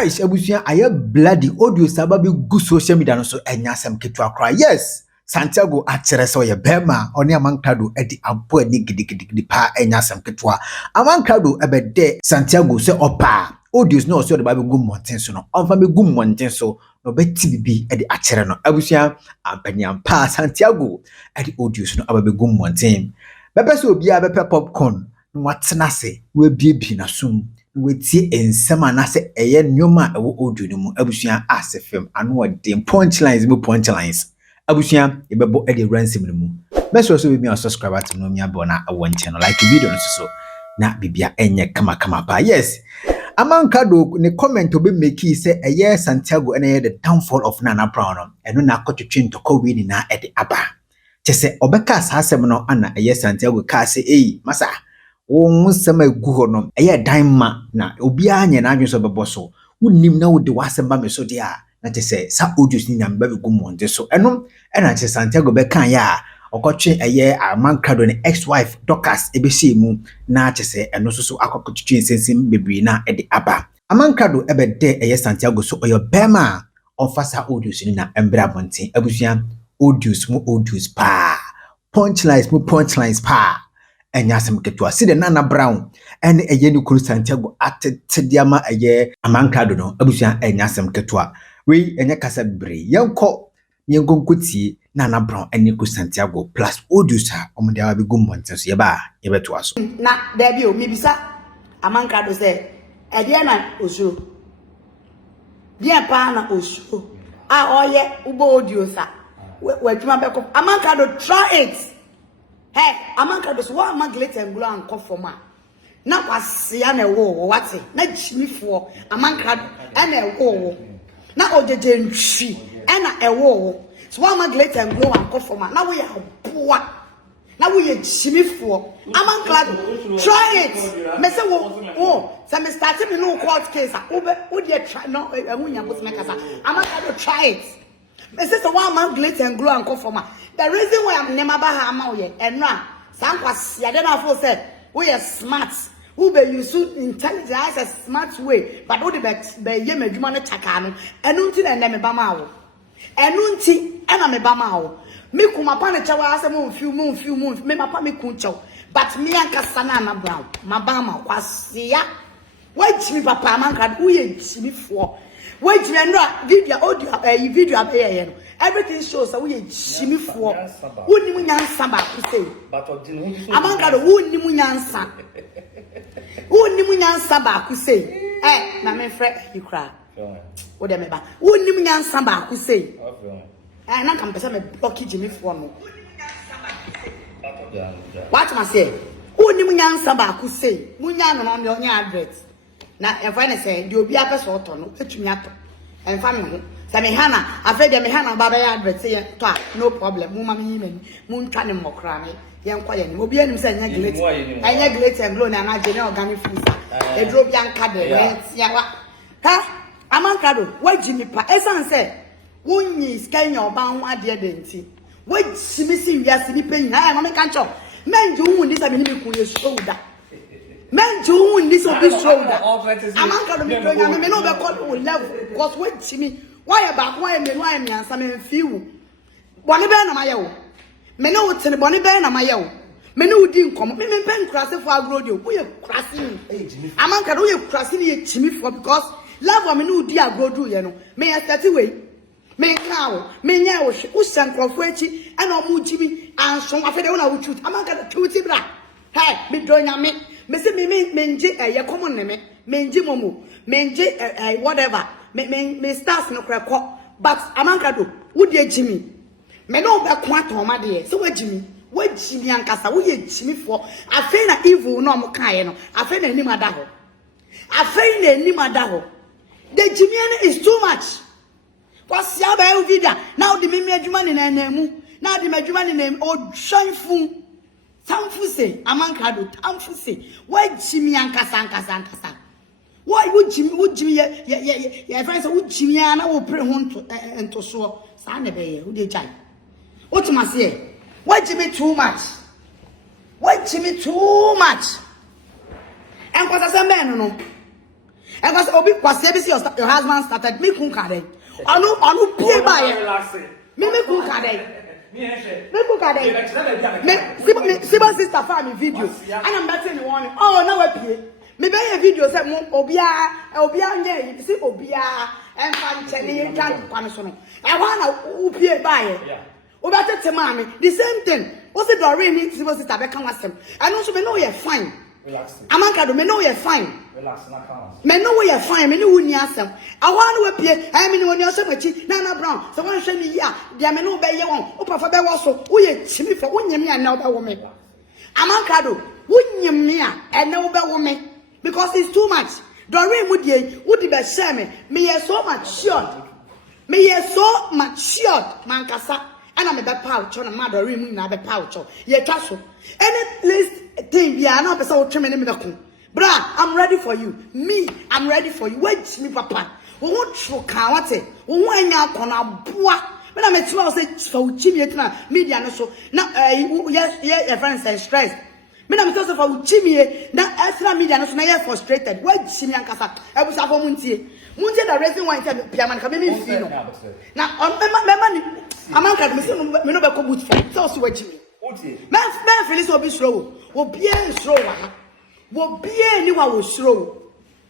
Guys, ebusia aye bloody audio sababi gu social media no so enyasem ketwa kra. Yes, Santiago akyere so ye bema oni Amankrado edi abo ani gidigidi pa enyasem ketwa. Amankrado ebede Santiago se opa. Audios no so de baby gu monten so no. Onfa me gu monten so no beti bibi edi akyere no. Ebusia abanyam pa Santiago edi audios no ababe gu monten. Bebe so obi a bepe popcorn no watena se we biebi na sum. Wetie ensema na se eye nyoma ewo audio no mu abusua asefem ano de punchlines abusua ebebo e de ransom no mu meso so be subscribe to no mi abona awon channel like video no so na bibia enye kama pa. Yes, Amankrado ne comment obi make say eye Santiago ene the downfall of Naana Brown eno na akotwetwe ntoko wi ni na e de aba chese obeka asasem no ana eye Santiago ka say masa wo nsema egu ho no eye dan ma na obi anye na adwen so beboso wonnim na wo de wasem me so de a na te se sa audios ni nyam ba begu monde so eno na che Santiago be kan ya okotwe eye Amankrado ne ex-wife ɖɛstroɣs ebehye mu na che se eno so akokotwe sensim bebri na e de aba. Amankrado ebede eye Santiago so oyo bema ofasa audios ni na embra bonten abusua audios pa punchlines pa enyasem ketwa si de Naana Brown ene eye ni kuru Santiago atediama eye Amankrado no abusua enyasem ketwa we enye kasa bre yenko nkotie Naana Brown ene kuru Santiago plus audios ha omde ababe gummonten so yebeto aso na there bi o mi bisa Amankrado se e de na osu dia pa na osu a oye ubo audios a we adwuma be ko Amankrado try it. Hey, Amankrado so wa maglete ngulo anko forma. Na kwasia na ewo wate. Na chimifo Amankrado na ewo. Na ojeje ntwi na ewo. So wa maglete ngulo anko forma. Na we ya boa. Na we ye chimifo. Amankrado try it. Me say wo say me start me no court case. Wo dey try no enwunya go me kasa. Amankrado try it. Me say so wa maglete ngulo anko forma. The reason why I'm never bahama oye enra sankwasi ade na fo say we are smart who be use intelligence as a smart way but wo de be ye madwuma no taka no enu nti na me ba ma wo enu nti na me ba ma wo me kuma pa ne chawa ase mo mfiu me papa me kun chaw but me ankasa na Naana Brown ma ba ma kwasia wa jimi papa Amankrado wo ye jimi fo wa jimi enra video abeye no. Everything shows that we are Jimmy for wouldn't nyansa ba ku say. Amankrado wouldn't nyansa. Wouldn't nyansa ba ku say. Eh, na me frɛ you cry. What dem ba? Wouldn't nyansa ba ku say. Eh, na kan pesa me block Jimmy for no. What ma say? Wouldn't nyansa ba ku say. Munya no no nya address. Na e fa na say di obi apesa oto no etumi ato. En fa me ho. Say me hana afede me hana baba ya advert say to no problem mu mama yimani mu ntwa ne mokra me ye nkwa ye ni obi anim say anya glate and glow na na je na organic food e dro bi anka de we ya wa ha Amankrado wajimi pa esan say wonyi scan your ban ho ade de nti wajimi si wiase ni pe nyina ya me kan cho menje hu ndi say me ni ku ye shoulder menje hu ndi so bi shoulder Amankrado me to nya me no be call level cause wajimi why back why me why me answer me few boni be na mayewo me no tene boni be na mayewo me no di nkom me pen krase for agrodio wo ye krase ni Amankrado wo ye krase ni ye chimi for because love me no di agrodio ye no me ya start way me kawo me nya wo hwe wo sankrofo echi ana omu jibi anso afede wo na wo truth Amankrado truth bra hey me do nya me say me nje ye common ne me nje momo me nje whatever me stars no kreko but Amankrado wo de jimi me no be ko atoma de so wajimi ankasa wo ye jimi for afei na evil no mo kan ye no afei na anim ada ho the jimi is too much was ya ba video now the me adwuma ni na namu na de adwuma ni na o hwanfu tamfu se Amankrado tamfu se wajimi ankasa why would Jimmy ya friends would Jimmy na wo pre ho nto so sa na be ye wo de jai what ma say why Jimmy too much and kwasa se men no And was obi Kωasia your husband started me kun kade. Onu pie bae. Me kun kade. Me kun kade. Me sister find me video. And I'm betting you one. Oh, now we pie. Me be a video say mo obia nye see obia and fan chele yan kwame so no. E wa na upie bae. Obata temame the same thing. What's the Doreen need sister be kan wasem. And also me know you fine. Relax. Amankrado me know you fine. Relax na kan. Me know you fine, me know uni asem. I want we pie, I me know uni asem achi Nana Brown. So one hwe me ya, dia me no be ye won. Opa be wo so, wo ye chimi for wonyem ya na oba wo me. Amankrado, wonyem me a na oba wo me because it's too much. Doreen mu die, wo di be share me. Me ye so matured. Me ye so matured mankasa. And I'm a bad pouch on a mother ring, not a pouch. Ye castle. Any least thing, yeah, no, but so tremendous. Bra, I'm ready for you. Me, I'm ready for you. Wait, me, papa. We won't show Kawate. We won't out on a bois. But I'm a 12 so Jimmy, media, no so. Now, yes, a friend says stress. Me na mtoto fa uchimie na extra media no so na ye frustrated. Why chimi ankasa? E bu sa fo muntie. Muntie the reason why tell pia man ka me feel no. Na on me ni Amankrado me no be ko boot for. So so wachimi. Muntie. Me feel so be slow. Obi e slow wa. Obi e ni wa wo slow.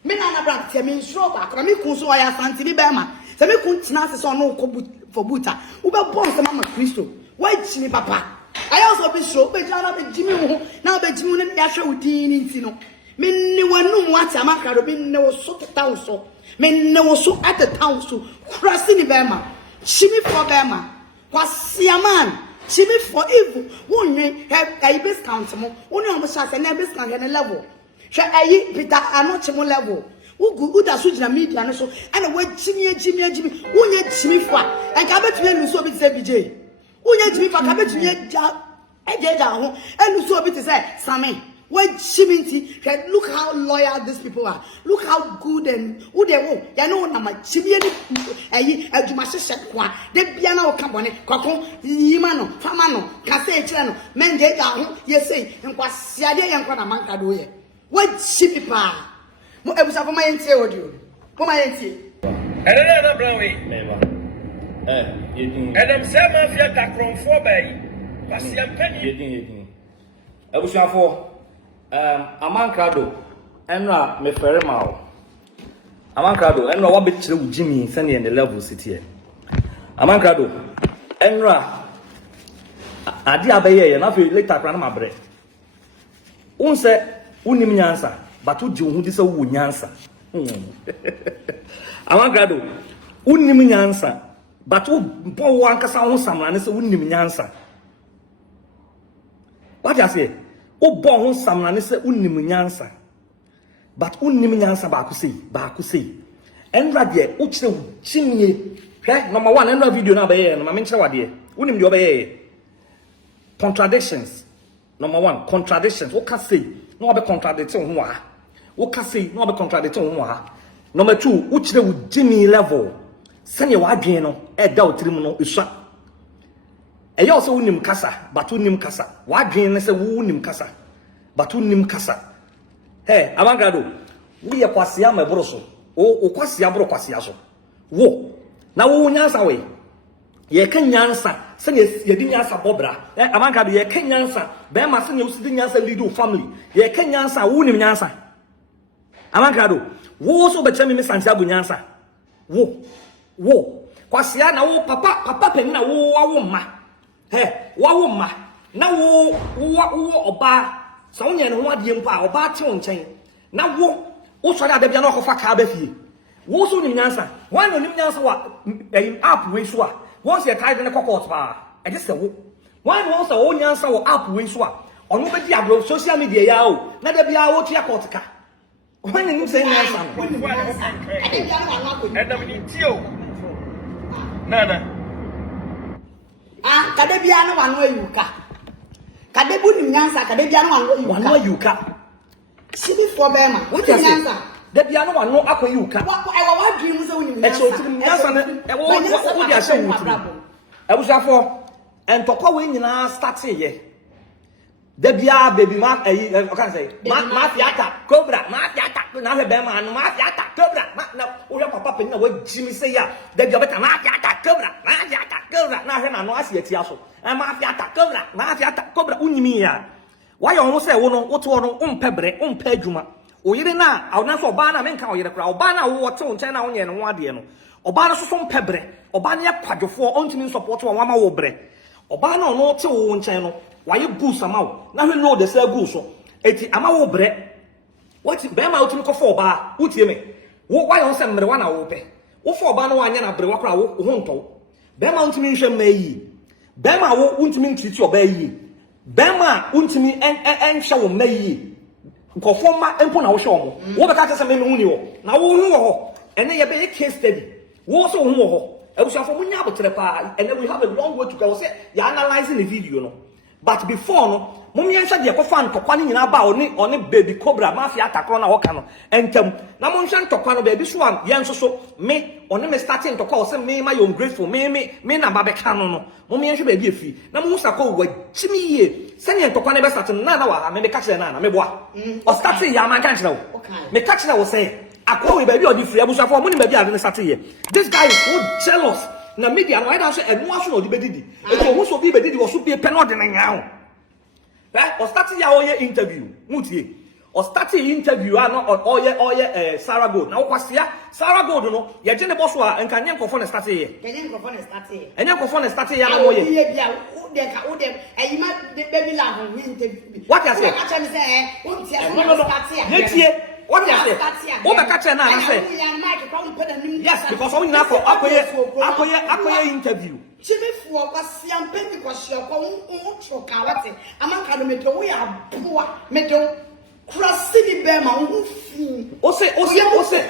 Me na brand tie me slow ba. Ka me kun so ya santi bi be ma. Se me kun tina se so no ko boot for boota. Wo be bon se mama Kristo. Why chimi papa? I also be sure, but Jana be Jimmy, now be Jimmy and Yasha Udin, you know. Men no one knew what Amankrado been no so at town so. Men no so at the town so. Crossing the Bama, Shimmy for Bama, Kωasiapanin, Shimmy for evil. One may have a best council, only on the shot and never stand at a level. Shall I eat Peter and not more level? Who does switch the media and so and a word Jimmy, who yet Shimmy for and come back to you so big BJ. Unya timi pa kabe timi eje da ho enu so obi te say Sammy when chiminti look how loyal these people are, look how good and who they wo ya no na ma chimie ni ayi adwuma hye kwa de bia na wo ka bone kwako yima no fama no ka say kire no menje da ho ye say nkwasiade ye nkwa na Amankrado ye wo chimi pa mo ebusa fo ma yentie audio mo ma yentie ene na brown we Adam Sama via da KROM for bay. Kωasiapanin. Abusuafo Amankrado enra me fere mawo. Amankrado enra wa be kire wo Jimmy sane in the level city here. Amankrado enra ade abaye ye na fe later kra na mabre. Unse unim nyansa but udi wo hu di se wo nyansa. Amankrado unim nyansa but who bo wankasa ho samrane se unim nyansa. What you say? Who bo ho samrane se unim nyansa. But unim nyansa ba ku sei. Enra de u kire chimie. Hwe number 1 enra video na ba ye no ma menche wade. Unim de obaye. Contradictions. Number 1, contradictions. What can say? No be contradicting ho a. What can say? No be contradicting ho a. Number 2, u kire wo Jimmy level. Sanya wadwen no e da otirim no esua e yo so unim kasa but unim kasa wadwen ne se unim kasa but unim kasa Amankrado we ye Kωasia ma bro so o Kωasia bro Kωasia so wo na wo nyansa we ye kan nyansa sanya ye di nyansa bobra Amankrado ye kan nyansa be ma sanya usidi nyansa lead family ye kan nyansa wo unim nyansa Amankrado wo so be chemi Santiago nyansa wo Kωasia na wo papa pen na wo wawo ma wawo ma na wo oba so onye ne ho ade mpa oba te on chen na wo sori ade bia na okofa ka ba fie wo so nim nyansa wan no nim nyansa wa app we so a won se tide ne kokot ba e de se wo wan no so wo nyansa wo app we so a ono be di agro social media ya o na de bia wo tia kotka wan nim se nyansa no Adam ni tio Nana. Kade bia na wanu ayuka. Kade bu nim nyansa kade bia na wanu ayuka. Sibi for bema. What nyansa? De bia na wanu akoyuka. Wa dream se woni nyansa. E so tim nyansa na e wo dia se wuti. Abusafo entokwa we nyina start ye. De bia baby ma o kan say ma fiata cobra ma fiata na he be ma no ma afia ta kobra na wo hwe papa pen na wo jimi se ya da bi obeta ma afia ta kobra na he na no ase atia so ma afia ta kobra unyimi ya wa yo ho se wo no wo to no umpebre umpa adwuma oyire na awna so oba na menka oyire kra oba na wo te nchen na wonye no ho ade no oba na so so mpebre oba na yakwadwofo ontimi support wa ma wo bre oba na no te wo nchen no wa ye boost ama wo na hwe load the sell go so eti ama wo bre wati be ma otimi ko fo oba utie me wo wa yo se mre wa na wo pe wo fo oba na wa anya na bre wa kra wo ho nto be ma ontimi nhwe mayi be ma wo ontimi ntiti oba yi be ma ontimi enhwe wo mayi Conforma empo na wo hwe omo wo be ka tese me huni wo na wo hu wo ene ye be case study wo so hu wo ebusuafo munya abotre pa and we have a long way to go say you analyzing the video no but before no mumye nsa de kofa ntokwa ni nyina ba oni baby cobra mafia atakro na woka no entem na monhwa ntokwa no baby so am ye nso so me oni me starting ntokwa wo say me ma you ungrateful me na ba be ka no mumye nhwe baby efi na mo sako wa chimi ye sene ntokwa na be start na wa ha me ka kire na me boa o start ya man kan kire wo me ka kire wo say akwa we baby odi free abusuafo mo ni baby ade start ye this guy is so jealous na media no I don't say enu aso no di bedidi e ko so bi bedidi wo so bi pe no de na nyaa o start ya oye interview mutie o start interview ano oye Sarah Gold na wokwasea Sarah Gold no ye je ne boso a enka nye nkofo ne start ye enye nkofo ne start ya na moye ye bia wo de ka wo de eyima baby love interview what you say acha me say wo tie start ya yetie what you say wo be ka che na na say yes because we na for akoye interview Chimifu Kωasiapanin kwasiapa unchoka wate Amankrado meto we aboa meto krasidi bema unfi ose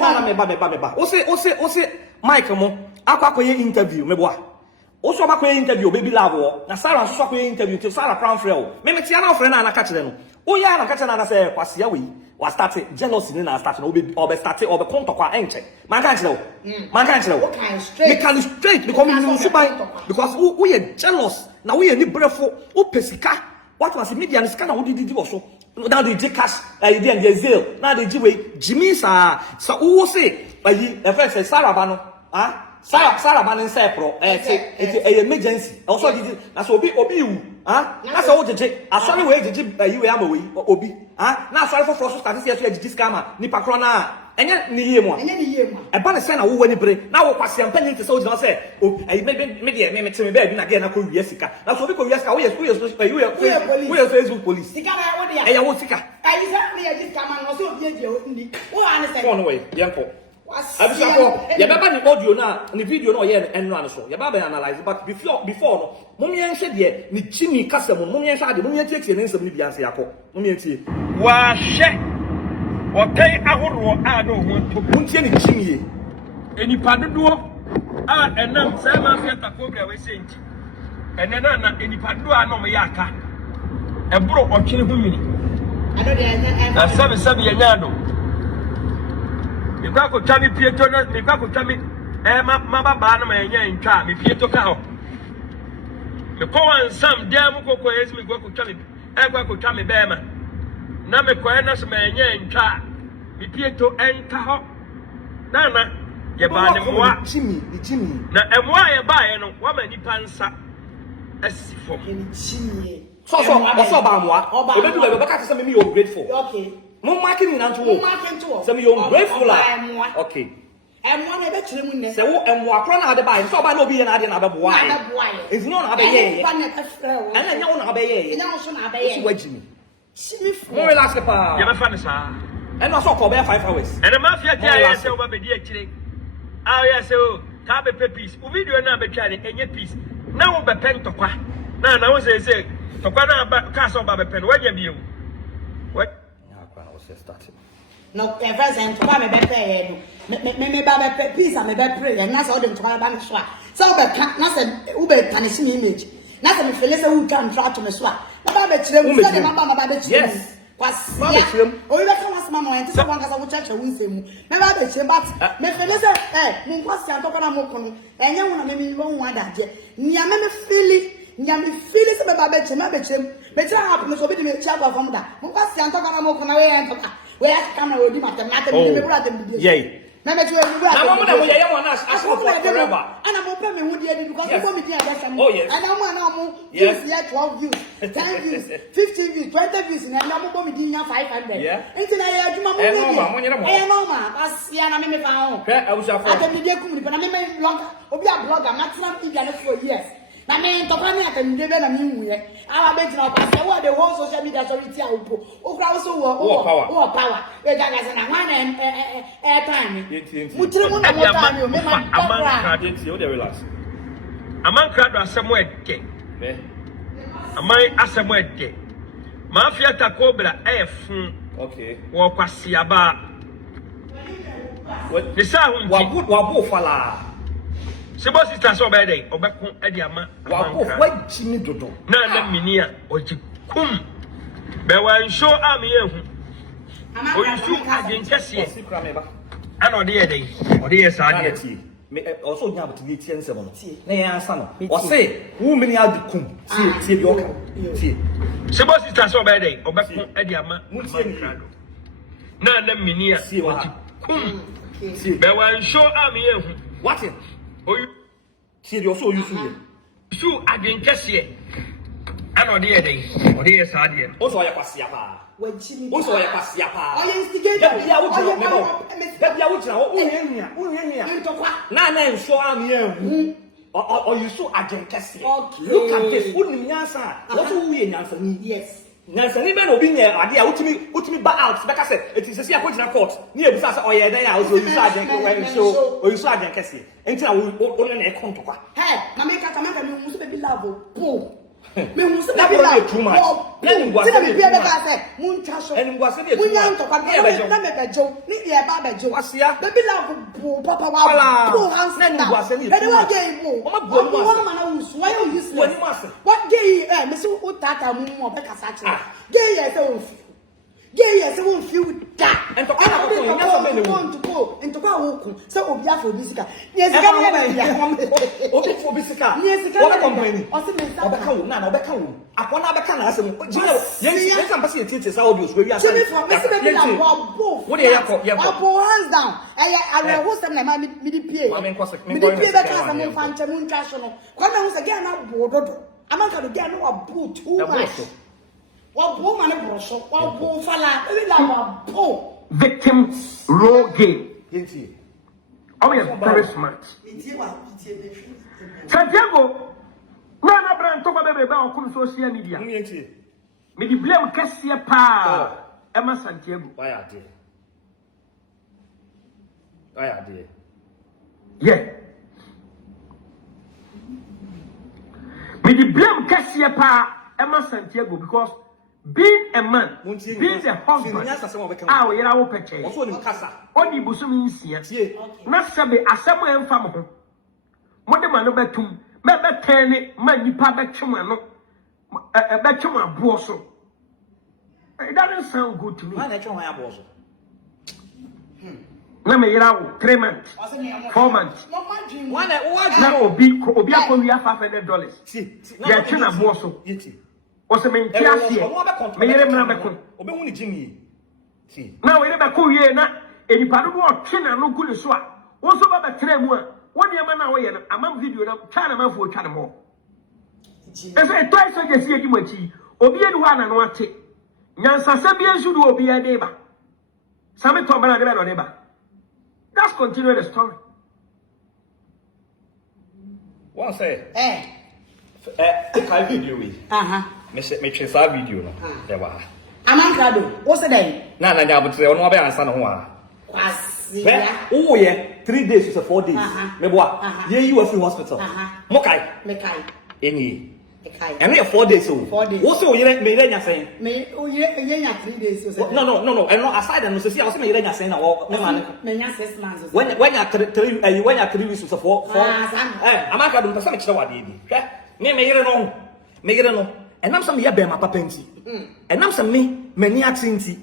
na me ba ose Mike mo akoye interview meboa ose akoye interview baby love na Sarah so akoye interview till Sarah crown frel me tia na ofre na na ka kire no oya na ka kire na say Kwasia we was started jealousy na start no be started or be kontokwa enche man kan kire wo me can straight because me so by because we are jealous na we are ni brefo o pesika what was media ni scan na wo didi wo so now they dey cash dey dey zeal now they give way Jimmy sa wo say ayi e first say Sarah ba no Sarah ba ni say pro emergency also didi na so obi wu na so wo jeje asori we jeje ayi we ama we obi na asori for so start say so jeje scammer ni pakro na enye ni yie mu e ba ne say na wo wani bre na wo Kωasiapanin te so na say ayi me de me teme ba bi na ge na ko wiye sika na so obi ko wiye sika we Facebook police sika na wo de ya wo sika ayi say me jeje scammer no so obi eje ndi wo an say no way yanko Abisako, ya baba ni audio na ni video na ye enra no so. Ya baba analyze but before no. Mumye nhwe de ni chimi kasa mu. Mumye nhwe ade, mumye tie ne nsem ni bianse yakọ. Mumye tie. Wa hye. Otai ahoro a do ho to. Muntie ni chimi ye. Enipa dodo a enam sai ma fi takobra we senti. Enena na enipa dodo a no me yaka. Eburo otwene hu nwini. Ado de anya na sabe yanya do. Ikwa ko tami pieto na ikwa ko tami ma baba na ma yanya ntwa me pieto ka ho. Me ko ansam dem ko yesi me ko tami ekwa ko tami be ma. Na me ko na so ma yanya ntwa me pieto enta ho. Nana ye ba ne moa chimi na emoa ye ba ye no wa ma nipa nsa asifo chimi so ba moa obedu be ka say me you grateful okay mo marking ni nanto wo say me you grateful okay emo na be kire mu ne say wo emo akro na ade ba ye so ba na obi ye na ade na be boa ye is no na be ye ana nya wo na be ye nya wo so na be ye so wajimi chimi fu mo relax pa ye be fa ne sa and also ko be 5 hours and the mafia tia ye say wo ba be di akire ah ye say o ka be peace o video na be twa ne enye peace na wo be pentokwa na wo say tokwa na ba ka so ba be pen wanya bi o what na kwa na wo say starting no present tokwa me be pay me ba be peace me be pray na say o de tokwa ba me so a say wo be ka na say wo be tarnish me image na say me feel say wo kan try to me so a na ba be kire mu say na ba be kire mu Kwasia o ibe ka wasma mo ente se wan kasa wo chacha wo nsemu me ba be kire but me feel say mo Kwasia tokwa na mo kono enye wo na me wo hu adaje nia me feel nyame feel say me ba be kire me be kire me kire happen so be me kire ba fam da mo Kwasia tokwa na mo kono we en toka We have camera we di matemate me bro atem di. Yeah. Na me tue we Na mo na mo ye mo na as forever. Ana mo pe me hu di edi because go me di agasa mo. Oh yes. Ana mo na mo views here 12 views, 10 views, 15 views, 20 views na mo bo me di nya 500. Yeah. Enti na ye adwuma mo di. Eh no ma, asia na me fa ho. I was afraid. Atem di kum ni na me blogger, obi a blogger maximum India for years. Na me to pa me atem di be na me hu ye. Awa be jina pa se wo the whole social media authority a upo. O kra so wo power. We gaga na wan time. Mutire mu na mo time o me ma Amankrado o dey relax. Amankrado asemo ede. Aman asemo ede. Mafia takobra fun. Okay. Wo kwasiaba. What? The sound. Wabo fala. Sebo sister so be dey obekun ede ama. Wabo wa jimi dodo. Na minia oji kum. Be wan show am yehu. Oyisu agenkese. SƐCRɛT me ba. Ana ode ye dey. Ode ye sa dey. Me also nya but be tie nsem no. Na ye ansa no. O say wo mini adi kum. Tie bi oka. Tie. Sebo sister so be dey obekun ede ama. Amankrado. Na minia oji kum. Be wan show am yehu. What it? Oyu Tie bi also use you. su agenkese. Ana ode ye dey. Ode ye sa dey. O so ya kwasia pa. Wajimi. O so ya kwasia pa. O instigator. Ya wo jira me ba. Da bia wo jira wo unhia. Ntokwa. Na nso am ye or you so agenkese. Okay. Look at this. Unim nyansa. What wo ye nyansa ni? Yes. Nyansa ni be na obi nya ade a utimi ba out beka say it is say akojina court ni ebusa say oye den ya so you so agenkese so o you so agenkese enti na wo na e kontokwa. Hey, na me kaka maka me muso be love po. Me muso be That love too much. Let me go say be beka say muncha so. And go say be too much. Na me bejo ni e ba bejo. Kwasia. Baby love po papa wa. Po hands Na ni go say ni. E dey wa gay mo. O ma bo mo. Wo ma na wusu. Why you useless? Wani mo ase. What gay me so o tata mu mo be kasa che. Gay yes o fi. Gay yes o fi da. And to kana ko yin na so be ne wo. Into kwa woku say obi afọ bisika. Ni esika na ya. Obi fo bisika. Ni esika What company? O se me sa. Obeka wo na obeka wo. Akona obeka na asem. Yes am pass tie say audios we wi asa. Me se be na both. What dey yakọ? Obo hands down. I will sem na ma mi di pie. Mi di pie be ka sam fa nche mu ntwa so no. Kwa na hu se ge na bo dodo. Amankrado ge na wa bo too much. Wa bo ma ne bro so. Wa bo fala. Be la wa bo. Victim role game. Yenti. Oh, yes, very smart. Santiago, Naana brand talk about baby on social media. Yenti. Me the blame Kesiya pa. Emma Santiago. Why are they? Yeah. Me the blame Kesiya pa. Emma Santiago because being a man, being a husband, ah, we are open chair. Also in casa. Only Busumi is not sabe a Samuel family. Mother man betum, maybe turn man, you papa chumano, a betuma bosso. It doesn't sound good to me. Let me out 3 months, 4 months. Now, be $500. Yeah, China bosso. O se men tiasie me yere mna beko obehu ni jimi na we be ko ye na enipa do otwe na no gulu so a wo so ba betre mu a wo de ma na wo ye na amam video na twa na mafo twa na mo ese twice so je sie di machi obi eni ho ana no ate nyansa se bi ensu do obi e de ba same to bana de ba no de ba. Let's continue the story. One say take a video we me twe sa video no de ba Amankrado wo se dey na nya abotre ono be ansa no ho a Kwasiya wo ye 3 days to 4 days me boa ye you afi hospital mo kai me kai eni me kai and me 4 days so 4 days wo se o ye me nya sen me o ye nya 3 days so no and no aside no se o se me nya sen na wo me man me nya 6 months when ya 3 weeks so 4 Amankrado mpasa me kire wade bi hwe me yere no enam sam ye be ma papa nti enam sam me ni atinti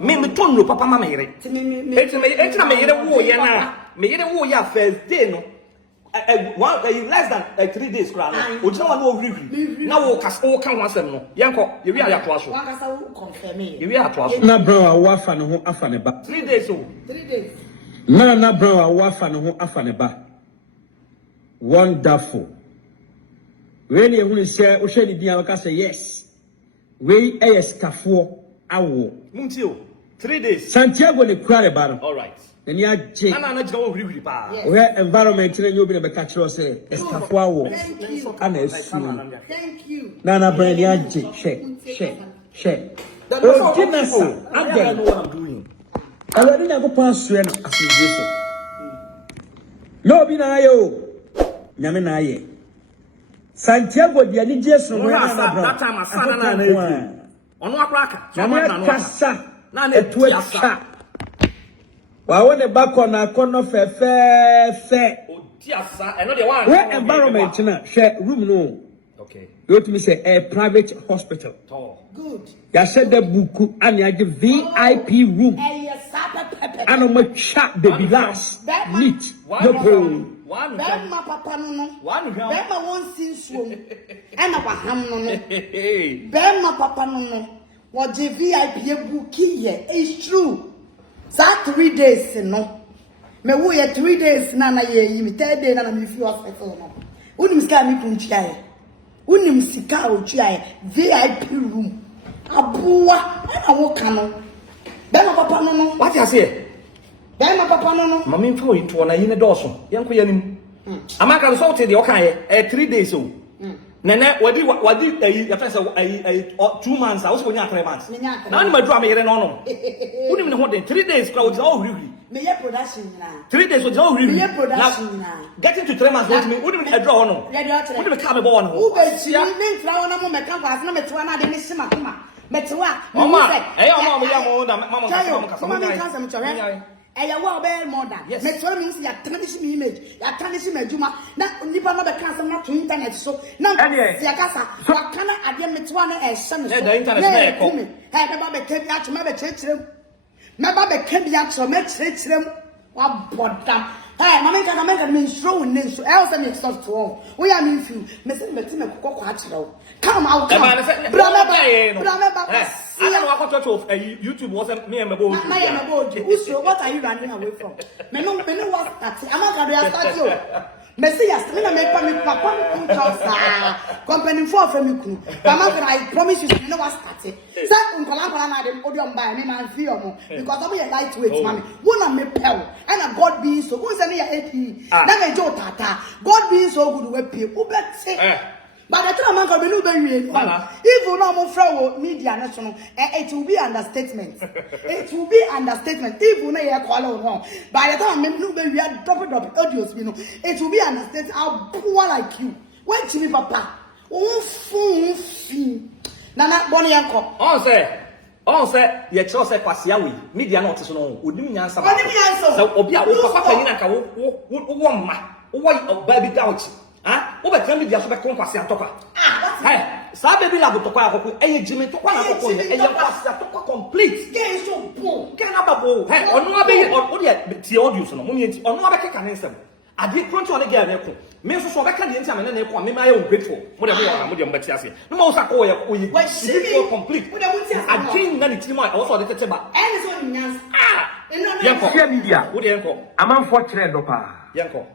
me tonno papa ma me yere enti na me yere wo ye na me yere wo ya first day no less than 3 days crowd. Ojina wa no agree. Na wo kas o kan wasem no. Yenko, ye wi aya to aso. One kasa wo confirm me. Ye wi aya to aso. Na bro a wo afa ne ho afa ne ba. 3 days o. 3 days. Na bro a wo afa ne ho afa ne ba. Wonderful. When you will say, o shey ni dia ka say yes. We skafo awo. Mumtio. 3 days. Santiago le kware ba no. All right. Eni aje. Na jina wo huri pa. We environment na nyobi na be ka kire say skafo awo. Ana esu. Thank you. Na brand aje. Share. That's what again. I know what I'm doing. Already na go pass so na asije. No bi na ayo. Nyame na aye. Santiago dia ni Jesus no na bro. That time asana na na. Ono akraka. Na kasa. Na etu atwa. Wa wona bako na kono fe. Odi asa, eno de one. Where environment na share room no. Okay. You to me say a private hospital. Good. Ya said the book and ya VIP room. And my chat baby last neat. No problem. Bema papa no. Bema won sin suom. E na waham no no. Bema papa no. What the VIP book here is true. That 3 days no. Me wo ye 3 days na ye yi me 3rd day na me fi hospital no. Unim ska mi kunchia ye. Unim sika otua ye VIP room. Abuwa na wo kanu. Bema papa no no. What you say? Bema papa no no. Mami mfo into na yine doso. Yanko yanim. Amaka so te de o kan ye 3 days o. Nene wadi ya fensa 2 months I was going 3 months. Na ni madu amere no no. Unim ne ho den 3 days kwa odi o huri. Me ye production na. 3 days odi o huri. Me ye production na. Getting to 3 months unim ne draw no. Unim ka me bo no. U be si me ntra wona mo me ka kwa na me twa na de me sima kuma. Metewa. Mama, eh mama ya mo da mama ka mama ka me twa. Eya wa be more than. Me twa means ya tarnish me image. Ya tarnish me adwuma. Na nipa no be ka sam na to internet so. Na ya kasa. Wa kana ade me twa na e hye me so. The internet na e ko. He be ba be ka bi acho me be kyerkyerem. Me ba be ka bi acho me kyerkyerem. Wa bodam. Hey, mama ka me show ne so. E o se me so to. We ya me feel. Me se me ti me kokko akyerɛ. Come out. Brother. I don't know what of YouTube wasn't me and my boy. What are you running away from? Me no was that. Amankrado ya start you. Me say yes, me na make papa company for me ku. Amankrado I promise you me no was start. Say unkola na dem odium buy me man feel mo because I'm a lightweight man. Wona me pel and God being so who say me ya AP. Na me jo tata. God being so good we pay. Who bet say but the time Amankrado be no be even no mo from media national it will be understatement. It will be understatement even no ye call on. By the time me no be we drop audios you know it will be understatement how poor like you. When to me papa fin nana boni yanko on say ye cho say kwasia we media not so no onim nyansa ba so obi a wo papa ni na ka wo ma wo ba bi doubt. Wo be tell me dia so be konkwase atokwa. Hey, sa baby la botokwa akoko eye jimi tokwa na akoko eye kwase atokwa complete. Get so bo. Get na babo. Hey, onu abe o dia ti audios no. Mo mi enti onu abe keka ne nsem. Ade front on girl na ko. Me so be ka de enti amene na ko me ma ye ungrateful. Mo de mbeti ase. No ma usa ko ye complete. Ade na ni ti ma o so de tete ba. Ene so ni nyans. Social media. Wo de enko. Amanfo kire do pa. Yenko.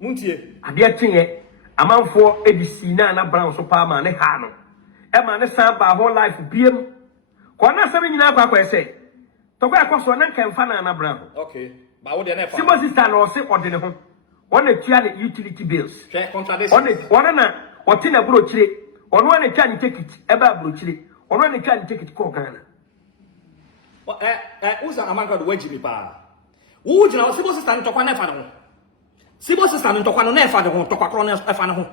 Muntie. Ade tinye amanfo edisi na brown so pa ma ne ha no. E ma ne san ba ho life biem. Ko na sam nyina akwa kwa se. To kwa akwa so na nkamfa na brown. Okay. Ba wo de na fa. Sibo sister na o se ode ne ho. Wona tua ne utility bills. Share contradiction. Wona na wote na bro chire. Ono na twa ne ticket e ba bro chire. Ono na twa ne ticket ko Ghana. Usa Amankrado wajimi pa. Wo jina sibo sister ntokwa na fa ne ho. Sibo sister ntokwa no na fa de ho tokwa kro na fa ne ho.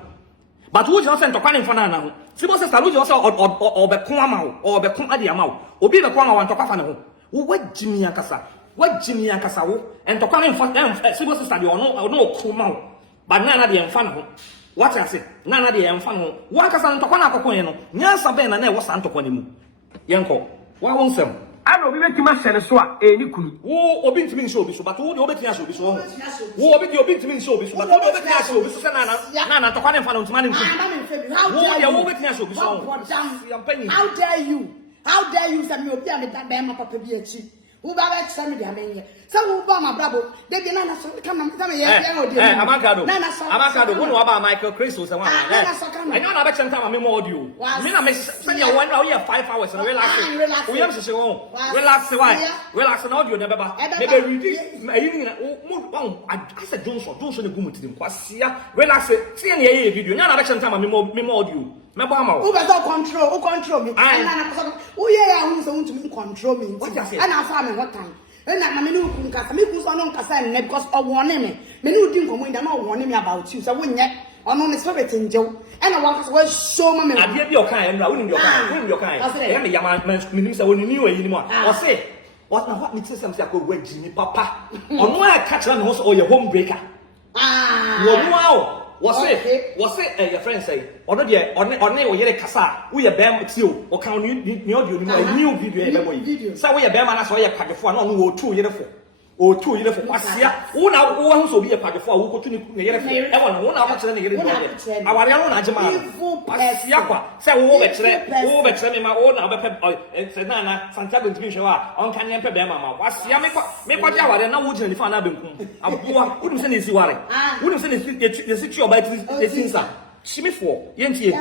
But wo jina se ntokwa ne fa na ho. Sibo sister wo jina se obekon ama wo, obekon ade ama wo. Obi bekon ama wo ntokwa fa ne ho. Wo wajimi akasa. Wajimi akasa wo. Ntokwa ne fa sibo sister de ono ko ma wo. But na de mfa ne ho. What I say? Na de mfa ne ho. Wo akasa ntokwa na akokon ye no. Nyansa be na e wo sa ntokwa ne mu. Yenko. Wa wonsem. I know we make him a senator, any kunu. Who obey to me so, but who obey to us, who obey to me so, but who obey to us, Nana, to find him money. How dare you? How dare you send me up there with that damn papa be a cheat? Who by send me the Amania? Some who bomb my bravo, they get Nana come here. Amankrado, who know about Michael Chris was the one. I know about some time I'm more audio. I spend your 1 hour, 5 hours and relax. We have to say, oh, relax, relax an audio never. Maybe reading. I said, don't the boom to them. Relax it. See any video. None of time I'm more audio. Who control me? Oh yeah, who's going to control me? What you say? And I found what time. And that my new because of warning me. Many didn't come in, they're not warning me about you. So when yet, I'm on the spirit in Joe, and I want to show my I gave your kind, I wouldn't your kind. I say, I'm a young man, minister, when you knew anymore. I say, what makes you something go with Jimmy Papa? On why I catch on host or your home breaker? Wow. Was it your friend say, or not yet, or yet, Cassa, we are bam with you, or can you new video? So we are bam and I saw your packet for no 2 years or 2 years for what's here. Who now also be a packet for who continue everyone hour to the our young Ajama, say over my own other Nana, Santiago to be sure on Canyon Pebama. What's here? Make what you are now wouldn't find out. I wouldn't send this worry. Wouldn't send the situation about the things. Shimmy for Yenty.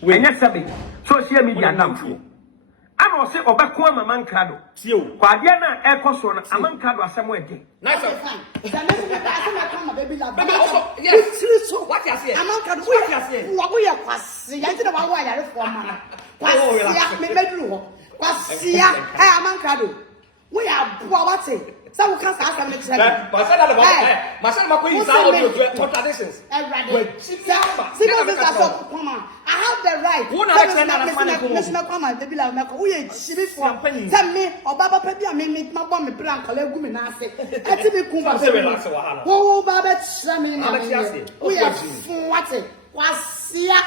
When you're something, social media now. I don't say Obakwa Amankrado. You, Quadiana, Ecosona, Amankrado, somewhere. Nice. Yes, so what you say? Amankrado, what we are passing. I don't know why I Amankrado. We are poverty. Some can't ask me. Contradictions. I have the right. Who tell me, or Baba Pepe, I mean, my bomb, Blanc, Legumina. I think we come. Oh, Baba, we are what's it? Quasia.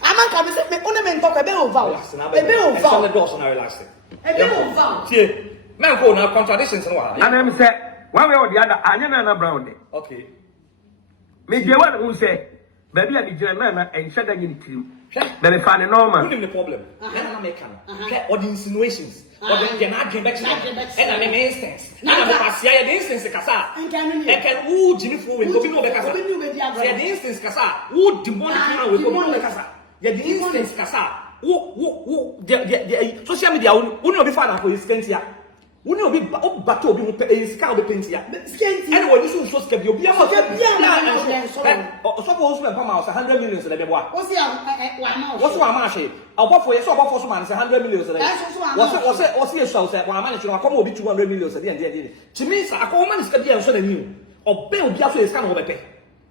Amankrado, only men talk about vowels. A bill of the doors and I relax it. A bill of vowels. Man, go now, contradictions. And I'm say, one way or the other, I know Brown. Okay. Maybe one who say, baby, I be German and shut down in team. Then I find a normal. The problem. Or the insinuations. Or the not came back and I mean instance. Now, the instance, the Casa. And can who Jimmy Fu will go to the instance, Casa. Who demonic will go to the Casa. The instance, Casa. Who the social media will not be found for his Skentia. Who know be battle be scout the pensia. Anyway, this is supposed to be a suppose to come out 100 million in the bois. What's one marché? I'll for your so for some 100 million. Was he so said, well, I managed to come over 200 million at the end. To me, a woman is going to be so new. Or Bill Biafra is coming over pay.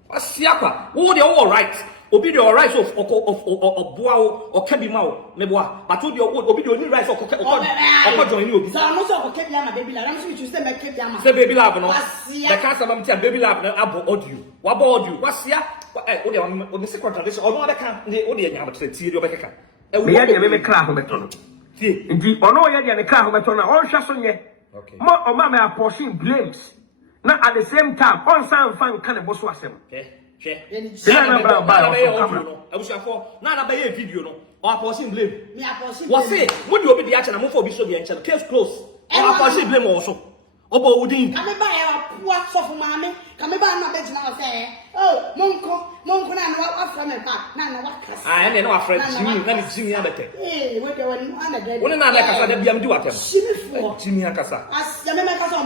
What's Siapa? Who they all right? Obi the rights of Boao or Kebimao, Meboa, but to your Obi the rights of join you. So I'm also Kebiama, baby love. I'm sure you say Kebiama. Say baby love, no. The cancer of baby love, abo audio. What about you? What's here? On the secret tradition, or no other can't the audio to see your Becca. We had a car home. Indeed, or no, you had a car home at all Chasson yet. Okay. More or mamma are portion blames. Not at the same time, on some fun kind of boss was him. I was for Nana Bay video no or portion blame. Was it? Would you be the action and move so the case close? And I portion blame also. Obo Udin. Come by a poor soft mammy. Come by my bed now say, oh, Monko, and what from a back. Nana, what? I am not afraid. Let me see me. Hey, what you want to like I said, I'm doing Jimmy Akasa. As the Memacasa,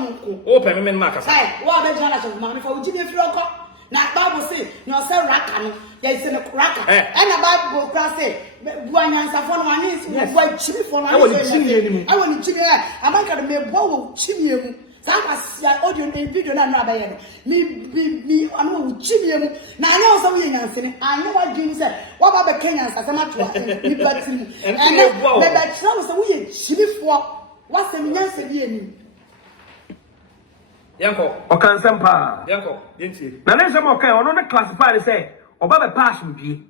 open men Macasa. What the jealous of money for Jimmy Floco? Now, Bible says, no, sir, Rakan, there's a cracker. And a Bible class say, one answer for one is white chimney for I want chimney. I want chimney. I'm not going to be a bowl chimney. That was your audio and video. Me, I know chimney. Now, I know something answering. I know what Jim said. What about the Kenyans as a matter of liberty? And that troubles away chimney for what's the answer? Yanko, or can some pa? Yanko, didn't you? Now, there's some okay, or not classified to say, or by the passion be.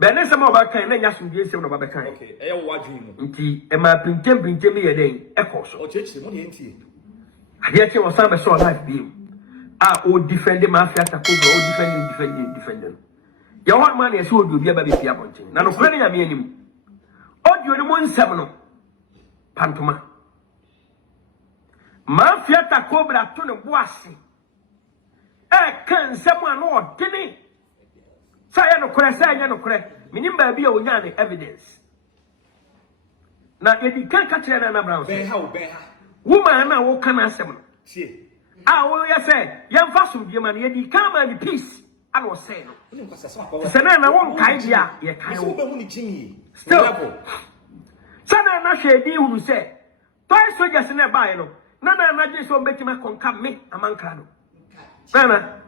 bene some of our kind na nya sumdie sem no ba bekan okay e wo adwen mu nti e ma pintem bi ye den e ko so o chechi mo ne ntie ade che wo san be so life bi o defend mafia takobo o defend ya wa man ye so odu bi aba be pia bonchen na no kure ne ya me anim odu ni mo nsem no pantoma mafia takobo to ne boase kan nsem anu odene saya no kure saya no kure minim ba bi a onya ne evidence na edi kan ka kire na brown ben ha woman na wo kana asem no tie wo ya say yem fa so bi ma na edi kan ma ni peace and was say no ni nkwasa so akwa sana na won kai dia ye kai wo be mu ni jinyi still sana na hwedi hunu say toy soldiers na ba no na je so betima konka me Amankrado Nana,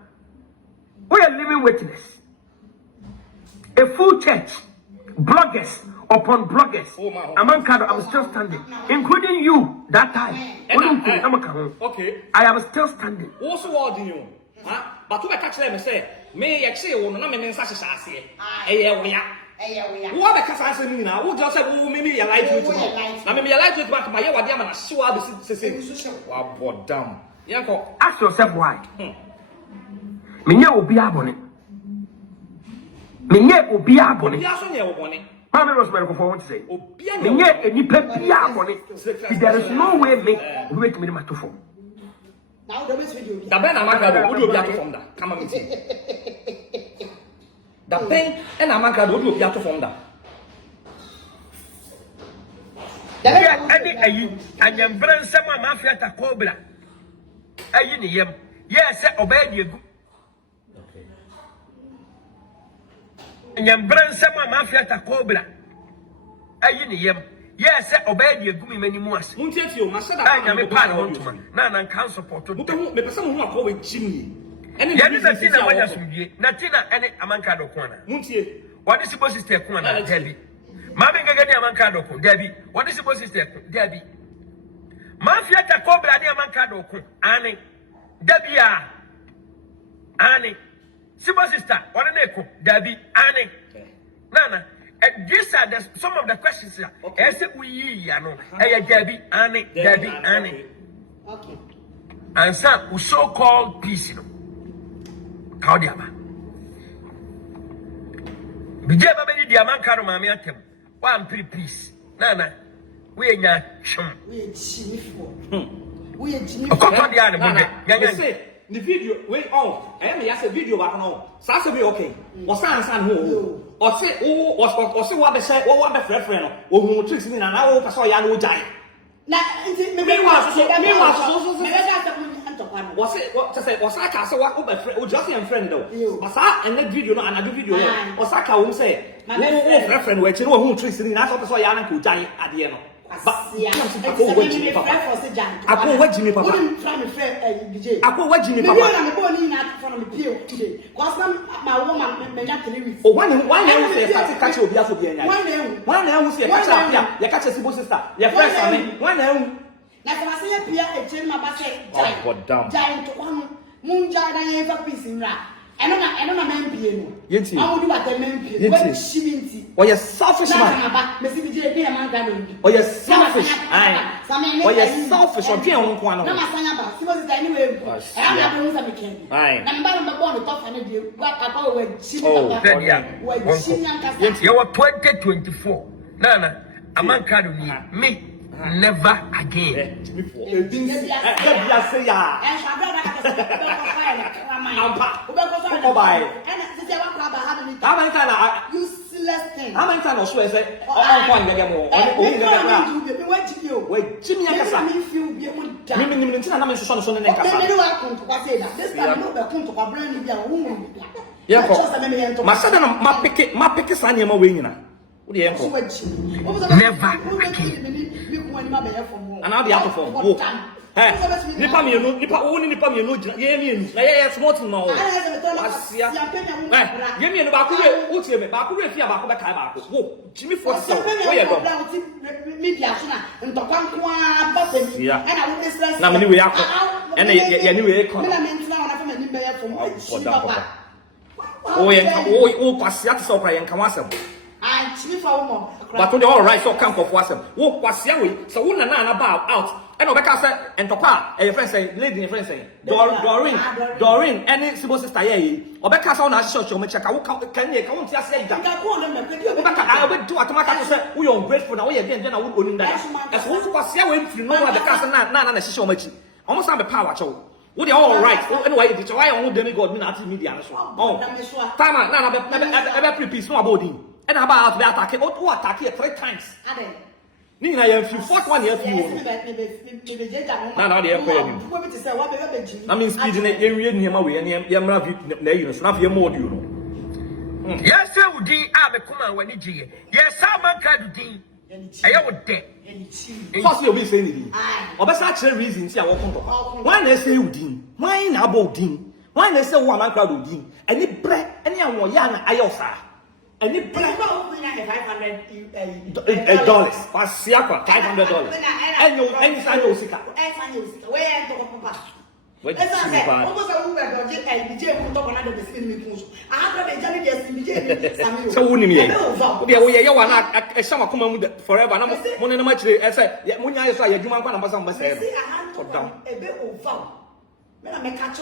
we are living witness. A full church, bloggers upon bloggers. Amankrado, I'm still standing, including you that time. Okay, I am still standing. Also, what do you? But what I catch them say, may I say, one, not in such a sassy. What because I say now, who just said, oh, maybe I like you tomorrow. I mean, I like you back my year, what damn, I saw the same. Wow, what damn. Yanko, ask yourself why. Menye obi abone. Menye obi abone. Ya so nye obone. Mama Rosemary ko want to say. Menye enipa bia abone. There is no way me wait me to form. Now the best video. Da ben Amankrado, wo do obi ato form da. Kama me ti. Da ben en Amankrado, wo do obi ato form da. Adi ayi anyambran sama mafia ta kobra. Ayi ni yem. Yes, obey the egu. Nyambran sama mafia ta kobra. Ayi ni yem. Yes, obey the egu mi mani mu ase. Muntietio, ma sada anya me pa no ntuma. Na kan support to. Me pesa mo hu akọ we chimni. Ene ya ni na tina wanya sumdie. Na tina ene Amankrado ko na. Muntie. What is supposed sister ko na Debbie. Ma me ngege ni Amankrado ko Debbie. What is supposed sister ko Debbie. Mafia ta kobra ni Amankrado ko. Ani. Debbie a. Ani. Sibo sister, what an echo, Debbie, Annie, Nana. These are some of the questions. As we know, Debbie, Annie, Debbie, Annie. Okay. And some so-called peace, you know. Kaudiaba. Bijaba bedi di Amankrado mami atem. One pretty peace. Nana, we nya chum. We chini for. We chini for. The video wait on. I me yase video back now. Sa se be okay. O san ho. O se what be say, o what be friend no. O hu tricks ni na o person ya no jai. Na me was so. Was it what to say? Was I say what o be friend? O just your friend though. But sa and that video no another video no. O sa ka wo say. O friend we chi no hu tricks ni na so person ya na ko jai ade no. But Ako wajimi papa. Ako wajimi papa. Ako wajimi papa. Oh, why you say catch obi aso bi enya? Why you say catch apia? You catch a sibo sister. Your friends are me. Why you? Na kama say pia e chen ma ba say. Oh, God damn. Jai to kwanu. Munja na yen fa peace nra. Eno na membie no. Yenti. Awu what the membie. What shiminti. Oh, you selfish man. Oh, you selfish. Oh, you selfish. Oh, you don't want to. You were 2024. Nana, Amankrado me. Never again. Useless thing. How many times I say, oh, one get more. Wait, Jimmy, I can't feel be a good time. Maybe I'm not so son and this time, no, come to a brand new woman. Yeah, my son, my pick is on your wing. Never again. And I'll be out of form. Nipa mi no, nipa wo ni nipa mi no gina. Ye mi enu. Na ye smart no. Asia. Ye mi enu ba ku we utie me. Ba ku we fia ba ku be kai ba ku. Wo, Jimmy Force. Wo ye dom. Media so na ntokwa nkoa ba pe mi. Na wo stress. na me ni we akọ. E na ye ni we ekọ. Me na me ntina na fa me ni be ye from. Oh, Kwasia to Sokra and Kawasam. I chief for woman. But all right, so come for Wasam. Oh, Kwasia, so one and about out. And Obeka said, and Papa, and your friend say, lady, your friend say, Doreen, any civil sister, Obeka on our social media, can you come to say that? I went to Atamaka to say, we are ungrateful now, we are then I would go in that. As one Kwasia went to know the castle, Nana, and social media. Almost on the power show. Would you all right? Anyway, it's why I won't demigod in media. Oh, Tama, Nana, every piece no about him. And about the attack, what attack here 3 times. Nina, if you fought 1 year, you I mean, speaking it, you're reading him away, and you're not your more, you know. Yes, sir, would be Abekuma when he yes, Amankrado. I would dead. First, you'll be saying, or best actual reasons, I won't. Why they say Udin? Why in Abodin? Why they say Amankrado Din? Any bread, any more young Ayosa. And you pay $500. $500. And no, any sign of Sika. Where Papa? So wouldn't me? You want a summer come with forever. No more much. I said, when I saw you, want to say, a bit over. When I make catch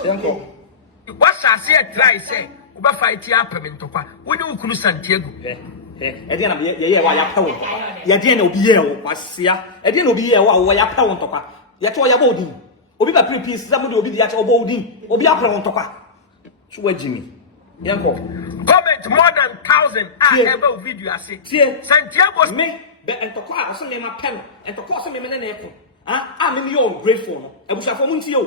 what shall I say? Try say. Uba fight ya pemento kwa. Wodi ukunu Santiago. Edi na ye wa ya pa won. Ya die na obi ye wo kwasia. Edi na obi ye wa ya pa won tokwa. Ya to ya ba odin. Obi ba pre peace zamu de obi dia cha obo odin. Obi apre won tokwa. So wa jimi. Yanko. Comment more than 1,000 ever video ase. Santiago me be entokwa so me ma pen. Entokwa so me na eko. Ah me yo grateful no. Ebusafo mu ntie o.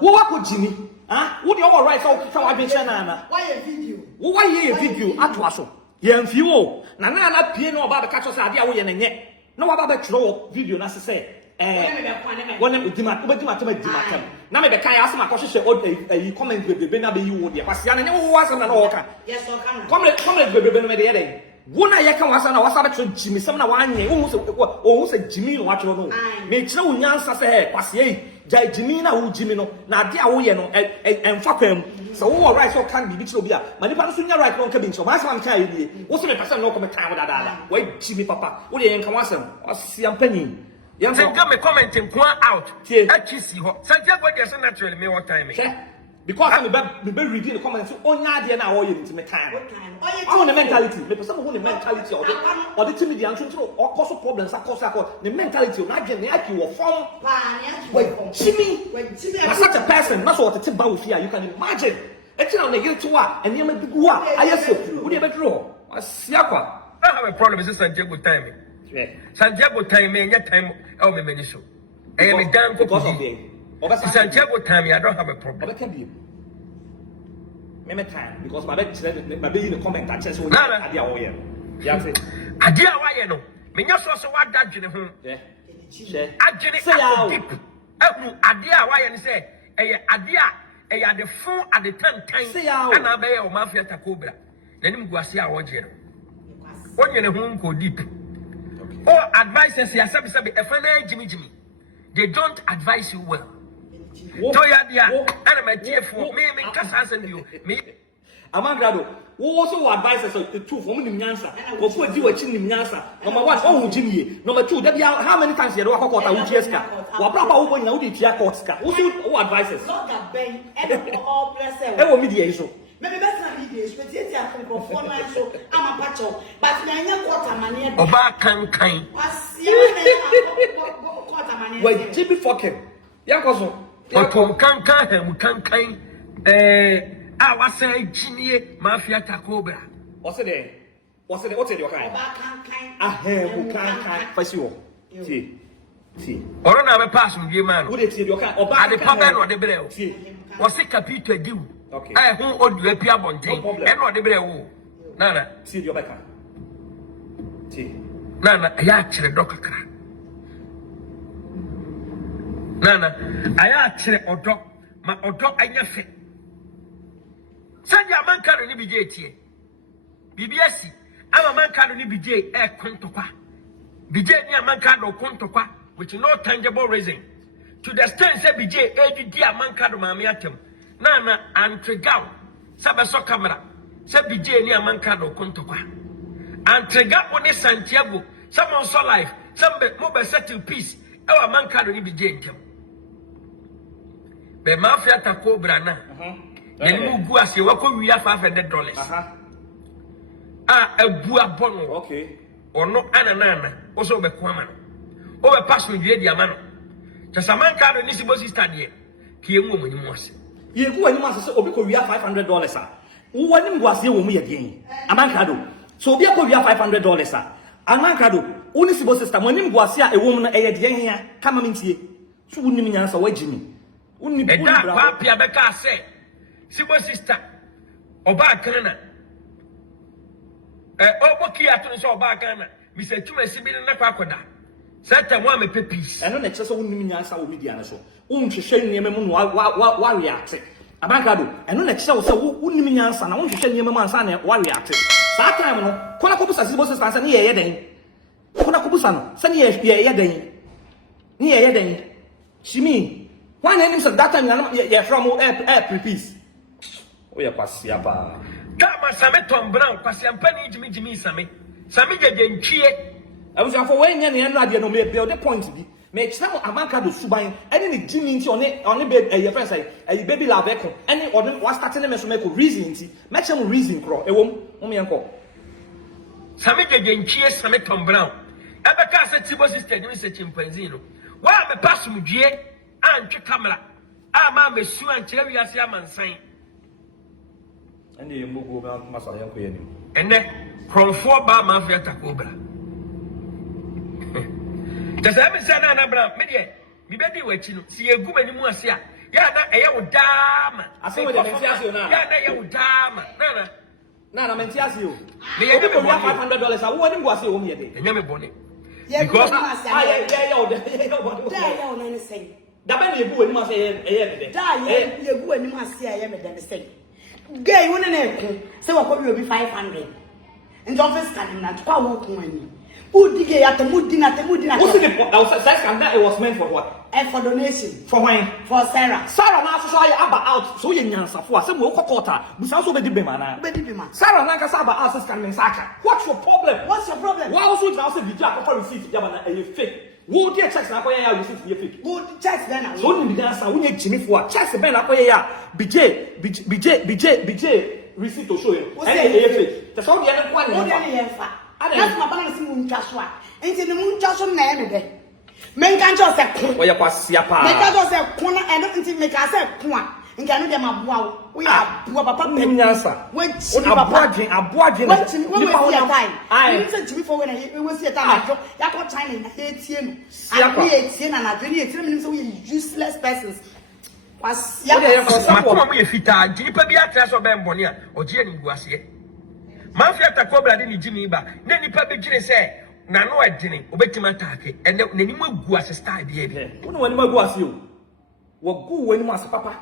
Wo wa ko jimi. What you all right? So I've been saying, why a video? Why a video? At Wasso. Yen few. Nana piano about the catchers idea we and yet. No about the throw video, as I say. One of them, now maybe can ask my question a comment with the Benabi you would. Pasian and wasn't an order. Yes, comment with the Benabi. One I can was an awesome Jimmy, some one year, almost a Jimmy, what you know. Make no answer, say, Passier. Jai Jimina who Jimino, Nadia Uyeno, and fuck him. So all right, so can be Bichobia. Manipan right on cabin, so my son carry me. What's the person no comment time with that? Wait, Jimmy Papa, what do you come or see a penny? Young come commenting one out. Santiago, there's a natural me what time. Because I'm be reading the comments on Nadia now or you need to make time. I want the mentality, maybe some of the mentality or the timid answer or cause problems that cause the mentality of not getting like you or from Jimmy. As such a person, that's what the tip about here. You can imagine. It's on the year to what and you may be what I just would you ever draw? I have a problem with Santiago timing. Santiago timing, your time, oh, me so. I am a damn because of them. Santiago time, I don't have a problem. It can be. Maybe time because my baby in the comment I just want idea oh yeah. Yeah, idea why you know. Me just also what that you know. Yeah. Actually, deep. Idea why you say, idea, the phone at the time, and I be a mafia takobra. Then him go see our jero. When you know go deep. Or advices, yes, a friend, Jimmy. They don't advise you well. Toya dia, and my dear for me, and you, me. Amankrado, who also advises the two for me in Yansa, or put you a chin in Yansa. Number 1, oh Jimmy. Number 2, how many times you have got a Ucheska? Or proper open Udia Kotska. Who advises? Not that bay, and all blessed. I will mediation. Maybe that's not mediation, but yet I can perform my show. I'm a patcho, but I am quarter money. Oba kind. Wait, Jimmy fucking. Yakoso. But can I was saying, Jimmy, Mafia Takobra. What's it there? What's it your kind? I have can't face you. See. Or another person, dear man. Would it see your kind? Or by the papa or the bell? What's it Capita do? Okay. I who owe you a Pia Bonte and not the bell. Nana, see your back. See. Nana, I actually doctor. Nana, I actually or my dog I never. Send your man carry ni BJ. BBS, I'm a man carry ni BJ air contopa. BJ ni a man carry contopa, with no tangible reason. To the extent say BJ, AD a man carry mamiatum. Nana, and Tregao, Sabaso camera. se BJ ni Amankrado kontokwa antrega one Santiago someone so life some mo be settle peace e wa Amankrado ni BJ ntem be mafia ta cobra na yenu gu ase wako wia $500 abu abono okay ono ananana oso be kwama no o be pass no dwe di amano Amankrado ni sibo sister de ki enwo monyimu ase ye gu wani ma se obi ko wia $500 a wo wani mgo ase wo mu ye den Amankrado so obi ko wia $500 a Amankrado oni sibo sister mo ni mgo ase a ewo mu na eye de hia kama mintie so woni mi nyansa wagimi woni bu da kwa pia be ka se sibo sister oba kana oboki ato so oba kana mi se tuma sibi na kwa koda sata mo amepe peace eno na kye so woni mi nyansa wo media na so unhwehwe niam mu wa react Amankrado eno na kye so woni mi nyansa na unhwehwe niam mu ansa na wa react saa time no kona kobusa sibo sister ansa ne ye den kona kobusa no se ne ye den ne ye den chimi why na nim so that time ya from air peace o ya KROM kama same Tom Brown KROM jimi same jeje ntwie abusa for when nya no ade no me build the point bi me kira Amankrado suban ene ne jimi nti one baby your friend say baby love eko ene one was starting me so me ko reason nti me chem reason kro ewom mo me enko same jeje ntwie same Tom Brown ebe ka se tibo sister ni se chimpanzee no wa me pass mu due antwe camera ama me su ankyere wi ase amansan ene ye mogo ba masa yanko ye ni ene kromfo ba mafia ta cobra tesa me se na na bra me de mi be di wachi no si egu mani mu ase a ya na eye wo dama ase we de menti ase na ya na eye wo dama na menti ase o me ye ko $500 a wo ni mgo ase wo me ye de enya me bone because ya o de ya o na say da ba na ebu wani ma say eye de da ye egu wani ma say eye me de say gay woni na eku say wa ko bi obi 500 and office can na kwa wo ko ani udi gay atemudi na what's the size can that it was meant for what for donation for when for Sarah na so ya aba out so ye nyansafo a say mo kokota busa so be di be mana Sarah na ka sa aba out says can mensaka what's your problem why also now say video akọ receipt ya na e fake wo dey checks na akoya ya receipt ye fake wo checks then na so ni bi dansa wo nye jimifo a checks ben akoya ya BJ receipt to show you and ye fake the so dey na kwa ni ye fa that's my balance mu ntwa so a enti ni mu ntwa so na e me de menka njo se ko wo ye KROM menka njo se ko na eno enti meka se ko a nka no de maboa wo ya boa papa pe nyansa wo chi papa aboadwen wo chi wo we see time ni se chi before when we see time ajo ya ko China na etie no and we etie na na dweni etie me so we useless persons KROM ma ye fita jipa bi atra so be mboni a oje ni guase mafia ta cobra de ni jimi ba na nipa be gire se na no adini obetima atake ene nani mu guase style bi e woni wani ma guase o wo gu wani ma papa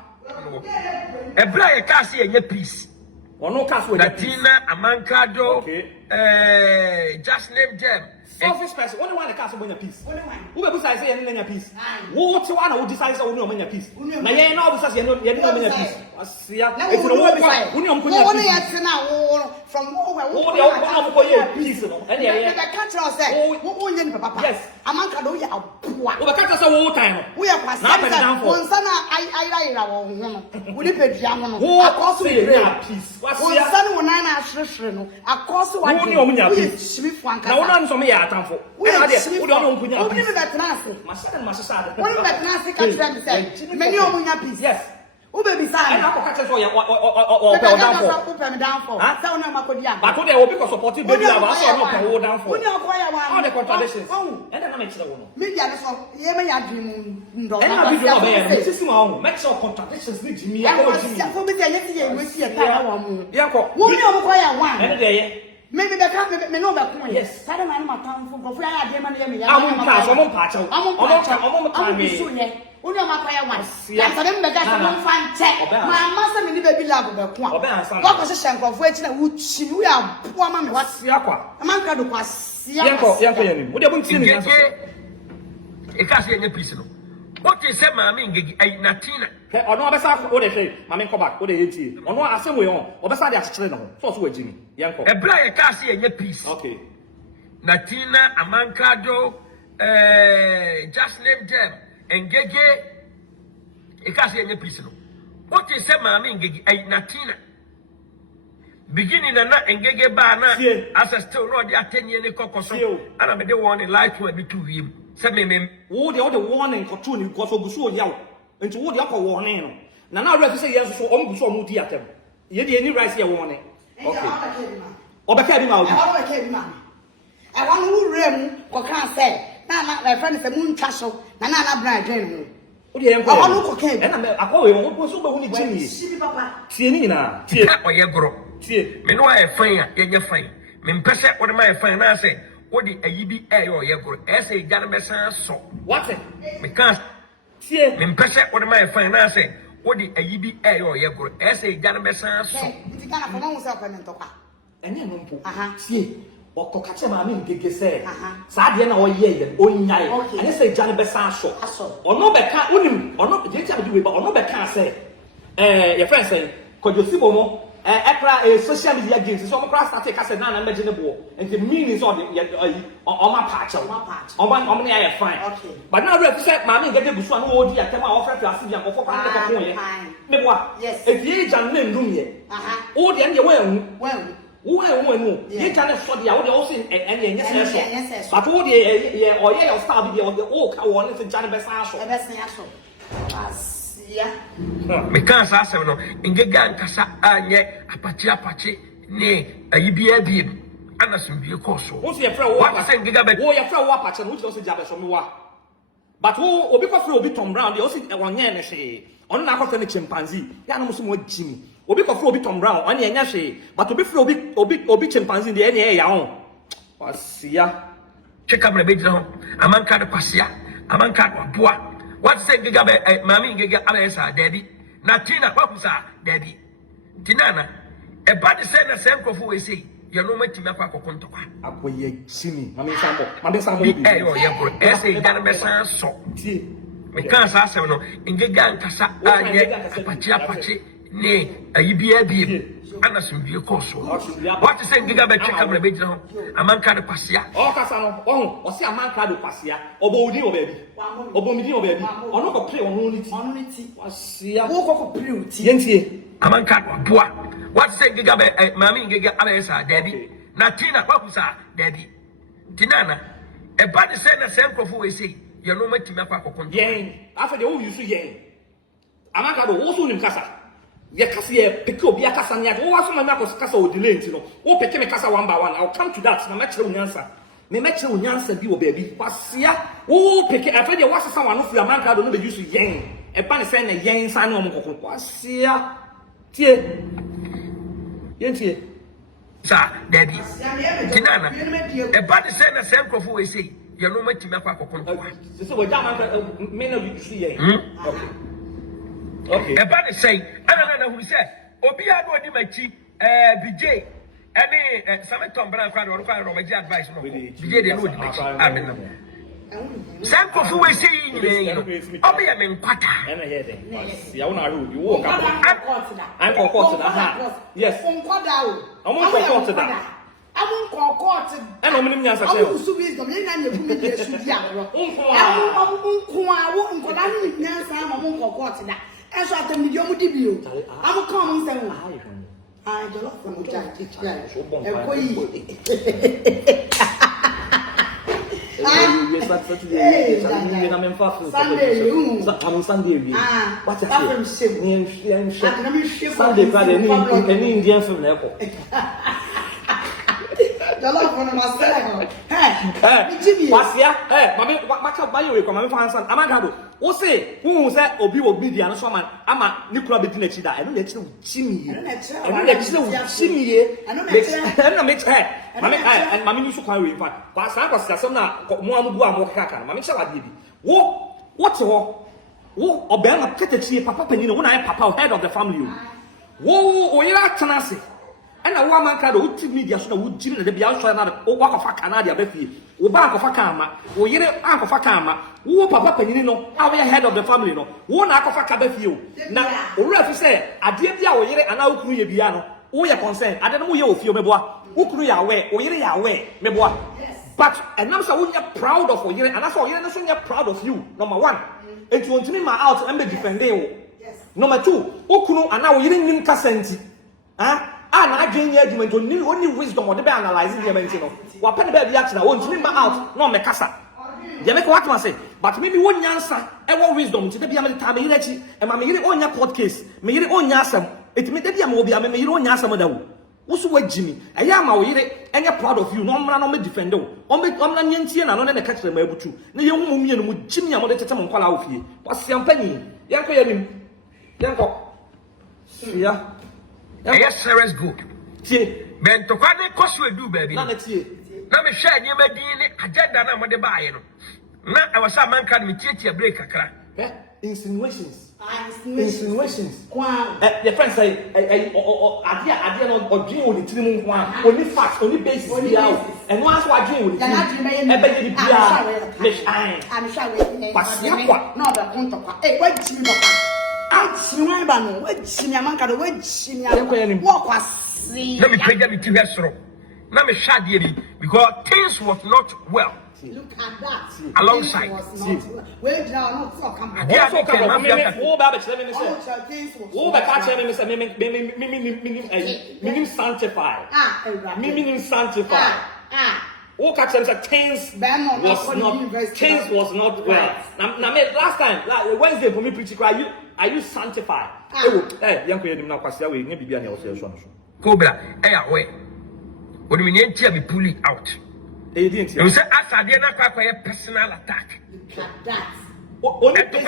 ebra ye ka se ye peace ono ka so Latina Amankrado just name them selfish person only one ka so bonya peace who be say say ye nanya peace wo ti wa na wo decide say wo no manya peace na ye na wo say ye no manya peace asia e ti no wo ni ko nya peace ye ti na wo from wo ko ye peace no and ye the control say wo nye ni papa yes Amankrado ya aboa wo be ka say wo time no wo ye kwasa wo nsana ai wo ho no wo ni pedua ho no akoso peace wo nsana wo na ahwehwere no akoso wa wo ni o munya peace shirifu anka na wo na nso me ya atamfo e na de wo do no nkunya peace wo ni betena ase masasa de wo ni betena ase ka tira me say me ni o munya peace yes wo baby say na ko ka tira so ya o pe down for say wo na makodi am ba ko de obi ko support baby la ba so no pe wo down for wo ni okoya wa all the contradictions and then na me kire wo no media no so ye me ya dream ndo and na video no be ya sisi ma wo make sure contradictions ni jimi ya ko jimi ya ko be say ye we see e ta wa mu ya ko wo ni okoya wa and de ye maybe the can me no be ko yes sada man ma tan fo go fu ya de man ye me ya amun pa so mon pa cha omo pa me so ye oni o makoya wa ya sabe me ga so mon fan che ma ma se me ni baby lab be ko a ko ko se shenkrofo echi na wo chi ni wo ya bo ama me wa sia kwa Amankrado KROM yanko ya ni wo de bun ti ni e ka se ye peace no what is say ma me ngegi ai natina ono obesa o de hwe mame nko back o de yenti ono asem we on obesa de akyekere no so we gimi yenko ebra ye ka se yenye peace okay Natina Amankrado just name them engege e ka se yenye peace no what is say mama engege Natina beginning na engege ba na as still no dey atenye ne kokoso ana me dey warning light to be too him say me wo dey warning ko to ni ko so busu o yawo nti wo dey akọ warning no na na ready say yes so o busu o mu di atem ye dey any right here warning okay obeka bi ma o obeka bi ma I want who rem ko kan say na my friend say mu ntwa so na bra adwen mu o dey enko I want ko kan e na me akọ we wo so be hu ni chimi shi papa tie ni na tie oye gro tie me no aye fan ya yenye fan me mpese wo de my fan na say wo de ayi bi e oye gro e say gane be san so what me kan tie me mpese wo de my fan na say wo de ayi bi e oye gro e say gane be san so ti kana ko mo se ko me ntokwa enye no mpo tie okokache ma me ngege se sa de na oye ye onyae ene se gane be san so ono be ka unim ono je ti abdi we ba ono be ka se your friend say kojosibo mo ekra social media games so okra start take say na imagine bo and the meaning of the on my patch on me I fine but now we say ma me ngege busu an wo di atem a offer to asibi an offer kan ko ye me bo if ye jan na ndum ye o de ande wo no ye jan na so de a wo de also ene yes but wo de ye o ye your style be o de o ka wo ne se jan be san so yeah me kan sa asem no ngega nkasa anye apachi ne ayibia bi ana sumbie koso wo se frɛ wo what say ngega be wo ye frɛ wo apachi no wo se jabe so me wa but wo obi ko frɛ obi Tom Brown de o se wonye ne hwe ono na akɔfɛ ne chimpanzee ya no muso mo jimi obi ko frɛ obi Tom Brown ɔne enya hwe but obi frɛ obi chimpanzee de ene ya ho wasia cheka bre be gyina ho Amankrado kwasia Amankrado aboa what say giga be mami giga abesa debi Natina kwakusa debi tinana e bad say na senkrofo we say ye no matimi akwa kokontokwa akoye chini mami sambo bi yo ye bro e say gana be san so tie me kan sa asem no giga nkasa anye apachi ne ayibia bi ana sumbie koso what say giga be cheka bre be gyina ho Amankrado kwasia kasa no o se Amankrado kwasia obo udi obabi obo midi obabi ono ko play ono ni ti wasia wo ko play uti yentie Amankrado aboa what say giga be mami giga abesa debi Natina kwakusa debi tinana e bad say na senkrofo we say ye no matimi akwa kokonto yen afa de wo yusu yen Amankrado wo so nim kasa ye kasa ye peke obi akasa nya wo waso ma akos kasa o delay nti no wo peke me kasa one by one I'll come to that na mekere unyansa mekere unyansa bi wo baabi kwasia wo peke afa de wasesa wano fi Amankrado no be yusu yen e ba ne say na yen san ne omkoko kwasia tie yentie sa debi tinana e bad say na senkrofo we say ye no matimi akwa kokonto so we jam me na yusu yen okay e bad say ana hu say obi ado odi machi BJ any Tom Brown kwado ro kwado ro maji advice no BJ de no odi machi amen no senkrofo we say nyine obi ya me nkwata ena ye de ya wona ro di wo ka an court da ha yes nkwada o amon court da amon court ena omunim nyansa che amon su wisdom ye na nebu me de su dia ro amon a wo nkwada ni nyansa amon court da eso atamidi omu di bio amon kan mo nsen wa jolo from ja titira e ko yi Mami ni su kan we fa kwa san kwa sasem na mo amubu amokaka na mami che wade bi wo te ho wo obema ketechie papa panyin wo na papa head of the family wo yira tenase And a woman can do media so would Jim the Biafra or walk of a Canada Befi, or bank of a kama, or yet uncle of a kama, who papa penino, our head of the family, no, one uncle of a cabefio. Now, or if you say, I did the hour and now Kuya Biano, or your consent, I don't know you feel meboa, who could you away, or you're away, meboa. But and now so you're proud of you, and that's all you're not proud of you. Number one, it won't name my out and be defending. Number two, Okuno and now you didn't consent. Huh? And I gain argument only wisdom or the analyzing the mental. What penny bed reaction, I won't name my out, no, my casa. You make what I say, but maybe one answer, and one wisdom to the Biaman Tabi, and my mere on your court case, may you own Yasam, it may be a movie, I may you own Yasam. What's what Jimmy? I am away, and you're proud of you, no man on me defender. On me, on the Yanti and on the catch them able to. The young woman with Jimmy, I'm going to tell them call out here. What's your penny? Yanko, Yanko. Yeah. Yes, sir, is good. Ben to quite cost we do, baby. Now let's see. Now me share your agenda na mo de buy no. Na I was a man can me tie break akra. Insinuations. Insinuations. Your friends say idea no dream on the trim one. Only facts, only basis and once what dream with I'm sure. No, the point. Hey, what you Amankrado, walk was see. Let me pray them to her sorrow. Now me shad because things was not well. Look at that. Alongside. Where not so come. All captains are things was not well. Now, last time, like Wednesday for me preaching, are you sanctified? Hey, young people, now Kwasia, we need to be an also. Cobra, away. What do we need to be pulling out? They didn't. You say, as I did not a personal attack. That. Only the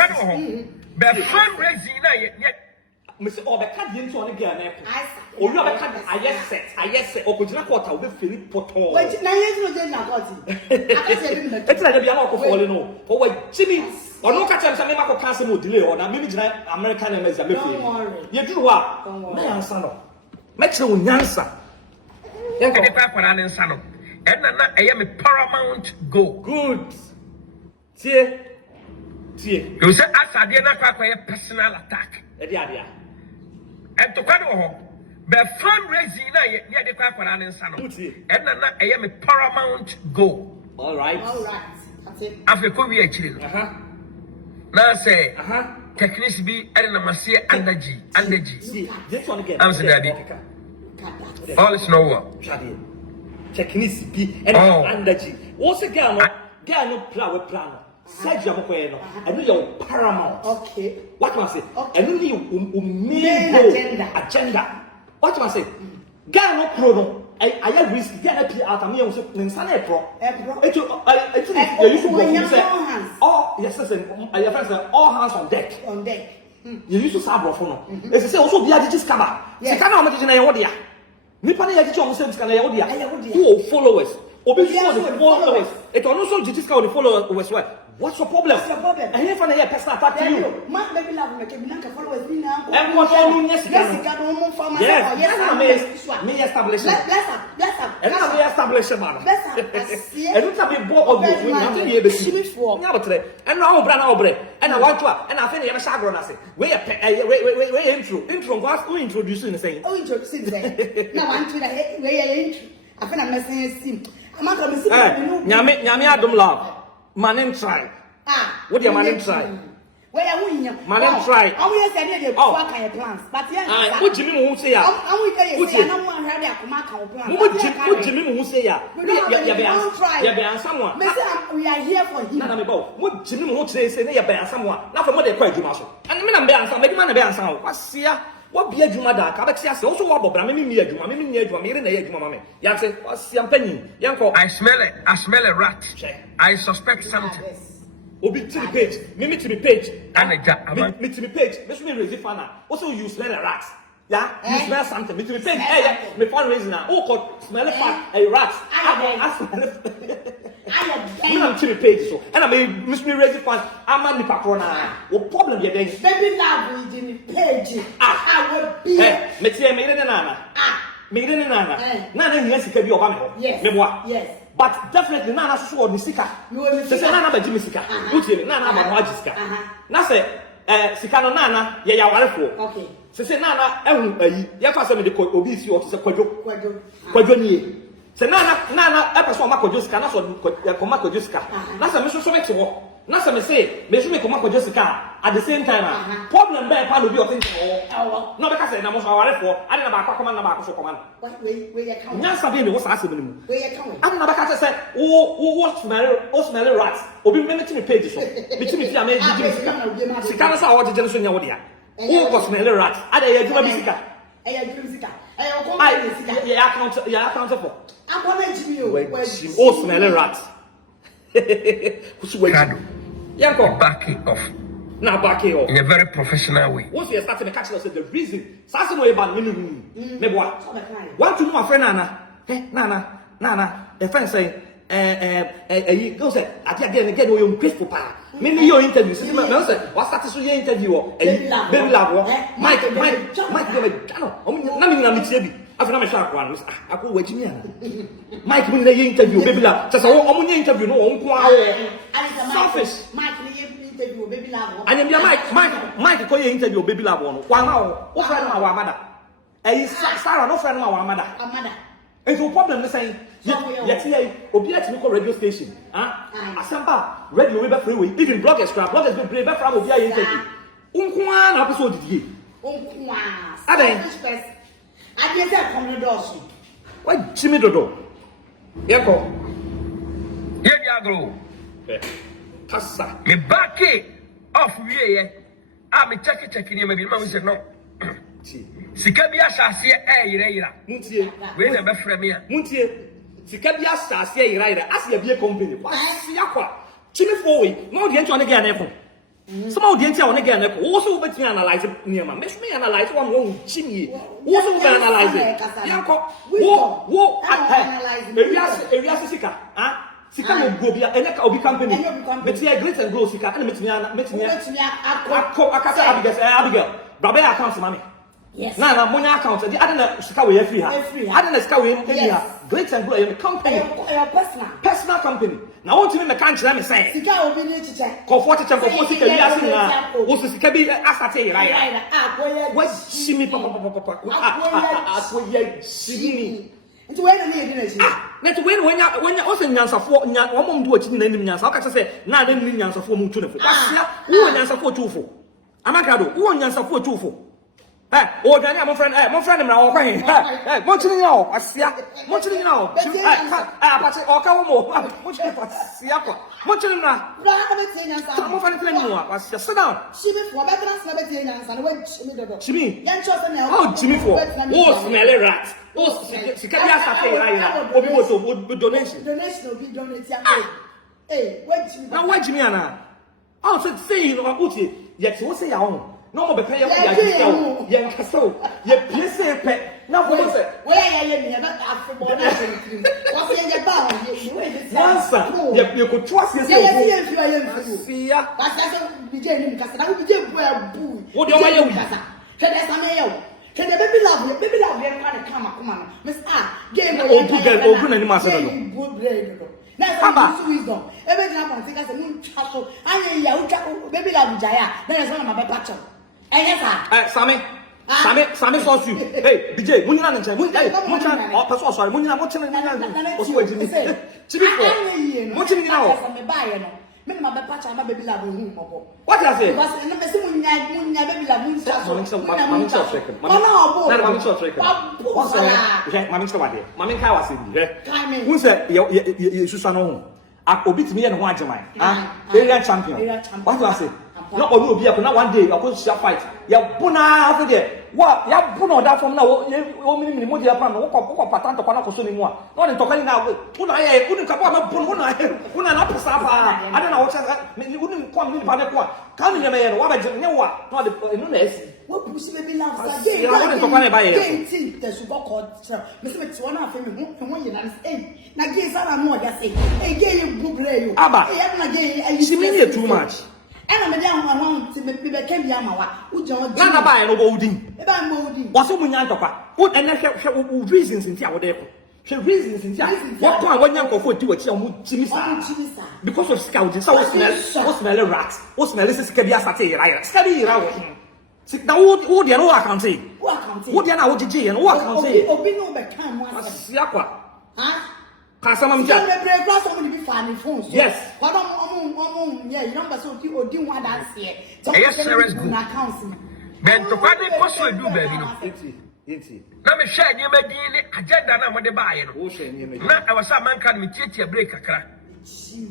fundraising yet. Mr. Obeka didn't want to get an apple. Oh, you have a cat. I yes, said, or could you not what I will feel it for all? Wait, now you know, it's like a Bianco falling over. Oh, wait, Jimmy, or no catch and some Marco Castle will delay or maybe American MS. Don't worry. You do what? My answer. Make sure we answer. And I am a paramount goal. Good. See, you say, as I did not a personal attack. And to cut off, the fundraising, the Quaparan and Sano, and I am a paramount goal. All right. That's it. After COVID, now say, techniques be Masia under G. This one again. I'm saying, all is no one. Techniques be under G. What's a girl? Girl, no plan. Said you and you're paramount. Okay. What can I say? And you main agenda. What can I say? Girl, no pro. I have risk. Get a out of me. I'm saying, pro. It's you used to go. Oh, yes, listen. I have all hands on deck. On deck. You used to sabre for no. It's say also be a just cover. Say, can I imagine a audio? Nipani like you almost can I audio. Who followers? Followers. It also just the followers. What's your problem? What's your problem? I hear from the personal attack to you. Man, baby, love me. Can followers be now? And what I mean, yes, me establish. Bless up. And now we establish a man. And don't have a board of you. Nothing here, but and now, and I want to, and I think you have a shagron. I say, wait, intro, who introducing the same? Oh, introducing the same. Now, I'm to the way I think I'm messing with him. I'm not going to see Yami, I don't love. Man try. What do you man try? Where are we? Man try. I will say they work on your plans. But yeah, what Jimmy who say ya? I will say I don't want to have a mark on plan. What Jimmy who say ya? Yeah, someone. We are here for him. What Jimmy who say you bear someone. Not from what they quite you muscle. And the man bear some, make man bear some. What's here? What be a Jumada? Cabexia also what Bob, me near Juma, me near Juma, me near Juma. Yax, what's your penny? Yanko, I smell a rat. I suspect something. Obi to the page, me to the page, and a me to the page. Let's me raise it. Also, you smell a rat. Yeah, you smell something. Me to the page. Hey, me find reason now. Oh, God, smell a rat. I smell it. I'm to the page, so and I mean, Miss Me raise it. I'm on the patrona. What problem you then? Baby, love in the page. I will be. Hey, me tell me the Nana. Me didn't Nana. Nana yes can be over me. Yes. Yes. But definitely Nana so the sika. Say Nana ba Jimmy sika. Uti Nana ba Wajiska. Na say sika no Nana ye ya warefo. Okay. Say Nana ehun ayi. Ye fa say me de obi si o to say kwadwo nie. Say Nana e person ma kwadwo sika na so ko ma kwadwo sika. Na say me so me te wo. Na say me say me so me ko ma kwadwo sika at the same time problem be pa no bi o think o. No because say na mo so warefo. Ade na ba akwa command na ba akwa so command. We ya kan. Nya sabe me wo sa ase me mu. We ya kan. Ade na ba ka say wo smell rats. Obi me me page so. Me ti me fi am e di sika. Sika na sa wo jeje so nya wo dia. Wo smell rats. Ade ya juma bi sika. Sika. Yeah, account for. I'm going to you. Oh, smelling rats. Who's waiting? Yeah, go. Back it off. Now back it off. In a very professional way. Once you start to catch us, the reason. Sassy way about me. Me what? Want to know my friend Nana? Hey, Nana. A friend say, go say, again, you're ungrateful pa. Maybe your interview. See, my say, what's that? So your interview? Baby love. Mike, go me. No, I'm not after na me sha akwa akwa waji mi ana Mike mun na ye interview baby love just o mun ye interview no on kwa selfish Mike ni ye interview baby love anyam ya Mike ko ye interview baby love no kwa na o friend ma wa amada Sarah no friend ma wa amada and so problem is saying yet here obi at me ko radio station asempa radio we be freeway even bloggers be brave from obi a ye interview unkwa na episode die unkwa aden I get that from the door. Why Jimmy Dodo? Yeko. Agro. Kasa. Me back it off we me check ni me bi ma say no. Sika bi asase yira. Muntie. We na be frɛ me a. Muntie. Sika bi asase yira. As ye be company. Wasi akwa. Jimmy for we. No de ntwa ne ga na ekɔ. Some of the entire again, also bet me analyze near my me analyze one wrong Jimmy. Also analyze it. Yanko, area Sika, Sika no go be a Obi company. But here great and grow Sika, and Abigail. Babe account money. Yes. Now, money account, the other Sika we free. I didn't Sika we great and grow company. Personal company. Now, what you mean, the country, I'm saying, Sika will be teacher. Comfort Sika, we are Sika be asate, right? What's Shimmy, Papa? Shimmy. It's when I need it. Let's win when you're also in answer for one do it in the name. How can I say, now then, in answer for Mutuno? Who in answer for 2 for? Amankrado, who in answer for 2 for? Oh, then I'm a friend, now. Mountain now, I see. Mountain now. But or come more. Mountain now. I'm a friend anymore. I see. Sit down. Jimmy for better than and went Jimmy. Oh, Jimmy for. Oh, smelly rat. Oh, she can be a right donation. Donation will be donated. Hey, wait, now why Jimmy Anna? Oh, so say you know, yet you say your own. No more pay your young castle. You piece a pet. Now, what is it? Where are you? What's in your bound? You could trust yourself. See ya. But that's beginning because I will begin where boo. What do you want? Can the baby love you can't come on. Miss game open any master. Now, wisdom. Every time I think I said, Castle, I baby love Jaya. Then it's one of my patch. Yes, Sammy saw you. Hey, DJ, when you're not in sorry, when you're not what I say? Not all be up now one day, I could fight. Ya Buna after there. What? Ya Buna that from now, only Modia Pan, Patan to Panaco anymore. Not in talking now. Puna, couldn't come up, Puna, not to Sapa. I don't know what you wouldn't come in Panaqua. Come in the man, what I don't know what, not the less. What possibly loves again? I wouldn't talk about it. The super court, Mr. One of him, now, guess I know what I say. Again, you blue. Abba, she mean too much. Ena me dia ho ti me be kem bia ma wa. Ujo Na na ba e no bo udin. E ba mo udin. Was so munya ntokwa. Wo ene hwe reasons nti a wo de ko. Hwe reasons nti a. What point when yanko for ti wachi amu chimisa. Because of scouting. So what smell rats. What smell is sika bia sate ira. Sika bi ira wo. Sik na wo de no account say. Wo account say. Wo de na wo gigi no account say. Obi no be kan mo asa. Asia kwa. Ha? Kasama mja. So the break cross on the phone phone. Yes. But yeah, you number so odi one that here. Yes, sir, is good. Ben to kwade koso edu baby no. Yeti. Na me hwe nyema din ni agenda na mo de baaye no. Wo hwe nyema. Na e wasa manka me tietia break kakra.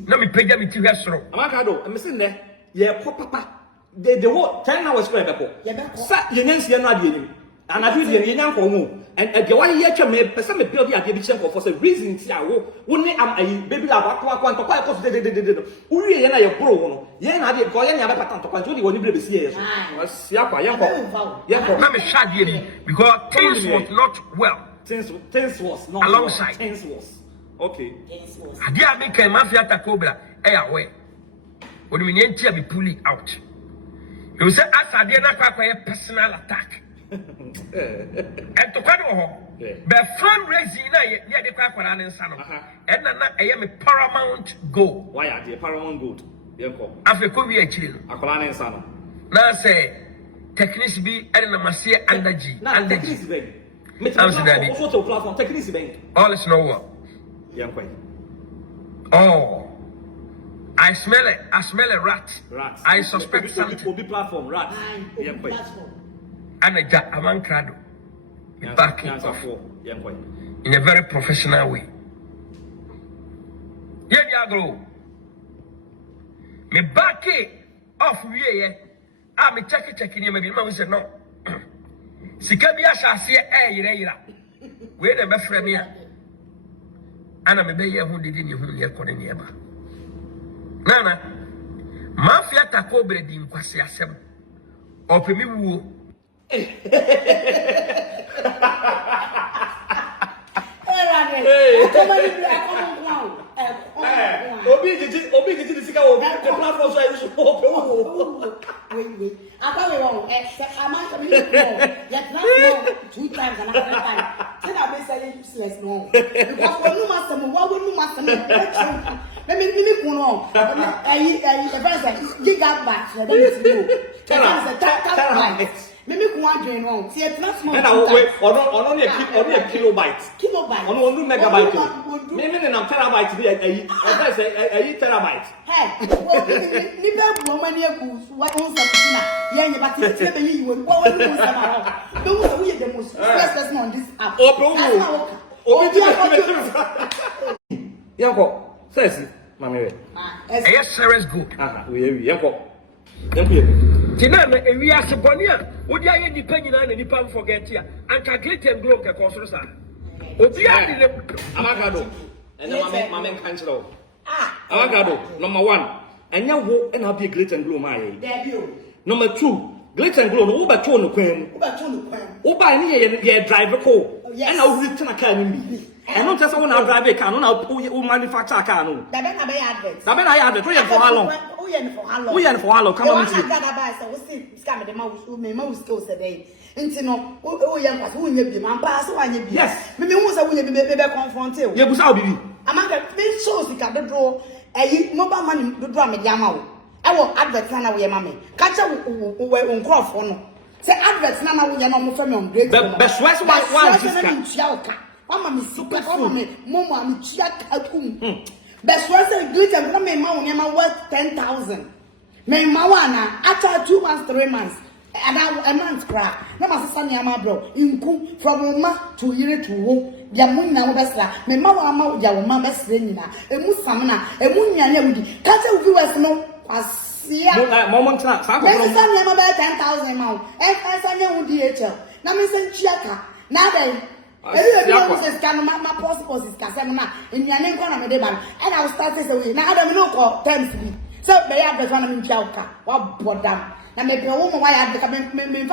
Na me pagya me ti hwe soro. Amankrado, me say ne ye ko papa. The whole 10 hours for beko. Sa ye nyansia no ade enim. Anadu de ye nyanko ho. And the one ye twa me person me build ade bi chenko for say reason ti a wo ne am ayi baby la akwa ntokwa ko de. Wo wie ye na ye bro wo no. Ye na ade ko ye nya be patan ntokwa nti wo de woni bre be sie ye so. Sia kwa yanko. Na me hwa de bi because things was not well. Things was not alongside. Things was. Okay. Ade a me kan mafia takobra e ya we. Woni me ntia be pulling out. You say asade na kwa ye personal attack. And to kwado ho be fundraising na ye de kwa na nsa no and na eye me paramount goal. Why are the paramount goal? Yenko Africa wi akire no akola na nsa no na say techniques bi and na masie underg techniques be me photo platform techniques be all is no what Yenko. Oh, I smell a rat. I suspect something. Obi platform rat. Yenko. Anaja Amankrado. Back in a very professional way. Yeah, go. Me back off we me check in maybe man say no. Sikabia sha se ira. We na be frame ya. Ana me be ye hu didi ni hu ye kone ni eba. Nana. Mafia takobre di nkwase asem. Opemi wuo. Obi did this guy the platform so I should wait. I thought we wrong. Am I coming yet not 2 times and another time. Then I'll be saying useless no. Because when you must what will you must let me go on. The first gigabytes. Mimi ko adwen won ti e transfer na we ono ne kilobyte ono megabyte mimi ne na terabyte bi ayi terabyte hey ni be bu mani aku wa on sabti na ye nya ba ti be yi wo wa wo no sama be wo so ye the most first person on this app obi di yanko sesi mami we Yes, sir, is good. We yanko Tina na ewi aseboni a wodi aye nipa nyina na nipa forget ya anka gluten glow ke konsoro sa obi a di le Amankrado ene mama kanselo Amankrado number 1 enya wo ena be gluten glow ma ye number 2 gluten glow no wo ba to no kwan mu wo ba ni ye drive ko ena wo ri tina car ni bi eno tese wo na drive car no na wo manufacture car no da be na be advert wo ye for how long Who yen for how long? Come on, I got we see scam the mouse, me mouse skills a day. Intino, oh, yen was who you be, man, pass one you be. Yes, me who's a win be confront you. You was be. Among the shows you can draw a mobile money to draw me yamau. I will advert Nana with mammy. Catch up on crop or no. Say adverts Nana with your normal family on great. Best West one, Chiaka. Mama, super for me, Mama, and Chiak at home. Best was a gluten from my mouth, worth 10,000. My mawana, after 2 months, 3 months, and a month crack. No, my son, Yama, bro, in cook from Uma to year to woo. Yamuna, Besla, my mamma, Yama, best Renina, a Musamana, a Munya, catch a few as no, as moment, I'm about 10,000 mouth, and I sang with DHL. Now, Mr. Chiaka, now then. Everyone says, "Can my possible is Casanna in your name, Conor Medeban?" And I'll start this away. Now I don't know call terms to be. So they have the one in Chauka. What bought them? Now maybe a woman why I become me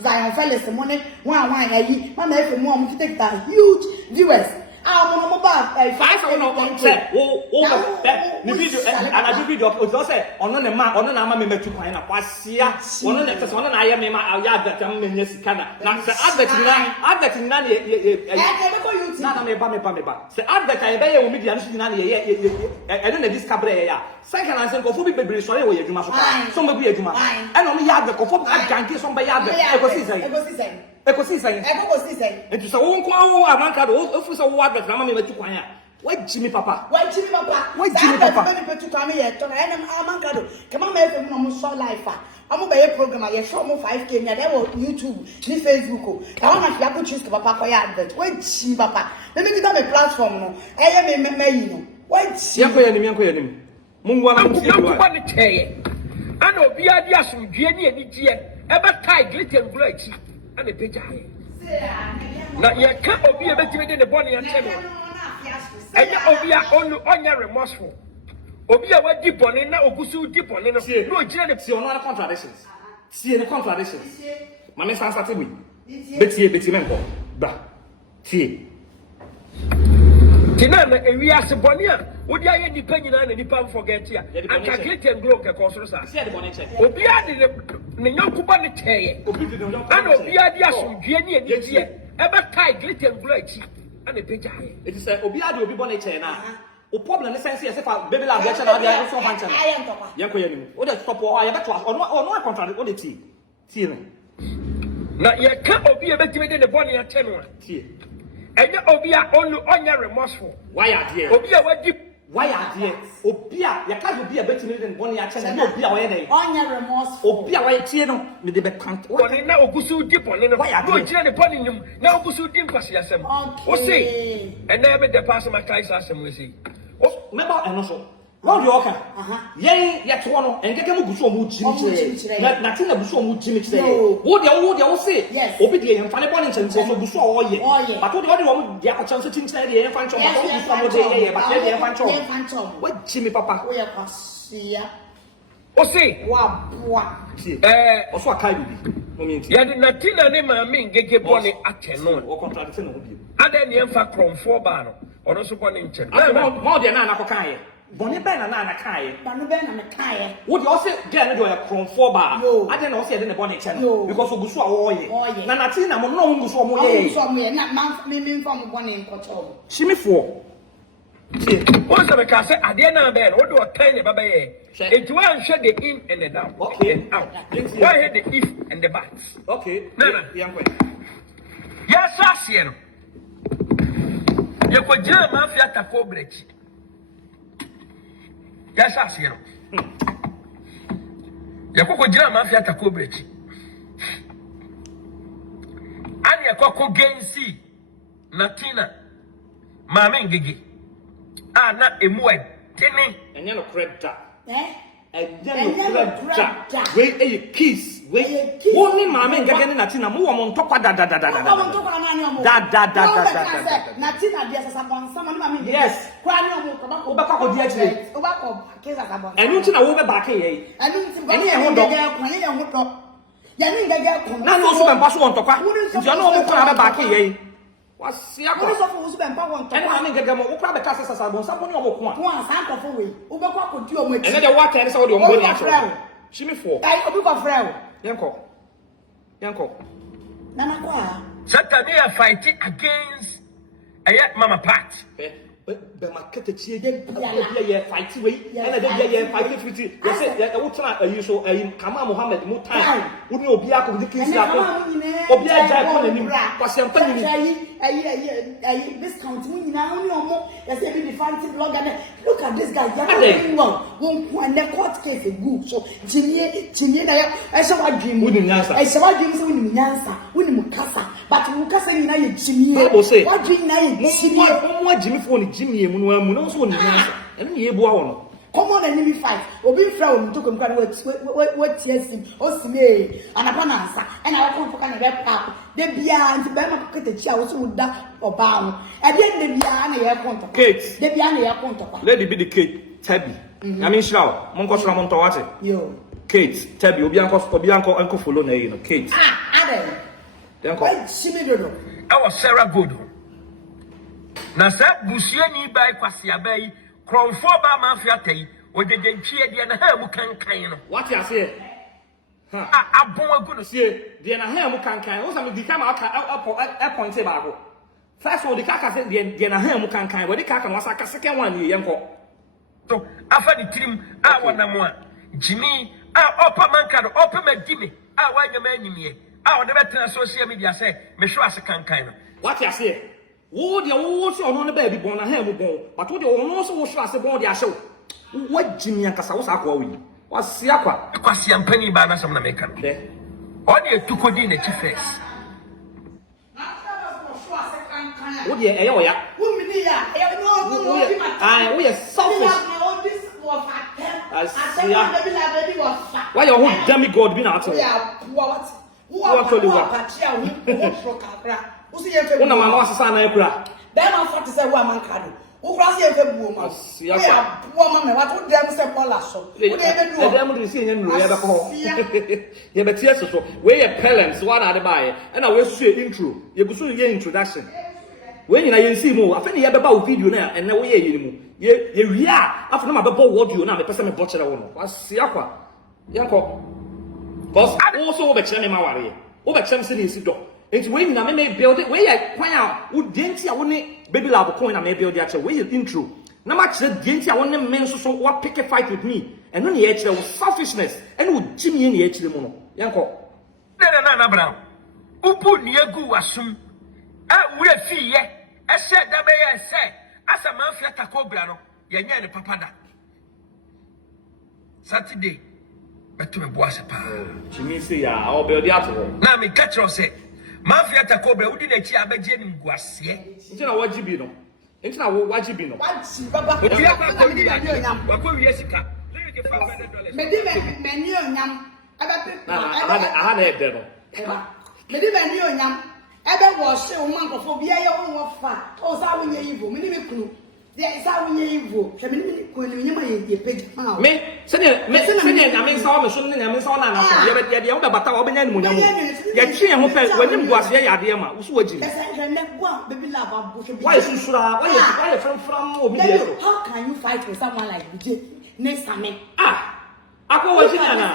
Zion Fellas the money. One, my if more to take that huge viewers. I'm on mobile. Five on say, oh, the video, and I do video. Also say, on the man, on the Nama me to find a Quasia, one of the one I am in my yard that I'm in this Canada. Now, the advert in Nani, Nana me Bameba. The advert I bear with me, I don't know this cabaret. Second, I said, go for people, sorry, you must have some of you, and only yard the conform, I can't get some by yard. Ecosystem. And to say, oh, Amankrado, officer, what the Rama me to quiet. Why Jimmy Papa? Why Jimmy Papa? Why Jimmy Papa? To come here, to Amankrado. Come on, make them no so life. I'm a better program. I show more 5K. There was YouTube, ni Facebook. I want to have to choose Papa for your advert. Why Jimmy Papa? Let me give them a platform. No, I am a man. Why Jimmy? Mungwa na cheye. Ano bia dia so due ni ani die. Ebe tie glitter and glow echi. Ana peja he. Na ye ka obi e betime de ne bone ya cheme. Enya obi a onu onya remorseful. Obi a wadi bone na ogusu di bone no. No gire de see ono contradictions. See any contradictions. Mama san sate we. Betie menko. Bra. See. Tina na ewi ase bone a wodi aye nipa nyina na nipa forget ya. Anka glitter and glow ke konsoro sa. See the bone check. Obi a de ne nyankuba ne cheye. Ana obi a dia so due ni ani die. Ebe tie glitter and glow echi. Ana peja he. It is obi a de obi bone cheye na. O problem ne sense say for baby la get na dia so fan channel. Yanko yanim. O de stop o ya beto ono contradict o de tie no. Na ye ka obi e betime de ne bone ya cheme wa. Tie. Enya obi a onu onya remorseful. Why are there? Obi a wadi why are there? Obi a ya ka obi a betime de ne bone ya cheme na obi a we dey. Onya remorseful. Obi a we tie no me de be count. Bone na ogusu di bone no. No gire ne bone nyum na ogusu di nkwase asem. O sei ena be de pass my kai asem we sei. Remember and so what you okay yen yet one and get mu guso mu jimi na tin na guso mu jimi say wo de say obi de yen fa ne bone nchen so guso o ye but wo de wo de akwa chance tin say de yen fa nchom but wo guso mo de ye but de yen fa nchom what jimi papa wo ye kwasia o say wa boa o so akai bibi no mi nti ya de na tin na ne ma me ngege bone ateno wo contradict no bi ada ne emfa KROM 4 ba no ono so bone nchen mo de na ko kan ye bone ben na kan ye banu ben na me kan ye wo de o say girl no de KROM 4 ba ade na o say de ne bone nchen because ogusu a wo ye na na tin na mo no ngusu o mo ye na man me fa mo bone nkocho shimifo o se be ka say ade na be no do o tan ne baba ye it one share the in and the down okay out why hit the if and the but okay Nana yankwe yes asien ye ko jira mafia tako brechi yes asien ye ko jira mafia tako brechi ani ye ko gensi natina mama ngege ana emu tini enye no credda we a kiss we only mama ngege ni natina mu wo mo ntokwa da natina dia sasa bonsa ma mama ngege yes kwa ni omo ko ba ko ba ko di akire o ba ko keza ka bonsa enu ntina wo be ba kan ye enu ye ho do ye ho do ya ni ngege ko na no so be mpa so won tokwa nti ono wo ko na be ba kan ye wasia ko so fo so be mpa won tokwa enu mama ngege mo wo kwa be ka sasa bonsa mo ni omo ko a sa ko fo we wo be kwa ko di omo ene de wa kan se wo de omo ni akire shimifo ai obi ko frɛ yanko nana kwa Satan they are fighting against mama part be market tie de ye fight we and de ye fight free you say ya wo tana ayi so ayi kama Muhammad mu time wo ni obi akọ di kinsi akọ obi aja ko na nim KROMpanyin ayi discount mu nyina wo ni omo ya say be fancy blogger look at this guy ya doing well won ko and the court case good so jinye da ya I say what dream wo ni nyansa I say what dream say wo ni nyansa wo ni mukasa but mukasa nyina ye jinye what dream na ye jinye mo ajimi fo ni jimie mu no amu no so ni nyansa enu ye bua wo no come on enemy fight obi fra o ntoko mkwa na what tiesim o sime anapa na nsa na wa kon foka na be pap de bia nti be ma kokete chi a wo so da oba no e de bia na ye kon to Kate de bia na ye kon to lady be the Kate Tabi I mean shao mon ko sra mon to wate yo Kate Tabi obi anko follow na you know Kate ade then ko sime dodo I was Sarah Godo na sa busua ni bai Kωasiapanin kromfo ba mafia tai odedentwie de na ha mu kankan no what you say abon agu no sie de na ha mu kankan wo sam di kama aka point ba go first one the kaka say de na ha mu kankan we the kaka no asa ka second one ye yenko to afa di tirim a wona mo a jimi a opa Amankrado opa magime a wanya manyimie a wona betena social media say me hwe ase kankan no what you say wo de wo so no ba bi bon na ha mu bon but wo de wo so wo hwe ase bon de ahyew wo jimi ankasa wo sa akwa wi Kωasiapanin ba na sam na meka no on e tukodi na chifes wo de eya oya Wo mi ni ya, wo ye selfish baby was fat. why your whole demigod be na ato Yeah, what? Who are you patia who kakra. Who see you una mama asesa na ekura then I'm fat say wo Amankrado. Who cross you fe buo ma. Yeah, buo ma me what dem say Paula so. Who dey be do? Dem dey see enye nuru ya be ko. Ye be tie so we ye parents what are the buy and we sue intro. Ye gusu ye introduction. We nyina ye nsi mu afa ne ye be ba wo video na and na we ye yini mu. Ye wi a afa na ma be bo audio na me pese me bo kire wo no. Wasia kwa. Yanko. Cause also wo be kire me ma ware ye. Wo be kire me se ne nsi do. Enti we nyina me build it we ye kwan a wo denti a wo ne baby lab coin na me build ya che we ye intro. Na ma kire denti a wo ne men so what pick a fight with me. And no ne ye kire wo selfishness and wo jimi ne ye kire mu no. Yanko. na bra. Upu ni egu wasum. We fi ye. Ese da be ye se. Asa mafia takobra no. Ye nya ne papa da. Saturday. Beto me boase pa. Chimi se ya o build ya to. Na me catch you say. Mafia takobra udi na chi abeje ni nguase. Nti na wajibi no. Nti na wajibi no. Waji baba. Obi aka ko ni anyam. Wa ko wiye sika. Lyric $500. Me di me ni onyam. Aha na ede no. Me di me ni onyam. Ebe wo se o man kofo bia ye wo fa. O sa wo nye yivo. Me ni me kunu. There is how we yivo. Se me ni ko ni nyama ye page ma. Me se ne na me sa o me so ne na me sa o na na so ye de wo be bata wo be nya ni munyam. Ye twi ye ho pe wanim guase ye yade ma. Wo so waji. Se ne gwa baby lab abuso bi. Why susura? Why from obi dey? How can you fight with someone like BJ? Next time. Akwa waji na.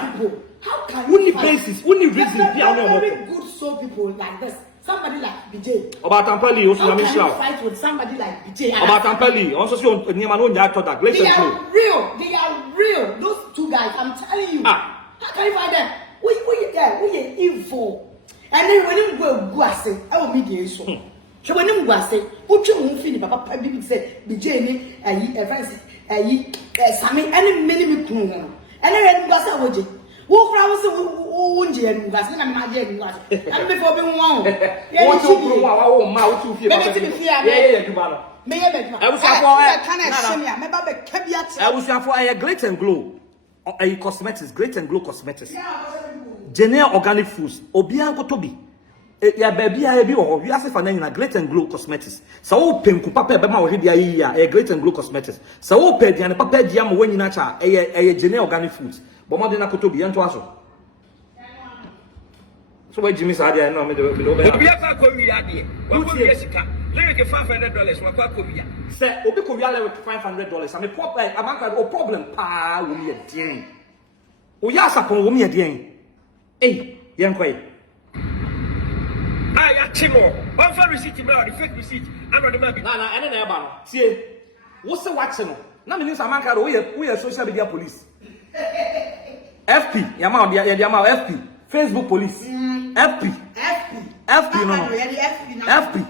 How can you places, reason bia no mo. Very good soul people like this. Somebody like BJ. Oba Tampali also na me shout. Fight with somebody like BJ. Oba Tampali also see on niam no nya to that. They are real. Those two guys, I'm telling you. How can you fight them? We evil. And then when you go ase, I will meet you so. So when you go ase, what you won't feel papa people say BJ ni friends Sami any many people. And then go ase woje. Who crowd say unje and gas na ma je gas. And before be one. What you bro wa ma what you feel. Yeah, you ba. Me ye be. I was for can I shame ya? Me ba be kabia. I was for Great and Glow. Cosmetics, Great and Glow Cosmetics. General Organic Foods. Obia go to be. Ya baby ya bi wo wi ase fa na nyina Great and Glow Cosmetics. Sa wo penku papa be ma wo hede ayi ya Great and Glow Cosmetics. Sa wo pe dia ne papa dia ma wanyina cha General Organic Foods. But more than a could be and to us. So, why Jimmy said, I know me. We have a Korea. What Jessica? Lyric $500. What Korea? Say, Obi Korea with $500. I'm a poor like Amankrado problem. Pa, we are dealing. Oh, yes, upon me again. Hey, young quay. I am Timo. One for receipt, the fake receipt. I'm not the man. Nana, I don't know. See, what's the watching? Now, means Amankrado, we are social media police. FP, yama FP, Facebook police. FP, no. FP.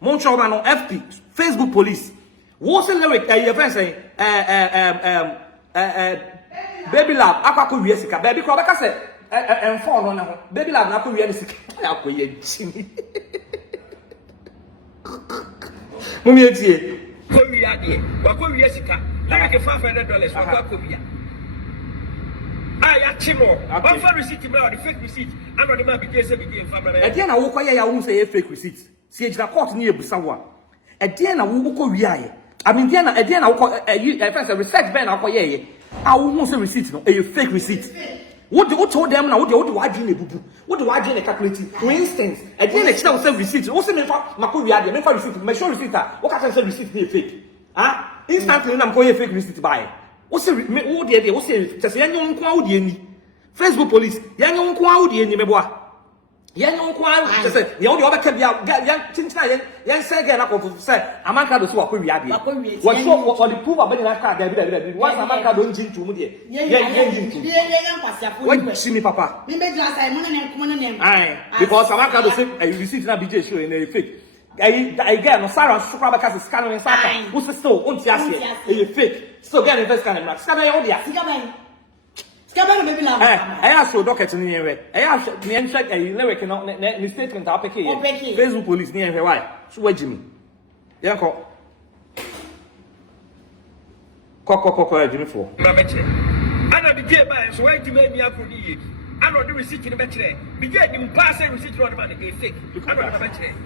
Montreal man no FP, Facebook police. What's the lyric? Your friend say, baby lab, akwa wiye sika. Baby ko beka say, phone no. Baby lab na ko wiye sika. Akoye chimi. Mumi etie. Ko wiye de. Wa ko wiye sika. Lyric $500. Wa ko wiye. I am Timo. One for receipt, the fake receipt. I'm not the man because everything family. Again, I will ya who say fake receipt. See, it's a court near Busawa. Again, I will go ria. I mean, again, I will call a research ban. I will say receipt, no, a fake receipt. What told them now? What do I do in a boo? What do I do in a calculating? For instance, I didn't expect to receipt. What's the name for Makuria? The name for receipt. Make sure receipt. What can I say receipt here fake? Instantly, I'm going to fake receipt by. What's the what the idea? What's the just young crowd? Facebook police. Young crowd in the young crowd. Just say the other can be young Tintina. Young Santiago na say Amankrado so akọ wiade. What show for the proof about that card there. What Amankrado engine to mu there. What see me papa? Me be just say money name. Because Amankrado say I receive na BJ show in a fake. I get no Sarah super because scan on Instagram. Who's still on tiase. A fake. So get invest can na. Scan on dia. I asked your docket in here. I asked me and check a lyric and statement. I'll pick Facebook police near here. Why? So, wait, Jimmy. Yanko. Coco, Jimmy for. I don't be dear by so why do you make me up for me? I don't do receipt in the battery. Be getting pass and receipt on the money. Look at that.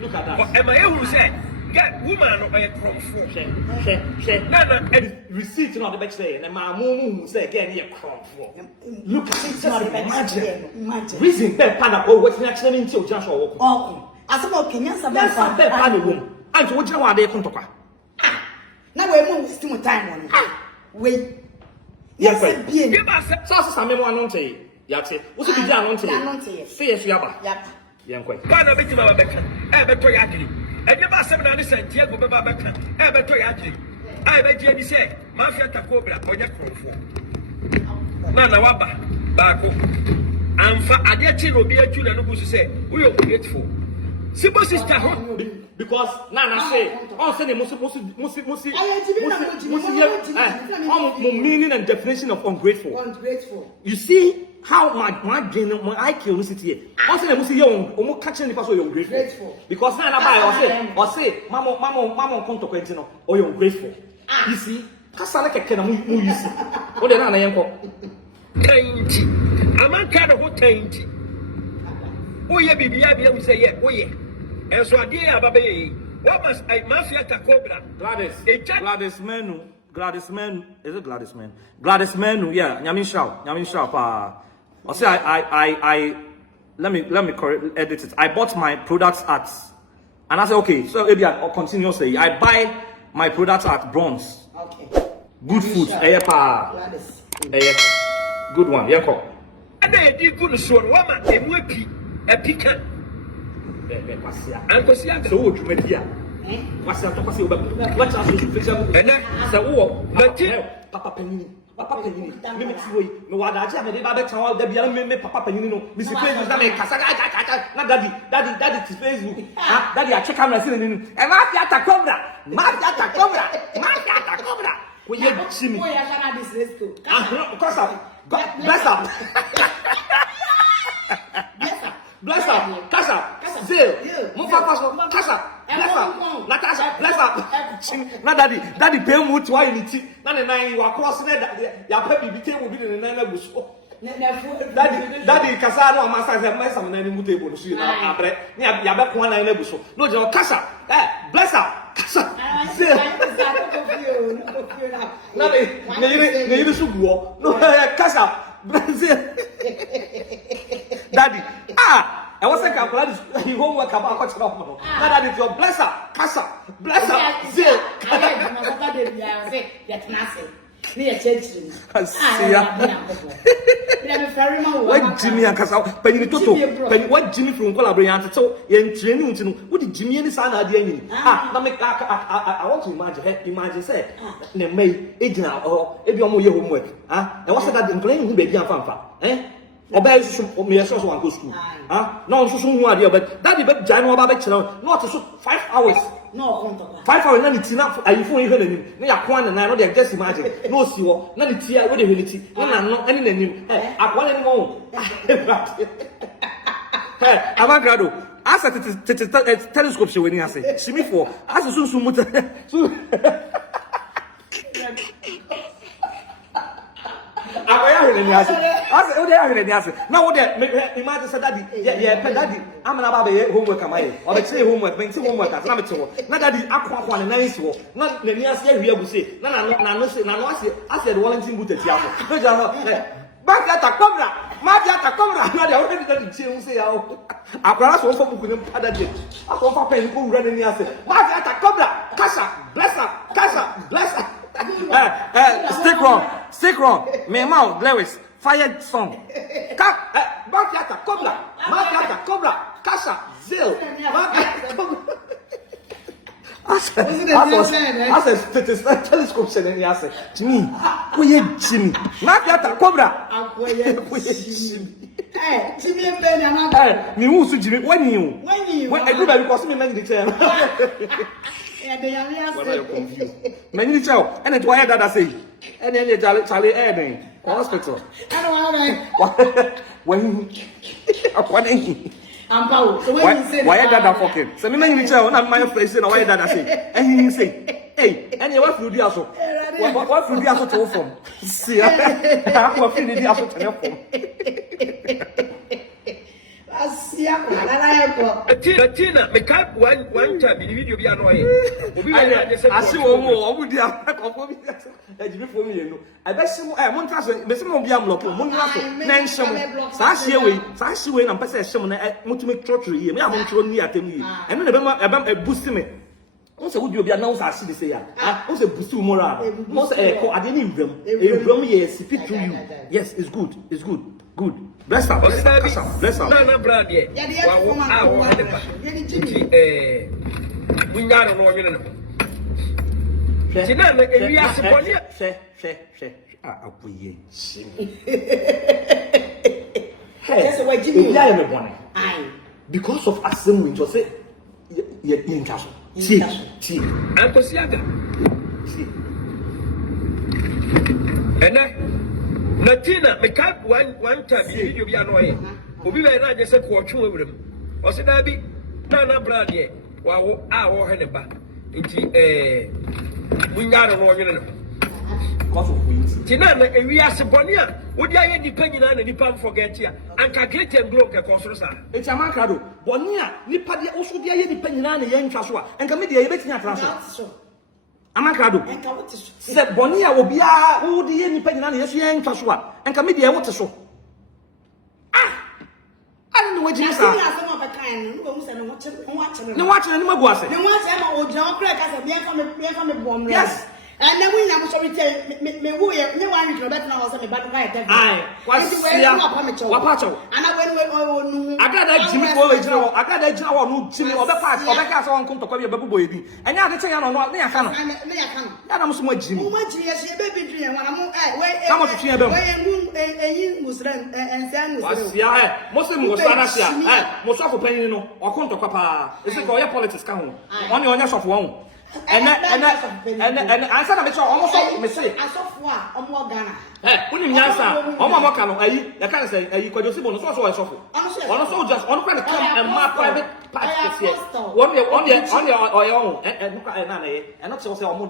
Look at that. Am I able to say? Get woman or a confrontation. Receipt on the battery, and my mom say again here crom for. Look at it, imagine. Reason that pan up, what's actually until just or Oh, as about Kenyan that's a bad pan room. And what you know, they come to pass. Now we're moving still time on it. Wait. Yes, bien. Give us So, some men want to say, Yati, what's it done on to say, Yaba. Young quick. one of it, my better. Ever to Yaki. And you must have done Santiago Baba. Ever to Yaki. I bet you say, Mafia Tacobra, or Yakro. Nana Waba, Bago. And for Adiachi will be a children who say, we are grateful. Simple sister, because Nana say, all say meaning and definition of ungrateful. Ungrateful. You see how my IQ is here. Also, I must say, you're catching the person you're ungrateful. Because Nana buy or say, Mama, come to Quentino, or you're ungrateful. You see, Casala can you see. What did I am? Amankrado who tainty. Oh, yeah, baby, I say, yeah, oh, yeah. And so, dear Baby, what must I mafia Tacobra? Gladys Menu, is it Gladys Menu, yeah, Yamin Shao, I say, I, let me edit it. I bought my products at, and I said, okay, so maybe I'll continue say, I buy my products at Bronze. Okay. Good food, Gladys. Good one, yeah, call. And they did good so woman, a whippy, a picker. And Kosiapanin. So what media? What's that? What's that? And then so Papa Panin. Me see no what I just made Baba Town the Bian me Papa Panin no. Mr. Facebook na me kasa na daddy Facebook. Daddy I check camera see and mafia ta cobra. When you see me. Oh, yeah, can I this to? Bless up. Bless up. Casa. Zil. Mufa Casa. Bless up. Natasha. Bless up. Na daddy pay mu to why in it. Na you are crossing that. Ya pepi became will be in the nine bush. Daddy Casa no master have my some name table. So na abre. Ya be ko na bush. No just Casa. Bless up. Casa. Zil. Na you should go. No Casa. Brazil. Daddy. I was saying, you homework about what's wrong. That is your blesser, Casa, blesser, Zil. What Jimmy and Casa, Penny Toto, what Jimmy from collaborating. So, in training, what did Jimmy and Sana doing? I want to imagine, say, May, agent or if you're more your homework. And what's that in playing who baby and fanfa? Obey me as one go school. No, so soon, but that is January not 5 hours. No, 5 hours, none it's enough. Are you fully hearing? Me, I can't and I know they're just imagine. No, see what? None it's here with the reality. Not any name. I want anymore. Amankrado. As a telescope, when you say, see me for as a soon. Now what imagine said daddy, yeah, daddy, I'm an ababe homework am I? Or say homework, when say homework as amateur. Not daddy aqua and nice war. Not the nearest year we will say. No, I said Wellington boot at Yamo. Back at a cobra. Mafiata cobra. No, they already done the chain. Say, Akwara so for buku pada je. Ako fa pen ko wura ni ase. Mafiata cobra. Kasha, bless her. Stick wrong. Me mouth, Lewis. Fire song. Mafiata cobra. Kasha, Zil. Mafiata cobra. I said, telescope said, and I said, Jimmy, Jimmy, not that cobra. Jimmy and Ben, and me who Jimmy, when you, I do that because me many detail. Many detail, and it's why that I say, and then Charlie Airden, hospital. I don't want when why that fucking? So me many tell not my face and why that I say. And he say, hey, and what food you also? What food you also told from? See, I will finish the also tell from. Tina, me can't one time in the video be annoying. I see one more. Would you have for me? I bet some Montas, but some of them look mention Sashi way and possession. I want to make torture here. I'm not sure at me. And then a boost me. Also, would you be announced as she say? Also, boost to morale. Most echo, I didn't even. Yes, speak to you. Yes, it's good. It's good. Bless up. No, brand yet. We got on one. Because of assembly, to say, in castle. I'm Kosiaga. And Natina, me can't one time you be annoying. Obi be na just say ko twu ewrem. O se da bi na na brand ye. Wa wo a wo he ne ba. Nti bunya no nwene no. Because of wins. Ti na ewi ase boni a wo dia ye nipa nyina na nipa forget ya. Anka great and glow ke konsoro sa. Eti Amankrado. Boni a nipa dia wo so dia ye nipa nyina na ye ntwa so a. Enka me dia ye betinya tra so. Amankrado. Se boni a obi a wo de ye nipa nyina na ye so ye ntwa so a. Enka me dia ye wo te so. I don't know what you say. No watch any more. Yes. And then we have to return me who you want to bet now as a bad guy. I got that Jimmy College. I got that Joe, no Jimmy or the part of the castle on come to call your baby baby. And now the thing I don't know, I can't. That I'm so much Jimmy. Much yes, baby dream. How much you have? And then Muslim was Russia. Most of opinion or come to Papa. Is it for your politics? Come on your of one. And I said, I'm almost mistake. I saw for Ghana. When you answer, I can't say, you could just bonus also. Also, just on credit and my private practice. One on your own, and not so say, I'm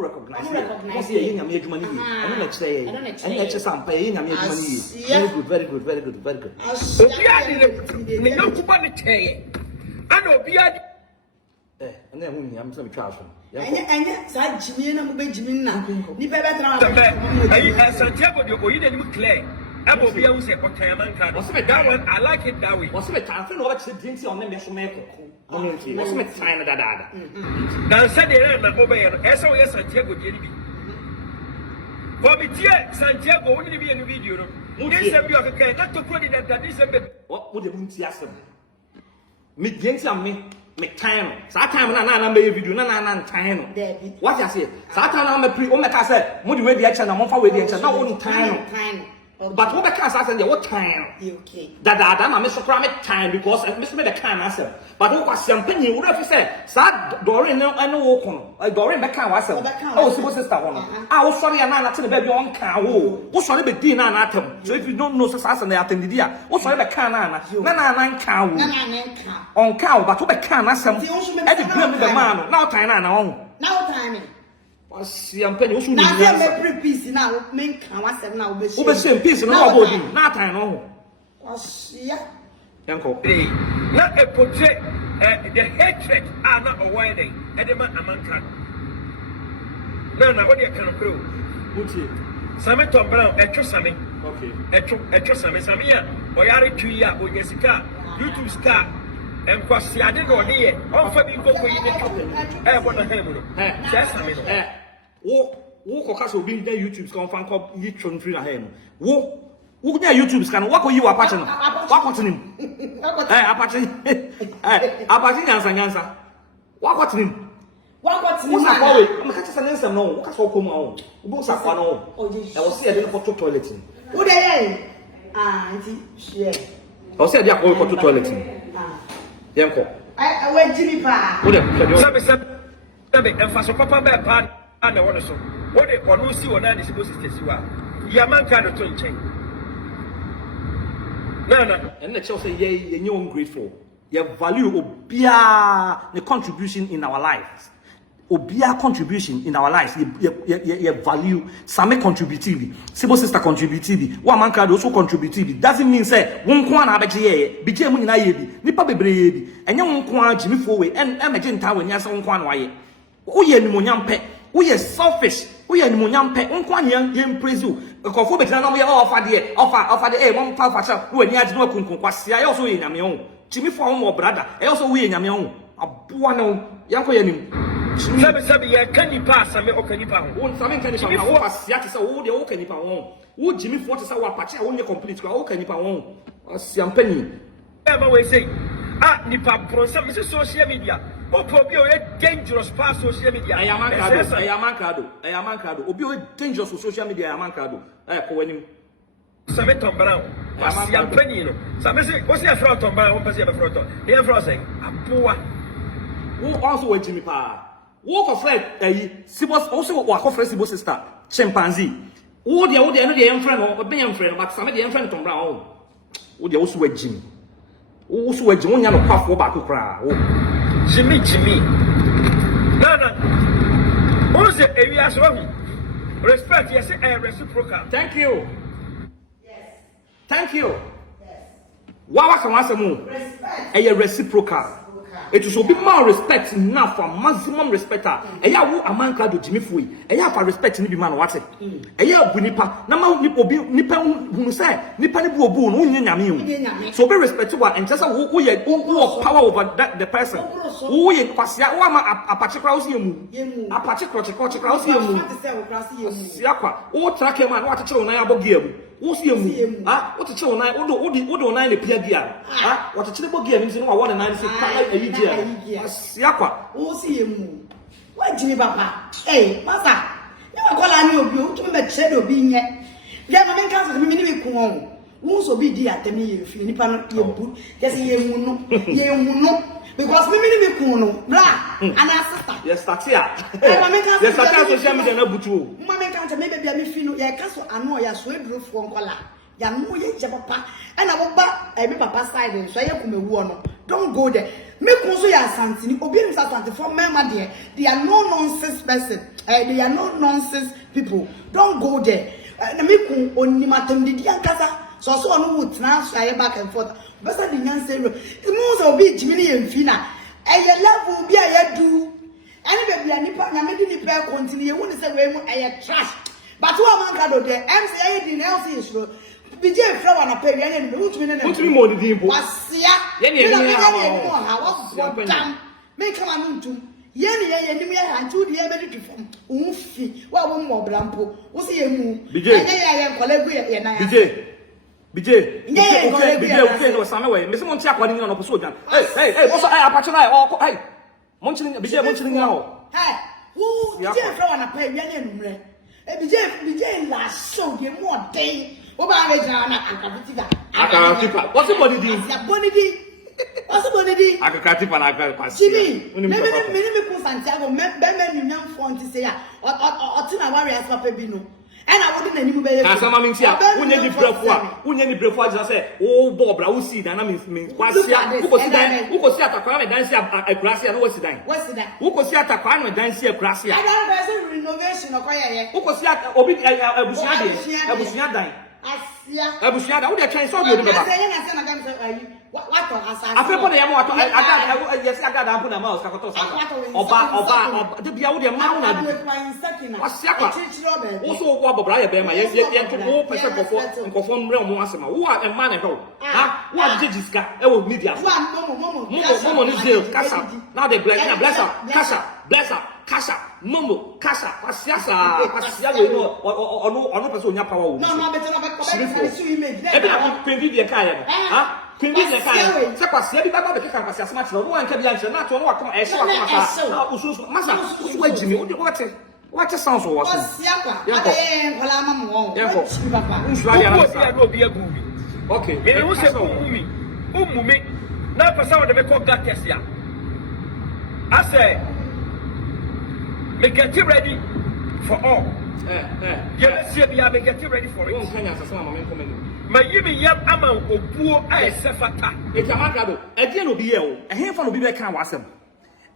recognize it. I'm making money. I'm not saying, and let's just paying. I'm making money. Very good. I know, and then I'm some travel. And such Jimmy and Jimmy now. Santiago, you didn't clear. I will be able to say, that one, I like it that way. What's the time for what you didn't see on the Messomaker? What's the time of that? Now, said the over SOS Santiago, JB. For me, Santiago, wouldn't be in the video. Not to put it that this a bit. What would you see? Meet Jensen on me. Make time. Time na make video na time. What you say? Time na me pre o make say, mo di we di action na mo fa we di action na won time. But what can I say what time? Okay. That na me so me time because me say the can answer. But what was champagne we have say, sa Doreen no wo kon. Doreen be kan wa say. Oh, sister one. Ah, sorry na te be on kan wo. Wo sorry be di na atem. So if you don't know say sa na atem di dia, wo sorry be kan na kan wo. On cow, but what can I say? Every blame the man. Now time na on. Now time. Champagne also now me piece now men kan wa sem na we be same piece na body. Now time no. Asia. Yanko. Not a portrait the hatred are not avoiding. And the man Amankrado. No, what you can prove. Same Tom Brown, etro same. Okay. Etro same ya. Oyare twi ya oyesika YouTube star. Kωasiapanin no de on fa bi nkoko yi ne to. Bona hemu no. Same no. Wo kokaso obi na YouTube kan fan ko yi twon free na hemu. Wo na YouTube kan wo ko yi wa pache no. Wa ko tenim. Apache. Apache nyansa. Wa ko tenim. What's that way? I'm catching some answer. No, what's all come on? What's that one? I was here, I didn't go to toilet. Who they share. I was here, I go to toilet. Yanko. I went Jimmy Pa. What the Sabe, emphasis papa be pan and the one so. What they on see on any supposed to see. Amankrado to change. No. And the child say, yeah, you're ungrateful. You value obia the contribution in our lives. Obia contribution in our lives, you value some contributive. Sibo sister contributive. One man can also contributive. Doesn't mean say one kwan abeje ye, bije mu nyina ye bi. Nipa bebree bi. Enye one kwan Jimmy Fowe and emerging time when yasa one kwan waye. Uye nimonyam pe. Uye selfish. Uye nimonyam pe. One kwan ye praise you. Akufo betina na we offer there. Offer the one fa fa. We ni adi no kunkun kwase. I also ye nyame ho. Jimmy Fowe mo brother. I also we nyame ho. Aboa no yanko ye nim. Sabe ya kanipa same okanipa ho. Won same kanipa na wo pasia te se wo de wo kanipa ho. Wo Jimmy Fowe te se wo apache wo nye complete kwa wo kanipa ho. SÄCRÄT. Ever we say nipa bronsa me social media. Opo bi o dangerous pass social media. Amankrado. Obi o dangerous for social media Amankrado. Ko wanim. Same Tom Brown. SÄCRÄT no. Same say o say afro Tom Brown, o pese be afro Tom. E afro say aboa. Wo also we Jimmy Pa. Wo ko friend Sibos also wo ko friend Sibos sister chimpanzee. Wo de no de friend no be yam friend but some de friend Tom Brown. Wo de also we Jimmy. Wo also we Jimmy nya no kwafo ba ko kra. Jimmy. No. Who say area so respect yes reciprocal. Thank you. Yes. Thank you. Yes. Wa kan wasemu. Respect. Reciprocal. It should be more respect enough for maximum respect. Eya wo Amankrado Jimmy Fowe. Eya for respect ni bi man what? Eya bu nipa. Na ma nipa hunu say nipa ni bu obu no nya nyame hu. So be respectable and just who ye power over the person. Who ye kwasia wo ama apache kra wo se emu. Apache kroche wo se emu. Siakwa wo track man wo acheche na abogi emu. Wo se emu. Wo teche na wo na le pia bia. Wo teche bogi emu no wa na say Siakwa. Who see you? Why Jimmy Papa? Hey, Master, you are calling you to make shadow being yet. Yeah, my council, me come. Won't so be dear to me if you nipper your boot. Yes, you know. Because me kuno, blah, and I sister. Yes, that's here. Yes, I can't social media no butu. Mamma can't maybe be a mifino, ya castle, I know ya sweet roof from color. Ya know ye papa, and I will back every papa side, so I come one. Don't go there. Me kunso ya santini obi n sa 24 member there. They are no nonsense person. They are no nonsense people. Don't go there. Na me kun onimatem di ankasa. So onu wo tena so aye back and forth. Besa di nyanse ro. Mu so obi jimi ni yemfi na. Eye level bi aye du. Ani be bia nipa nyame di nipa continue. Wo ni say we mu aye trash. But wo Amankrado there. MC aye di na else is ro. BJ flower na pay yan no wutumi ne wutumi mo di dimpo wasia ye ne ha wa dam me kama nuntum ye ne nim ye hantu de ye be di fam unfi wa wo mo brampo wo se ye mu ye nkole gu ye na BJ no same we me se mo nti akwade ni no ko so jan hey boss apache na hey mo nchiri BJ nga ho hey wo BJ flower na pay yan enumre BJ la show ye mo dey Oba Rejana Akabitiga. Akabitiga. What's the body do? What's the body do? Akabitiga na Akabitiga. Jimmy, me ku Santiago, me nyam font say ya. Otina warriors papa bi no. And I wouldn't any be. Asama minti a. Unye ni brefo just say, "Oh Bobra, who see that na me kwasia. Who ko si atakwa me dance akrasia no what's that? Who ko si atakwa no dance akrasia. I don't renovation okoya ye. Who ko si obi abusunya dan. Abusia da wo de twen so bi obi baba. What afepo na yamo ato yes aga da mpuna ma oskakoto sa. Oba de bia wo de ma na bi. Wasiakwa. Wo so wo abobra ye be ma ye to wo pese nkofo mre mo asema. Wo a ma na ho. Ha wo a jijiska e wo media. Momo ni zeal kasa. Now the bless Kasha, Momo, Kasha, Pasiasa, we know, or no person, your power. No, better not be image. Every video can, huh? Queen Vivian can. Suppose everybody can pass as much. No one can be answered, not to walk on a short Massa, wait, Jimmy, what sounds was. Okay, it was a movie. Now, for some of the call that test. I say, make it ready for all. Yes, make it ready for it. My yimi yam amount of poor I sefata. It's a Amankrado. Again, will be here. A handful will be back and wasm.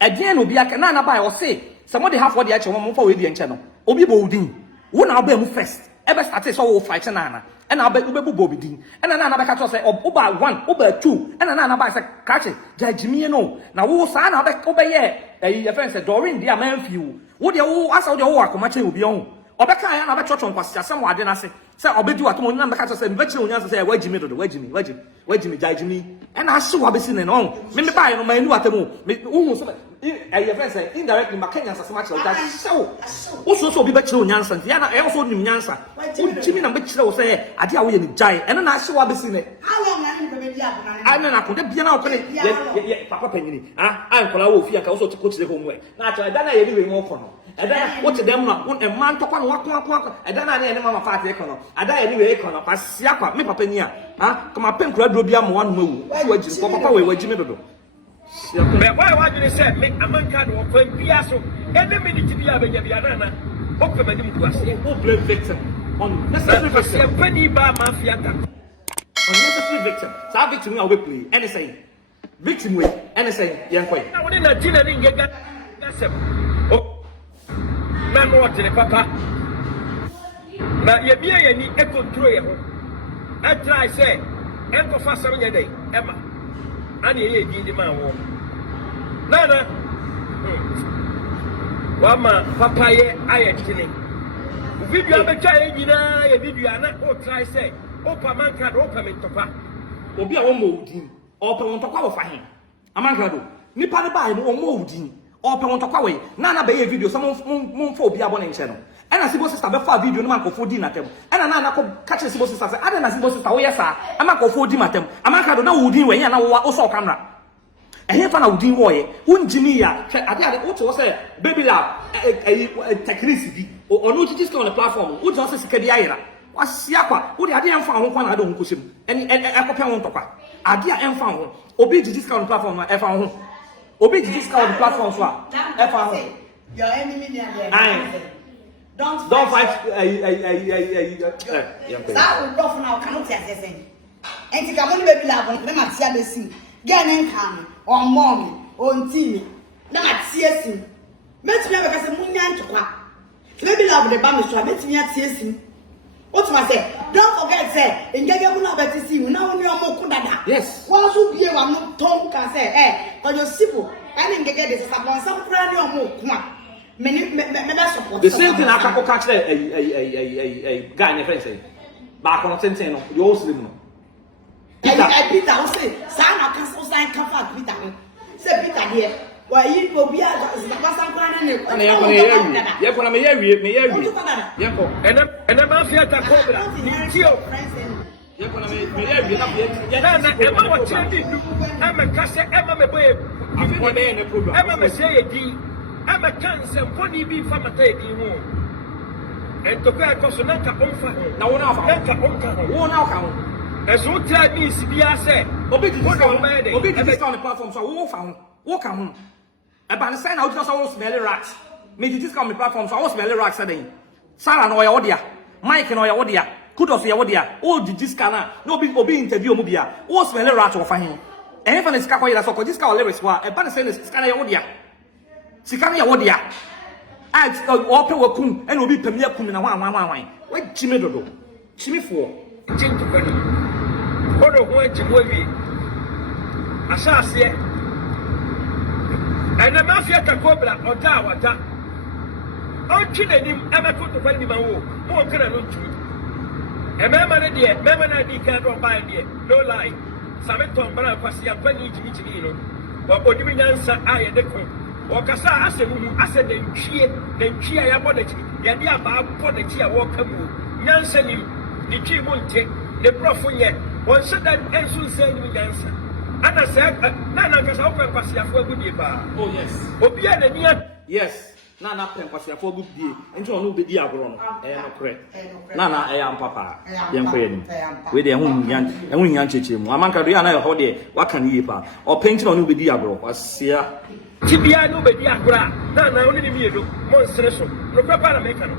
Again, will be a canana by or say, somebody have what the actual one for the channel. Obi Bodin. One I'll be first. Ever started so fight Nana. And I'll bet Ubu Bobby Dean. And another back say, Oba 1, Oba 2, and another by catch it. Jimmy, no. Now, who sign out back over here? A friend said, Doreen, dear man, few. Would you ask out your work? Much will be on. Obeka and other church on Pastor, somewhere then I say, Sir, I'll bet you at one number catch us and veteran answer say, where Jimmy, where Jimmy, Jimmy. And I saw what seen and on. Maybe buy no man, what the moon. Your friend say, indirectly, my Kenyans as much like that. So, also be better on Yansan. Diana, I also knew Yansa. Jimmy and Mitchell say, I deal with a giant, and then I saw what seen it. How long I know I could be now. Papa Penny. I'm Kolawo, I also to coach the homework. Not I don't know any more for no. And then what to them not want a man to walk, and then I didn't have a party econo. I die anyway, econo, Kωαsiapa, me papenia. Come up and crowd will be one move. Papa, where Jimmy do. But why do they say, make Amankrado for Piasso, and the minute to be a Nana, open him to us, who blame victim on necessary victim, penny bar mafia, unnecessary victim. So I victim will play, anything. Victim with anything, young boy. I wouldn't have didn't get that. Oh. Man, what in papa? Now, you be any echo through. I try, say, Uncle for 7 day, Emma. And you did the man. Nana, Wama, Papa, I am killing. Video of a child, you know, a video, and I try, say, Opa Amankrado, open it to pa. Obi a woman, open on top of him. Amankrado, Nipana by no more. Or Paway, Nana Bay video, some moon for be abonning channel. And I suppose sister before video no man go for dinner them. And Nana catch a sister, I don't know sister, oh yes, sir. I'm not go for dinner them. Amankrado no would do when you know also camera. And here found would warrior, wouldn't Jimmy, I did also say, baby lab, a technicity, or no just on the platform, would also say Kadiara. Kωαsiapa, would I didn't found one I don't push him. And I compare on top. I dear and found obey the discount platform, I found. Obi discount platform so your enemy don't fight that will rough now cannot say and you can baby lab on them at see get an income or mommy on tea na see met me because munyan to kwa baby lab the bam so met me at see what must say don't forget say in get na better see now you am dada yes what should be one no tongue can say on your simple and get this upon some brand or more support the same thing I can catch a guy in a friend say back on 10 you also know Peter will say son I can so sign comfort Peter say Peter here why you go be some brand and you're going to me and a mafia cobra you're going to make Emma was changing. Emma Cassia, Emma May, Emma say, Emma cancer, funny be from a taking home. And to go across another offer. Now, one out. As what tell me, CBA said, Obi on the platform, so walk home. About the sign out just all smelly rats. Maybe this come the platform, so all smelly rats saying, Sarah no audio, Mike no audio. Kudos ya wodia o di diskana no be obi interview mu bia o smell rat of him and if an escape ya so ko diska o lyrics wa e ba na say diskana ya wodia sikana ya wodia o pe wakum and obi pamia kum na wan we jime dodo chimi fo Chintu kwani. Kodo ho chimwe. Asase. Ena mafia takobra ota wata. Onchine nim amakoto kwani mawo. Mo nkana no ntumi. Emema ne de, mema na di ka do ba de. No lie. Sameton bra KROM jimi no. Wa odimi nyansa aye de ko. Wa kasa asemu ase de ntwie ya bo de chi. Ya di aba bo de chi ya wo kamu. Nyansa nim ni twi mo nte. Ne profo nye. Won se dan ensu se nim nyansa. Ana se na kasa wo KROM agudie ba. Oh yes. Obi a na ni Yes. Na KROM agudie. Enti ono be di agro no. No correct. Na am papa. Yen ko yen. We de ehun nyan cheche mu. Amankrado ya na yo ho de waka ni yipa. O pension ono be di agro. Kwasia Tibia no be di agro. Na oni ni miedo. Mo nsere so. No papa na meka no.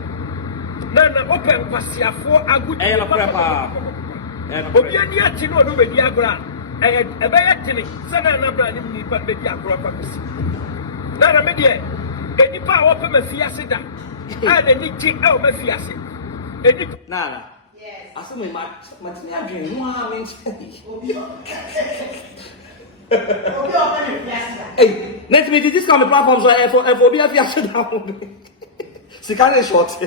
Na open KROM agudie. No papa. Obi ani ati no be di agro. Ebe ya tini. Sana na bra ni mi pa be di agro pa kwesi. Na me de enipa a wope mafiase da a de ni ti e o mafiase enipa na yes aseme matini adwen no ha me obi hey let me this come platform so for be afiase da sikane short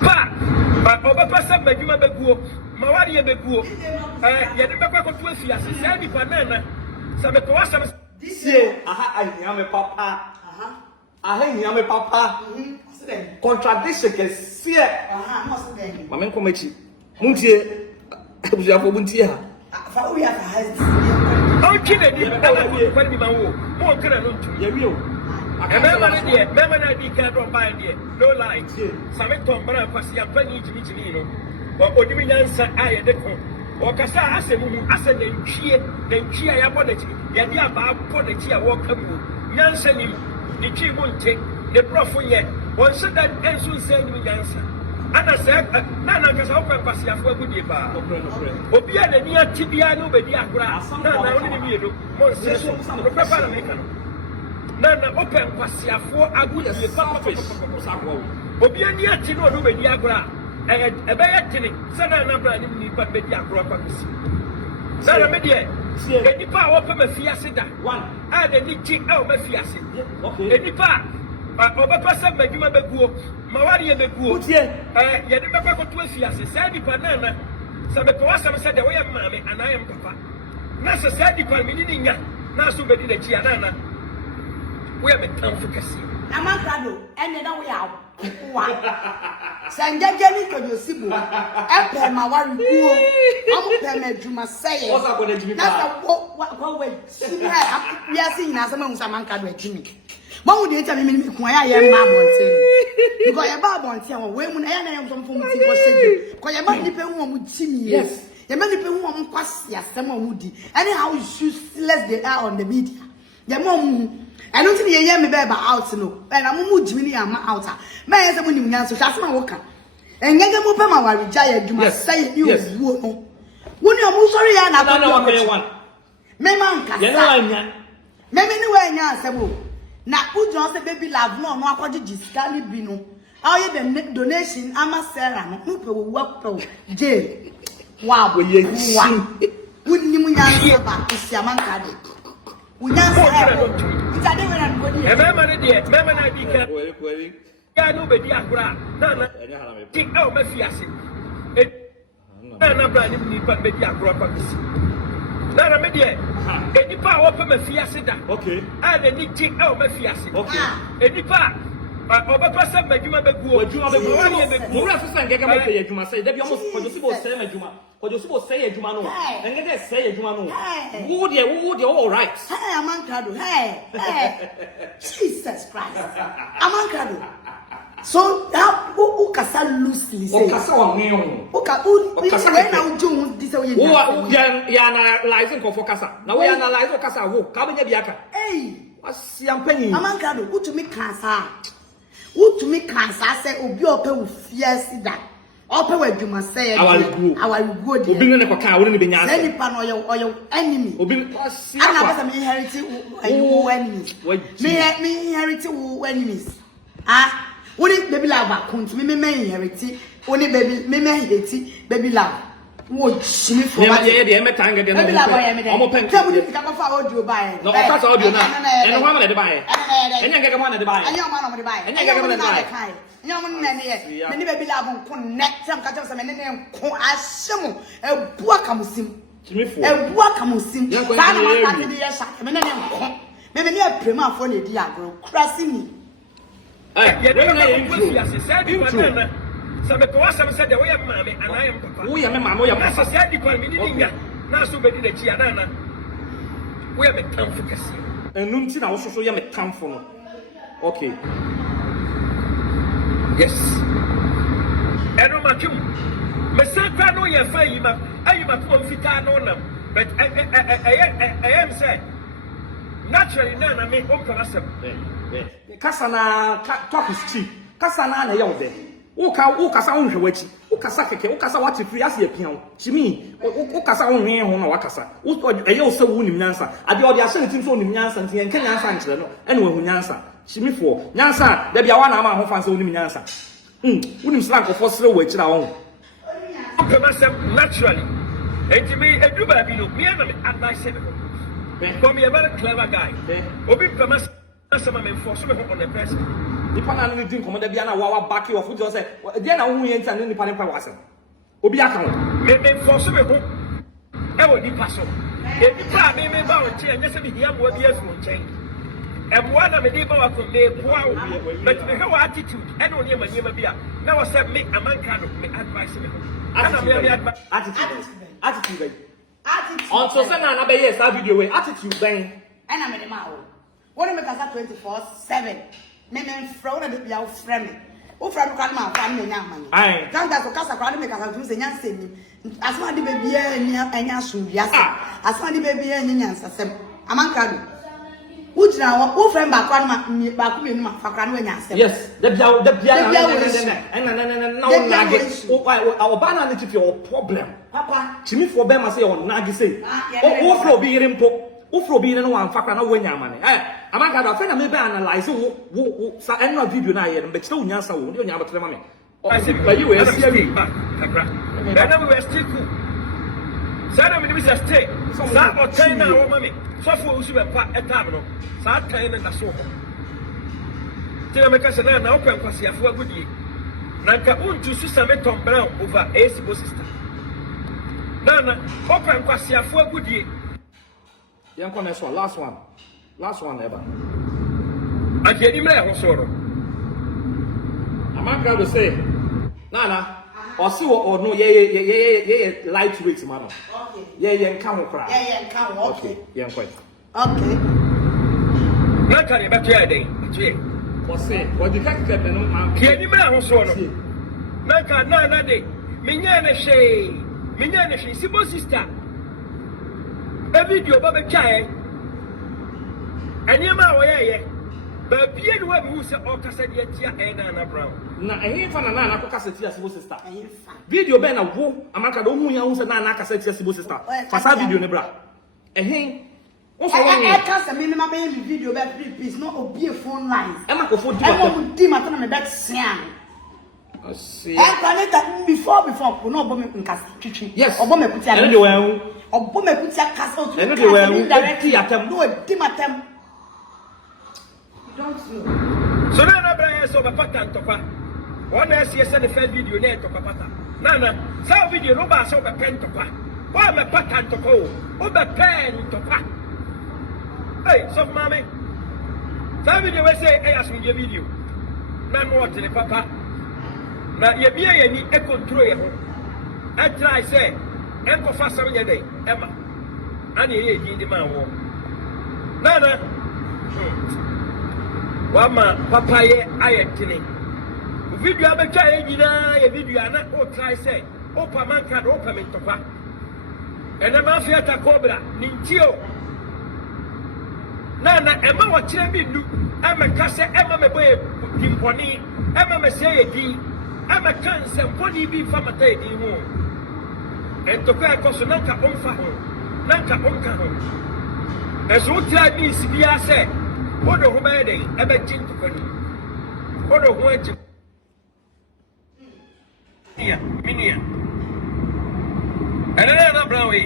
ba oba pasa badwuma beguo mawari ye beguo ye de bekwa ko tu afiase se nipa na sabe to wasam this year ahia me papa ahia me papa contradiction ke fear no se den mama nko machi muntie abuja fo muntie ha fa o ya fa has o kine di ala ko kwani bi mawo mo kira no ntu ye wi o mema na di ka do ba de no lie sabe to mbara KROM jimi no odimi nyansa aye de ko o kasa asemu ase de ntwie ya bo de chi ya di aba bo de chi ya wo kamu nyansa ni ni chi mo nte ne profo ye won se dan ensu se ni nyansa ana se na kasa o KROM agudie ba obi a ni atibia no be di agora na oni ni miedo mo nse so no papa na meka no na open KROM agudie ba obi ani ati no be di agora ebe ya tini sana na bra ni pa be di agro pa kwesi sana me de enipa a wo pa mafiase da a de ni ti e o mafiase enipa oba pasa badwuma beguo mawari ye beguo ye de bekwa ko tu afiase sa enipa na sabe to wasam se de wo ye maame anayem papa na se sa enipa mi ni nya na so be di na chi ana wo ye metam fokasi Amankrado ene da wo ya wa sanjaje ni kojosibo epe ma wari kuo amu pe me djuma seye osa ko de djumi na sa wo we sini ya si nyina sama unsa Amankrado adjumi mo wu de echa me ku ya ye ma bonten because ye ba bonten wo we mu na ya na ye mfo mu ti ko sege ko ye ma ni pe hu mu timi yes ye ma ni pe hu mu kwasi asema mu di anyhow useless they are on the media ye mo mu I don't think you hear me be out no. And I'm mu jimi am out. Me say mu nim nyanso hwase ma wo ka. Enyege mu pe ma wari jaye djuma say you wo no. Woni omu sorry ya na no one. Me man ka. Ye no anya. Me ni we anya asemo. Na ujo say baby love no akwaji jiskali bi no. Aye the donation ama Sarah no. Nu pe wo pe jail. Wow. Woni mu nyanso ba isi Amankrado. Mema ne de mema na di ka ya no be di agora na ti e o mafiase na bra ni pa be di agora pa kwesi na me de enipa a wo pa mafiase da okay a de ni ti e o mafiase okay enipa oba pasa badwuma beguo wani ye beguo mo ra fisa ngega mo pe adwuma say da bi almost kojosibo say na adwuma kojosibo say adwuma no ngega say adwuma no wo de all right hey Amankrado hey Jesus Christ Amankrado so that who kasa loosely say kasa wa nwe who when na uju this way ya analyze ko for kasa na we analyze kasa wo ka benya bi aka hey asiampanin Amankrado utumi kasa utumi kasa say obi ope wo fiase da ope wa dwuma say our go there obi ne ko ka wo ne be nya say nipa no oyo enemy obi ana basa me inherit wo enemies me inherit wo enemies woni baby lava kunt me inherit Only baby, me hate baby love. What she for? Yeah, me tanga de. Baby love, I'm open. Tell me if you audio buy. No, that's audio now. And one of the buy. And you get one of the buy. And your man of the buy. And you get one of the buy. And your man here. Many baby love on connect some catch some and assume a book comes in. A book comes in. Maybe near Prima for the Diagro, crossing me. Intro. Some said the way of mammy, and I am papa. We are mamma, your master said you call me now so bad in the Gianana. We have a town for Cassie. And Nuntin also show you a town for. Okay. Yes. And on my tomb, Miss Santiago, you're fine, I am a confidant on them, but I am said. Naturally, none of me open us. Cassana talk is cheap. Cassana, a young day. Ukasa unhwe wachi ukasa keke ukasa wati free as ye pian chimi ukasa unhwe ho na wakasa eye osa wu nim nyansa ade ode ahye ntim so nim nyansa nti enka nyansa nkyere no ene wahu nyansa chimi fo nyansa da bia wa na ma ho fansa wu nim nyansa unim slank of sere wa kira ho naturally enti me eduba bi no me na advice me come a very clever guy obi promise some men for so me on the person. Nipa na no din komoda bia na wa back you of just say dey na hu yenta ne nipa ne pa wasem obi aka ho me force me ho e wo nipa so e nipa me ba o tie anya se me hia mo bi afu nchen e mo na me dey ba wa ko me boa o but me how attitude e no ne manyema bia na wo say me Amankrado me advice me ana me attitude on say na be yes that video we attitude ben ana me ma o woni me kasa 24/7 me fro na be ya frame o fra no kan ma fa me nya amane dan da so kasa kwa me kasa tun se nya nsemi asma de baby anya so biase asma de baby anya nyansasem Amankrado ujira wo frame ba kwa ma ba ku me ma fa kwa no nya asem yes da bia na obana ne tifi o problem papa chimi fo be ma say o nagi say o fro bi yire mpo ufro bi ne no wan fakra na wanya amane Amankrado afa na me be analyze wo sa enwa video na ye no be kire unyansa wo de onya abetre ma me I said you were still kakra and we were still cool sana me be stay sa o time na wo ma me so fo usu be pa etab no sa time na so ho tira me ka se na o kwa kwasiafo agudie na nka untu su sa me Tom Brown over ACBO sister na o kwa kwasiafo agudie Yanko next one, last one ever. I can't even let her Amankrado say, Nana, or see or no, yeah, lightweight, man. Okay. Yeah, come cry. Yeah, come okay. Yeah, quite. Okay. Not carry back here, day. Or say, what you can't get no, can't even let her Naka, no, day. Minyana she, Sibo sister. A video Baba Chai and Yama Waya, but Pierre who said, Oh, Cassadia and Anna Brown. Na ehe fa na na Cassadia sibo sister. Video be na wo Amankrado hu ya hu se na Cassadia sibo sister. Fa sa video ne bra. Ehe. O so won. I can't say me ma be video be please no obi phone lines. E ma ko fo di. E mo di ma na me back sian. I see. E planeta before no obo me nkasa twitwi. Yes. Obo me kuti ene de wan. Obo me kuti akasa o. Ene de wan. Directly atem. No di matem. Don't know. So now Brian so ba pattern to pa. One day see the first video na to pata. Na sa video no ba so ba pen to pa. Wa me pattern to ko. O ba pen to pa. Hey, so mama. Sa video we say hey as we video. Na mo tele papa. Na ye bia ye ni e control ye ho. I try say en ko fa so nye dey. Emma. Ani ye di di man wo. Na. Wama papa ye ayetene. Video abecha ye nyina ye video ana o try say o pa Amankrado o pa mentopa. Ene ma fi ata cobra nintio. Na ema wa kire bi nu ama ka se ema me boye dimponi ema me se ye di ama kan se mponi bi fa mata ye di ho. Entoka ko so nanka onfa ho. Nanka onka ho. Ezo try bi sibia say Bodo who by day, ever chin to Connie. Bodo who went to Minia. And another Brownway.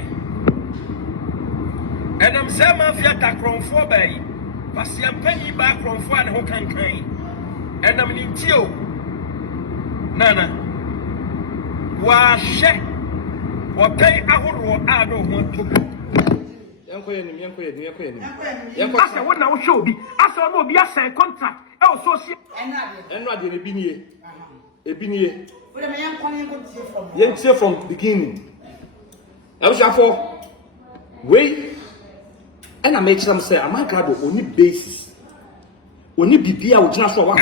And I'm saying, Mafia KROM for bay. Kωasiapanin back from Fan who can kind. And I'm in Tio. Nana. Wash. Or pay I don't want to go. I said, what now show be? I saw no be a sign contract. Oh, so she and not in a binie. A binie. Young from the beginning. I was for wait. And I made some say, Amankrado only basis. Only be I would just for one.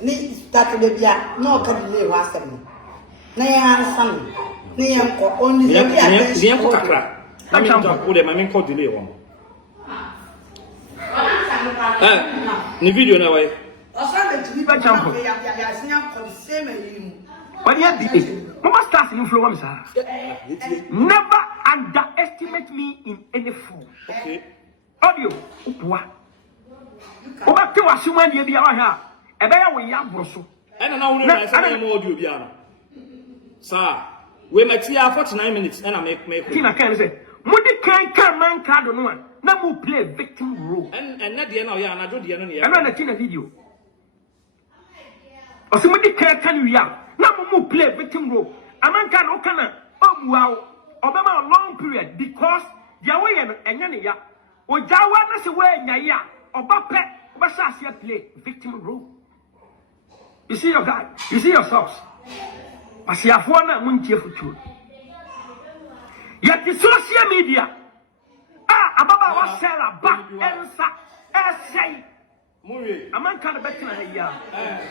Ni start baby no can delay was them. Na ya san ni yanko only the yanko kakra. I mean to put them I mean call delay one. Ni video na why? Osan be ba champo. Ya sinya ko same you. But yet mama start influence her. Never underestimate me in any form. Okay. Audio upwa. Oba te wasuma die bia wa ha. Ebeya we ya broso. And now we know say more audio bia. Sir, we met here 49 minutes and I make Tina can say, "Mudi kan Amankrado no na mu play victim role." And na dia na ya na do dia no ne ya. And na Tina video. Osi mudi kan wi ya na mu play victim role. Amankrado kana obuawo obema a long period because dia we ye no enya ne ya. Ojawa na se we enya ya oba pe oba sha play victim role. You see your guy, you see yourselves. Asiafo na muntie futuo. Yet the social media ababa wa share back ensa essay. Amankrado betina here.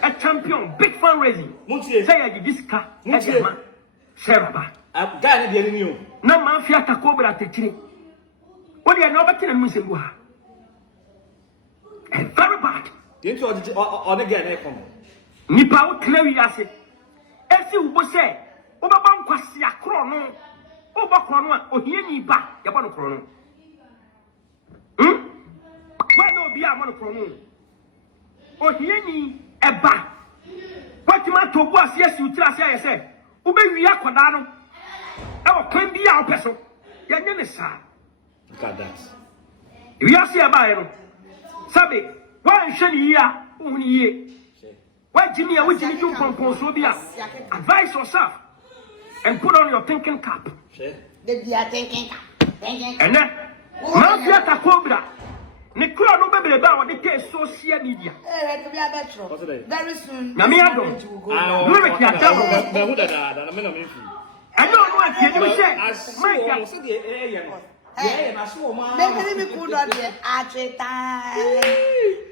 A champion, big fundraising. Say ya diska. Share back. Guy na dia ni o. Na mafia takobra tetire. Odi ya no betina munsembu ha. Very bad. Yenti o ne guy na come. Nipa o tena wi ase. Esi ubo se obaba nkwasea kro no oba kro no a ohie ni ba ya ba no kro no wa no bi a mo no kro no ohie ni eba kwatima to bo ase esi utira ase ayese ube wi akoda no e wo kan bi a opeso ya nye ne sa look at that wi ase e ba e no sabe wa nhwe ni ya ohuni ye. Why Jimmy, I wish you from Consobia. Advise yourself and put on your thinking cap. They are thinking cap. And then, Mafia Takobra, Nicola no baby about the case social media. Very soon. Namiado. I don't know what you say. Hey, I saw my baby could not be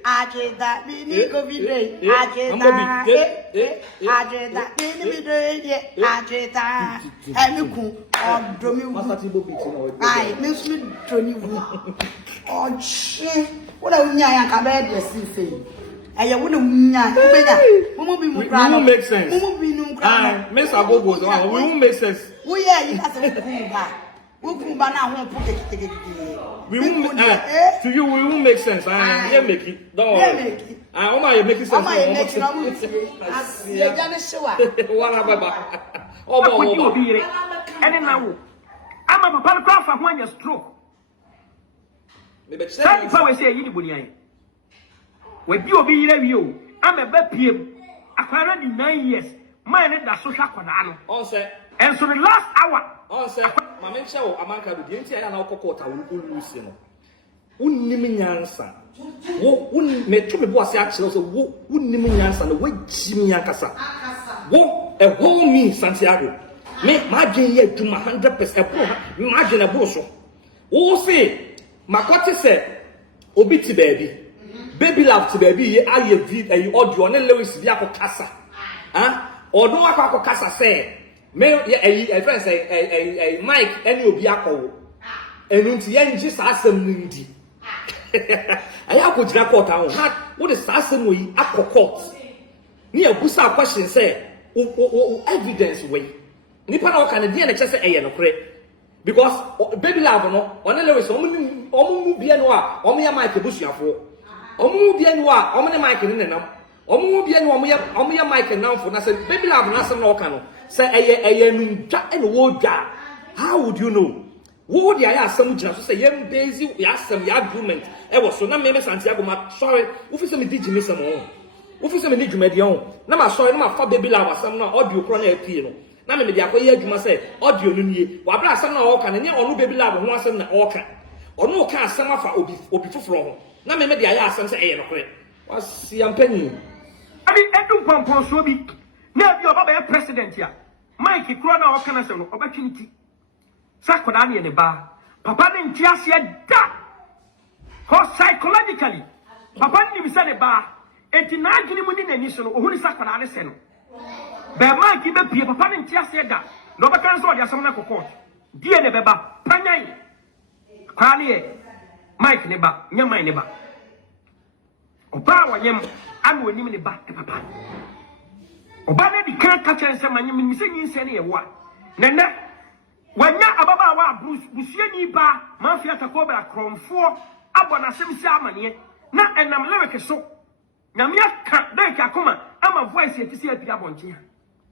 Ajeta, Nico Vide, Ajeta, Ajeta, Emiku, or Domi, I miss me Tony. Oh, shit, what a young cabaret was saying. I wouldn't make sense. Miss Ago goes on, we won't make sense. We are, you have to we won't to you, we won't make sense. I make it. Don't worry. I want to make it sense. I'm a papa for when you stroke. Say power say you bunya. We bi obi yire wi o. I'm a bepiem. Akwara di 9 years. Man that social kwana no. And so the last hour. Mama nche Amankrado die ntia ya na okokota wo si no unnim nyansa wo meto me bo ase a kire so wo unnim nyansa no wo jimi akasa wo a whole me Santiago me ma dwen ye aduma 100% pro ma dwen e bo so wo se makote se obi ti baby love ti baby ye aye vid ayi audio ne Lewis bi akokasa odo akokasa se me a friend say a Mike any obi akọ enu nti ye nji sa asem ndi aya ko jira court ahụ ha wo de sa asem yi akọ court ni abusa question say evidence way nipa na ọka ne die na che say eye no kore because baby love no one Lewis omu bia no a omu ya Mike busuafo omu bi anwa omu ne mic ne nam omu bi anwa omu ya mic nam for na say baby love na say na oka no say eye nundwa e no wo dwa. How would you know? Wo di aya asem gina so say yem base ya asem ya argument e wo so na me Santiago ma sorry wo fi say me di jimi sem o wo fi say me di dwumadi o na ma sorry na ma fa baby love asem na audio kro na apie no na me di akoye adwuma say audio no nie wa bra asem na oka ne onu baby love ho asem na oka onu ka asem afa obi foforo ho na me di aya asem say e no kre KOAsiapanin abi edu pompon so bi na bi oba be president ya Mike kro na oka na se no obatwinti SƐCRɛT ne ba papa ne ntiase da ho psychologically papa ne mi se ne ba enti na adwene mu ni nani so no ohuni SƐCRɛT ne se no be Mike be pie papa ne ntiase da no be kan so de asem na kokot die ne be ba panyan kwa ne Mike ne ba nyama ne ba oba wa nyem anu onim ne ba papa oba ne di kan ka chense manyem mi se nyinse ne ye wo a nene wanya ababa wa busuani ba mafia takobra kromfo abona semsi amane na enam leweke so nyamia ka deka akoma ama voice etisi apia bonche.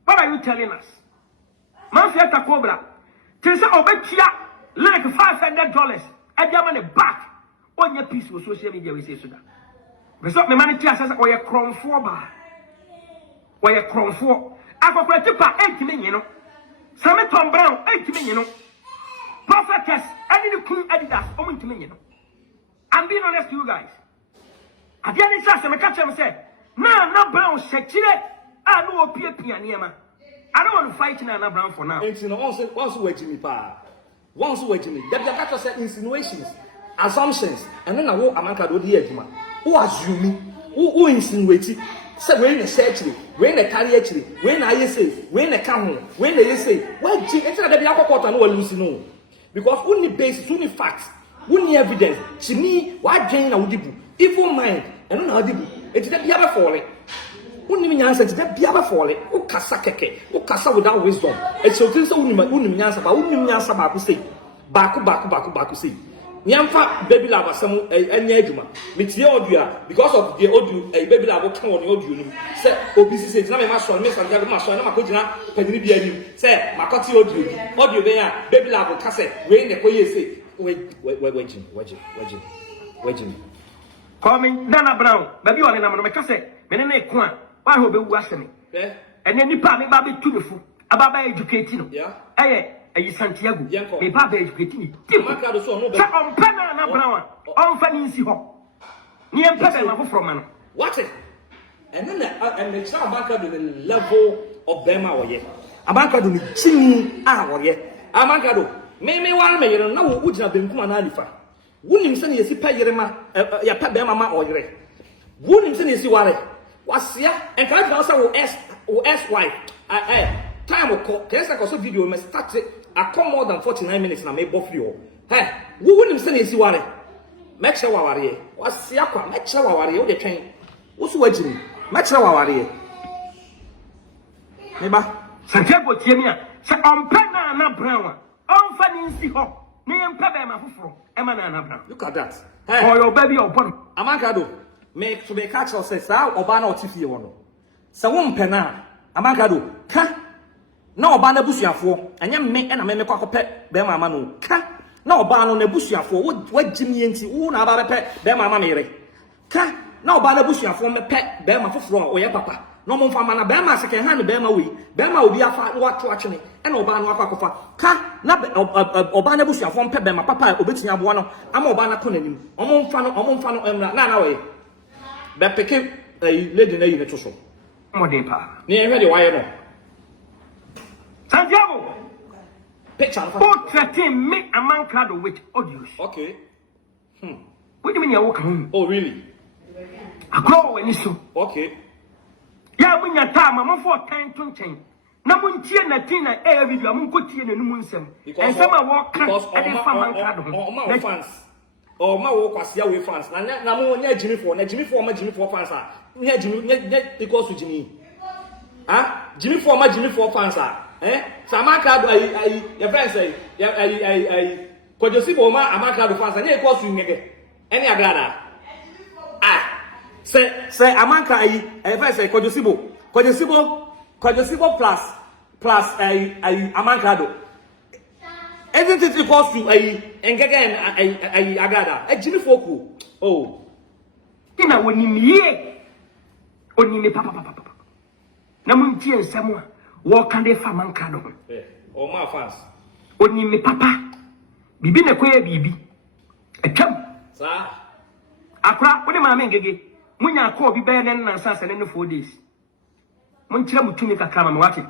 What are you telling us? Mafia takobra tese obekia like $500 adiama ne back onye piece of social media we say so da beso me mani tia sasa oye kromfo ba oye kromfo akokora tipa 8 million no Same Tom Brown, 8 million. Prophetess, any Queen Adidas, 8 million. I'm being honest to you guys. At the end of the day, I catch him say, "No Brown, SƐCRɛT. I know Pianiama. I don't want to fight Nana Brown for now." Enti no once we Jimmy pa. Once we Jimmy. That catch say insinuations, assumptions, and then I wo Amankrado di adwuma. Who assume? Who insinuate? Say we na SƐCRɛT, we na carry actually, we na say, we na come home, we na say. Why G? It's not that be akokota no lose no. Because only basis, only facts, only evidence. To me, why gain na udibu? Evil mind, and no udibu. It's that be aba for it. Only me answer that be aba for it. O kasa keke, o kasa without wisdom. It's so things only answer, but only answer baku say. Baku say. Nyamfa baby love asem enya adwuma metie audio because of the audio baby love kan on audio no say obi say na me ma so me Santiago ma so na makogina panini bi anim say makoti audio be ya baby love ka say we ne koye say wajin coming Nana Brown baby one na me ka say me ne ko a wa ho be wu asem ene nipa me ba be tu me fu aba ba educate no ayi Santiago me ba ba educate ni Amankrado so no be on pena na Brown on fa ni nsi ho ni empebe ma fo from no what it and then the child Amankrado the level of Bema oye Amankrado ni chini oye Amankrado me wan me yere na wo ugina benkum na alifa wonim se ne yesi pa yere ma ya pa Bema ma oyere wonim se ne yesi ware wasia encourage na say wo SY time ko kesa ko so video me start I come more than 49 minutes na me bof you hey wo wonim se na yesi ware make sure waware wasia kwa make sure waware wo de twen wo so wagiri make sure waware me ba Santiago tie me a se on pena na Brown on fa ni nsi ho ne yempa be ma foforo e ma na Brown look at that hey or your baby or born Amankrado me to be catch us say sa oba na otifie wo no se wo mpena Amankrado ka na oba na busuafo enye me na me kwakope be mama no ka na oba no na busuafo wo jimi enti wo na aba be be mama me yere ka na oba na busuafo me pe be ma foforo o ye papa no mo mfa ma na be ma second hand be ma we be ma obi afa wo ato atwene e na oba no akwakofa ka na oba na busuafo pe be ma papa obetumi abo no ama oba na konanim omo mfa no emra na we be peke lady na yi ne to so mo de pa ni e hwe de waye no Santiago picture both threaten me Amankrado with audios. Okay. What do you mean you walk home? Oh really? I go when you so. Okay. Ya munya time am for time to change. Na muntie na tin na video am ko tie na numu nsem. Ensem a walk e dey fa Amankrado. My fans. Oh my wo kwasia we fans. Na mo nya Jimmy for fans ah. Nya Jimmy because to Jimmy. Ah, Jimmy for fans ah. Amankrado your friend say Kojosibo ma Amankrado fans na e ko su ngege eni agrada Say Amanka if I say Kojosibo plus Amankrado. Isn't it equals to a agada? A Jimmy Foku. Oh. Tina when me papa. Namunti and Samoa. Walk and they Amankrado. Oh, my fast. Only me papa. Bibi na kwe bibi. A chum. Sir. Akra, what am I making? When I call be better than assassin in 4 days. Montra mutumika kama mwati.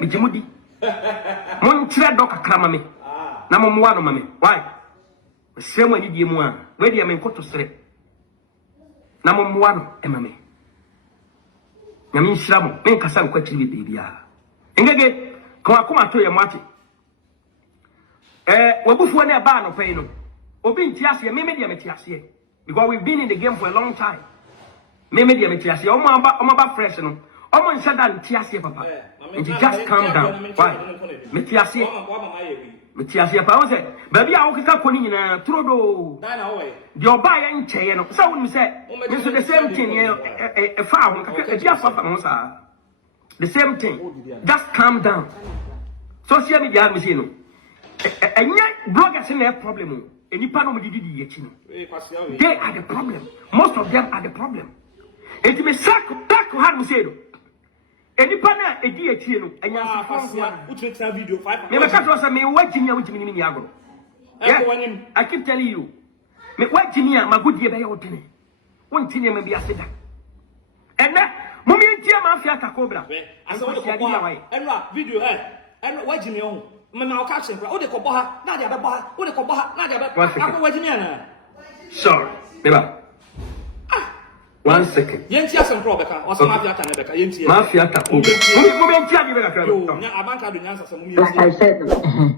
Bijimudi. Montra doka kama me. Na mumwano mame. Why? Same ni die mwa. Wedi ya menkoto sere. Na mumwano emame. Nyami nshiramo. Menkasa nkwa chili bibia. Ngege kwa kuma to ya mwati. Wabufu wane ba no pay no. Obi ntiase meme dia metiase. Because we've been in the game for a long time. Meme dia metiase. Omo ba fresh no. Omo nshada ntiase papa. And you just calm down. Why? Metiase. Metiase pa wose. Baby a wokeka koni nyina trodo. The oba ya ncheye no. So we say it's the same thing e fa ho kaka dia fa no sa. The same thing. Just calm down. Social media me say no. Bloggers in their problem. They are the problem. Most of them are the problem. It may suck back to have said. Any partner, a DHino, and you video 5. Never catch me watching you with me. I keep telling you, me watching you, my good year by your dinner. One thing may be a sitter. And that moment, Mafia Cobra. I saw the video, and watching you. Mama catch him. Oh, the Kobaha, Nadia Baha, oh, the Kobaha, Nadia Baha. Sorry, never. 1 second. Yentia some Probeca, or some Mafia Canada, Yentia. Mafia like I said,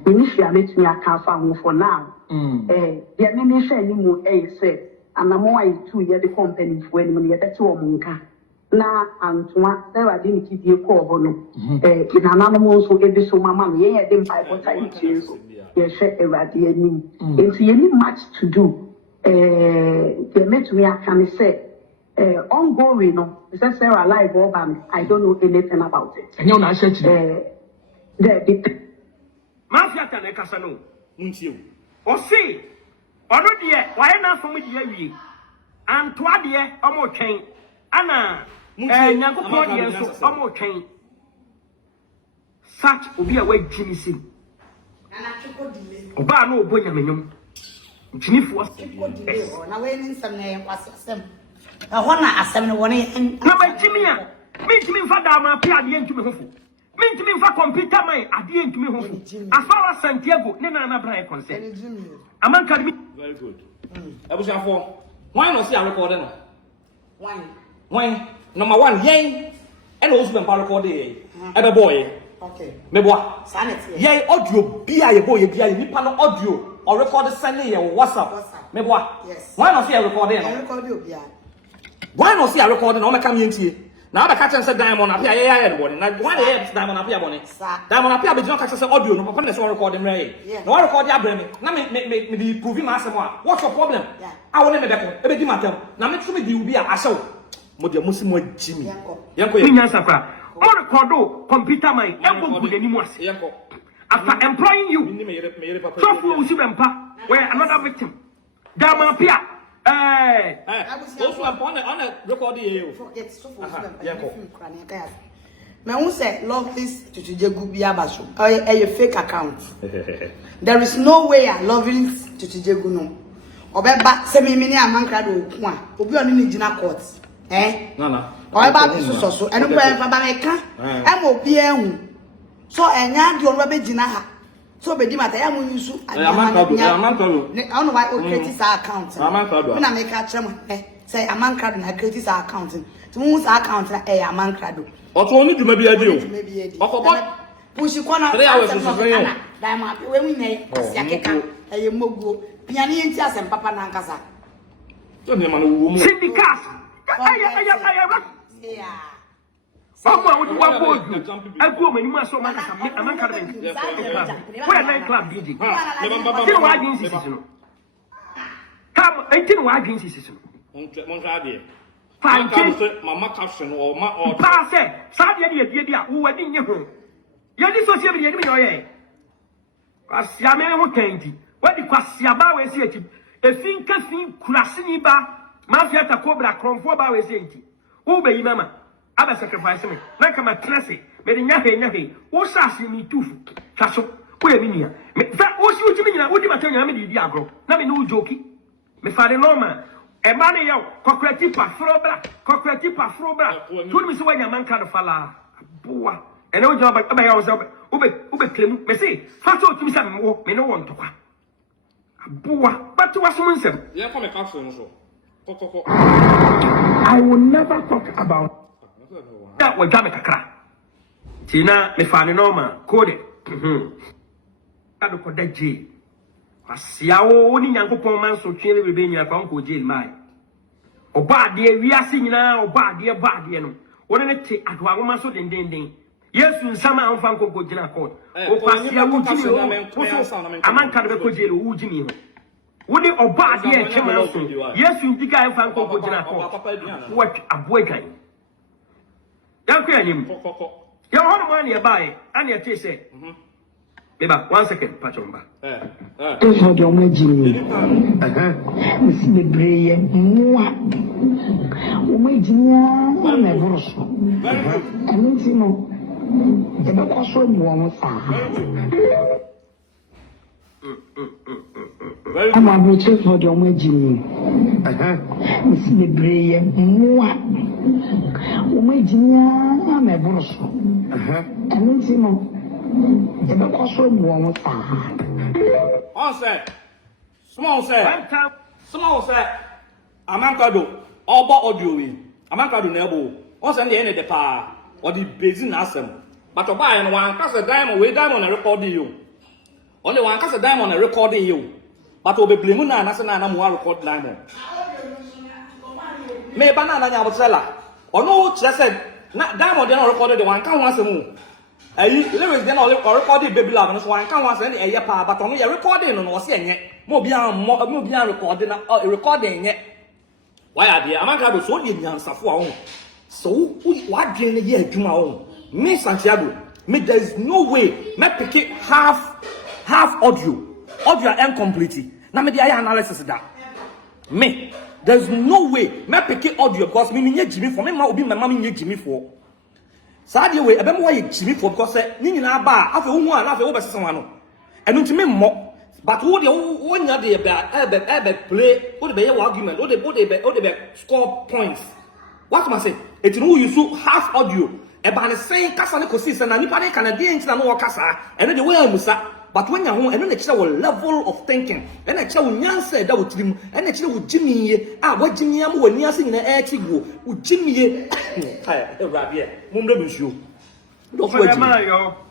initially makes me a car for now. The enemy shall you say, and I'm more 2 years the company when you get to Munka. Na antuma Sarah didn't keep you call no in an animal so every so mamma yeah them pipe what I so yeah share a radiating it's any much to do they met me I can say ongoing no is Sarah alive or I don't know anything about it and you not search the Mafia can casano you or see already why not for me the and twadie almost change Anna Nyankopon yenso omo twen such obi a we Jimmy sim Nana chukwu delay oba na obo nyamenyom ntinifo na we ni nsem na kwasem na hona asem ne woni na ma Jimmy a me Jimmy fa da ma pe ade ntumi hofo me Jimmy fa computer man ade ntumi hofo as far as Santiago ne na bra e concern Amankrado very good Abusafo why no see a recording no When number 1, yay, and also been recording a boy. Okay. Me boy. Sanity. Yay, audio, be a boy, be a nipano audio, or record sending a WhatsApp. Me boy. Yes. Why not see a recording? Why not see a recording? No, I come in here. Now the catch and said diamond up here, yeah, one. Now, why the head diamond up here, bonnet? Diamond up here, but not catch us audio, no, papa, that's recording, right? No, record your brain. Now, me proving myself. What's your problem? I want to make a bit of matter. Now, make sure you be a show. Modia musimo Jimmy. Yanko Yansafra. Or record computer my elbow good anymore. After employing you, so full of Sibempa, where another victim. Dama Pia. Also on a recording. Forget so full of Yanko. Me who say love this to Tijegu Biabasu. A fake account. There is no way I love this to Tijegu no. Obeba semi mini Amankrado one. Obi on in Gina court. Nana. Or about so and Babeka. I'm obi ehun. So enya di onwa be Gina ha. So be di mata ya mun yusu. Amankrado. I don't know why o create this account. Amankrado. Me na make a chem say Amankrado na create this account. To mun account na Amankrado. Oto oni dwuma bi ade o. Okobot push corner 3 hours so so. Diamond we win na asiakeka. Eye moguo. Piani enti asem papa na nkasa. To ne ma no wo mu. Syndicate. Yeah. Papa, what do you want? I go when you must so much. Amankrado. Where night club DJ? Still wagging season. Come, 18 wagging season. Montrade. Mama caption or pass it. Sadia, who I didn't know. Yadi social media, me. Kwasiame ho kanti. What the kwasiaba we say it. E finka fin kurasini ba. Mafia ta cobra kromfo ba we say it. Who be mama? Aba sacrifice me. Na kama trese. Me de nyahe. Wo sase mi tufu. Kaso. Wo ye minia. Me fa wo si utimi nyina wo di matanya me di agro. Na me no joki. Me fa de normal. E ma ne yaw kokreti pa frobra. Tu mi se wa Amankrado fala. Boa. E no job aba yaw so ube klemu. Me say fa so utimi sa me wo me no won tokwa. Boa. But was some nsem. Yeah, come caption so. I will never talk about that was Jamaica crack. Tina, me find normal code. I don't call that jail. Kwasiawo oni Nyankopon man so twele we be nya kwa nko jail mai. Oba de wiase nyina oba de no. Wona ne te adwa woma so den. Yesu nsama amfa nko gina court. O Kwasiawo tumi Amankrado be ko jail o ujimi ho. Woni oba de e chema so. Yesu ndika amfa nko gina court. What aboagan. Yanko yanim. Ya hono man ya bae, ani ya te say. Beba, 1 second, Pachomba. Don't hold your imagine. Miss me brave. Moi. Imagine, I'm a boss. I mean, you know, the back was so warm. I'm a butcher for your imagine. Miss me brave. Moi. Imagine, I'm a boss. I mean, you know. Small say, Amankrado, all audio. Amankrado nebo. Once and the end of the power, or the basin asem. But to buy and one cast a diamond way down on a recording you. Only one cast a diamond on a recording you. But to be blaming an asana more record diamond. May banana seller. Or no, just said, not diamond, then recorded the one count once a move. Lyrics then all recorded baby love and so I can't want any a pa, but only a recording on was saying it. More recording yet. Why are the Amankrado so in answer for so what gain a year to my own? Me Santiago, me there's no way me pick it half audio incomplete. Now me the analysis that me there's no way me pick it audio because me Jimmy for me ma obi my mommy Jimmy for. Sadia way, ebem why Jimmy for because ni nyina ba afa hu a na afa wo be sese wano enu ntimi mmo but wo de wonya de ebe play wo de be argument wo de be score points what must say it no use half audio e ba ne sen kasa ne kosi se na nipa de Canada ntina no wo kasa enu de way amusa but when ho enu na kire wo level of thinking enu na kire wo nyansa da wo tirim enu na kire wo jimiye a wo jimiya mo wani ase nyina e tigwo wo jimiye hai Rabia mum do misio do for the man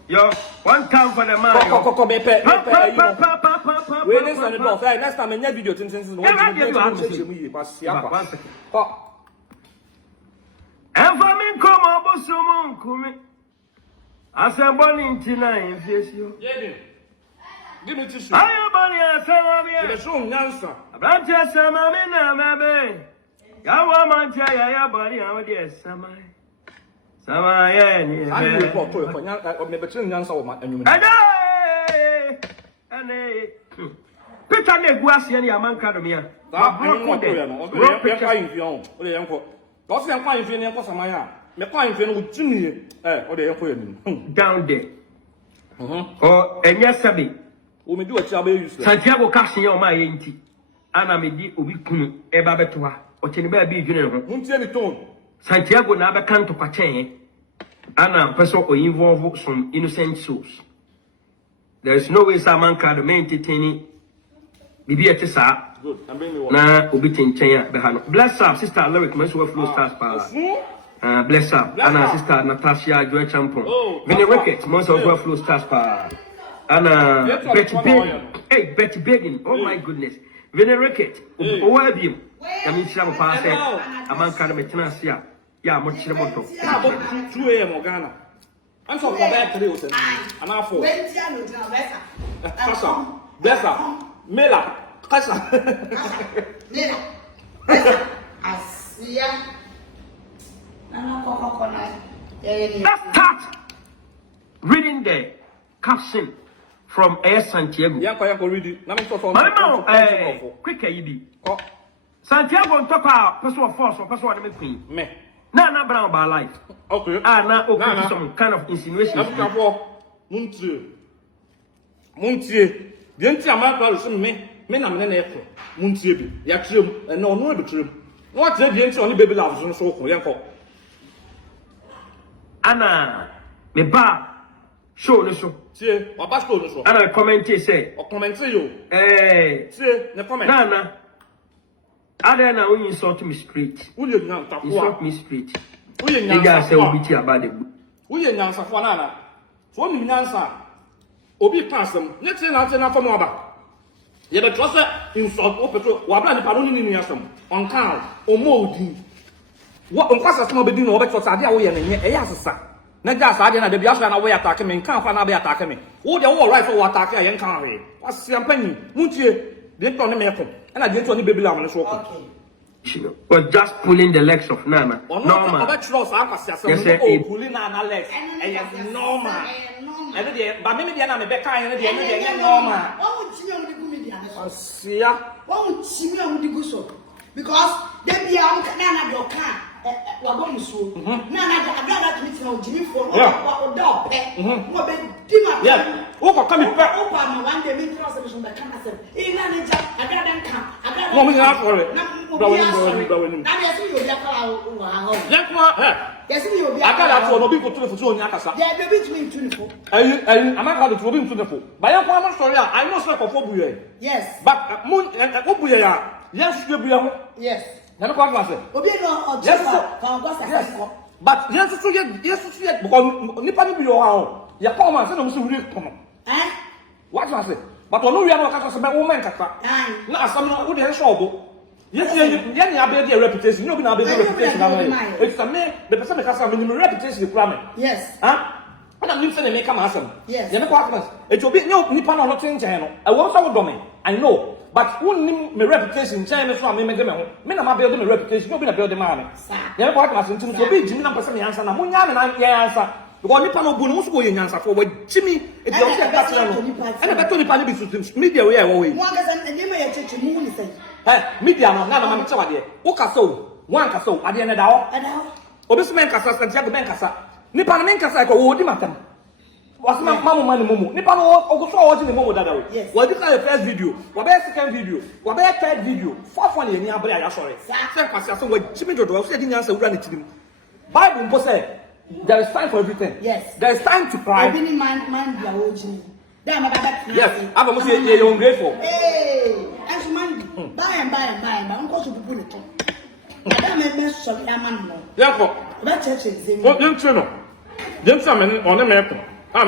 yo one time for the man Koko be pe we next on the door next time enya video tin no and for me come obosumu nkumi aseboni ntina infesio give me tissue ayobani asabia the show nyansa abranti asama me na mebe yawa mantia ya bari awde asama sama ya ni ani report to ko nya me be chin nyansa wo ma anyum ane picture na egu ase ni Amankrado me a bro ko ya no o be ya kwa infi on o de yanko do se kwa infi ni yanko sama ya me kwa infi no ujimi o de yanko ya ni down there oh enya sabi o me di wachi abe use Santiago cash ya o ma ye nti ana me di obi kunu e ba beto ha o cheni ba bi dwene ho muntie ni tone Santiago na be kanto kwachen ana person o involve some innocent souls. There is no way Amankrado me entertaining bibi etesa good I'm bringing you na obi tenchen ya be ha no bless up sister lyric me so flow stars pa bless up ana sister Natasha Joy Champion Vinny Rickett mo so flow stars pa ana Betty Begin oh my goodness Vinny Rickett o wa bi am chira mo pa say Amankrado me tena sia ya mo chira mo to na bo 2 am Ghana I'm so for back today was an afo Blessa Mela Kasa Nena Asia Let's start reading the caption from Santiago. Yeah, I can read it. Quick, Santiago on top of personal force or personal queen. Me. Naana brown by life. Okay. Now okay, some kind of insinuation. Muntie. The entire Amankrado is me na me na Muntie bi. Ya trim. No be trim. What the entire only baby loves on so ko yanko. Anna me ba show no so. See, wa ba show no so. Anna comment say. O comment you. See, the comment. Naana. Ada na when you insult me straight. Uye nyan takwa. Insult me straight. Uye nyan. You guys say we tear about the. Uye nyan safwa nana. So mi nyansa. Obi passam. Next na fa no aba. Ye be trust insult o petro. Wa bla ni pa no ni nyansom. On kan o modi. Wa on kwasa so be din no be trust ade a wo ye na nye e ya sesa. Na ja sa ade na de bia so na wo ya attack me. Kan fa na be attack me. Wo de wo right so wo attack ya yen kan we. Kɔasiapanin. Muntie. They don't need me come. And I didn't want to baby lamb on the show. Okay. But just pulling the legs of Naana. Normal. Yes, pulling Naana legs. Normal. And then, but maybe I'm a back and then normal. Because then the Nana your car. Nana, I meet no Jimmy for or dog. Yeah. Oh, come back. Open one day, make transmission by cancer. In I got them come. I got no, we are for it. Now, yes, you'll be a car. Yes, you'll be a car for no people to the phone. Yeah, they're between 24. I'm not going to be to the phone. By a former story, I know so for Fobuye. Yes. But Moon and Obuya, yes, you'll be a yes. Never quite was it. Yes, but yes, because Nippon be your house. Your power man said, "I'm come. Eh? What was it? But on no real case about woman kaka. Na some would have show. Yes, you have a reputation. You know, be a reputation. It's a man, the person that has a minimum reputation to cram. Yes. Huh? And I'm saying, make come awesome. Yes. You know what? It will be no Nippon or not change channel. I want some domain. I know. But who my reputation change from me, me na building a reputation. You be a building man. You know what? I was to be Jimmy and person answer. Na munya and answer. Because Nippon no bunu musu go yin answer for Jimmy. It's just that and I better Nippon be to media way away. One and you may church moon say. Media no na man chawa de. O kaso, one kaso, ade na dawo. Obi men kasa Santiago men kasa. Nippon men kasa ko wo di matam. Was my mama mumu. Nippon o go so watching the momo dada. What this is the first video. What be second video. What be third video. Fourth one ni abere ya sorry. Say kwase so we Jimmy Dodo say di nyansa wura ni tirim. Bible mpo say there is time for everything. Yes. There is time to cry. Obi ni man dia wo jini. There ma baba. Yes. Aba mo say you ungrateful. Hey, as man buy. Unko so people to. Madam me so ya man no. Therefore, that church is in. What you know? Dem say me on the map. Me on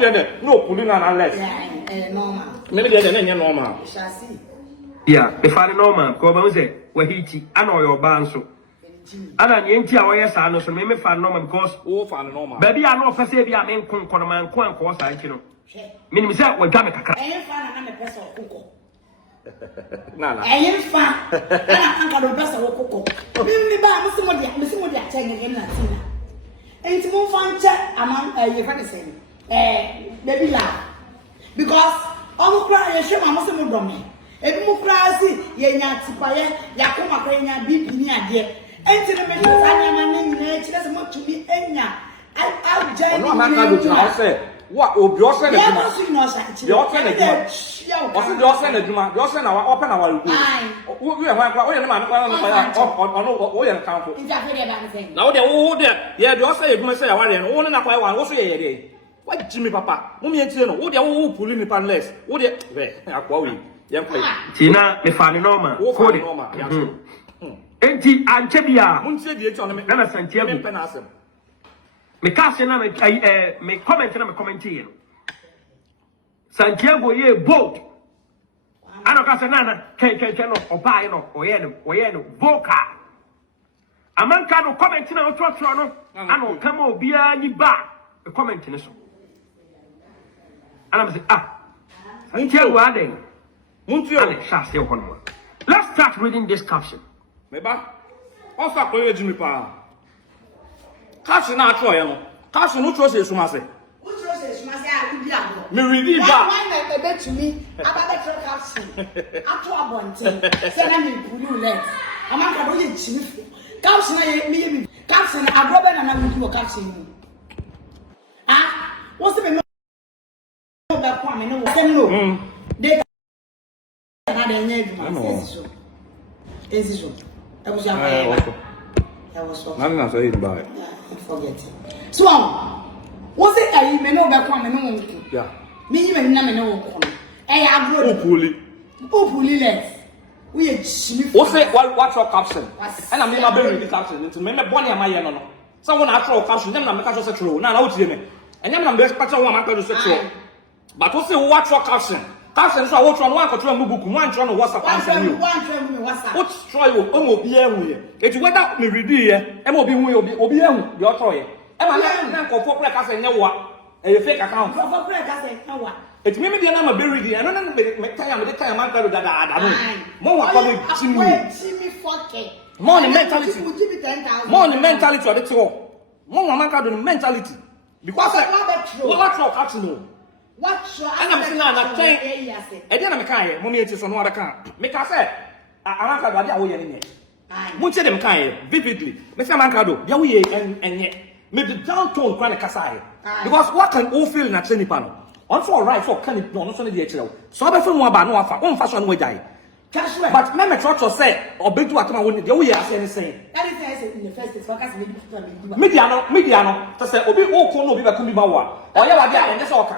there no pulling an less. Yeah, normal. Maybe they're normal. We shall see. Yeah, if I normal, go say where he I know your banso. Ana nyenti a woyɛ saa no so me fa normal because oh fa normal baby I know fa say bia me nkon man ko anko saa nti no minim sɛ wadwa me kakra ɛyɛ fa na me pesa okoko na ɛyɛ fa na anka do pesa okoko me ba me se mo dia kyɛn na tina enti mo fa nkyɛ aman ɛyɛ fa ne sɛ baby la because ɔmo kra yɛ hwɛ ma mo se mo dɔ me ebi mo kra si yɛ nya tipaye yakoma kra nya bibi ni ade enti no me sa nya ma ni nyina kyerɛ sɛ mo tumi enya I'll join no Amankrado try say what obi o se na djuma de o se na djuma o se de o se na djuma de o se na open na waru wo we hwan kwa o ye na ma kwa na kwa o ye kan fo na o de ye de o se ye djuma se ya ware no wo na kwa wa wo so ye de wa jimi papa mo mi entie no wo de wo puli mi panless wo de we akwa we ye play tina me fa ni normal ko de ya enti anche bia mo ntie die twa no me na Santiago me pena asem me case na me comment na me comment here Santiago ye bold ana ka se nana ke no obai no oye no vocal Amankrado comment na otro no ana ka ma obia ni ba e comment ni so ana me say Santiago aden Muntio ana sha se ho no let's start reading this caption me ba o fa ko ye jimi pa caption na atro ye no. Caption no tro se suma se. Who tro se suma se a ubi abo. Me read back. Why na ebe to me about the caption. Atro abonten. Say na me pulu let. Amankrado ye chimi. Caption na me caption agrobe na me caption. Ah, what's the back kwame no no. They na de nye eduma. Eziso. I was your I was so. Nothing I say about it. Forget it. So, was it a me no back kwame no. Yeah. Me you na me no ko. Eh agro. Opuli less. We a chimi. What's it what's your caption? And I mean my baby caption. Into me born am I no. Someone atro caption them na make sure say true. Na what you me. And them na be expect one man to say true. But what's it what's your caption? Caption so what one control me book one try no WhatsApp answer you. One try me WhatsApp. What try you o bi ehun ye. It whether me read here, e mo bi hu obi ehun the author ye. E ma na confirm play caption nye wa. E fake account. Confirm play caption nye wa. It me dey na ma be read here. No me time me dey time man tell that no. Mo wa come Jimmy 4K. More the mentality. You give me 10,000. More the mentality of the two. More Amankrado the mentality. Because what your caption no. What's your and I'm saying na ten. E dey na me kan ye, mo me eti so no other kan. Me ka say Amankrado ade a wo ye ne. Mo che dem kan ye vividly. Me say Amankrado, dia wo ye enye. Me the down tone kwan kasa ye. Because what can all feel na che nipa no. On for right for kan no so ne dey kire wo. So be fun mo aba no afa. On fa so no wajai. But me try to say obedu atama wo dia wo ye ase ne say. That is say in the first place focus me do. Media no to say obi o ko no obi be ko bi ma wo a. Oye wade a enje say oka.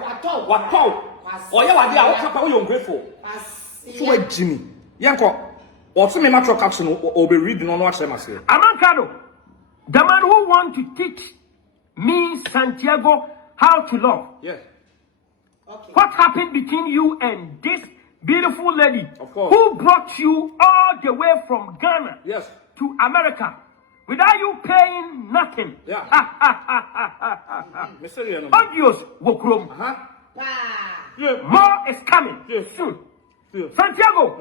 Wato. Oye wade a oka pa wo ungrateful. So we Jimmy. Yanko. O to me matro caption o be read no atre ma say. Amankrado, the man who want to teach me Santiago how to love. Yes. Okay. What happened between you and this beautiful lady Of course. who brought you all the way from Ghana Yes. to America without you paying nothing? Yeah. Audios will KROM. Yeah. More is coming soon. Yeah. Santiago,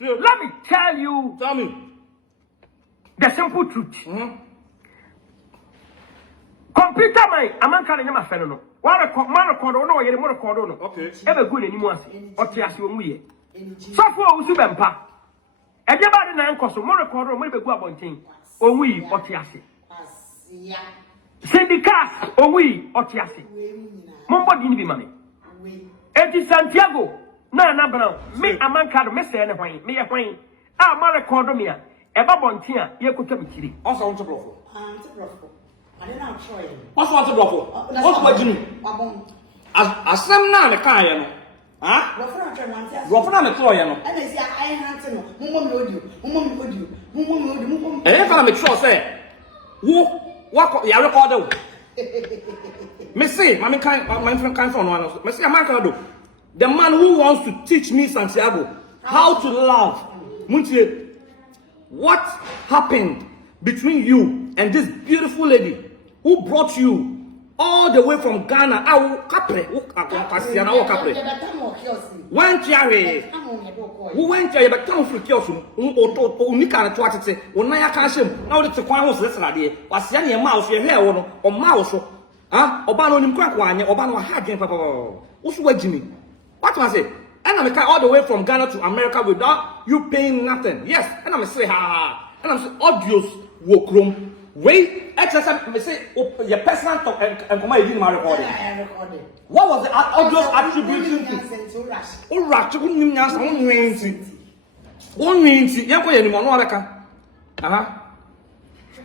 let me tell you Tell me. the simple truth. Computer my Amankrado nyama feno no. Wa record no ye mo record no. Okay. Ebe go n'animu ase. Ote ase omu ye. Sofo osu bempa. Ede ba de na nkoso mo record no mo ebe gu abonten. Omu yi ote ase. Syndicat omu yi ote ase. Mo mbodi ni bi mame. Eti Santiago na brown. Me Amankrado me se ne hwan. Me ye hwan. Ah mo record me a. Eba bonten a ye kotwa me kiri. Also want to blofo. I didn't have try. Also want to blofo. Also what Jimmy. Asem na me kan ye no. Ha? Rofo na me tro ye no. And they say I hunting no. Mummo audio. Eh fa me tro say. Wo ya record o. Me say, my friend can for no. Me say Amankrado, the man who wants to teach me Santiago how to love. Muntie, what happened between you and this beautiful lady who brought you all the way from Ghana? Went here. Who went here? But town for kiosm. Unika to what it say. Unaya Kashim. Now it's a quanos yesterday. Was any mouse your hair or mouse? Ah, Obano in Quaquania, Obano had him, Papa. Who's Jimmy? What was it? And I'm all the way from Ghana to America without you paying nothing. Yes, and I'm say, ha. And I'm saying, audios will KROM. Wait, exercise, me say, your personal talk and come here, you recording. What was the audios attributing to? Oh, right, you couldn't answer 190. 190, you can't anymore, no other.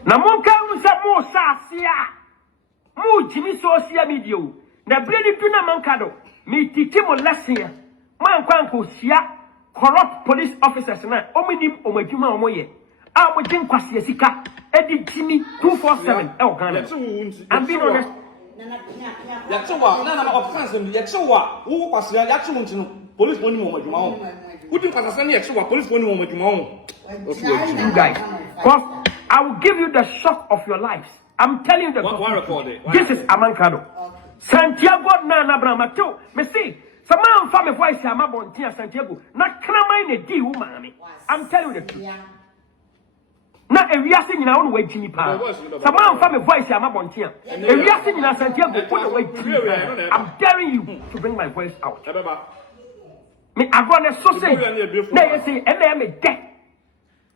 Namonka unsa mo sasia. Mu Jimmy social media. Na bredi tu na Amankrado. Me titi mo lesson. Man kwanko sia corrupt police officers na ominim omadwuma omoye. A mo din kwase sika edi Jimmy 247 e Ghana. I'm being honest. Ya tsewa na offense ya tsewa wo kwase ya tsewo ntino police woni mo omadwuma ho. Wudi kwase na ya tsewa police woni mo omadwuma ho. You guys, because I will give you the shock of your lives. I'm telling you the truth. This is Amankrado. Santiago Naana Bramato. Me see, some man from a voice Amabontia Santiago. Not clammy ne di woman. I'm telling you the truth. Na ewiase nyina won wagini pa. Sama fa me voice ama bontia. Ewiase nyina Santiago won wagini. I'm daring you to bring my voice out. Me agone so say. Na you say ene me de.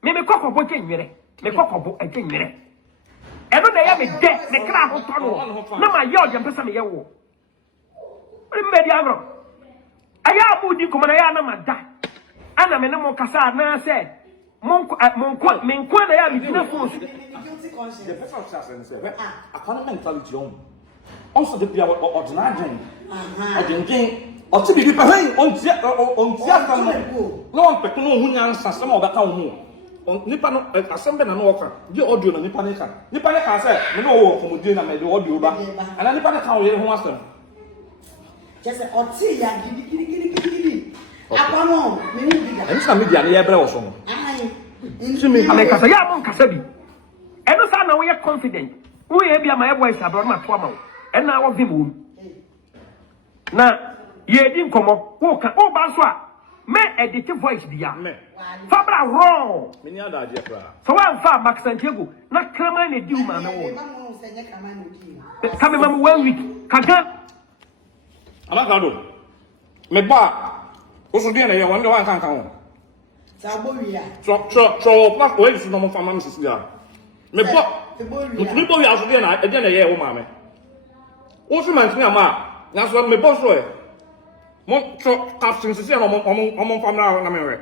Me kokobo kenwere. Me kokobo akenwere. Eno na ya me de me kra ho to no. Na ma ye odem pesa me ye wo. Me di agro. Aya abudi ko na ya na ma da. Ana me ne mo kasa na say Mon na ya me na phone. The person of say, I can't mentality on. Also, the people ordinary thing. Or to be the person on no one person who answer some of the town. On Nippon, assembly and worker, the audio and Nippanica. Nippanica said, no, from Dina made the audio back, and I Nippanica who wants them. Just a tea, and some media, the Ebra also. Amekasa ya mon kasa bi. Eno sa na we confident. We e bia my voice abroad ma to ama. E na wo vim. Na ye di nkomo. Wo ka o ba so a me edit voice bia. Fabra wrong. Me ni ada dia kra. So wan fa Max Santiago na krama na di uma na wo. Ka me mam 1 week. Kaga Amankrado. Me ba. O so dia na ye wan de wan kan kan. Saboria. So plus o is no mo fama me sisia. Me bo we aso dia na e dia na ye wo ma me. O so man tin ama na so me bo so e. Mo so captain sisia no mo fama na me we.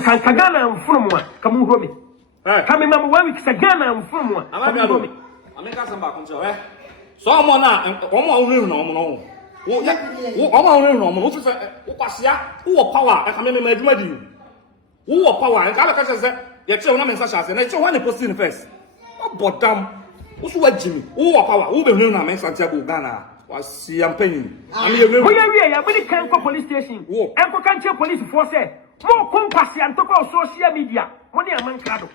Kan Ghana mfurumu a ka mu hro me. Ka me mam 1 week sa Ghana mfurumu a. Amankrado. Ameka samba kunche we. So mo na o mo unu no mo no. Wo mo unu no mo so se wo kwasia wo power e ka me adwuma di. Who power and Gala says, yet you want to say, and you want to post in first. What bottom? Who's what Jimmy? Who power? Who be known as Santiago Ghana? Was Amankrado. I mean, we are when it came to police station. And for country police force, more compassion and talk on social media. Money Amankrado.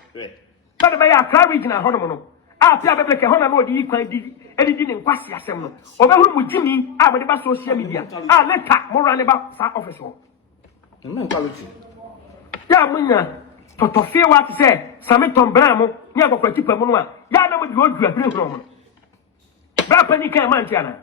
But by a car region, Honomono. After I make a honor, no, the equal editing in Quasiasem. Over whom with Jimmy, I would about social media. I let that more run about that officer. Mentality. Ya munya totofie wa ti se sameton bramo ni akokwa tipa mu no a ya na mo di odua hwehwero mo bra pani kan man tiana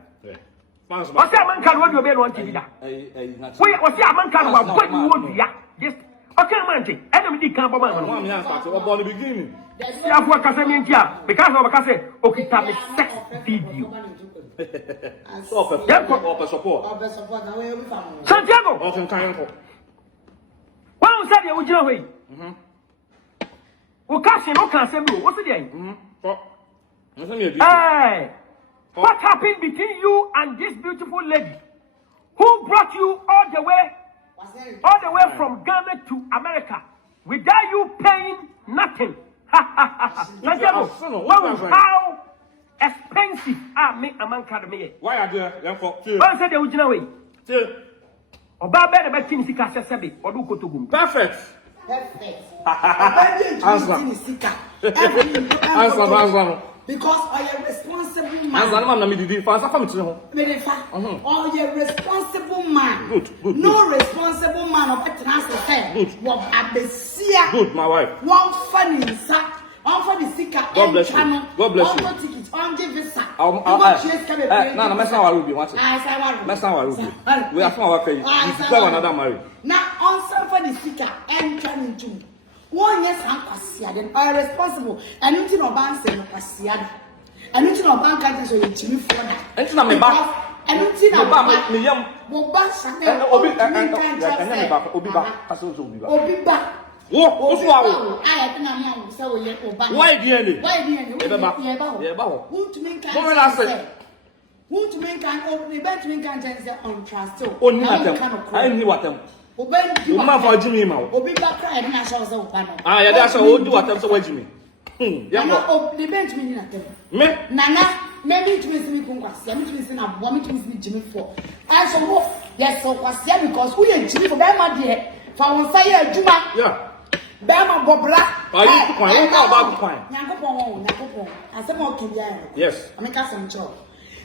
o se Amankrado wo di obe no nti bida we o se Amankrado wa bani wo dua just o kan man ti ena me di kan bo man no me start o bo the beginning ya fu akasa me ntia because o bakase o kita me sex video so o support na we be fam Santiago o kan ko One said you would you away. O cash no can say what's the day? Hey, what happened between you and this beautiful lady who brought you all the way from Ghana to America without you paying nothing? Santiago, how expensive are me Amankrado me? Why are there? One said you would you away. Oba be na betin sika sesebe odu kotogum. Perfect. Answer. Answer. Because I am responsible man. Answer man na me didi fa fa me tire ho. Me fa. Oh, you responsible man. Good. No responsible man of transfer. Good. What abesia. Good, my wife. One funny sa. On for the sika. God bless you. God bless you. On ticket. On the visa. No, mess now Ruby. Watch it. Mess now Ruby. We are from our pay. You go another marry. Now on for the sika. Entering into 1 year and Kwasia. Then are responsible. And you know bank say no Kwasia. And you know bank can't show you Jimmy for that. And you know me back. And you know back me yam. Obi back. What's wrong? I think I'm so yet. Why do Won't make can open the bed to can on trust. Only I knew what them. Obey for Jimmy. Obi back crying and I shall so. Ah, that's all do what I'm so Jimmy. The bench meaning at them. Nana, maybe to miss me, Kongasi, to miss in a woman to miss me Jimmy for. I shall yes, so Kwasia because we are Jimmy for my dear. For fire, Juma. Yeah. Bama Bobra. Are you quiet about quiet? Yankopon. I said more can yes. I make us some job.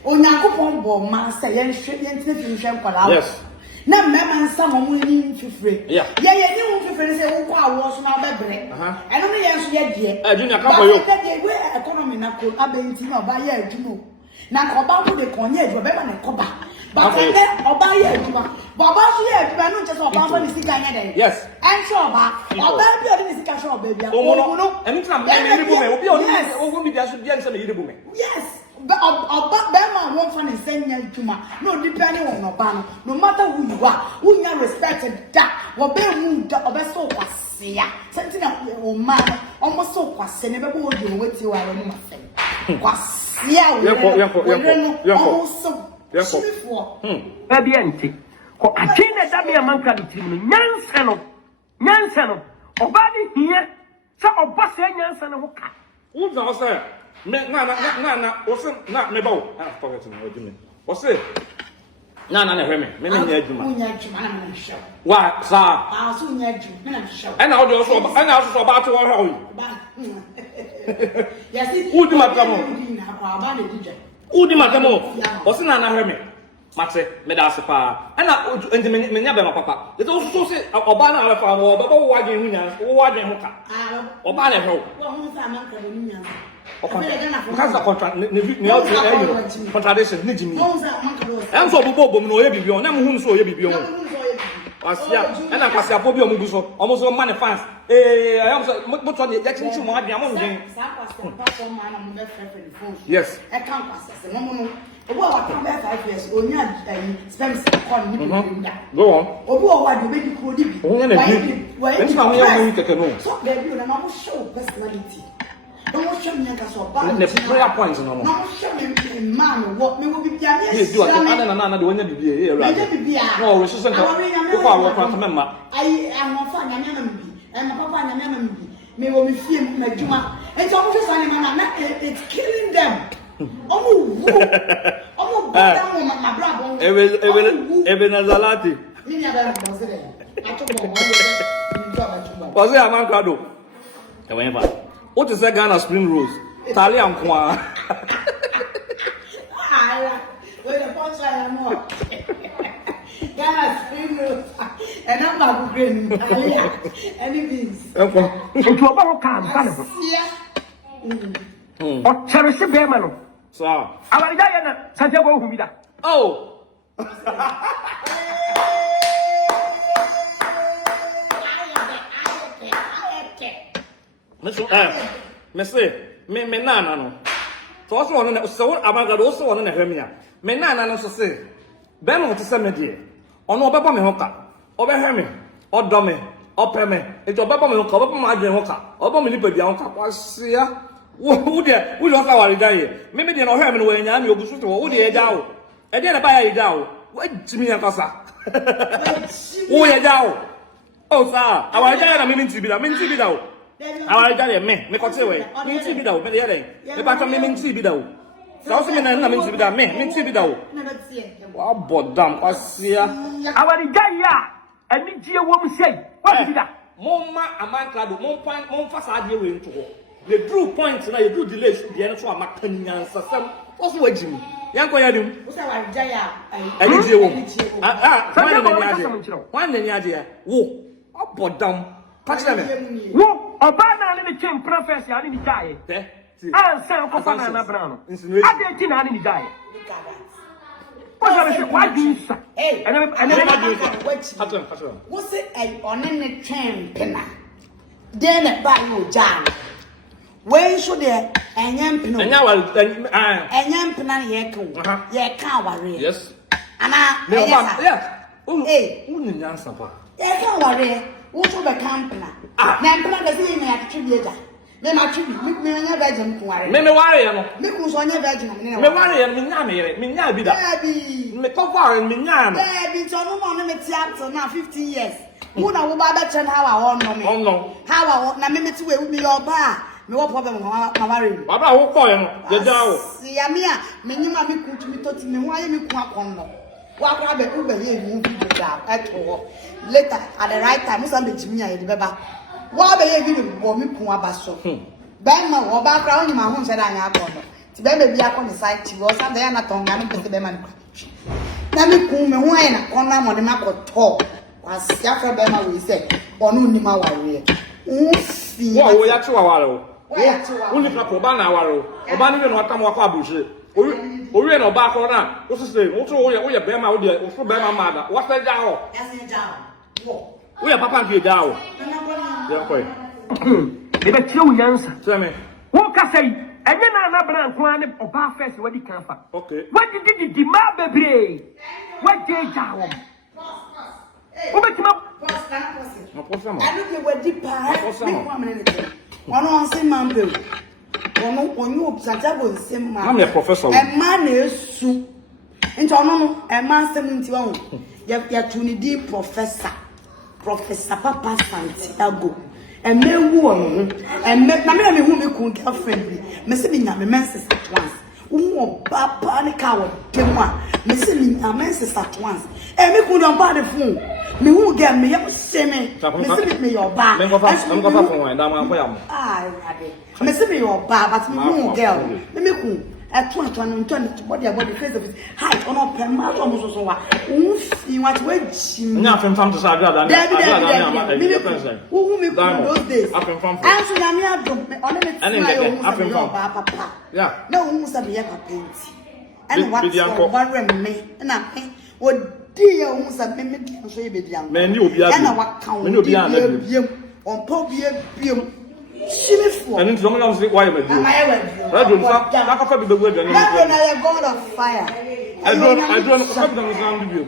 O Yankopon bo man say yen hwe yen tine fi hwe nkwala. Yes. na mema nsa mo ni fifre yeah ye ni fifre say wo kwa wo so na bebre eno ne ye so ye die junior ka for you we economy na ko abenti na oba ye adwuma na ko ba ko de konye adwuma be ma ne ko ba but oba ye adwuma baba so ye adwuma no nche so oba fa ni sika nya den yes and so oba bi odi ni sika so oba bia o no emi tna me bu me obi oni o mi bia so bia nse me yire bu me yes oba be ma won fa ni senya adwuma no depending on oba no matter who you are who you respected that wo be mu da oba so kwasea something o ma almost so kwasea ne be bo odi o weti wa no ma fe kwasea wo so baby enti ko akine da me Amankrado tirim nyansa no oba ni hia sa oba se nyansa no ho ka wo na o say me na o say na me ba o forget me o di me o say na hwe me nya adwuma nya adwuma na me hwe wa sa so nya adwuma na me hwe ana o de so ana so ba to hwe o yes udi makamo ba na dija udi makamo o say na hwe me mate me da se pa ana enti me nya be ma papa de so so se oba na ala fa wo baba wo wadwen hu nya wo wadwen hu ka oba na hwe wo hu sa Amankrado ni nya because the contract contradiction ni jimi em so bobo no ye bibio na mo hu so ye bibio Kwasia na Kwasiapo bi omugu so omo so man fans am so mo to ya chinchi mo adua mo ngen yes e kan Kwasia mo no obu wa kan be 5 years onya spend con ni bi go on obu wa do be di ko di bi onya na bi en ma ho ya mo keke no so be bi na mo show personality no show me so ba the prayer points no show me man what me will be bia me yes do na de wonya bibie e ra no we so so ko fa wo kwa mema ai am fa nyame na mbi na papa nyame na mbi me wo me fie ma djuma e so mo so ane na it's killing them omo bada mo ma bra bon ebe na zalati mi nya ba mo se de atobo mo ni do ba tuba o se Amankrado e wen fa o te say Ghana spring rolls tali ankwa ala we the punch I mo Ghana spring rolls and I'm not green ala any beans enko ntu oba ho ka ba ne o cherish be ma no so abarija ye na Santiago hu mi da oh me say me Naana no so so no so Amankrado so no na hwemia me Naana no so say be no to say me de ono obeba me hoka obehwe me odo me ope me eto obeba me hoka obeba me adwen hoka obeba me lipa bia hoka Kwasia wo de wo yo ka wari daye me de no hwe me no wanya me obusu to wo de e dawo e de na ba ya e dawo wo jimi akasa wo ye dawo o sa awari daye na me ntibi da awari daye me ko tewe me ntibi da wo me de yele me ba to me ntibi da wo so so me na me ntibi da me ntibi da wo wa bodam Kwasia abarija ya ani gie wo mu sei wa bi da momma Amankrado mom fa sa de we nto ho the true point na you do delay de no so amakanyan sasam o so wagim yanko ya dim o sa abarija ya ani gie wo wan na ni ade wo obodam patch me wo oba na ne chem professor ani ni jae ansan ko fa na brano ade ti na ni jae what do you say? Hey, I never what's it? I on the train, penna. Then a buy you jam. When should there? And yam penna. And now, and yam penna, ye can't worry. Yes. And I, yeah. Oh, hey, wouldn't answer. Ye can't worry. What should the campna? Then penna doesn't even have to be there. Me ma twi me nya virgin kware me ware no me ku so nya virgin me ware me nya me nya bi da me ko ware me nya no bi so no me theater na 15 years who na wo ba be chen how I want no me how na me ti we me oba me wo problem ma ware baba wo ko ye no je ja wo si ya me a me nyima me ku tumi to ti me ho aye me ku akon no wa kra be u be ye mu video da eto later at the right time musa be jimi ya ye beba wa be ye video bo mi kun abaso ben ma wo ba kra onyi ma ho nse da anya akọ no ti be be bi akọ ni site wo sa da ya na tonga no pese be ma ni na me kun me ho ai na kona mo de makoto kwasiafa be ma we say onu ni ma ware ufi wo ya chi wa ware o uni ka ko ba na ware o oba ni no atam wa kwa abuhire owie no ba ko na wo sese wo to wo ye be ma wo de wo so be ma ma da wo se ja ho wo ya papa nke ja ho ya ko e be tire wo yansa teme wo ka sei enye na na bra nko ane oba first wadi kan fa okay what did the ma bebre what dey ja wo wo be tima no posa mo I look wadi pa me ko amene ne ono on se mambe ono onyo Santiago nse ma na me professor e ma na esu nti ono no e ma nsem nti wa ho ya tuni di professor Papa Santiago e mewu ono e me na me hu me kun girlfriend bi me se bi nya me menses at once wo papa ni ka wo demu a me se mi nya menses at once e me kun don ba de fun me hu get me yam se me se me your ba me go fa fun da ma ko ya mo me se me your ba but me hu girl me kun atu body face of it hi ono pe ma to mo so wa unfi what we jim nya fem fam to sa agada me who me those days and so na me adom me ono me try o papa yeah na who say me papa enti and what so one me na me o di ya who say me di so ye be di an me ni obi a na wa kan me ni obi a na on po biem Shimifo. And into someone else why you do. I don't know. You're God of fire. I don't understand you.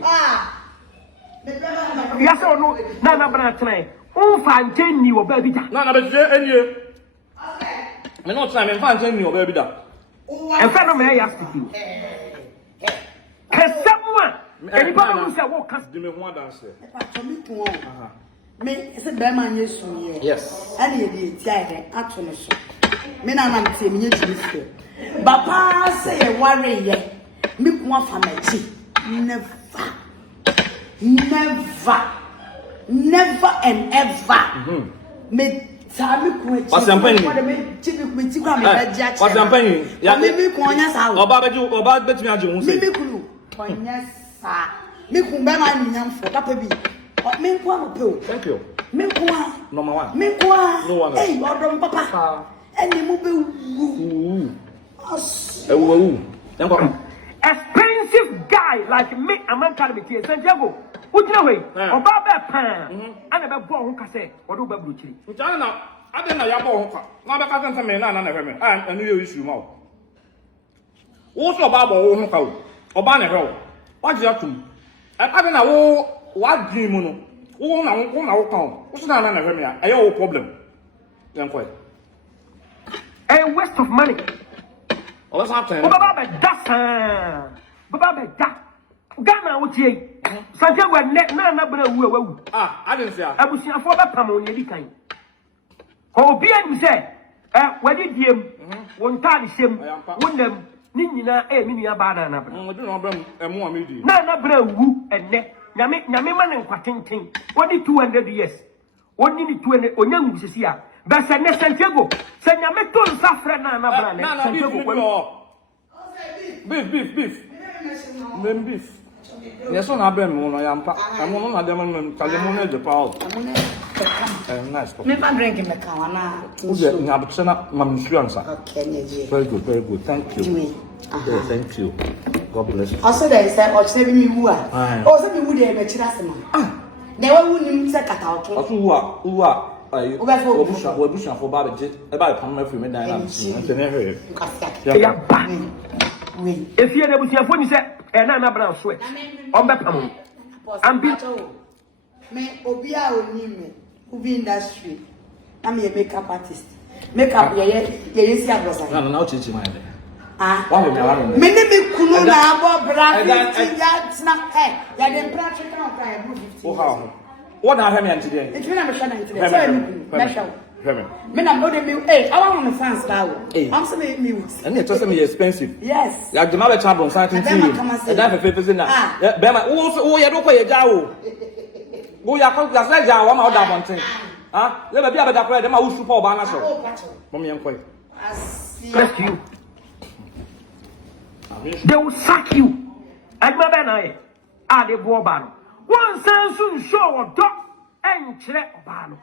Yes or no? Nana Brantley. Oh, find 10 new baby. Nana, but you. I'm not trying to find 10 new baby. And fellow may I ask you? Can someone, anybody who said, what can't do me one answer? Me se be man yesu ye yes ani ye ti ai ato no so me na na mtie me ye jiri baba say ye worry ye me ko afa machi never and ever me ta me ko achi KROM me ti kwa me ba ji achi KROM ya me ko onya sa oba betimi age hu say me ku onya sa me ku be man nyamfo papa bi thank you. Number one. No one. Hey, papa. And you move. Expensive guy like me, Amankrado, Santiago. Who you know? Oba pan. And about born who say, or do Babruchi. I didn't know your boy. Now, the cousin to me, and you issue more. Also, Baba won't go. Obana Hill. What's your two? And I don't know. What dream no? Who na come? What's na me? I have problem. A waste of money. What's happening? Baba be da. Ghana wutie. Santiago na bra wu. I didn't say. Abusia fo ba pam on yedi kan. Obi an say, wadi diem, won ta di sem, wonnam ni nyina mi nua ba na bra. Mo do no bra emu amedi. Na bra wu enne. Nyame man nkwatintin. Wodi 200 years. Wodi ni 200 onyangu sisi a. Ba se ne Santiago. Se nyame to nsafre na bra ne Santiago. Beef. Beef. Yes, on a ben no yampa. I'm on a demon Calimone de Paul. Nice. Never drinking the kawana. Very good. Thank you. Thank you. God bless you. Also, there is a say me who are. Also, me who they be chirasema. Never would him say cut out. Who are Obusha for Babbage about Palmer from Medina. If you never see a phone, you say, and I'm not sweat. On the palm. I'm me Obia Onime, who be industry. I'm a makeup artist. Makeup, yeah, no, teaching my Many kuno na abo bra 50 yards na ya dem practice kan kan do 50. Oh, what na have me today? It's when I'm showing today. Me show. Me na no dey me I want my fans now. I'm saying me with. And it was me expensive. Yes. Ya dem aba champion something to you. And that for na. Be ma wo ya do ko ya ja wo. Go ya ko ya say ja wo ma oda bonten. Ah, le be aba da ko dem ma wo super oba na so. Mom yen ko. Bless you. They will sack you. And my banner. a de bo ba no won san so show odo enkyere oba no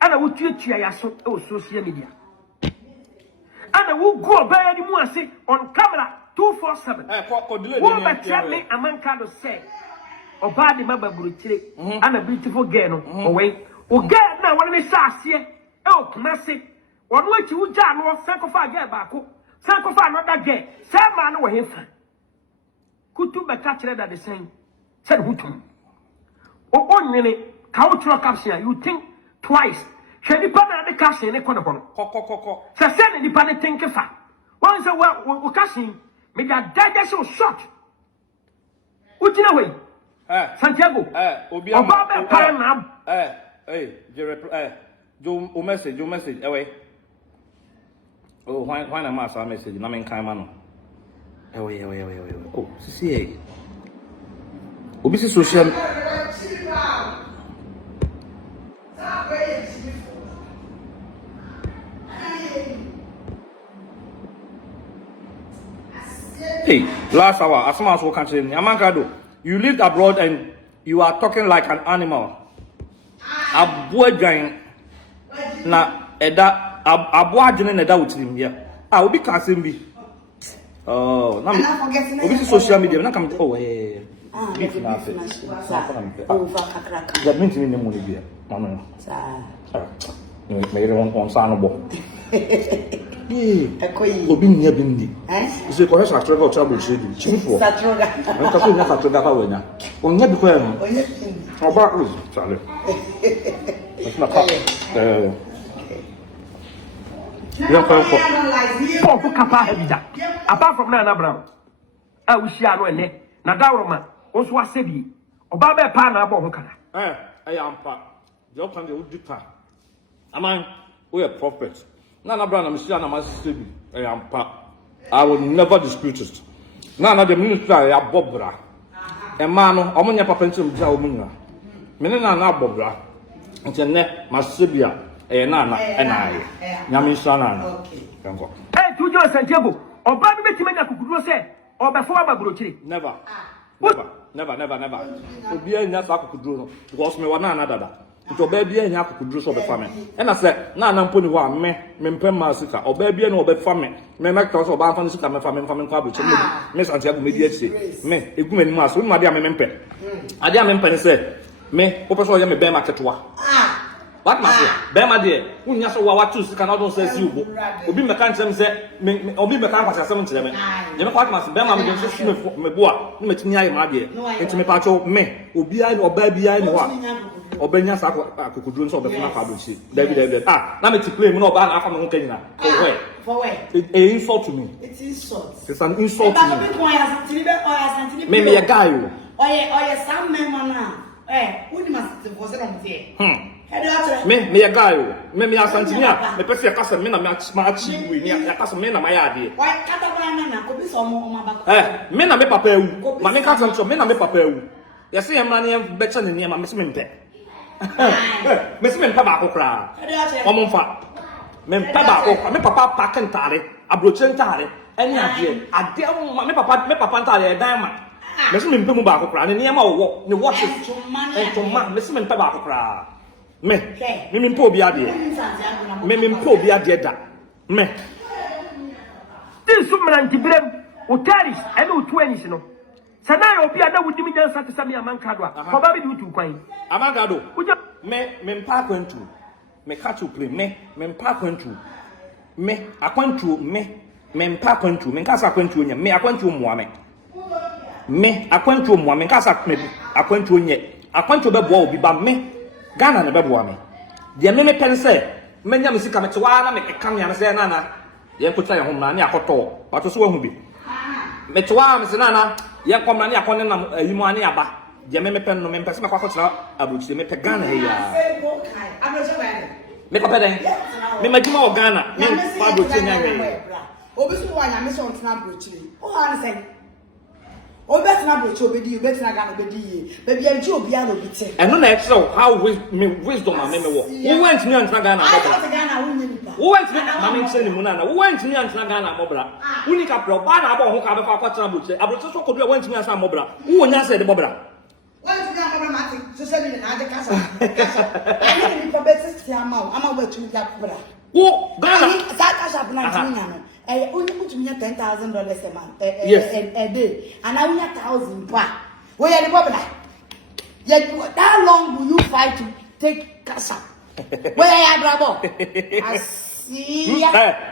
ana wotuatua ya so e social media ana wo go oba ya ni mu ase on camera 247 wo ba tell Amankrado say oba de mababuru kire ana beautiful girl no owei o girl na won me sha ase e o kumase wono achi wo ja no sankofa girl ba ko sankofa another girl say ma no wo hefa kutu be ka kire da the same said hutum o onyene ka wo tro caption you think twice shedi pa na de caption ne kono kono se se ne di pa ne think fa won say wo caption me da daja so short utina we Santiago oba be pare na do o message away oh why na ma sa message na men kan ma no away oh see obi si social hey last hour as much as we can say Amankrado you lived abroad and you are talking like an animal aboagan na eda aboagene na eda wutirim ya obi ka asem bi oh na obi si social media na kam oh bit na fe ya minti ni mo ni bia mama sa me yere won sa no bo obi nya bi ndi so ko resa stroga trouble shedi chifo stroga nka so nya stroga ka wenya onya bi ko ya no oba sale na pa ya ko kapa ebida apart from Naana Brown we share no ene na dawroma onso asebi oba be pa na abo ho kana ampa you can do deeper aman we a prophet Naana Brown am share na masebi ampa I will never dispute it na the minister ya bobra e ma no omonya papa ntim ja omunya me ne na bobra ntene masebia Naana enaye nyame sana okay yango tujo Santiago oba bi betima nya kukuduro se obefo ababuro kire never obi anya sa kukuduro no because me wa Naana dada to oba bi anya kukuduro so obefa me na se Naana mponi wa me mpem ma sika oba bi anya obefa me make to so oba fa sika me fa me kwa aburo kire me Santiago me di etse me egumani mu aso no ade amempe ade amempe ne se me opeso ya me be maketwa what ma say be ma de unya so wa tu sika na don say si ubo obi me kan ntem say obi me kan kwasa asem ntire me je me kwat ma say be ma me dem so me bo a no metini aye ma de enti me pa cho me obi ai oba bi ai no wa obenya sa akokuduro so obe funa kwa do chi David na me ti play me no oba na afa me ho kanyina for where it insult to me it's an insult to me me a guy oye sam me mana uni masite voze no mtie me a guy me asantinia me pese yakasa me na me achi we ni yakasa me na ma ya de why kata bana na ko bi so mo ba me na me papa ewu ma me ka sancho me na me papa ewu yesi emra ne be cha ne ne ma me se me mpe me se me mpa ba kokra omo mfa me mpa ba kokra me papa pack ntare abroche ntare eni ade ma me papa ntare dan ma me se me mpe mu ba kokra ne ne ma wo ne watch to ma me se me mpa ba kokra me mpo obi ade me mpo obi ade da me this sumranti brem utaris ene utuanis no sana obi ada wudimi nyansa te sami Amankrado ko ba bi di utu kwan Amankrado me mpa kwantu me catch you play me mpa kwantu me akwantu me mpa kwantu me nkasa kwantu nya me akwantu muame me akwantu muame nkasa me akwantu nya akwantu be boa obi ba me Ghana na bebo ame de me pense menya me sika mete wa na me kam ya se Naana ye ko try hom na ne akoto pato so wahu bi mete wa me se Naana ye kom na ne akone na ayimu ane aba de me pen no me pense me kwakọ tira abuchi me pe Ghana he ya me ko pe den me majima o Ghana me pa abuchi nya he obi so wa nya me so ntena abuchi o han se Obetina broche obedi, obetina gan obedi. Baby enji obi an obiti. And no na show how wisdom am me wo. Who went me antina Ghana amobra? Who went me mama say ni mu na. Who went me antina Ghana amobra? Unika pro ba na abo ho ka be fa kwatra broche. Abroche so kodu went me ansa amobra. Who wonya say de bobra? Went me amobra mati. So say me na de kasa. I need to be better amount. Am wait to me bra. Who Ghana? That cash up na tinya no. Only put me $10,000 a month a day, and I win 1,000 back. Where are the bobber? Yet, how long will you fight to take cash up? Where are you, bravo? I see.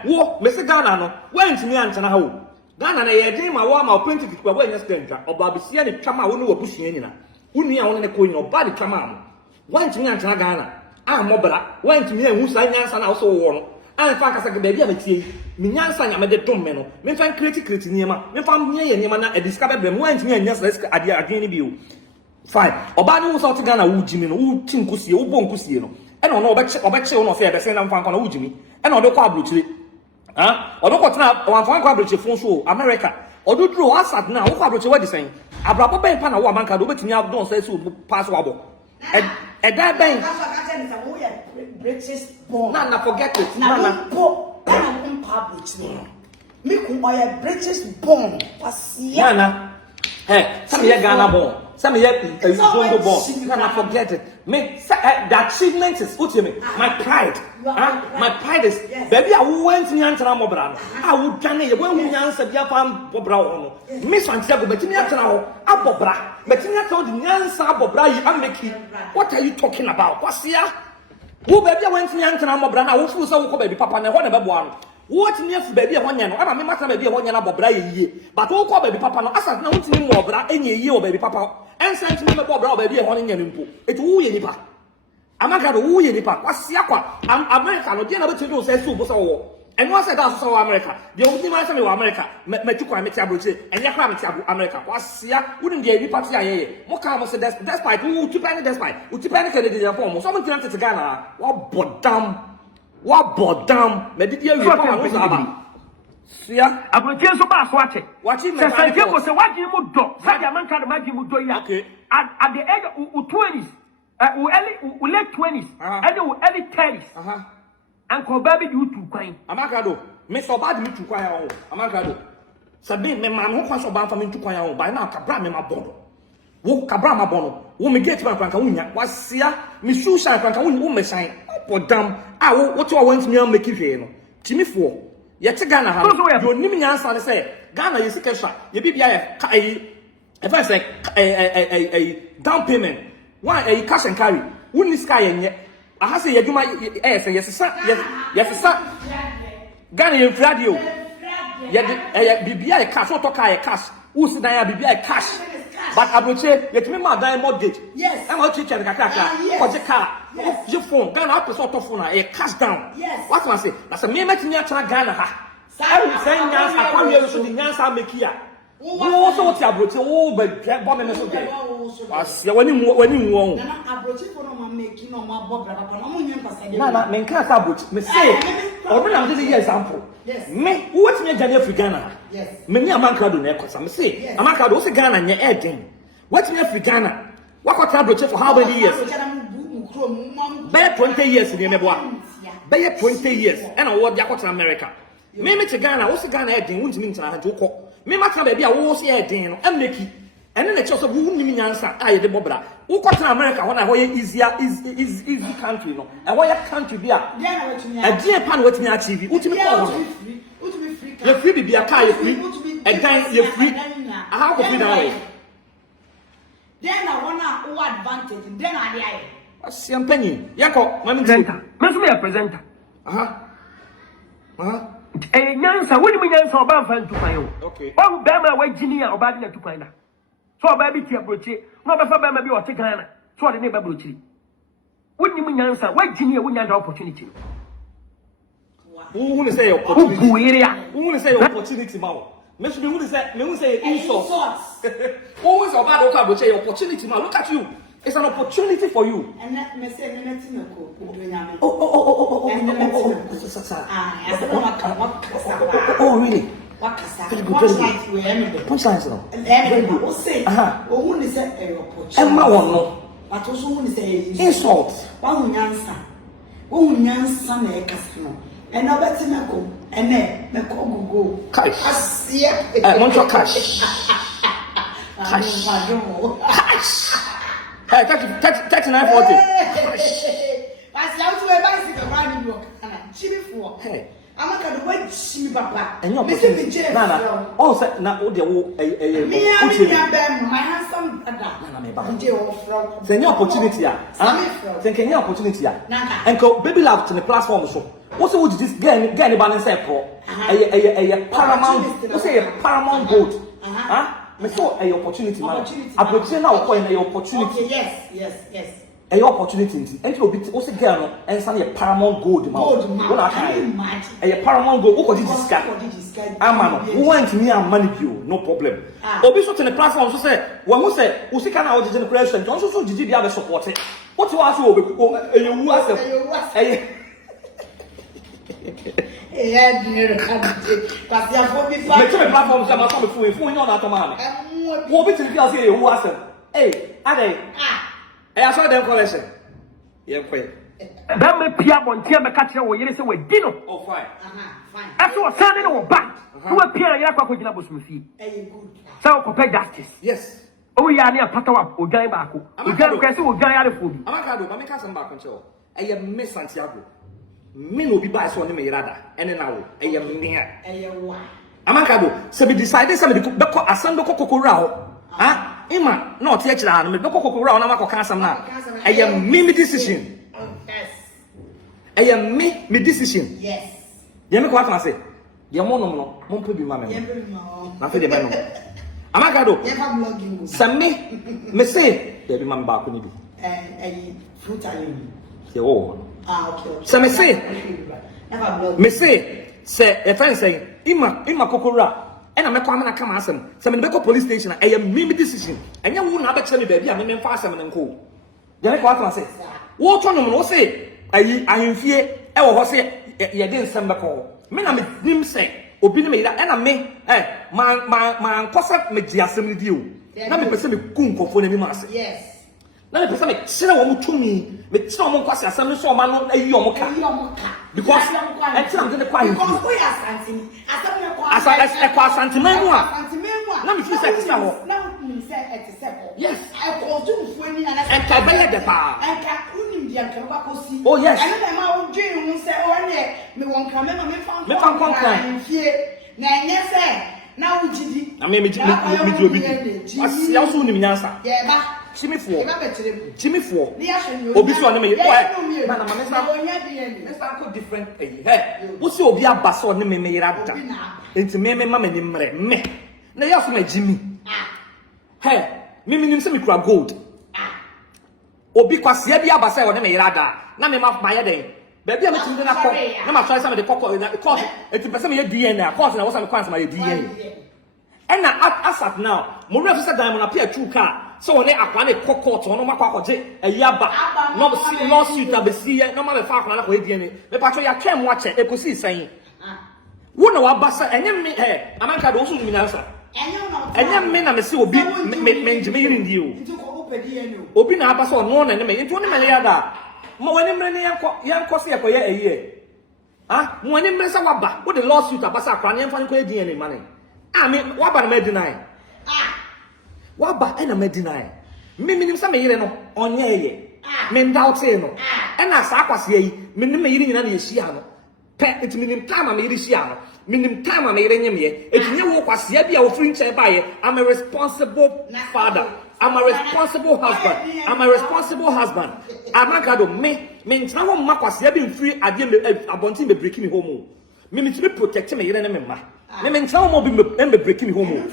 Whoa, Mr. Ghana, no. When to me and how? Ghana, I dream my warm or printed to a stranger, or Babisian, the Chama, who know Bushiana. Only on the coin or body Chama. When to me and Ghana, I'm mobile. When to me and who's I answer also warm. And fact as a baby of a tea, Minyansa Yamade Domeno, me find critical Niema, me found me and Yamana and discovered them went me and yes, let's again view. Fine. Obani was out to Ghana, who Jimmy, who Tinkusi, who Boncusino, and on no bet on affair, the same fan on Jimmy, and on the quabruchi. Or the quarter one fan quabruchi phone show, America, or do draw us at now, quabruchi, what is saying? Abrabo Ben Pana, Amankrado, but me out don't say so pass wobble. And that bank. British born. Nana, forget it. Nana, I'm public. Me come a British born. Nana, hey, some here Ghana born. Some here Congo born. Nana, forget it. Me, the achievement is put me. My pride. My pride is baby. I went to answer Mobra. I would tell you when we answer the Japan Bobra. Miss Santiago, but me answer Abobra. But me told the answer Bobra. I'm making. What are you talking about? What's here? Who baby went to me and Mobra, who flew so baby papa and one about one. What near baby one year? I mean, master baby 1 year about Bray, but who call baby papa? No, I said no to me Mobra any year, baby papa, and sent me about Bra baby 1 year in it woo ye nipa. Amankrado woo ye nipa. What's Siaqua? I'm American, no dinner to do say so. And once I got so America, the only man from America, Metuka Metabuchi, and Yakram America. What's Sia? Wouldn't be any party I Mokamo said despite who to panic despite who to panic at the form. Someone turned to Ghana. What bodam, Medidia, Sia, I will tell you about watching Santiago. So what you would do, Amankrado Magic do at the age of 20s, late 20s, and early 30s. Uncle Baby, you to crying. Amankrado, Mr. Bad, you to cry. Amankrado. Sabi, me man, who was about for me to cry by now, Cabra, me my bono. Who Cabra, my bono. Who me get my Francaunia, was here, Miss Susha, Francaunia, who may sign. Oh, damn, what you want me to make you here. Timmy 4. Yet Ghana, your name answer say, Ghana is a cash. You be if I say a down payment, why a cash and carry, wouldn't sky and yet. I say, you might yes, sir. Ghana in radio. Yet, be a cash or talk a cash. Who's there be a cash? But I will say, let me my mortgage. Yes, I'm a teacher and a car. Your phone, Ghana up a sort of phone, a cash down. Yes, what I say? That's a mere making Ghana. I'm saying, I come here to the Yansa make here. Who also what's your brother? Oh, but Bobbin is okay. When you won't. Nana, men can't have me say, or I'm just an example. Me, what's me Ghana for Ghana? Yes, me Amankrado Necos. I'm saying, Amankrado was a Ghana and your egg. What's me for Ghana? What got for how many years? Bear 20 years in the Neboa. Bear 20 years, and I want Yakota America. Maybe to Ghana, what's a Ghana egg in which means I had to cook. Me maka baby a wo se e den no make and then the choice of who nimi nyansa aye de bobra wo kwata America when I hoye easier is easy country no and why country bia a dia pan wetimi achieve utimi ko ho you free bibia car you free a dan you free how go free that way then I wanna who advantage then I dey asiampani yako mami presenter meso me presenter Eh, Nyansa, what do you mean, Nyansa, about fan to my own? Okay. Oh, Bama, why Ginia or Badina to find out? So, baby, tea broche, not before Bama be or Ticana, so the neighbor broche. What do you mean, Nyansa, why Ginia wouldn't have opportunity? Who will say opportunity? Who will say opportunity, Mao? Maybe who will say insults? Who is about opportunity, Mao? Look at you. It's an opportunity for you. And let me say, oh, really? Wakasa. Punchlines no. Very good. O say. O who say opportunity. Emma won no. But also who say insult. Wa hunyansa. Wo hunyansa na ekasa no. And now better me go. And me go. Cash. Asia. Montreal cash. Cash. Hey, 3940. But now to a bicycle running work. Chili for. Hey. Amankrado wait see papa. And your Nana. Oh, say na o de wo my handsome brother. Say your opportunity ah. Say your opportunity ah. And go baby love to the platform so. What say would this get anybody say pro? A paramount. What say a paramount gold? Huh? Me so a opportunity man. Opportunity now for a opportunity. Yes. A opportunity. And you be also girl no and say a paramount gold man. What I a paramount gold. What did this guy? Amano. Who went me and money you? No problem. Obi so to the platform so say when we say we see can our the president. Also so did you have support it? What you ask you who ask Yeah, dear, but you have me platform some phone on that man. What be to say who ask him? Hey, Ade. I saw them collection. Yeah, quick. That may be up on Tia Catcher or you say we dino. Oh, fine. After a Sunday or back, who appear Yaka with Nabus Mufi. So, compare justice. Yes. Oh, yeah, near Patawa or Guy Baku. You can't guess who Guy out of food. Amankrado, but make us some back control. I am Miss Santiago. Me no be by so me rather. And now I am near. Amankrado, so we decided somebody could go asando kokora. Huh? Emma, no teacher, and me go kokora na mako kan sam na. I am me decision. Yes. I am me decision. Yes. You make what I say. You no, put be mama. Na fe de ba no. Amankrado. You have blogging. Sam me say, there be mama ba ko ni bi. Fruit alone. Oh. Okay. So me say, a friend saying, Ima kokora. And I'm a common come asem. Some in the police station, I am me decision. And you won't have actually baby, I'm in fast and cool. You know what I say? What on no say? I am fear, I will say, you didn't send the call. Men I'm him say, Obin me that, and I may, man, cause up me assembly deal. Let me present me coon for me master. Yes. Let me present me, sit on to me, but someone cause assembly so man, a yomoka. Because I'm going to quiet. As a sentiment, let me feel like now, yes, I called you when you and Cabella the bar. Oh, yes, and I'm dream say, oh, me won't come in, me found here. Yes, now we did. I mean, I see also in the answer. Yeah, Jimmy Four. Obisu on me. Let's go different. Hey, what's your Bia Basso on me? Rada. It's me, mamma, me. Now, you my Jimmy. Hey, me, semi crab gold. Obi Kωasiapanin Bassa on me. Rada. Now, me, my day. Baby, I'm going to call. Now, I try some of the cocoa. It's a person of DNA. Of course, I was on the my DNA. And as at now, Mura said diamond appear 2 car. So when they acquire cocoa on my cocoa, a yaba, no see lawsuit, I see no matter fact, not with DNA. The patron I can watch it, could see saying, one of our bassa and then me, hey, Amankrado also mean answer. And then men I see will be mentioning you. Open up us on one and make 20 million. More than young Kωasiapanin a year. Ah, when you mess up, what the lawsuit about Sacran for DNA money. I mean, what about me deny? What about any deny? Me some no on ye. Men doubt say no. And as I was ye, minimum eating in the Siano. Pet it minim time I made the Siano. Minim time I made any me. If you walk Kωasiapanin or French by I'm a responsible father. I'm a responsible husband. Amankrado me travel ma Kωasiapanin free abontin be breaking me home. Me to be protecting me member. Me tell mo be breaking me home.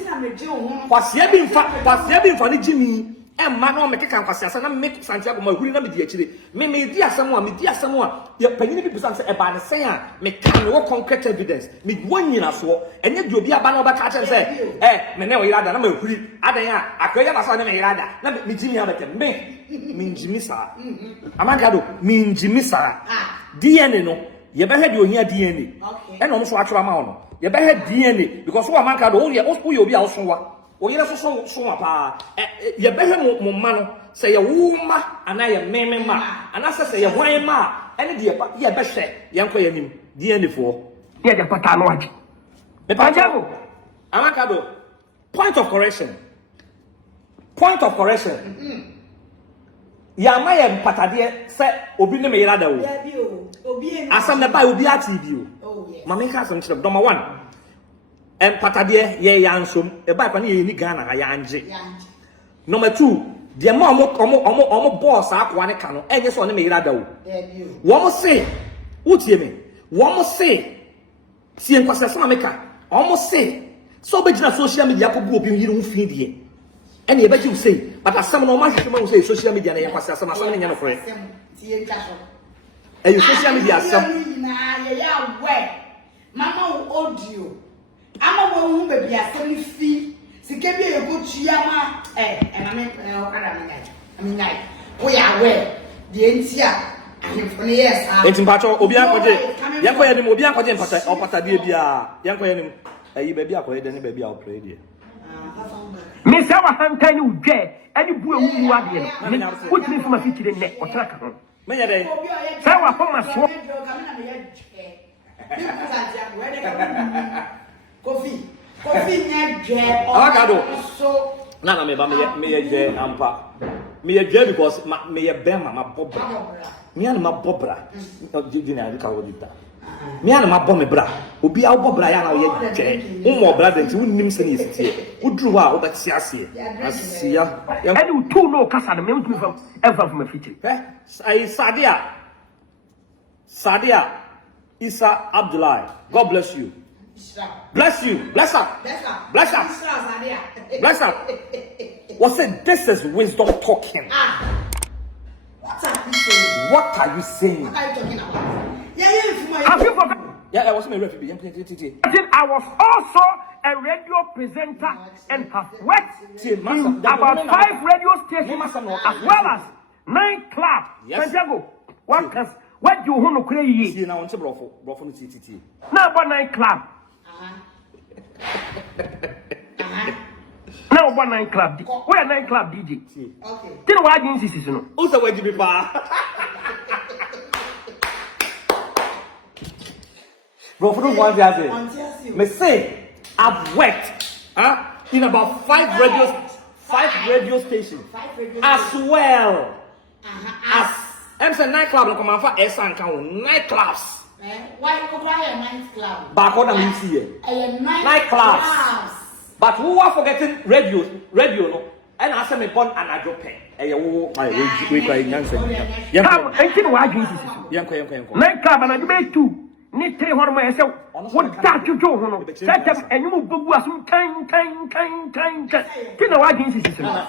Kωasiapanin fa ni Jimmy e ma no me keka Kωasia na make Santiago ma huri na me di akire. Me di asem a ya panyin bi busan se e ba ne sen a me kan no concrete evidence. Me wonyina so enye di obi aba na oba ka chen se me ne o yirada na me huri adan a akoya ba so na me yirada na me Jimmy abete me Jimmy sa. Amankrado me Jimmy sa. DNA no ye be he di ohia DNA. E no so atwara ma no. You better DNA because who Amankrado oh you be also oh you so pa you better mo man say a woman and I am meme ma and I say a wine ma any dear you better say yanko yanim DNA for yeah the patano waji me Santiago Amankrado point of correction ya ma ye patade say obi ne me yira da wo asam na ba obi ati o mama ka asam chire number 1 patade ye yansom e ba kwa ne ye ni Ghana ha yanje number 2 de ma omo boss akwa ne ka no enye so ne me yira da wo wo mo say utie me wo mo say tie nkwasa sama meka wo mo say so be gina social media ko bu obi yiri wo fi die ene e ba ji say but asam no ma hwehwe ma say social media na ye kwasa asam ne nya no kore tie twa so you social media asam na ye ya we mama audio ama wo hu baby asam fi sike bi ye go tua ma na me okada me ngai wo ya we de ntia ahemfo ne yes ha enti mpacho obi akwaje yanko ye nim obi akwaje mpata opatade bia yanko ye nim ayi baby akwaje de ne baby a opre de me say wa hankan ni udwe ani bu ewu mu ade no wotiri fuma fitire ne otra ka ho me ye dey say wa foma so Kofi nya dwe Amankrado na me ba me ye dwe ampa me ye dwe because me ye ben ma bobra me an ma bobra dina ka wo dita me an ma bo me bra obi a bobra ya na ye dwe mo bra de nti wonnim se ne sitie wudru ha wo ba ti ase asia ani tu no kasa na me mutumi fam ever fuma fitire ai Sadia Isa Abdullahi God bless you. Bless you. Bless up. Bless up. Bless up. What said this is wisdom talking? What are you saying? What are you saying? What are you talking about? Have you forgotten? Yeah, I was my refugee. I was also a radio presenter and have worked in about 5 radio stations as well as 9 clubs. Santiago, what do you want to create? See now, on brofo no TTT. Now about 9 club. Now about 9 club. Where 9 club DJ? Okay. Tell me what agency is no. Who's the way to be pa? Brofo no want to say. Me say I've worked in about 5 radio stations as well as I'm nightclub no come for Esan kan nightclubs. Why go buy a nightclub? Back on them see here. Nightclubs. But who are forgetting radio no? And I say me born an ajope. Wo my we cry nyanse. Come enkin wa agency is. Yanko. Nightclub na be 2 ni 3 hono ma yese wo da jojo hono. Setem enyum bogu asum kan. Kina wa agency is no.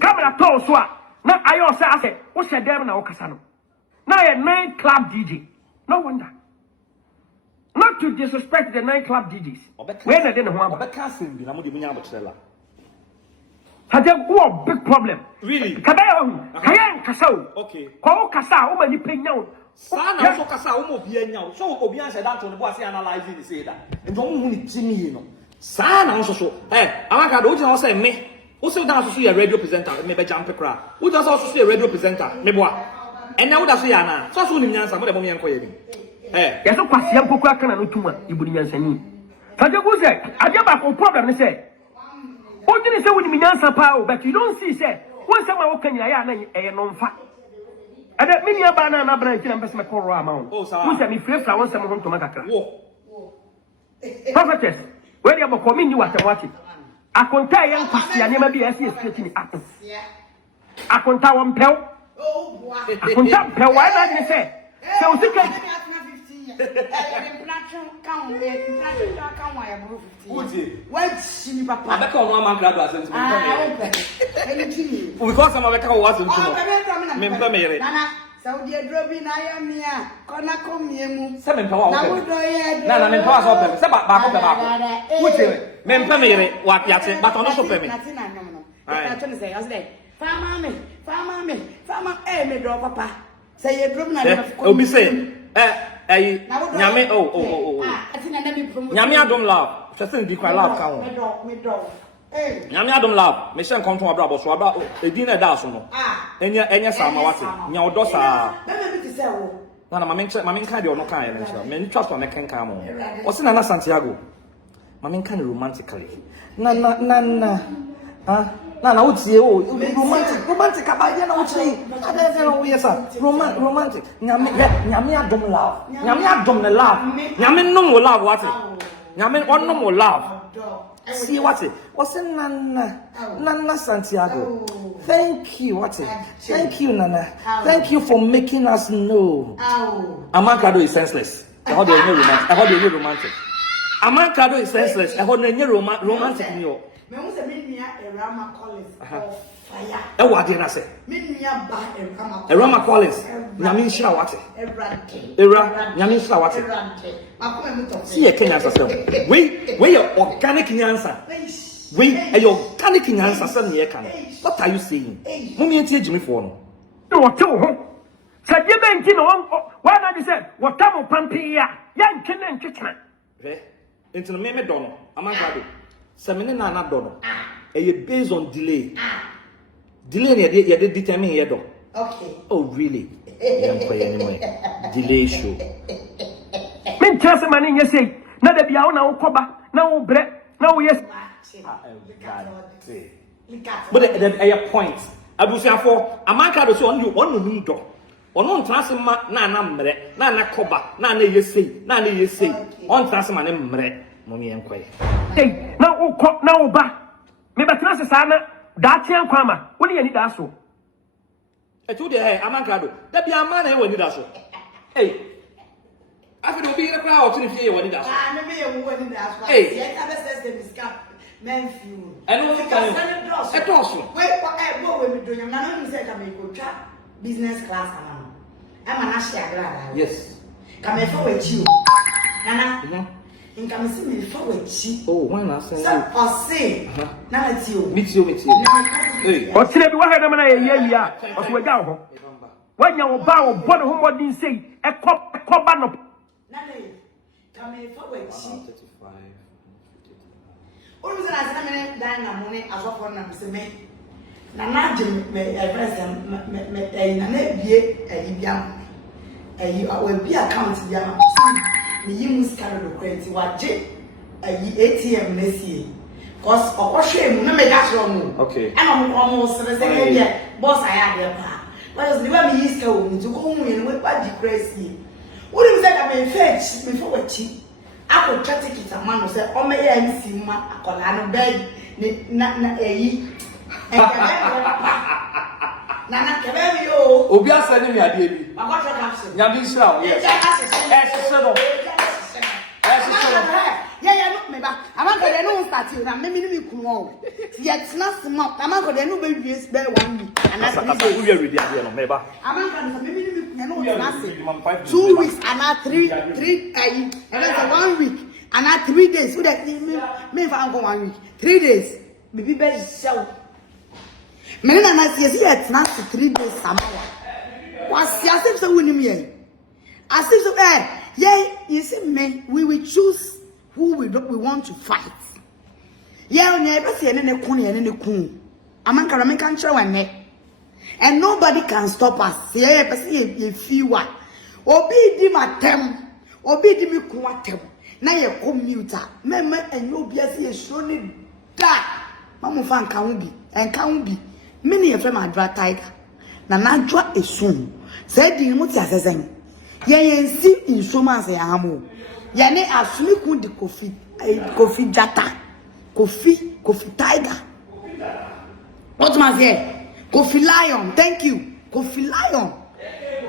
Camera to so a na ayo say wo se dem na wo kasa no. Na a 9 club DJ. No wonder. Not to disrespect the 9 club DJs. Where they didn't want. Has a big problem. Really? Kayan Kasau. Okay. Ko Kasa, o mani pay now. Sana so Kasa, o mo bien now. So Obian said that to the boss analyzing the say that. And don't who Jimmy, you know. Sana also. Hey, Amankrado, you say me. Also, that's a radio presenter, maybe jump a crowd. Who does also see a radio presenter? Maybe what? And now that's Yana. So soon in Yansa, what about me and Koyeni? Eh, yes, of course, young Poka can no tuma, you would answer. Santiago said, I get back on problem, they say. What did you say with me answer power, but you don't see, say, what's someone can I non fat? And that many a banana branch and best my core amount. Oh, sir, who said me free flowers some home to Macacra. Prophetess, where you have coming, you are watching. I can tell young Christian, never be as he is stretching up. I can tell one pel. I can tell pel, why not you say? So, because I'm a better wasn't Saudi Arabia, I am here. Kona komiemu. 7 power. Na men power so pem. Se ba ko pe ba ko. Wuti men pem yere wa piate, but on so pem. I tell you say, I say, farmer me, farmer, eh me draw papa. Say you drum na. Obi say, Hey, Nyame, oh. Nyame adom love. Just think, be quite loud, count. Nyame adom love. Me send come to my brother, so about a dinner dash no. Enya samawati. Nyaodosa. Nana, my main kind of no kind. Men trust on the can come on. What's in Nana Santiago? My main kind of romantically. Nana, Nana, would say, oh, romantic about you know, say, I don't know, yes, sir. Romantic. Nyame adom love. Nyame adom the love. Nyame no more love, what? Nyame one no more love. See what it? What's in Nana Santiago? Thank you, what it? Thank you, Nana. Thank you for making us know. Amankrado is senseless. I heard you romantic. Amankrado is senseless. I heard you romantic. Me who say me nia Erama Collins of fire. E what did I say? Me nia ba Erama Collins. Nyame nhyira what? Era nyame nhyira what? Makoma mu to. See e Kenya answer. We your organic answer. We your organic answer say me e kan. What are you saying? Mummy enti ejimi for no. What to ho? Say be enti no why na dey say what am pampi ya? Ya nkene nketena. Enti no me do no. Amankrado. Semene Naana do. Based on delay. Delay you determine here do. Okay. Oh really? Delay show. Men trust man in say na da bia na wo koba na wo bre na wo yes. But a point. Abusiafo Amankrado so on no do. Ono ntrase ma Naana mre, Naana koba, Naana yesei, Naana yesei. On ntrase ma ne mre. Mommy enquire. Hey, now now ba. Me betra se sa na da tia kwama. Woni ani da so. E tu de Amankrado. Da bia ma na e woni da so. Hey. Afi do bi re kra o tuni fie e woni da so. Ah, me e woni da so. Hey, yet have says the discount men few. I know what kind. E to so. Wait, go we do nyam na no say ka me go twa business class ana. Am na share grada. Yes. Ka me fa we chi o. Nana. In come see me for which oh when I say or say na you meet you hey o tire bi wa ha na na ye ya o so ja ho wanya wo ba wo bo ne ho modin sei e ba no na dey come for which 35 o no say na me dan na mo ne azofo na me se me na je me address me na bie biam we be account biam me use card credit waje ATM nesie cause okwohwe mu na me ga so mu okay ana mo se se bia boss aya de pa but the way me use card mu to ko mu yen we pa di crazy what do you say ka me fetch me for wachi akọ chat ticket amano say o me ya MC ma akola no beg na Nana kebe yo obi asani mi ade bi akọ capsule nyame nhyira o yes yeah no me ba Amankrado no start na me ni kunu o yet na small Amankrado no be use be 1 week and that's we ready here no me ba Amankrado me ni kunu no na say 2 weeks and 3 and then 1 week and 3 days so that me fa go 1 week 3 days me be show me na say yet na 3 days samawa was yasem so woni me asif so yeah, you see me, we will choose who we want to fight. Yeah, on your best and Amankrado me can show and and nobody can stop us. Yeah, but you feel what? Obi di matem, obi di mi kuatem. Na ye commuter. Meme and you be as ye show ni that. Mamu fan can be and can be. Many of them are dry tiger. Na najwa esun. Say di muti asezen. Ye see instruments ya hamu. Ye ne asumi kun di Kofi Jata. Kofi Tiger. What must say? Kofi Lion. Thank you. Kofi Lion.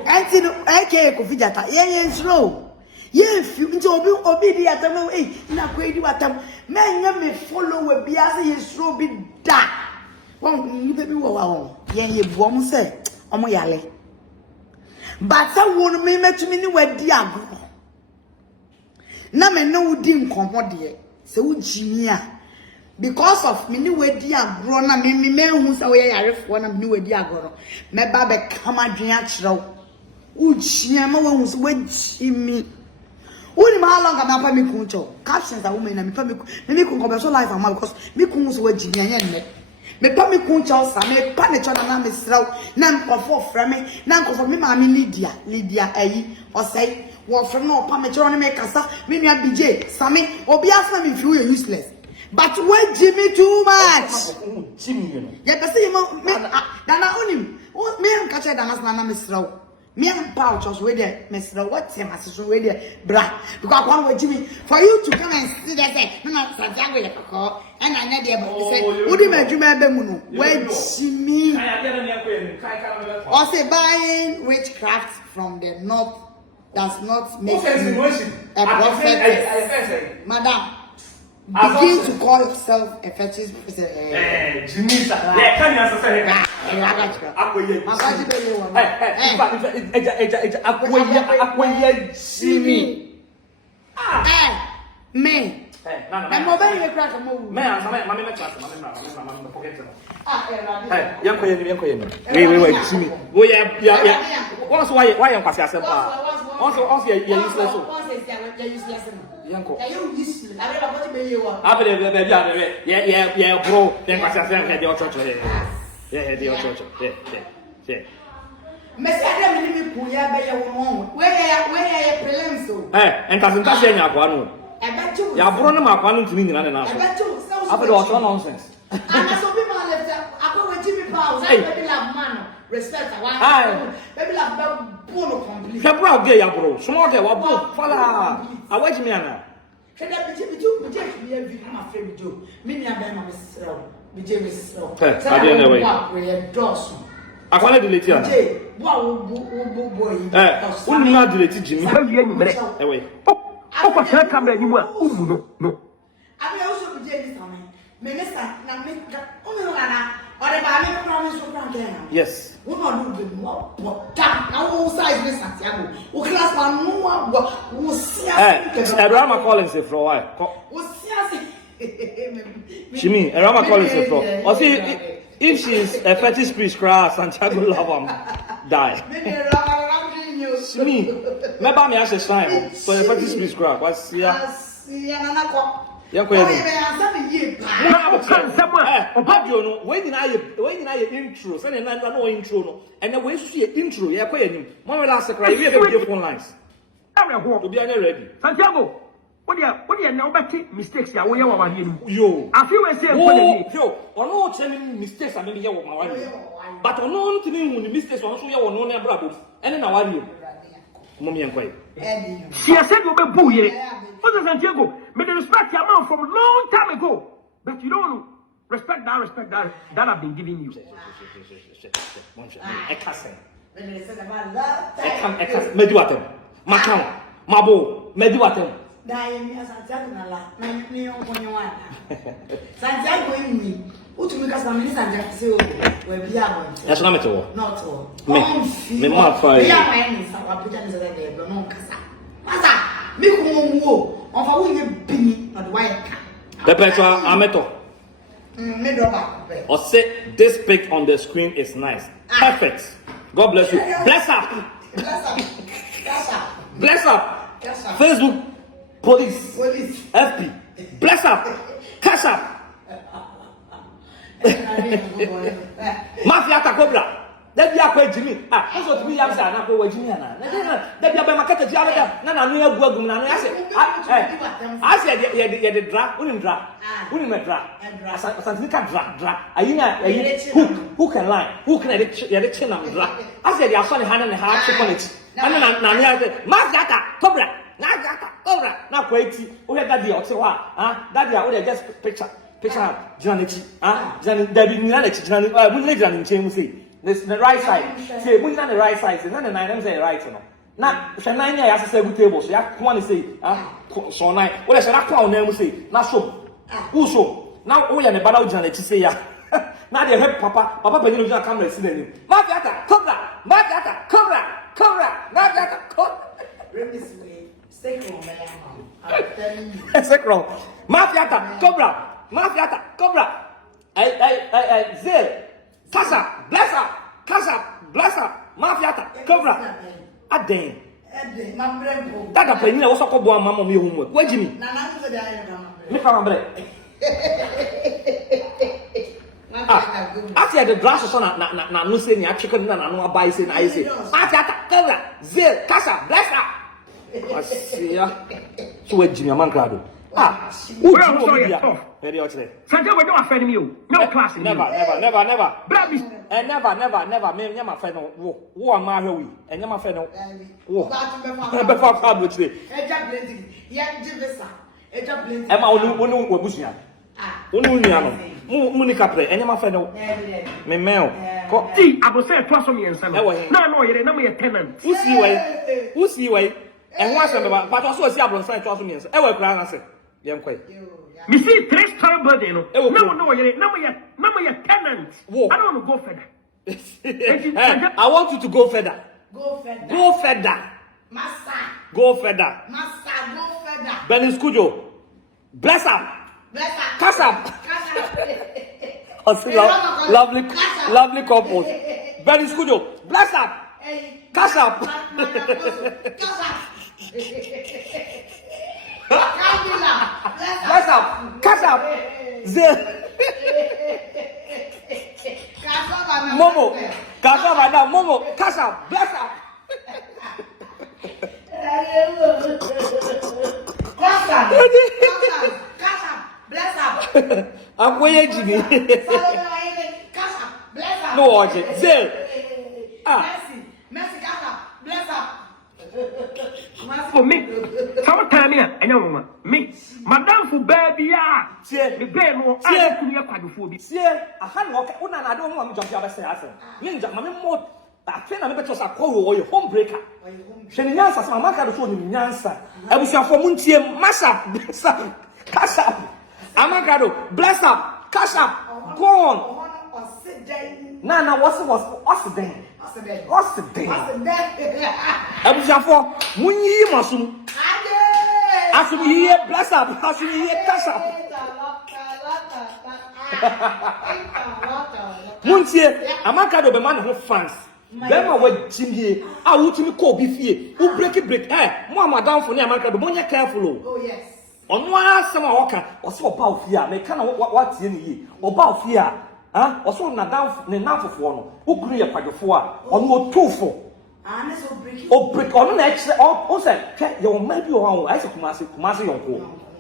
Enti aka Kofi Jata. Ye slow. Ye few into obi di atam na kwedi watam. Men me follow we bia say ye slow bi da. Won you baby wo ye buom say omo yale. But I won't me met me anywhere, dear. Na me no di nkomo de. Se wo jimia. Because of me anywhere, dear, grown na me hu say we yarefo na me anywhere, dear, grown. Me ba be kama dwen a kire. Uchiyama won't wait me. Only how long am I pay me control? Captions are women and me pay me control life and because me kun's wait Jimmy and me pay me control some me panic on a miss row, none for frame, none for me, mammy Lydia, or say, what from no pametron make us up, me BJ, Sammy, or be asking if you are useless. But wait, Jimmy, too much. Jimmy, yeah, but see, me, Dana only, me and catch a dance, Nana Miss Row. Me and pouch was with there, Mr. What's him as with there, bra. Because one way, Jimmy, for you to come and see that, no, Santiago, and I need to say, would you make Jimmy Bemuno? Wait, Jimmy. Or say buying witchcraft from the north does not make you a prophet. Madam, begin to call yourself a fetish person. Jimmy, yeah, can you answer? Me. I'm over here crack a move. Man, wait, Jimmy. Yeah. Also, why I'm passing? Also, you're useless. Yeah, bro. Then I said, your church. Yeah, church. Yeah. Messiah, where so? And cousin Tasia, one. I bet you. Yeah, Bruno, my one to me, and I bet you. After all nonsense. And so people left. I go with Jimmy Powell. Baby love man. Respect. Baby love Bono complete. February gay, bro. Small day, what book? Fala. I wait me, Anna. Can I be Jimmy? I'm afraid with you. Many of them are Mrs. Rowe. I didn't know. We're Dawson. I want to delete you. Boy. Wouldn't not delete Jimmy. Away. Oh, what camera anymore? No. I will also be Jenny. Minister, now make only one. Or the Bible promise to come there. Yes. We not do more. Now, size Miss Santiago. Who class one more? Who see us? Rama Collins for a while. Who see us? She mean Rama Collins for. Or see, if she's a fetish priest, Santiago love him. Die. She mean, maybe me as a sign. So a fetish priest, what's here? Yeah, wait in intro, send no intro, and the way to see an intro, yeah, quite. One last cry, we have phone lines. To be ready. Santiago, what do you know about mistakes? Yo, I feel I say, yo, or no telling mistakes, I mean, you but on no telling when the mistakes on so you will know bravo, and then I want you. Mommy and quiet. She has said you'll be booye. What is Santiago? May they respect your mouth from a long time ago. But you don't respect that I've been giving you. I can't say. I can't. Me do at them. Macam, Mabo, me do at them. Santiago in me. Who to make us a minister and say, we're beyond. That's not at all. Not all. Me mark for you. Me kumo on fa wo ye bini na do wire ka. The person ameto. Me do ba. Or say this pic on the screen is nice. Perfect. God bless you. Bless up. Bless up. Facebook police. FP. Bless up. Cash up. Mafia Cobra. That be a Jimmy. Also to me, I'm saying, I'm going to Jimmy. That be a market. Nana, no, I said, yeah, the drag, wouldn't drag. Something can drag. Who can lie? Who can edit the chin of drag? I said, you are sorry, hand and half to it. And then Mafia Cobra. Now, wait, we had that deal. So, that year, we just picture Janet, Debbie Janet, the right side. Say, we not the right side. Say, none of them say right. Now, so 9 years I say good table. So I want to say, so nine. Well, I said, I can't name say, not so. Who so? Now, we are the battle Janet to say, yeah. Now they help Papa. Papa, but you don't come and see them. Mafia, Cobra, SÄCRÄT. Mafia, Cobra. Zel. Casa, bless up, Mafia, Cobra. Aden. My brain. That penny was a couple of mamma me homework. Where Jimmy? Me from bread. After the glass on no saying ya chicken and no buy saying I say. After Zil, Casa, bless up. I see ya. So where Jimmy Amankrado? Very actually. Santiago, we don't offend you. No class. Never. And never. Me, my friend. Who am I here? And my friend. Who? Before I would say. Emma, onu wabusia. Onu nyano. Muni kapre. And my friend. Me meo. See, I will say it was me and son. No, you're not my tenant. Who see way? And once about, but also see Ablon side to me. I will cry and say, young quay. Me see 3-star birthday. No, you're not my tenant. I don't want to go further. I want you to go further. Go further. Go further. Massa. Go further. Massa, go further. Beniscujo. Bless up. Bless up. Cast up. Lovely couples. Beniscujo. Bless up. Cast up. Bless up. Cast up. Momo. Cast up right now. Momo. Cast up. Bless up. Bless up. I'm waiting, Jimmy. Bless up. No, watch it. Zil. Mercy, bless up. For me, sometime here, and no me, Madame for baby, the bear no, I could be a quadrophobia. See, I had walk. I don't want to jump out of the answer. Ninja, my more. I think I'm better to call or your home breaker. Shenians, as my market of phone in answer. I was your formunity, massa, bless up, cash up. Amankrado, bless up, cash up, go on. Nana, what's the day? What's the day? I was your for Muni Masum. I should be here, bless up, I should be here, cash up. Muntie, Amankrado be man who fans. Bema we Jimmy, I want to call be who break it. More madam for Amankrado, more careful. Oh, yes. On one summer walker, or so about fear, may kind of what's in ye, or about fear, or so not down the number for one, who create a part of four, or no two for. Oh, break on next, or said, your maybe your I said, Kumasi,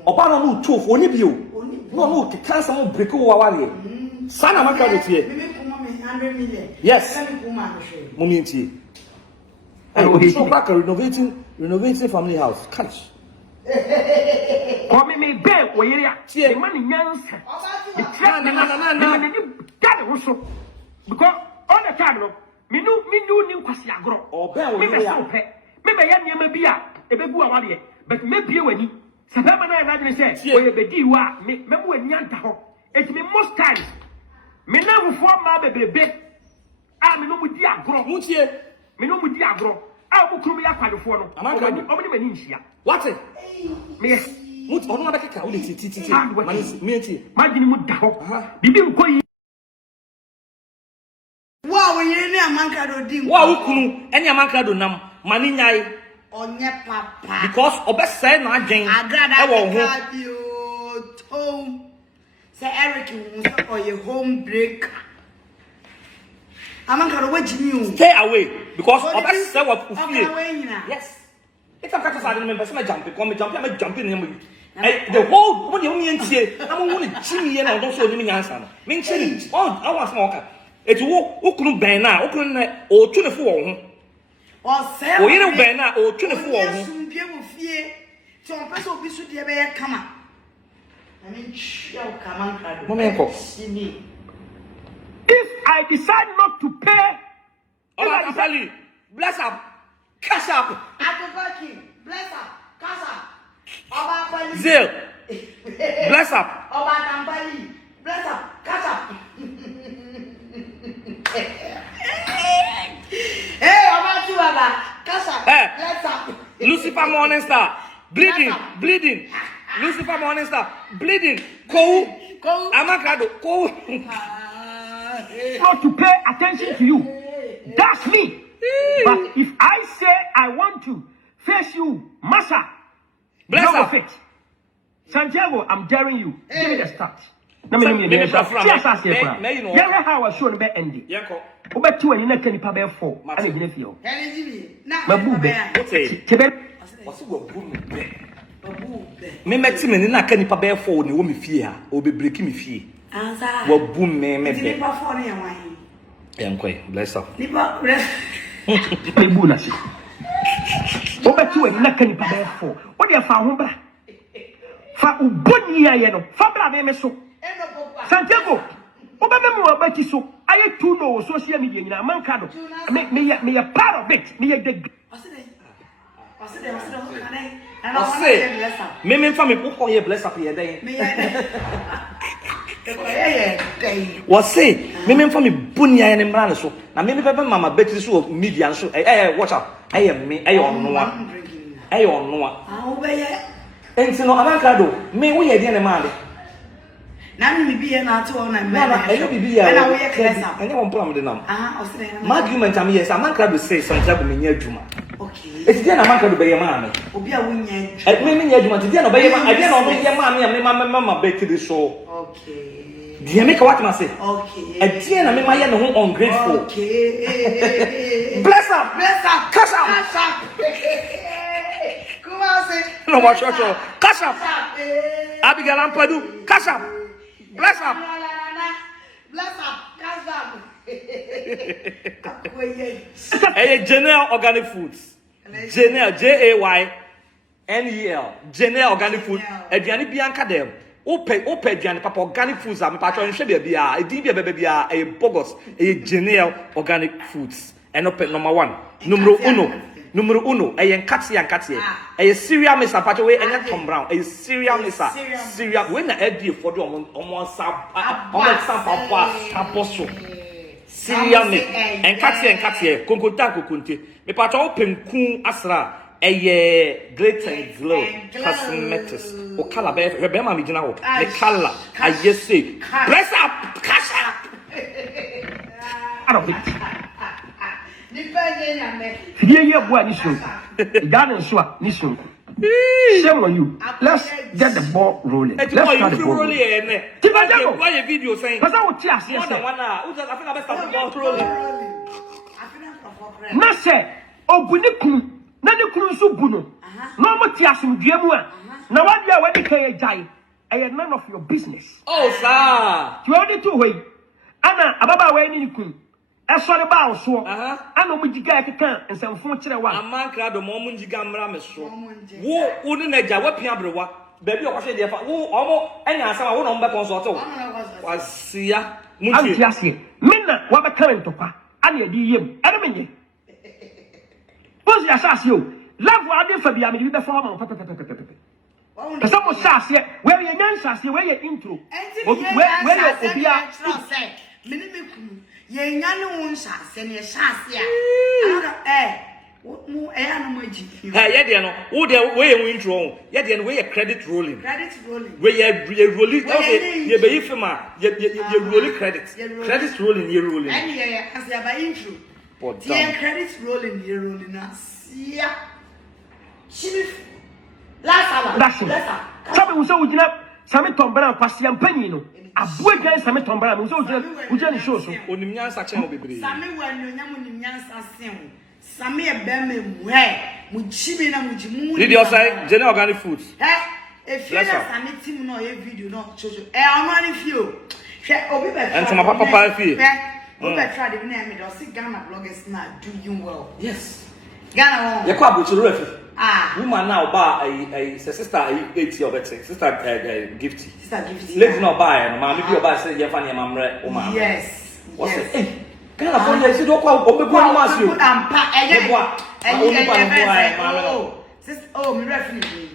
or Bano two for you. No, to cancel break over. Son of my here. 100 million. Yes. Muninti. And so back renovating family house. Catch. Come me bear where you are. The money answer. That also because all the time, me no new Kωasiapanin. Or bear where you are. Maybe I may be a baby, but maybe when you Sabana said, where you be, you are, me, when Yanta. It's me most times. Me never form my baby. I me no with the agro. Mutie. Me no with the agro. I will come here for the phone. I'm going to What it? Me. Mut on my back. Only titi. Manity. Imagine you down. Did you go? Wow, we any Amankrado dim. Wow, kunu. Any Amankrado nam. Maninyai. Onye papa. Because obese say na adwen. Agrada you home. Say Eric you or your home break. Amankrado what you stay away because obese say what fufie. Yes. If I'm catch us I remember say me jump in him. The whole when you mean tie, I'm want to chimi here na don't show me answer no. Me chimi. Oh, I want small ka. Etu wo kunu ben na, wo kunu na o 24 wo ho. O say. O yire ben na o 24 wo ho. Sumbie wo fie. Ti on pese obi su de be ye kama. I mean, Amankrado. If I decide not to pay, bless up, cash up. Bless up, cash up. Zil, bless up. Bless up, cash up. Hey, about you, cash up. Bless up. Lucifer Morning Star, bleeding. Lucifer Morning Star, bleeding. Go. Amankrado, go. Not to pay attention to you. That's me. But if I say I want to face you, Massa, Bless no her. fit. Santiago, I'm daring you. Give me the start. Me How I show the ending. Yanko. Over 2 and you can't pay 4. I didn't feel. My boo. What's the boom? Me met him in a canny pay 4 ni wo me fie ha. Obi break me fie. Answer. Wo boom me. Yanko, bless her. My boo na see. Over 2 and you can't pay 4. What do you found? Fa uboni ya no. Fa bra me so. Santiago, obamemu abati so. Aye tu no social media nyina Amankrado. Me a part of it. Me the Me fa me poko ye bless up here then. Was say me fa me bunya ya ne mra so. Na me bebe mama betri so media so. Watch out. Me on no. Enti no Amankrado, me wo ye de ne ma de. Na me be here na to on na me. Na be here. Na we clear am. Anya won plan de nam. My argument am yes, Amankrado say Santiago me nya adwuma. Okay. Eti dia na Amankrado be ye ma me. Obi a wonya adwuma. Me nya adwuma, dia no be ye ma, dia no ye ma me mama betri so. Okay. Dia make what ma say. Okay. Eti na me ma ye no ho ungrateful. Okay. Bless up. Cash up. No more short. Cash up. Abigail Ampadu. Cash up. Bless up. Hey, Janelle Organic Foods. Janelle JAYNEL. Janelle Organic Food. Ediani Bianca dem. Ope Ediani Papa Organic Foods. I'm patron Shebia Bia. A DBA a Bogos. A Janelle Organic Foods. And open number 1. Numero 1, a Katsi and Katsi, a serial Mr. Patchaway and Tom Brown, a serial Mr. Serial when the idea for the almost apostle. Serial Miss and Katsi, Konkotaku Kunti, me Pacho Penku Asra, a great and glow, cosmetics, or Calabar, Rebema Mijano, the color, I just say, press up, cash up. Out of it. Ye boy nisun. Garden swap nisun. Shame on you. Let's get the ball rolling. Let's start the ball rolling. Why a video saying? Because I will tear more than 1 hour. Who's I think I best start the ball rolling. Na say obunikun na ne kunu so bunu. No mo tear some dwemu na what dia we dey jai. I am none of your business. Oh sir. You only two way. Ana ababa we ni kun. Sorry about so. I know we get and some phone chile one. Amankrado Momunjiga Mrameso. Who wouldn't a Jawa Piabrewa? Baby, or say, who almost any answer I won't back on sort of. Was see Muntiasi. Minna, what a current topa. And ye DM. Enemy. What's the assassin? Love what I did for the the form of someone says here, where your answers, where your intro. Where your Ye nyane won shase ne shase a what mu no maji ye de no wo de we ye intro ye de no we ye credit rolling we ye rolling okay ye be ifema ye rolling credit rolling ye rolling and ye as ya ba intro ye credit rolling ye rolling asia chief last sabe wo so ugina same tombara kwasiapanin no aboa gan same tombara mo so ugina ni show so onimnyansa chen obebre same wanu nyam onimnyansa sen same e be me mu he mu chibi na mu jimu did you say General Organic Foods if you same team no e video no chocho ono ani fio hwe obi be and some papa fie obi be try the name me do see Ghana bloggers na doing well yes Ghana won ye kwa bochiro refi ah woman now buy a sister 80 of it sister gifty lady no buy no ma me bi buy say ye fa ne mamre o ma yes what's it eh Ghana for you see do kwa obebu no ma si o ampa eye sister oh me refi ni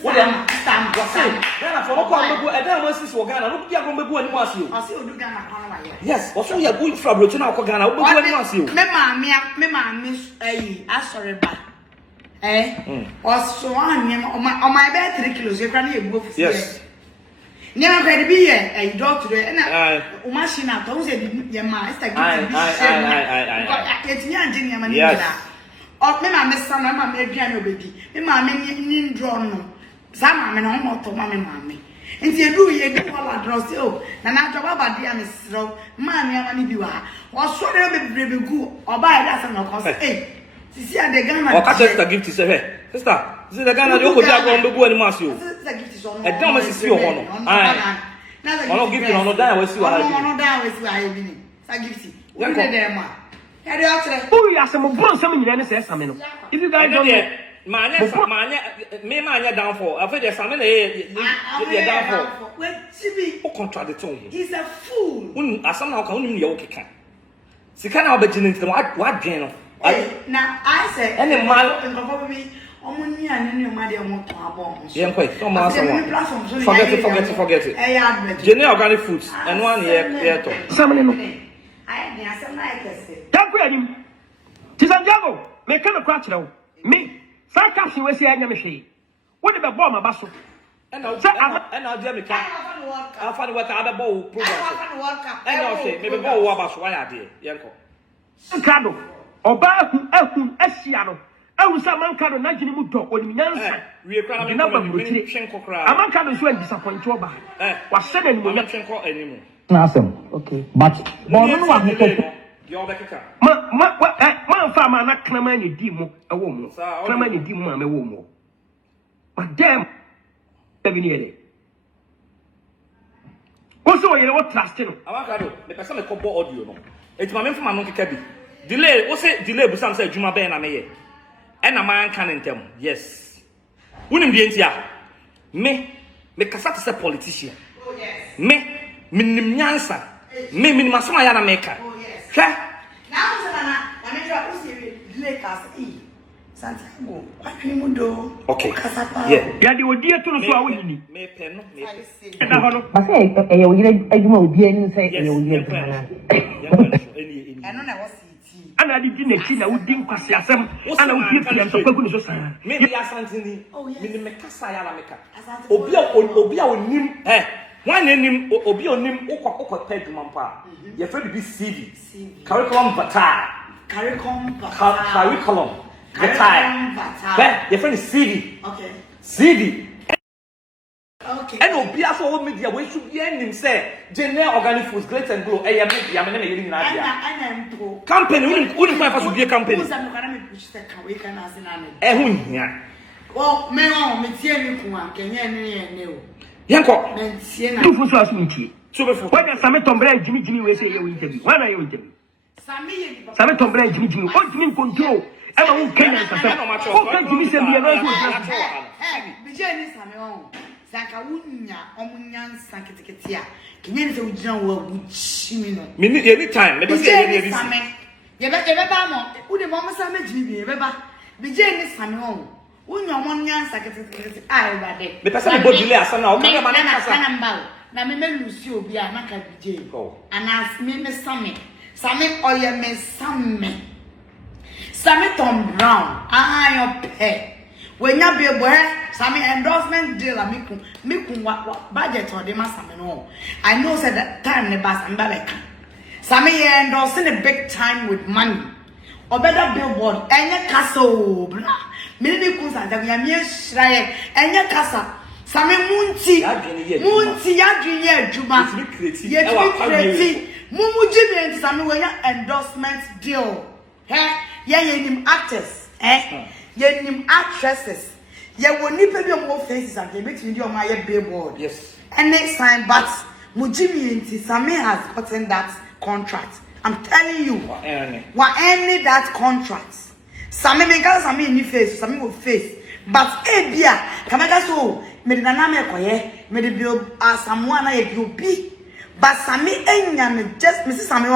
what am stand what say Ghana for no kwa obebu e dey mo sis wo Ghana no bi agbo obebu ani mo asi o asi odu Ghana kwa wa ye yes also you go from bro na kwa Ghana obebu ani mo asi o me ma asore ba or so on my bed 3 kilos, you can eat both. Yes. Never going to be a doctor, and a machine out. Don't say, your master, it's me and Jimmy Manila. Or me, my son, I'm a piano baby. Me, my men drawn. Some are not to mammy. And you do all I draw so. And I drop about the amistro, mammy, you are. Or so they be good, or buy that and of course. Hey, see, the gun. Or catch a gift to say, sister. The Ghana you could have on the board and mass you. A dumb is your honor. I don't give you no down with you. I don't down with you. I mean, I give you. What are they? Oh, yes, I'm a some in says something. If you guys don't get my man down for, I've heard there's something down for. Who contradicted him? He's a fool. I somehow can't even yoke can. She can't be beginning to what general. Now I said, and the man me. Yeah, quite. Forget it. General organic foods and 1 year. Somebody. Santiago, make a crack now. Me, Sarcasm was here. What about bomb a bustle? And I'll tell me, I'll find what other bowl program. And I'll say, maybe go about why I did. Yanko. Amankrado, or Baku, Esiano. I was Amankrado, Najini Muto, or Minanza. We are crying number of Amankrado is well disappointed. Was said and we not anymore. Awesome. Okay. But, you're back. My farmer, not Clamani Dimo, a woman. Clamani Dimo, a woman. But damn, 7 years. Also, you know what trust him. Amankrado, the person a couple audio. It's my man from Monkey Cabby. Delay, what's it? Delay, but some say Juma Ben, I may. And a man can tell me, yes. Wouldn't be here. Me Casat is a politician. Oh, yes. Me Nyansa. Me Masama maker. Oh, yes. Now, I'm Santiago, what do you do? Okay. Yeah, the idea to know me. Me pen, me. I say, you be any say, and I didn't see I would think Kosiasem, and I would give them to Kokuno. Maybe I sent oh, yes. Obia nim, one name Obio nim Oko Peg Mampa. You're afraid to be CV. Curriculum Vata. Curriculum. Vata. Your friend is CV. Okay. CV. Okay. And Obia for media, we should be ending say, General Organic Foods, Great and Grow, I am getting an idea. Company, wouldn't find us to be a company. Well, me Yanko, two for us, Minty. So before when Sameton Brand Jimmy will say you interview. When are you interview? Sameton Brand Jimmy, what mean control? I don't care. How can Jimmy say me a Zakawunya, Omunyan Sankitikia. Can you say we don't work with Chimino? Minute anytime, maybe say Same. You better who the Mama Sammy Jimmy, Rebecca. The Jane is Samuel. When your Munyan Sankitikia, I read it. Because I'm going to last an hour. Now, me lose you be a Naka J. And ask me, Miss Sammy. Sammy or your Miss Sammy. Sammy Tom Brown, I your pet. When you be aware, some endorsement deal, mikun what budget or the master no. I know said that time the bus and back. Some endorsing a big time with money. Or better billboard, any castle, blah. Many coons and the mere shrine, any casa. Some Munti, Yadriya, Juma, yet creative. Mumu Jimmy and some endorsement deal. Him actors, Yenim actresses. Ye will nip your more faces and they make you my billboard. Yes. And next time, but Mujimi and Sami has gotten that contract. I'm telling you. What any that contract. Sami make us Sami in face, Sami will face. But Abia, Kamaka so, Mediname Koye, Medibil someone I you be. But Sami and just Mrs. Sami.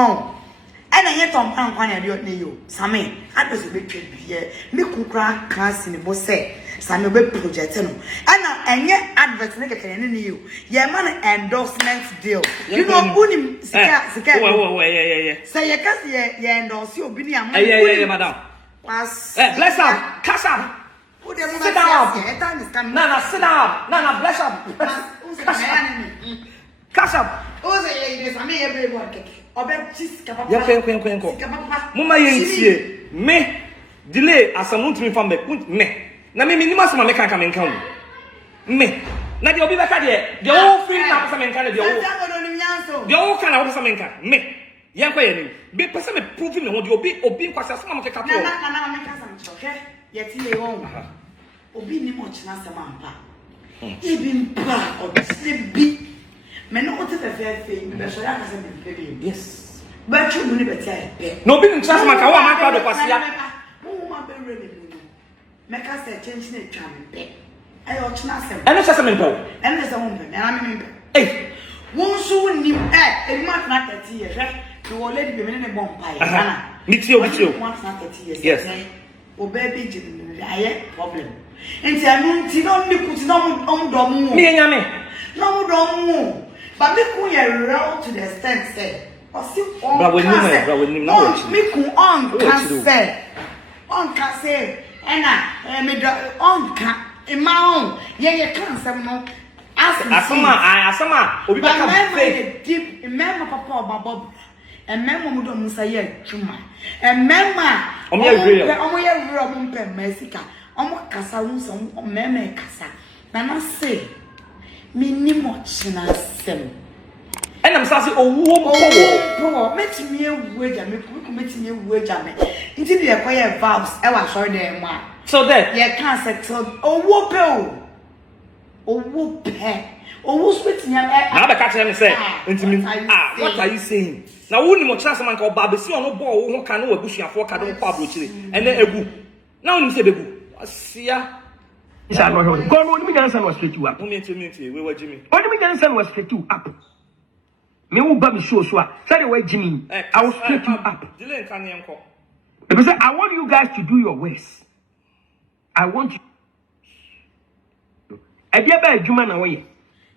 And I yet on Pampania, you, Sammy. I was a bit here. Me cook class in the boss say, Sammy web project. And yet, adverts make a you. Yeah, man, endorsement deal. You know, Unim, say, you can see, endorse you, Billy, madam. Bless up, Casa. Sit down. Nana, sit down. Nana, bless up. Cash up. Mama yentie me delay asamu ntimi fam me na me minima sama me kan kan kan me na de obi beka de o free na pesa me kan de o kan na pesa me kan me yan kwa yeni be pesa me prove me ho de obi kwasa sama me keka to na me kan sam choke yeti le won obi ni mo china sama ampa ibi mpa o bi me no o te fe be so ya ka se me pe yes. But you will never tell me. No, be in trust my car, Amankrado, Kωasia. Who am I ready? Make us a change in the tram. I ought to ask them. And it's just a mental. And there's a woman, and I'm a member. Hey, won't soon knew a month not 30 years, right? You already be in a bomb pie. Meet you. Once not 30 years. Yes. Oh, baby, I have problem. And say, I don't be put on Domu. Me and Yame. No, Domu. But me could roll to the extent, say. But when you know, me ku on can say and me on can imao ye can say no asama obi ba ka say deep remember papa bob and member mu do mu say twuma and member omo ye omo pe mesika omo kasa wu so member kasa na say me ni mo china sem. And I'm saying, oh, met me a wage, and make me a wage. Until you acquire valves, I was sorry, there, so that you can't settle. Oh, whoop, oh, whoop, oh, who's with me? Now the catcher me say, what are you saying? Now, wouldn't you chance man called Babisi on a ball who can know a bush and fork out of Pablo Chile, and then a boo. Now you say, Bebu, I see ya. God, only me answer was straight you up. Only we were Jimmy. Only me answer was straight you up. Me who baby show say the way Jimmy, I will straight you up. Because I want you guys to do your worst. I want you. I be a Juma na way.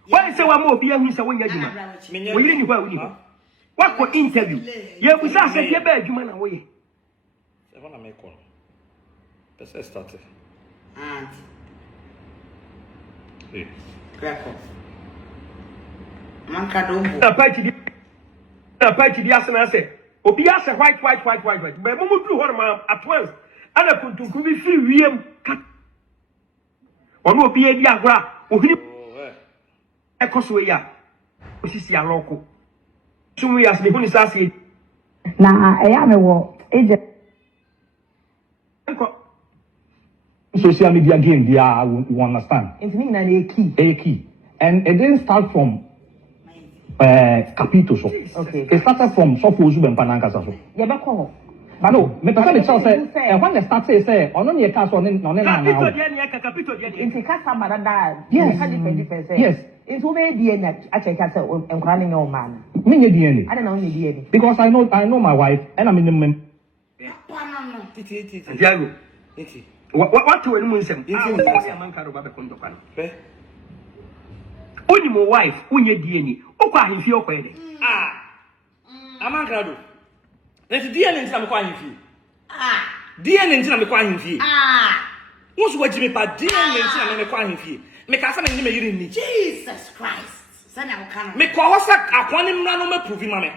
Why say one more be who say when you Juma? We didn't know what for interview. Yeah, we say be a Juma na way. I want to make one. Let's start it. Hey. Crackle. Amankrado. Na party bi asena say obi ase white but mumu dru ho at once ana kuntunku bi fi wiem ono obi edi agora ohini ekoso ya osisi aloko sumu ya se huni sase na eya me wo eje social media game you understand it's mean na a key and it didn't start from capito so. Okay. It started from Sofu Zubem Panankasa so. Yeah, but come. But no, me person say when they start say on your cast on capito dia Inti kasa marada. Yes. Yes. It's over DNA actually kasa enkwani no man. Me nye DNA. I don't know any DNA. Because I know my wife and I'm in the Santiago. What to anyone say? Amankrado ba be kondo kan. Only my wife, unye DNA. Okwa ahimfi okwede. Amankrado. Let's DNA ntina me kwa ahimfi. DNA ntina me kwa ahimfi. Won't you watch me pa DNA ntina me kwa ahimfi. Me ka sa me nyime yiri ni. Jesus Christ. Sana ukana. Me kwa wasa akwani mra no me prove ma me.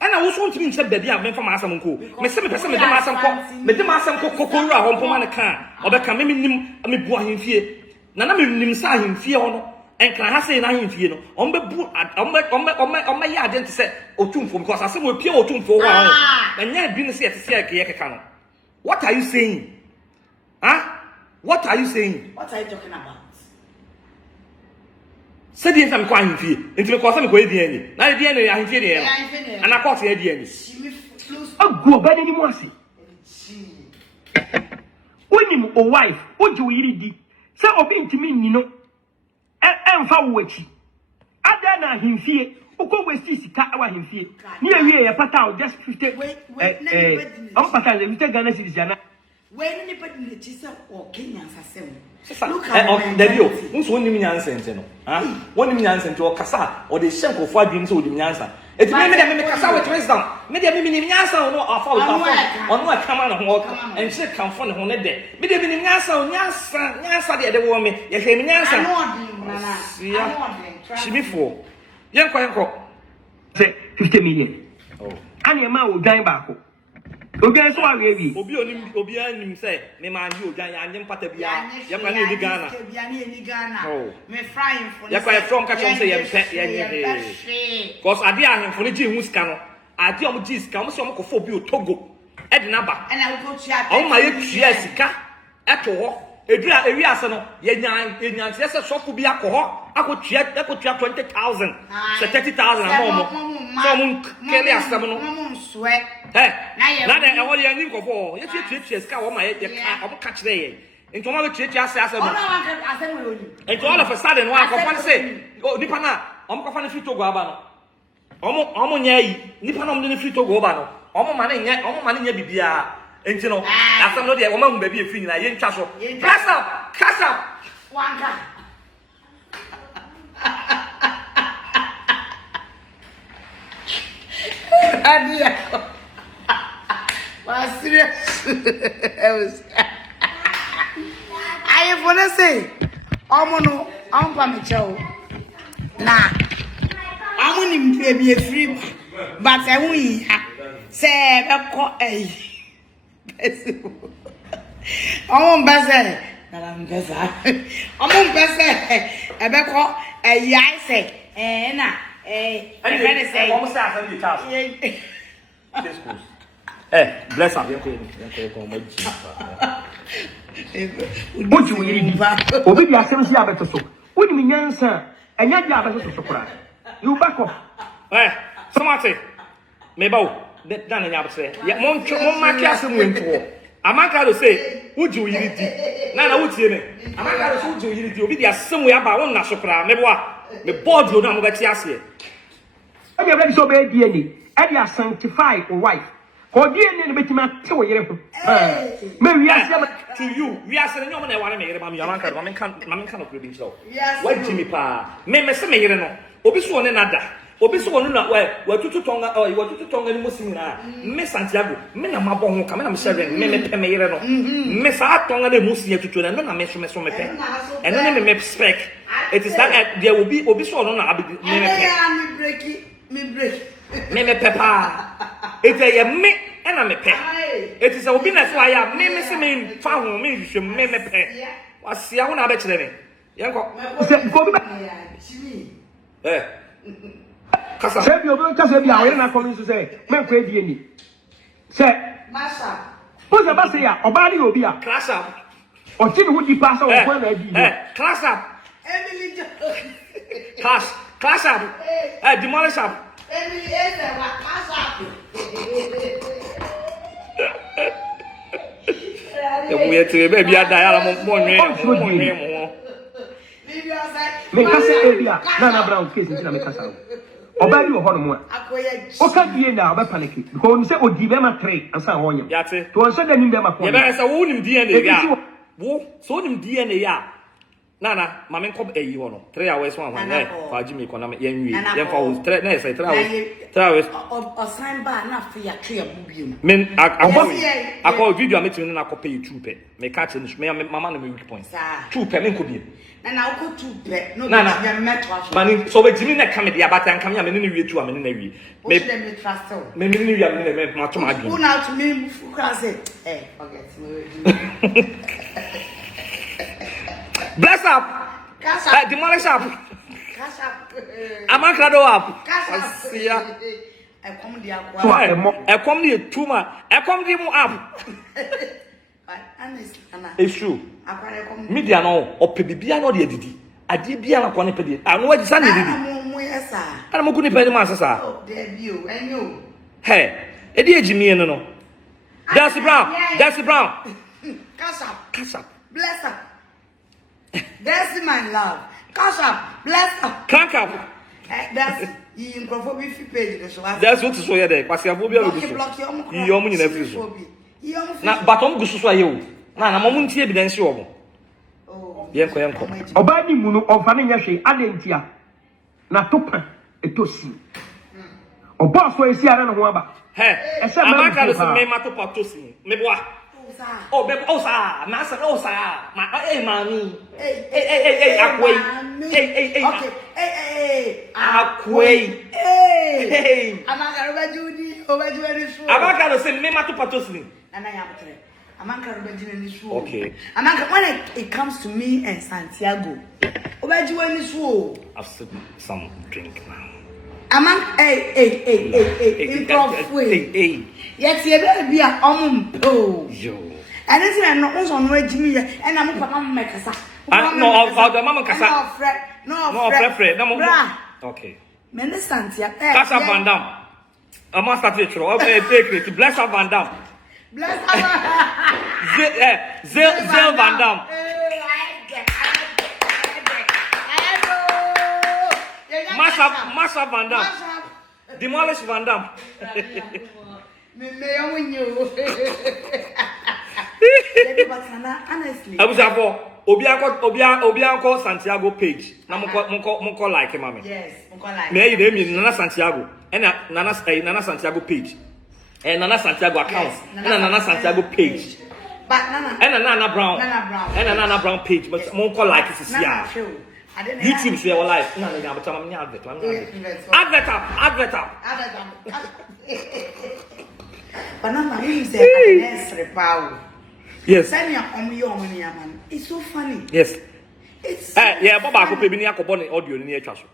Ana wo so ntimi nche baby a me fa ma asam nko. Me se me pese me de ma asam ko. Me de ma asam ko kokoro a ho mpoma ne kan. Obeka me nim me bu ahimfi. Na me nim sa ahimfi ho no. And can I say, I'm here? On my yard to say, Otumfo, because I said, we're pure Otumfo. And yet, been see at the Siaka. What are you saying? Huh? What are you saying? What are you talking about? Said the I'm crying for you. Into the course of the DNA. Now, the DNA, I'm here. And I caught the DNA. Oh, go bad anymore. When you a wife, what do you really say? Obey to me, you know. Emfa wochi ada na himfie uko westi sika awa himfie ni ewie ya pata just 50 am pata le 50 Ghana cedis yana when ni pedi le chisa o Kenya sasem look at Davio unso woni mi nyansa ente no ha woni mi nyansa ente o kasa o de hyenkofo adwem so o de mi nyansa It's me kasa with wisdom. Me dey me nyansa no afa ono akama no ho and say come for no ne de. Me dey me nyansa dey wo me. Ye hwe me nyansa. She me for. Yenko. Say 50 million. Oh. Ani ma wo dwan baako. Obian so awe wi. Obi anim say me ma ndi odwan ya anyem pata bia. Ya kwa ni Ghana. Bia ni Ghana. Me frying for. Ya kwa from ka chom say ya pet ya nye. Cause ade ahemfo ne gi hu sika no. Ade om gi sika, om so om kofo bi o Togo. E de na ba. And I will go to ya. Om ma ye tua sika. Eto ho. Edura ewi ase no ye nyan se sofo bi akoho. Akotua 20,000. Se 30,000 amom. So mun kele asem no. Sweat. Hey, na de e wo ye nim kofo ye tie sika wo ma ye ka obo ka kire ye nto ma be tie ase no ona wan ka ase mo yoni nto all of a sudden no akofo ne say nipa na omo kofo ne frito go aba no omo nya yi nipa na omo ne frito go aba no omo ma ne nya bibia enti no asem no de wo ma hu ba bi efi nyina ye ntwa so cast up wanka adia was serious. I wanna say, Omono, Ampamecho. Nah, I want him to be a free, but I won't say, I won't better. I'm better. I won't better. I better a yai and I'm going to say, almost after the task. Eh, bless up. What you really do? Obi bi asem si abeto so. Woni mi nyansa, enya di abeto so kora. You back off. Eh, somate. Me ba o, dan enya abeto. Ya mon maki asem wento. Amankrado say, "Uju yiri di." Na wutie me. Amankrado say uju yiri di. Obi di asem we aba won na so kora. Me boa. Me board you na mo beti ase. Obi ready so be die ni. E dia sanctify your wife. For DNA betima te wo yere ho. Me wi ase to you. Wi ase no na e ware me yere ba me Amankrado ma me kan okro bi nchiro. Wa jimi pa. Me se me yere no. Obi so ne nada. Obi so no na wa tutu tonga ni mosi na. Me Santiago, me na mabo ho ka me na me share me pe me yere no. Me sa tonga na mosi ya tutu na no na me so me pe. And no me spec. It is that there will be obi so no na me pe. Me pepper. It's a me and I'm a pet. It is a business why I me se me found me pe. Was ya una bet me. Yanko. Eh. Kasa. Se bi obi kasa bi a we na come so say, men ko edi ni. Say, Masha. Who's the boss here? Oba ni obi a. Class up. O ti ni hu di pass o ko na di. Class up. Emily. Class up. Demolish up. Emily is a class up. We to baby I die mo me kasa area na brown case nti na me kasa oba bi wo ho no mo o ka die na oba panic because we say odi be ma 3 ansa ho nyam yate to onso da nim be ma ko ye be say wo nim DNA ya wo so nim DNA ya Nana, mama nko eyi ho no 3 hours one one fa jimi ko na ye nwie ye fa wo 3 na say 3 hours o sign ba na fa ya twa bubiem men akọ video ametimi na akọ pay 2 pe me catch me mama no me weak point 2 pe me nko biem na uko 2 pe no be me metwa mani so we jimi na kam de abata nkam ya me ne wie 2 me ne wie me trust me ne wie me ma to ma dwen una to me fu ka say forget me bless up. Cash up. Demolish up. Cash up. Amankrado up. Cash up. I come the aqua. So I come the tuma. I come the mu up. It's true. Media no or pebibia no de didi. Adi bia na kwani pedi. Anu wa disa ne didi. Mo yesa. Ana mo kuni pedi man sasa. Oh, there you. I know. Hey, edi ejimi no. That's Brown. Cash up. Cash up. Bless up. That's my love. Cash up, bless up. Crank up. That's in Confirmation page. That's what is so here. Kωasiapanin block you. You omu nyina free so. Na batom gusu so aye o. Na mo ntie evidence o mo. Oh. Yenko. Oba ni mu no omfa ne nyahwe adentia. Na topa etosi. O boss we see ara no ho aba. Amankrado se me mato patosi. Me boa. Oh, baby, oh, sir, master, oh, sir, hey, mommy, hey, Akway, hey, okay, hey, Akway, hey, Amankrado say me mato patosi. And I am three. Amankrado in this room. Okay. Amankrado, when it comes to me and Santiago, Obeju in this room. I've sipped some drink now. Hey, yes, you better be a yo. And this is not on where Jimmy and I'm papa make us. No, the mama casa. No, Fred. Okay. Minister, Casa Van Dam. A master teacher. Okay, take it. Bless up Van Dam. Bless Zel Van Dam. Masha Van Dam. Demolish Van Dam. Honestly. Abusabo, Obianko Santiago page. Na monko like him, mami. Yes, monko like. Me you mean Nana Santiago. And Nana Santiago page. And Nana Santiago account. And Nana Santiago page. But Nana. And Nana Brown. And Nana Brown page. But monko like this here. YouTube share our life. No, but I'm not advert up. But Nana, you say SÄCRÄT. Yes. It's so funny. Yes. It's yeah, Baba ko pe bi ni akobon audio ni atwa so.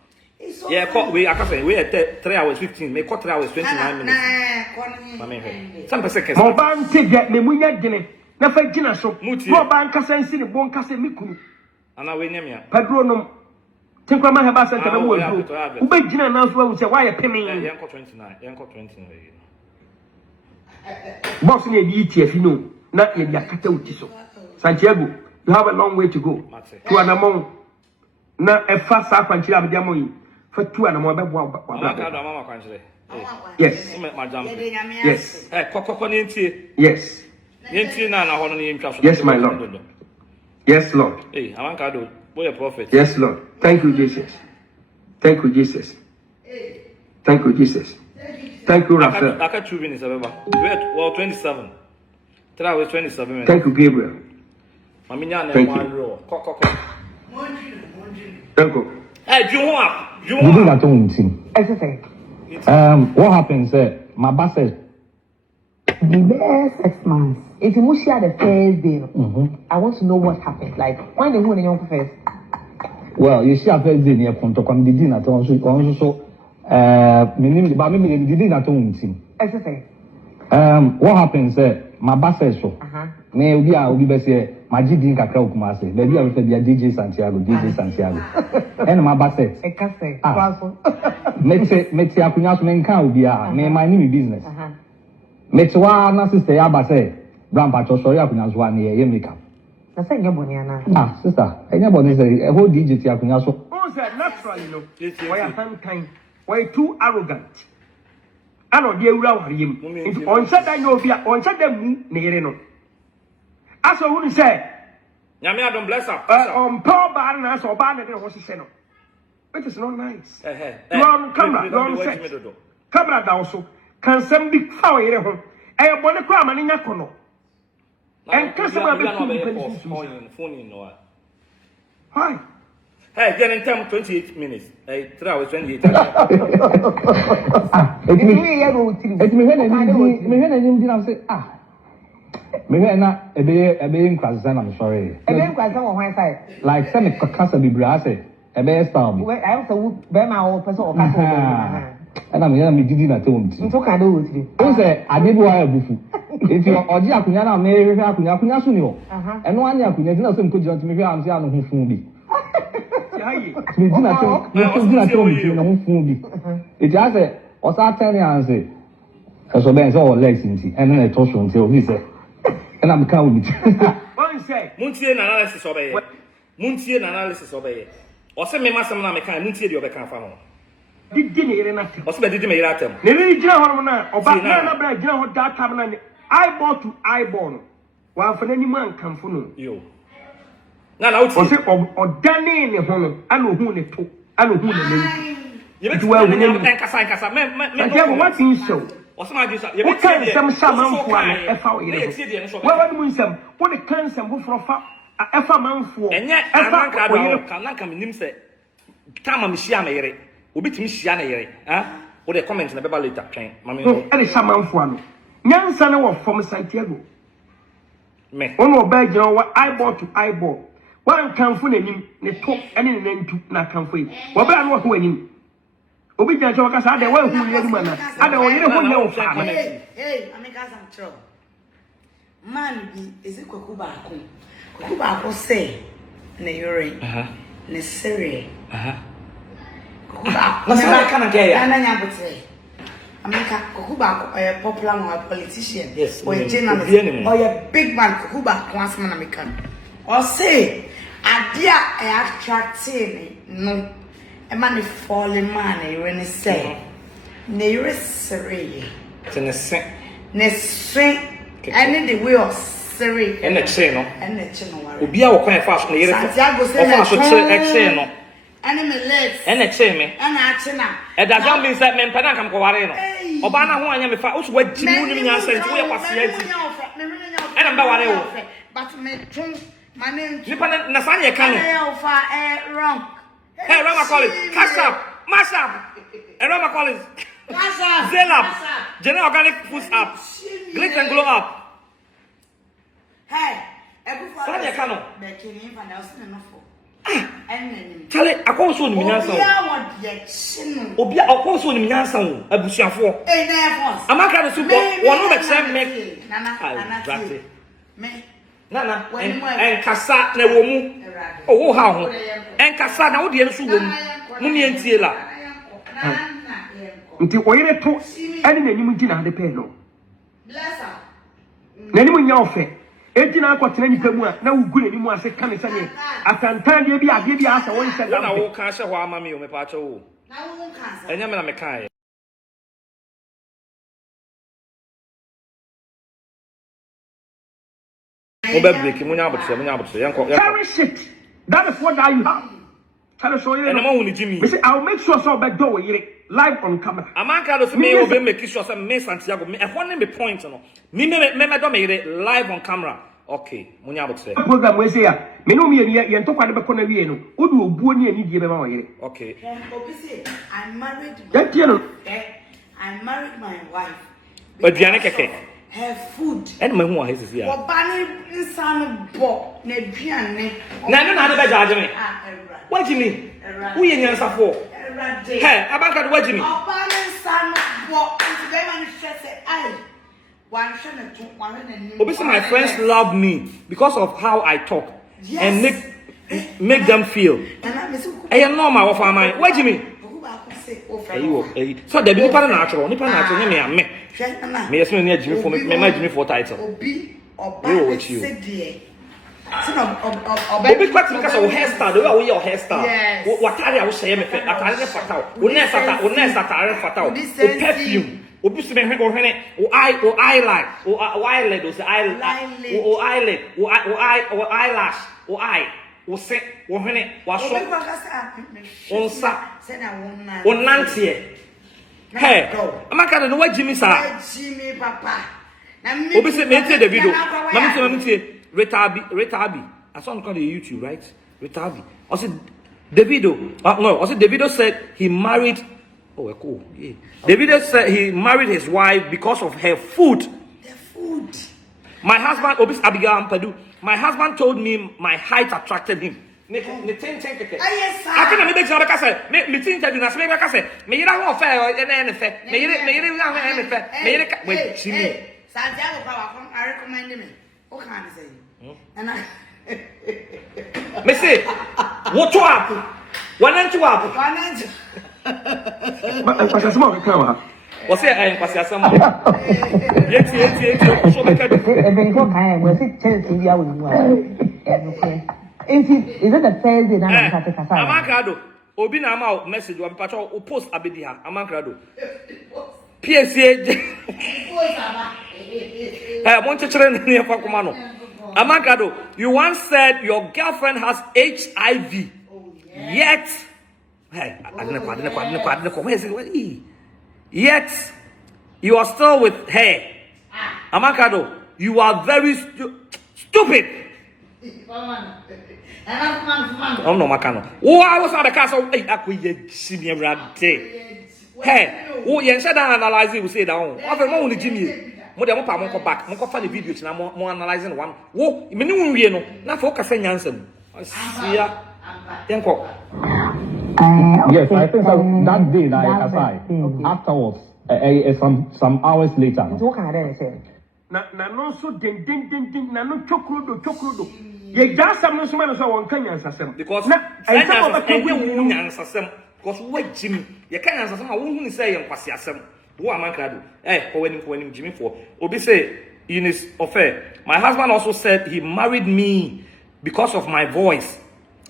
Yeah, we akafe we 3 hours 15, me 3 hours 29 minutes. Some percent. Mo ban te get me munya gene. Na fa gina so. Mo ban kasa nsi ne bon kasa mikunu. Ana we nyamia. Pedro no. Tinkwa ma heba center na wo do. Wo be gina na so wo se why pemi. Yanko 29, yanko 29. Boss ne bi TF no. Na ye dia kata uti so. Santiago, you have a long way to go. To anamon. Na efa sa kwanchira am dia mo yi. Fa tu anamon be boa. Mama kwanchire. Yes. Yes. Kokoko ni ntie. Yes. Ntie na hono ni ntwa so. Yes, my Lord. Yes, Lord. Hey, Amankrado, boy a prophet. Yes, Lord. Thank you, Jesus. Thank you, Jesus. Thank you, Jesus. Thank you, Raphael. I got 2 minutes, well, 27. 3 hours 27 minutes. Thank you, Gabriel. Thank you. Thank you. Hey, what happens? My boss says the best 6 months. If you share the first day, I want to know what happened. Like when they who the young first. Well, you see, I first day near Ponto, did not also meaning about me, did not own him. What happens? My boss says so. May we be best here. My GD Kakao Kumase. Maybe I will be a DJ Santiago. And my boss says, I can't say. Metia Kunas Menka will be may my name business. Metwa na sister Abase. Grandpa Chosoria Kunas 1 year makeup. I say, Boniana. Ah, sister, anybody say a whole DJ Kunas. Oh, that naturally, no. Why a time? Why too arrogant? I don't dear him. On said I know, on said them near no. As I wouldn't say, Yamia don't bless up. On poor barners or barnet was a channel. It is not nice. Long camera, long set. Camera also can send big fire here. I am one crime and in a corner. And customer phone. Hi. Hey, get in time 28 minutes. 3 hours 28. I'm sorry. Like some casa be brassy. A bear storm. I also bear my own person or and I'm going to be dinner to him. So can do with you. Who say I did wire bufu? If you're Ojiakunyana, Mary Hakunasunio, and 1 year could not some good to me. I'm saying who fool me. It has a or Saturday answer. So Ben's all legs in and then I told you until he said, and I'm coming with you. One say, Muntian analysis obey. Muntian analysis obey. Or send me Master Namaka, Muntian your Becan family. Did dinner nothing. Or spend it at them. Nearly General or Banana General Dark Cabinet, eyeball to eyeball. While for any man come for no. You. Now, or say, or Danny in the home, I know who they took, I know who they You bet Well, we you need- kasa Santiago, what in show? Osama Jusa. You What kind of some shaman for an FA? Well, What do you some? What the kind of who for a FA man for? and yet, Amankrado can come in say, Tama Mishia Mayre, Ubit Mishia Mayre, What the comments in the paper later, can Mammy, Any shaman for no. Young son from Santiago. me. One more bag, you know what? Eyeball to eyeball. One can for him, the top and in the end to not come for you. What about what winning? Obi jan so kasa de wa hu ye dum na ada o yire hu ye o fa Hey, I make us some trouble. Man be is it Koku Baako say na yore. Na sere. Koku Baako. Na sere kana ge ya. Na nya bote. America Koku Baako popular one politician. Yes. Or a journalist. Or a big man Koku Baako once man American. Or say adia e attracting no. A man is falling man, you really say. Near Siri. It's in the same. Nesring, and the way of Siri. And the chain, And the channel. Ubia will come fast. Santiago said, no. Enemy legs. And the chain, me. And Achina. And that young means that men Panakam Covareno. Obana, who I am, if I was what Jimmy sent to a and I'm Bawareo. But my name is Nasanya Cannon. wrong. Hey, Rama Collins, cash up, mash up, and Rama Collins, zel up, general organic foods up, glitz and glow up. Hey, Sanya Kano. Charlie, I call soon, Minasa. Obia, I call soon, Minasa, a bushia for. Amankrado super, one of the same make. Nana, and Cassa, Newomu. Oh, how? And Cassa, now the Ensu, Mummy and Tila. until o yire to ene nanim gina de pe no nanim nya ofe ejina akotena nipa mu a na wugu nanim ase ka ne sane atantan de bi ade bi asa won hye na wo ka hye ho ama me o me pa che wo na wo kan sa enya me na me kan Cherish it. That is what you have. Tell us what you say. I'll make sure so back door live on camera. Amankrado so me will make sure so me Santiago me one me point no. Me do me live on camera. Okay, munya botse. Program we say ya. Me no me ye to kwade be kona wie no. Odu obuo ni ani die be ma wo yire. Okay. I'm married. I'm married my wife. Aduane keke. Her food. And my who is here. Obani insano bo na aduane. Na no na be judge me. What do you mean? Who you answer for? Hey, Amankrado what do you mean? Obani insano bo is very manifest ai. Obviously, my friends love me because of how I talk and make them feel. I am normal of my what do you mean? So the people natural, me yes me Jimmy for me my Jimmy for title. You with you. Obi kwat because of hairstyle, the way your hairstyle. What I will say me atare fatal. Atare fatal. Perfume. Obi se me go hene o eyelid o eyelid o eyelash o eye o se o hene wa so onsa o nantie hey Amankrado no wa Jimmy sa Jimmy papa obi se me tie the video mami tie Retabi I saw on the YouTube right Retabi I said Davido said he married. Oh, cool. Yeah. David said he married his wife because of her food. The food. My husband, Obis Abigail Ampadu, my husband told me my height attracted him. I can't make sure because me think that you must make a say. May you not fair and anything. May you wait, Jimmy. Santiago, I recommend him. What can I say? And I me say, what to happen? One and two happen. What's small camera? What's it? I am Kωasiapanin. Yes. So make it. Is it the Thursday now? Amankrado. Obi na ma message wa pacho o post abedi ha Amankrado. PSA. Won't you try to near Pakumano? Amankrado, you once said your girlfriend has HIV. Yet Hey, I didn't know. Where is it? Yet, you are still with her. Amankrado, you are very stupid. Oh no, Makano. Oh, I was not a castle. Hey, I could see me every day. Hey, oh, you said that analyzing, we say down. Other more than Jimmy. More than one part, more back, more funny videos, and more analyzing one. Whoa, you know, not for Cassandra Jansen. See ya. Thank you. Yes, I think that day that I aside. Afterwards, some hours later. What can I say? Na no so ding na no chokrodo. Ye just some so man so won kan yansasem. Because na and we won yansasem. Because wait Jimmy, you kan yansasem a won hu ni say yen kwase asem. Do Amankrado. For when Jimmy for. Obi say in his affair, my husband also said he married me because of my voice.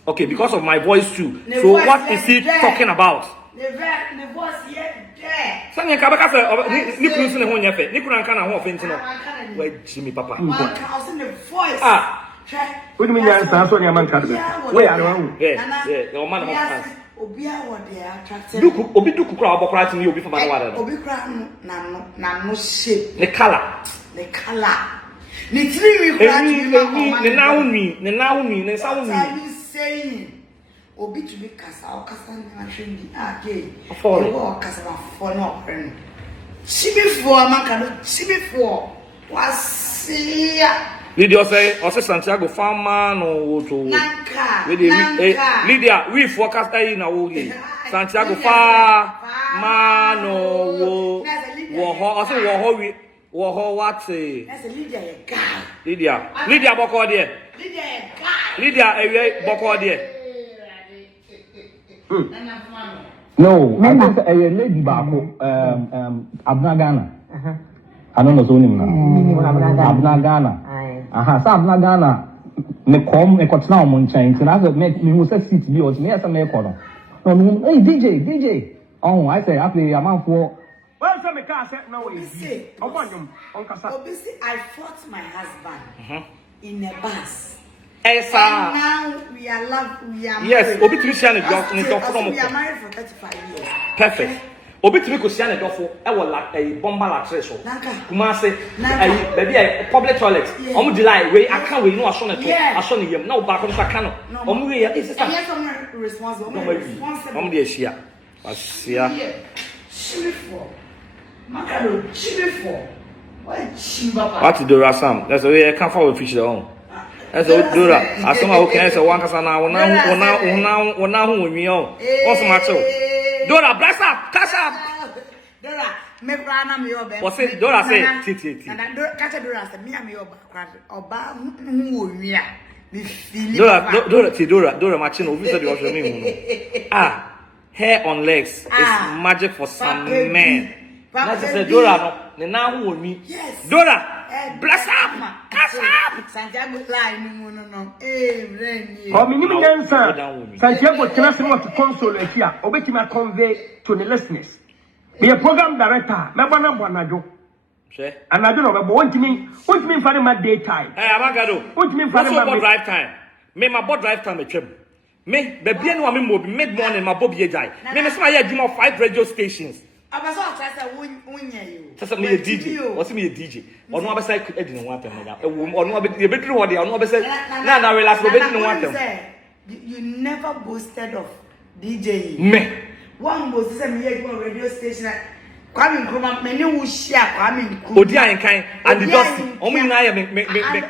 Okay, because of my voice too. So what is he talking about? The voice here there. Sanya kabaka say ni kunsu ne ho nyefe. Ni kuna nka na ho ofenti no. Wait Jimmy papa. The voice. What do you mean answer so ni Amankrado? Where are you? Yeah, the man of France. Obi a wo dey attracted. Obi duku kura obokra tin obi fa ba wa da. Obi kura na no shape. The color. Ni tiri mi kura ti ma ko. Ne na unwi, ne sa unwi. Saying Obi to be kasa na trendi okay. For kasa for no friend. She before Amankrado, she before was Lydia say, also Santiago farmer no to Lydia, we forecast in a woody. Santiago farmer no also what say? That's a Lydia guy. Lydia boko there. Lydia boko there. No, I think a lady bako Abnagana. I don't know so name now. Abnagana. Aha, so Abnagana me come e kotna mo nchan nti na me who say seat bi o me asa me kono. No, hey DJ. Oh, I say after amanfo. Well, some car set no way. Obviously, I fought my husband in a bus. And now we are yes, Obi Tricia we are married for 35 years. Perfect. Obi Tricia Kosiane Dofo, I will like a bomber like treasure. Kumase, baby, a public toilet. July, wait, I can't wait. No, I saw him. No, back on the canoe. No, we are responsible. What to do, Rasam? That's the way I can't follow fish on. That's a Dora. As soon as I can say one Casana, one who we all. Also, macho. Dora, bless up, cash up. Dora, me brana me obe. What's it? Dora say, Titi. And catch a Dora say, me and me oba who we are. Dora, Machino, visit the other hair on legs is magic for some men. That's a Dora, no, now who me. Yes. Dora, bless up, cash up. Santiago line, no. Reni. Oh, minimum answer. Santiago can to console here. Obey my convey to the listeners. Be a program director, Mabana Bonado. And I don't know, but what mean for my daytime? Hey, Amankrado. What mean for my drive time? Me my board drive time a trip. Me the bien wa me mid morning my bobby die. Me me say I 5 radio stations. Abaso atasa wunya you. Tasa me a DJ. What's me a DJ? Ono abasa e di no one time na. Ono e bedru wo de ono abasa na relax go bedru no one time. You never boasted of DJing. Me. One boast say me radio station. Kwame Nkrumah many who share Kwame Nkrumah. Odi Ankan and the Dusty. Omo nyina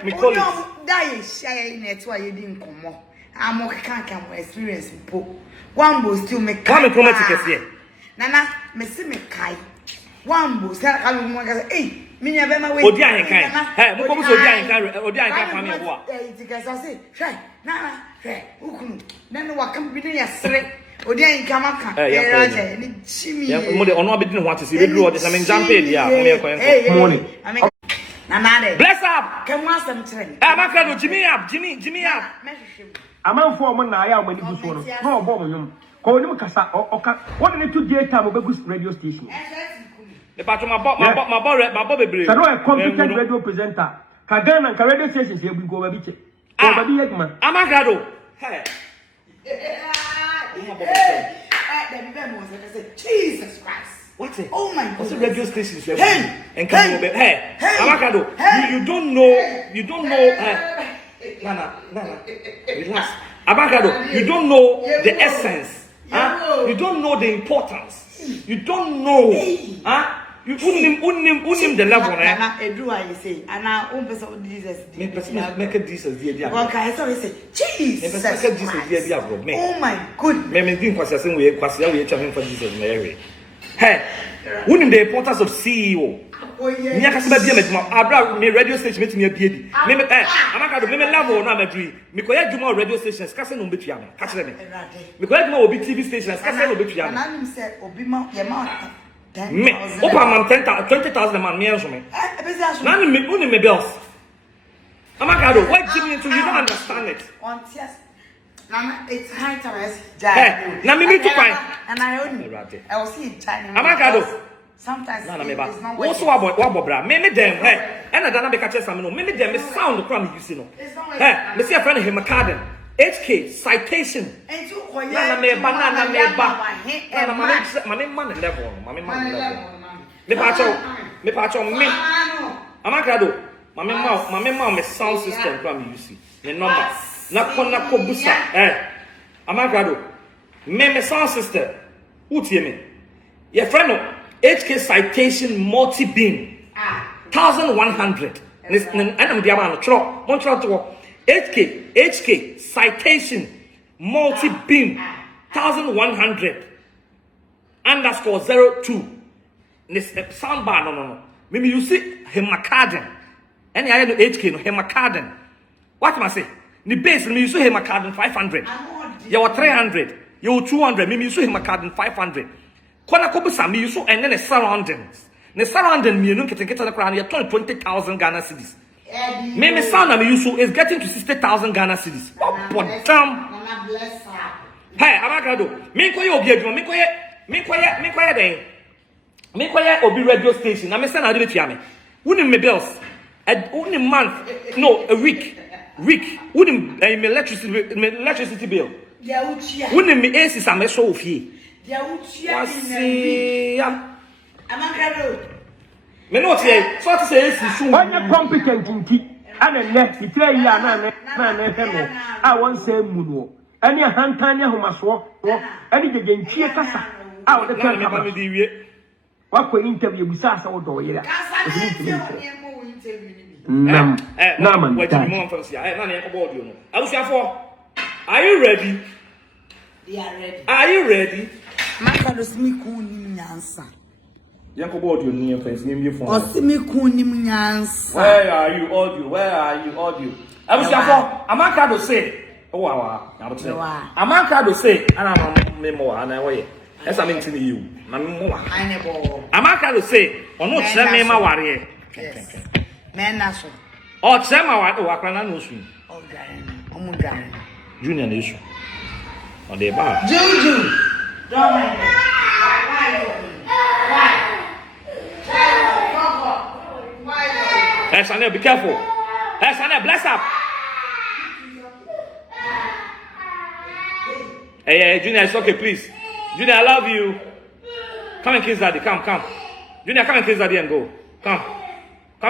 me call it. Die share net why you didn't come. I'm can't experience po. One boast still make Kwame Nkrumah tickets here. Nana, me see me kai. One boast say hey, me never my way. Odi Ankan. Hey, mo come so Odi Ankan family wo. Tickets I say, try. Nana, try. Ukunu. Then what come be there sre. Odi Ankan maka. Eh, ni chimi. Yeah, mo de ono abedi no want to see bedru o de some jump dia. Mo me ko morning. Nana, bless up. Can want some train. Amankrado, Jimmy up. Aman for mon na ya o mani buso no obo mo nyum ko ni kasa oka what need to data mo begus radio station e pato my bob bebre so no a competent radio presenter ka Ghana ka radio station se bu go ba bi che ko ba bi yegma Amankrado hey Jesus Christ. What's it? Oh my God. What's the radio stations? Hey. And come over. Hey. Amankrado. You don't know. You don't know. Nana. Relax. Amankrado. You don't know the essence. Huh? You don't know the importance. You don't know. Huh? You unim the level, eh? Ana edu I say. Ana person Jesus. Me person make it Jesus dia. Okay, so say Jesus. Make it Jesus dia bro. Me. Oh my goodness. Me think kwasiasen we champion for Jesus na ere. Hey, unim the importance of CEO. Nya kasaba bia meduma abra me radio station metumi abie di. Me Amankrado me level na madri. Me koya djuma radio stations kase no betua me. Ka kire me. Me koya djuma obi TV stations kase no betua me. Na nim say obi ma ye ma me opa man 20,000 man me enso me. Na nim me unim me bills. Amankrado, what give me into you don't understand it. Nana, it's high time. Hey, na me to find. And I own. I will see it China. Amankrado. Sometimes Nana it's me not ba. Wo so wabo bra. Me dem, hey. And na be ka chese am no. Me dem me sound kra me use no. Hey, me see a friend him McCarden. HK citation. Nana me ba. Nana man level. Me pa cho me. Amankrado. Mama me sound system kra me use. Me number. Na busa. Amankrado. Me sound system. Who tie me? Your friend no HK citation multi-beam 1100. And I'm the man tro. One tro to HK citation multi-beam 1100 _02. This sound bar no. Maybe you see him McCarden. Any I know HK no him McCarden. What am I say? The base me you see him McCarden 500. You were 300. You were 200. Maybe you see him McCarden 500. Kona kobusa me you so and then the surroundings. The surrounding me no get the crown you 20,000 Ghana cedis. Me sound me you so is getting to 60,000 Ghana cedis. But damn. Hey, Amankrado. Me koye obi adwuma, me koye den. Me koye obi radio station. Na me send ade betua me. Unim me bills. Unim month. No, a week. Unim me electricity bill. Unim me AC sa me so ofie. Amankrado. Me no tie. So to say AC so. When you competent nti ana next 3 year na hemo. I won say muno. Any hantan ya homaso. Any gegentie kasa. A wo de kan me di wie. Wa ko interview busa sa wo do yira. Nam what you want from here? Na na about you no. Abusuafo. Are you ready? They are ready. Are you ready? Amankrado simi kun nyansa. Yanko audio ni fancy me phone. O simi kun nyansa. Where are you audio? Abusuafo, Amankrado say, oh wow. Amankrado say, ana me mo ana wo esa me ntini you. Na me mo wa. Amankrado say, ono kire me ma ware. Men na so. O kire ma ware o akra na no su. O gare. Omu gare. Junior na isu. O de ba. Juju. Don't mind. Hey, Santiago, be careful. Hey, Santiago, bless up. Hey, Junior, it's okay, please. Junior, I love you. Come and kiss daddy. Come. Junior, come and kiss daddy and go. Come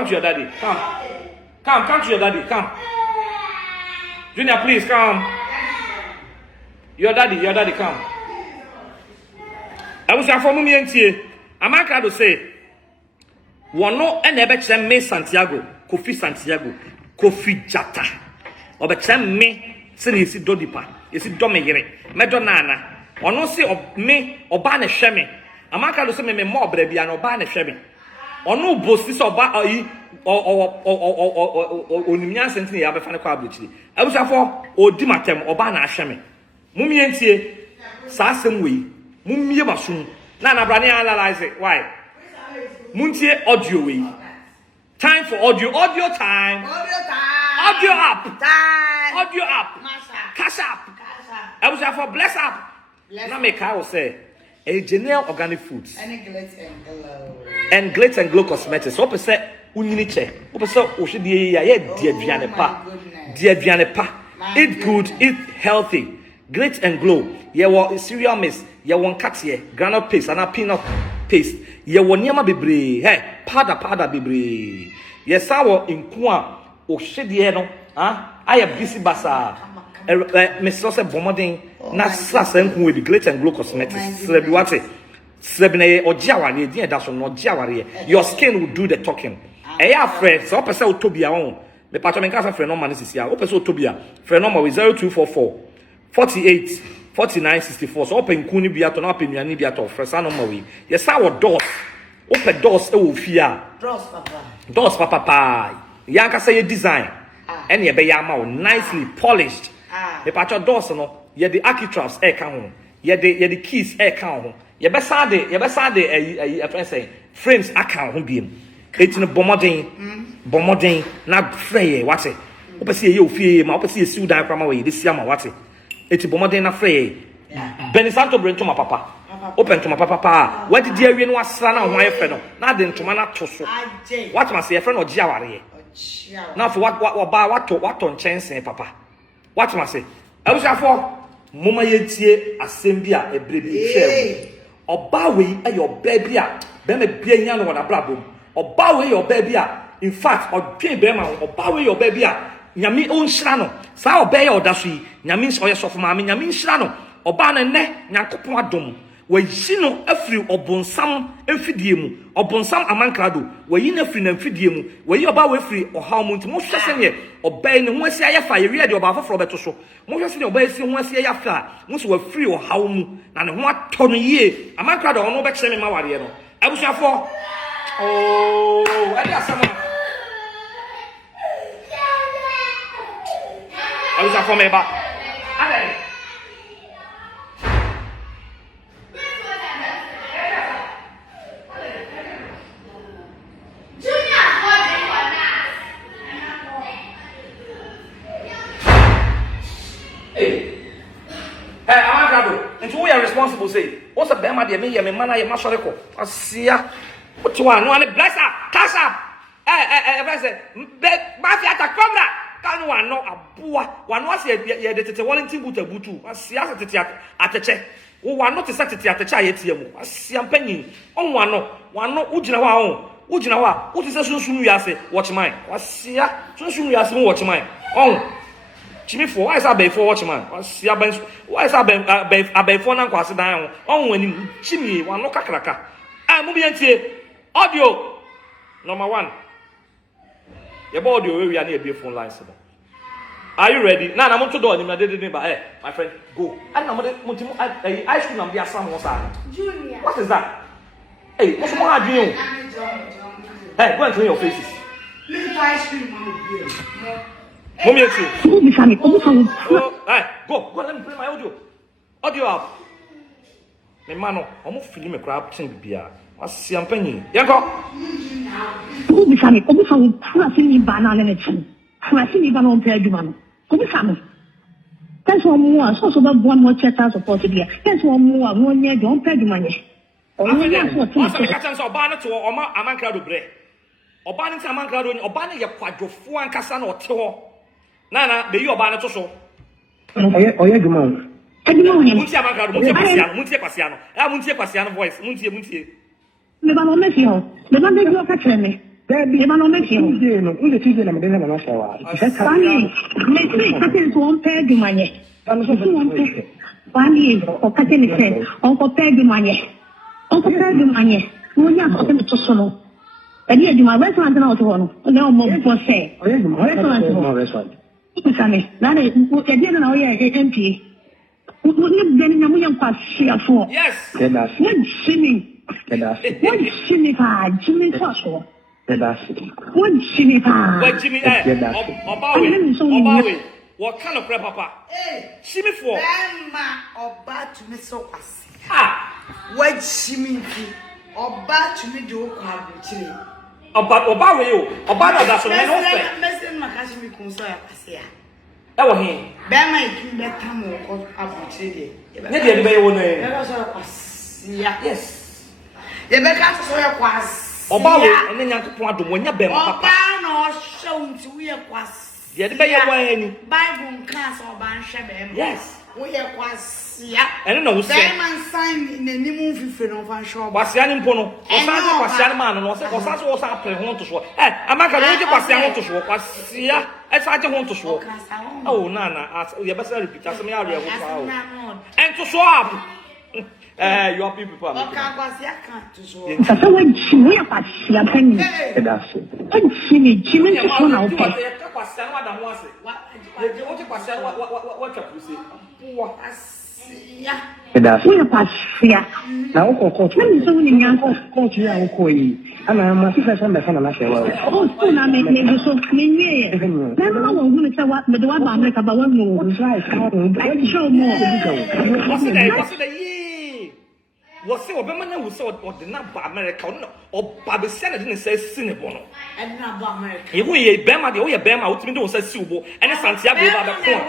to your daddy. Come to your daddy. Come. Junior, please come. Your daddy, come. I was for me and Amankrado say, one no and never me Santiago, Kofi Jata. Or me, say is it Dodipa, is it Domegere, Medonana. Or no say of me or Bane Shemi. Amankrado say me more baby and Obane Shemi. Or no boastis or Unimian Sentini Abafana Quabuchi. I was for or Dimatem or Bana Shemi. Mumientie, Sassam we, Mumia Basum, Nana Brani analyze it. Why? Muntie audio we. Time for audio time. Audio up. Cash up. I was for bless up. Now make I will say a general organic foods. And glitz and glow cosmetics. What percent uniniche? What percent oshidi dear Dianepa. Eat good, eat healthy. Glitz and glow. Yeah, well, cereal mist. ye won katie granite paste and a peanut paste ye won niama bebre hey powder bebre ye sawo nku a o hwede no aye busy basa me so se bomoden na sasa nku we glitz and glow cosmetics sebi wate sebi na ye ojiaware e din da so no ojiaware your skin will do the talking eya friend so person otobia won me patcho me nka friend no man sisia o person otobia friend number 0244 48 49 64 so open nku ni bia to na open nuani bia to friend number we ye sa wo doors open doors e wo fia doors papa yanka say design and ye be yama nicely polished me patcho doors no ye the architraves e ka ho ye the keys e ka ho ye be sa de friend say frames aka ho biem etin bomodin na frey what e opese ye ofie ma opese ye siu dan krama we de sia ma what eti bomodin na frey Beni Santo brento ma papa open to my papa what did you no asra na ho ayefe no na de ntoma na to so what ma say friend ojiaware na for what nchense papa what ma say abusafo moma yetie asem bi a ebrebi share oba we ayo baby a be me bia nya no na brabom oba we your baby a in fact odwe be ma oba we your baby a nyame onhira no sa oba ye odaso yi nyame oye sofo ma nyame nhira no oba na ne nyankopon adom wayi no afiri obonsam emfidie mu obonsam amankrado wayi na afiri na emfidie mu wayi oba we afiri ohaw mu ntimo hwese ne oba ne ho asi ayafa ye wie de oba afoforo beto so mo hwese ne oba asi ho asi ayafa mo so wafiri ohaw mu na ne ho ato no yie amankrado ono be kire me ma ware no abusuafo ade asama abusuafo me ba ade Hey, Amankrado, and we are responsible, say, what's a bema de me, mana, ye mashareko, Asia, what you want, bless her, cash up, mafia cobra, can one know a boa, one was ye the Wellington butu, Asia at the check, who are not a satity at the chayetium, Asia penny, on one no, Ujinawa, what is a soon yase, watch mine, Asia, soon yase, watch mine, oh. Chimi for why is that before watchman? Why is that before na kwase dan on wani chimi wan no kakraka. Mo bi antie audio number 1. Your audio we are near be phone lines. Are you ready? Na mo to do ni na dey ba my friend go. And na mo ice cream am be asam mo sa. Junior. What is that? Hey, mo so mo adwin o. Hey, go and clean your faces. Little ice cream on the Mommy, hey, go, let me play my audio up. Me mano, I'm feeling me crab thing bia. Wasi ampenyi. Yanko. Obi sami ni banana ne chin. Wasi ni banana pe aduma no. Obi sami. That's one more, so ba one more chat support bia. That's one more, one year don pe aduma nye. Onye na so to. Wasi ka chan so ba na to oma Amankrado bre. Oba ni Amankrado ni oba ne ye kwadwofo ankasa na ote ho. Nana, be you about to so. Oye, Gumon. Muntia Amankrado, Muntia Quasiano voice, Muntia. Never no make you. Never make you catch me. There be never no make you. The Tuesday, I'm going to shower. That's funny. Let's say, that is one pair of money. Funny, or cutting the head, Uncle Peg money. Uncle Peg money. No, yeah, open the solo. And here, you my restaurant and out one. No more for say. Restaurant. Sami, nana, I didn't know you're empty. Wouldn't been in a million past here for. Yes, what shimmy? What shimmy pad? Jimmy Fossil. What shimmy pad? What Jimmy? Obawe. What kind of crap, Papa? Hey, shimmy for. Emma, or bad to me so pass. What shimmy? Or bad to me do chili. Obawe yo, Obana da so me no fe. Mesin makashi mi kun so ya pase ya. E wo hin. Be ma ikin be tam ko abuchire de. Ne de be wo no e. Be so ya pase ya. Yes. Ye be ka so ya kwase. Obawe ene nyankopon adom wonya be ma papa. Oba na o hwe unti wo ye kwase. Ye de be ye wa ani. Bible nka so oba nhwe be ma. Yes. We are Kwasia. And no say. Man sign in the new movie no fan shop. Kwasian Pono. Kwasian man no say Kwasian was up home to show. Eh, Amankrado you Kwasian to show. Kwasia, I started home to show. Oh, Naana, you better repeat as me area. And to show up. Your people. Okay, Kwasia can't to show. We are KROM. That's it. Jimmy to show now. What you say? That's it. Now, coach, when you so many young coach, you are going. And I'm a sister from the family. Oh, so now make me so many. Then I'm going to say what the one I'm like about 1 more. I show more. What's it? Was it Obama who saw what the number America or Babisian didn't say Sinebono? And not America. You will Bama, the way Bama ultimately says Subo, and Santiago about the point.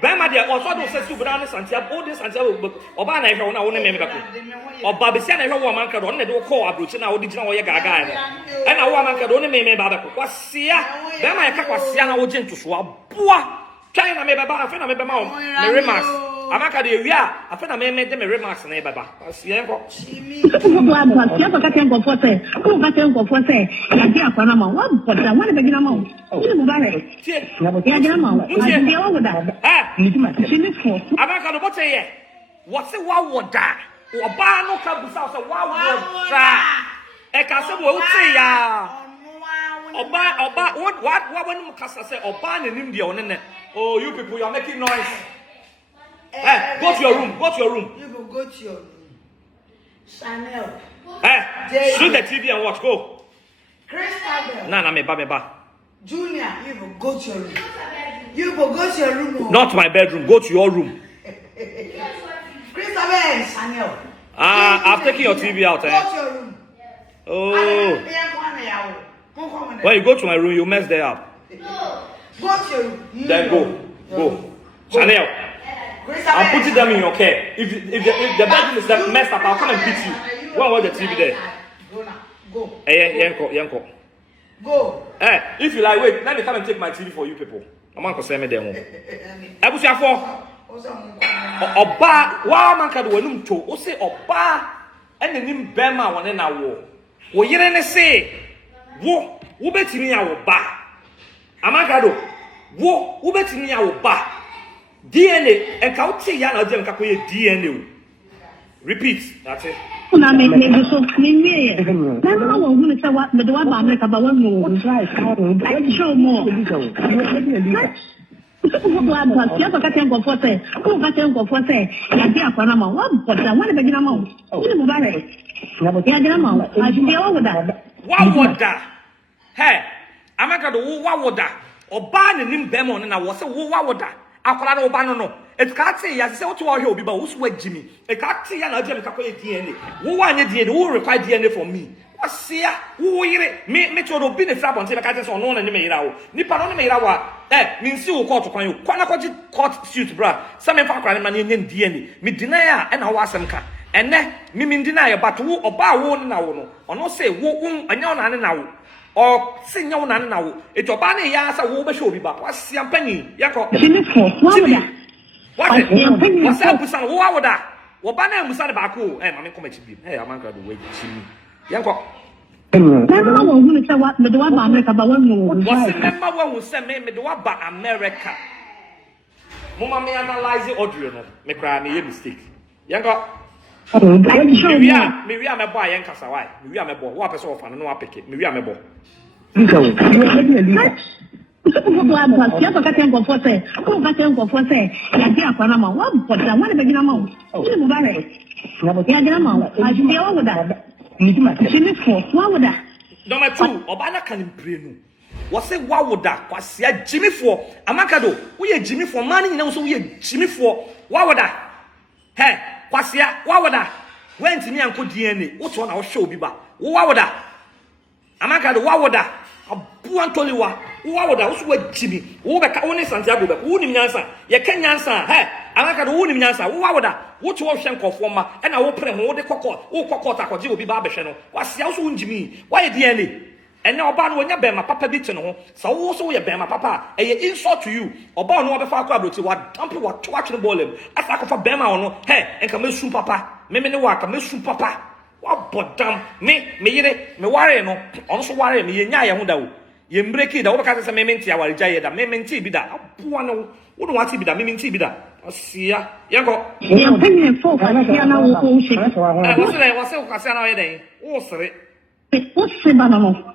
Bama, the also says Subo, Santiago, all this Santiago, Obana, I don't know, or Babisian, I know Amankrado, on the door call Abruchina, or Digital Gaga. And I want Amankrado, only made about the Quasia, Bama, I can't Quasiana, to swap. China may be about a friend of my remarks. Amankrado, we are a friend of made them a remarks and a baba. Who what's it? What would that? Obano comes out, so what would that? I can say, what say ya? Oba, what when Mukasa say, Oban in India on it? Oh, you people, you are making noise. Hey, go to your room, go to your room. You will go to your room. Chanel. Hey, shoot the TV and watch, go. Crystal. Nana, me ba. Junior, you will go to your room. You will go to your room. Not my bedroom, go to your room. Crystal and Chanel. I've taken your TV out, eh? Go to your room. Oh. When you go to my room, you mess there up. Go to your room. Then go. Chanel. I'm putting them in your care. If the bedroom is messed up, I'll come and beat you. Go and watch the TV there. Go. Hey, Yanko. Go. Hey, if you like, wait, let me come and take my TV for you people. I'm going to send me there. I was here for Oba, wow, Amankrado, when you to, say Oba, and the name Bema one in our war. What you didn't say? Wo bet me our ba. Amankrado, wo bet me our ba. DNA and Kauti Yana Jam Kapoye DNA. Repeat, that's it. I make me so many. Then I'm going to say what the one I'm like about 1 more. I show more. Who got them go for say? Who got them go for say? I get for number 1, but I want to begin a month. Oh, I should be over that. What would that? Hey, Amankrado, what would that? Or ban him Bemon and I was a what would that? Akwara Obano no. It can't say yes, say what you are here, but who's with Jimmy? It can't say an agent DNA. Who want DNA? Who require DNA from me? What's here? Who hear me to be the flap until I can't say no and the Mayrao. Nippon Mayrawa. Means you call to you. Quanacoji court suit, bra. Some in fact, I'm in DNA. Me deny and I was some car. And then, me mean deny, but who or bar one now, or no say, who and your nan now. Or sing your nan now. It's your banny yas a woman show me back. What's your penny? Yako. What's it? What's up with some water? What banner was at Baku? And I'm coming to be. Hey, Amankrado, wait, Yanko. I'm going to say what the one I'm like about 1 more. What's the member one who sent me the one about America? Mama may analyze the audio, me cry me a mistake. Yanko. Maybe I'm a boy, Yankasawai. Maybe I'm a boy. What person of no picket? Maybe I'm a boy. Who got them go for say? Who got them go for say? I get for number 1, but I want to begin a month. Oh, I should be over that. What would that? Number 2, Obana can improve. What's it? What would that? What's Jimmy for? Amankrado, we are Jimmy for money, now so we are Jimmy for. What would that? Hey, what's ya? What would that? When to me and put DNA, what's one our show be back? What would that? Amankrado, what would that? A buan toliwa, what would that? What's Jimmy? Who back only Santiago, who in Yansa? You can answer, hey, Amankrado, who in Yansa? What would that? What you want Shanko former, and I will put him all the cocoa, or cocoa, will be Barbashano. What's the also Jimmy? Why DNA? And now Oban when you be my papa beating home, so also you be my papa, and you insult to you. Oban no be far kwabro what dump you what watching the ball him. As I for Bema or no, hey, and come soon papa. Me no work, come soon papa. What but damn me worry no. Also worry me nya hunda. You break it, the overcast a mementi our jaya that mementi be that. One wouldn't want to be that mementi be that. See ya, Yanko. Yeah, opinion for Kasiana will shake. What's it, Kasiana? Oh, sorry. What's the banana?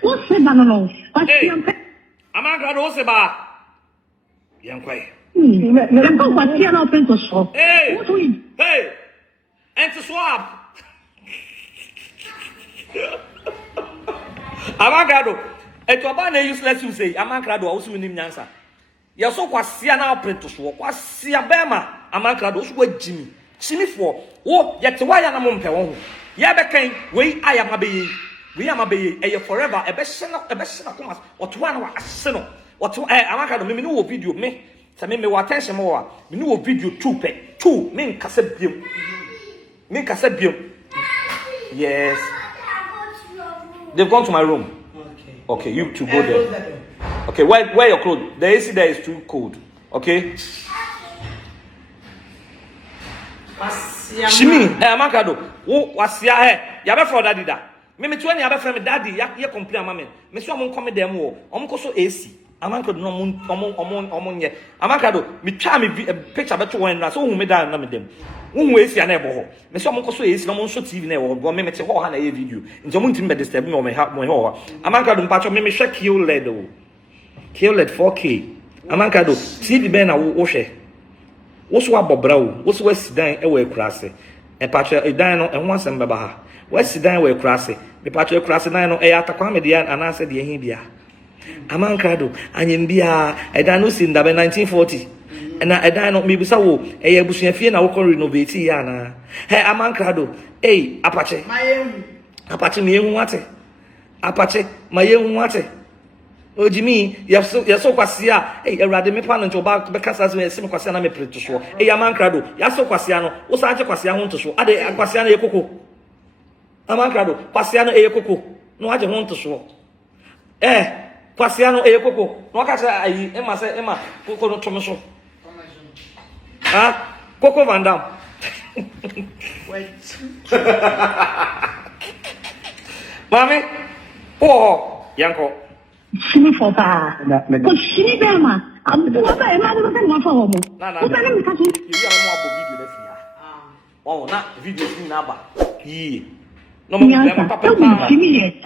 What's the banana? Hey, Amankrado Seba. Young Quay. Hey, hey, and to swap. Amankrado, and to abandon useless you say, Amankrado also in him answer. You're so Kωasia apprentice, Kωasiapani, Amankrado, Jimmy for, oh, yet why am I on Peron? Yabacane, we I am a baby. We am a baby, a forever, a best of commas, or 2 hours, a sinner, or 2 Amankrado, me no video, me, so me attention more, me no video 2, me Casabium. Me Casabium. Yes. They've gone to my room. Okay, you two go there. Okay, wear your clothes. The AC there is too cold. Okay? Shimi, Amankrado, Kωasia, Yabe for daddy da. Me 20 yabe friend daddy, ya complain mama. Me so am come dem wo. Am ko so AC. Amankrado no omon ye. Amankrado, me twa me picture beto one na so hu me da na me dem. Hu AC na e bo ho. Me so am ko so AC na mo so TV na e wo. Go me te ho ha na e video. Nje mo ntim be disturb me o me ho. Amankrado mpacho me hwe QLED o. QLED 4K. Amankrado, TV be na wo hwe. Woso abobra wo, woso wasidan e we kurase. E patche edan no e ho asem beba ha. Wasidan we kurase. Me patche kurase dan no e atakwa me dia anase de hin bia. Amankrado, anyem bia edan no sin da be 1940. Na edan no me bisa wo e ye busuafie na wo kon renovate ya na. He Amankrado, apache. Apache me hu ate. Apache, maye hu ate. Ojimi, yaso Kωasia, Erade me pan nto ba be kasa se me Kωasia na me preto so. Amankrado, yaso Kωasia no, wo sa je Kωasia ho nto so. Ade Kωasia na ekoko. Amankrado, Kωasia no ekoko. No aje ho nto so. Kωasia no ekoko. No aka sa ayi, ema koko no to me so. Koko Vandam. Wait. Mami, yanko. Shimi for ba. Ko shimi be ma. Am do ba e ma do se mo fa ho mo. O ba na mi ka so. You are mo abo video na fi ha. Na video sin na ba. Yi. No mo be ma papa pa. Shimi ye.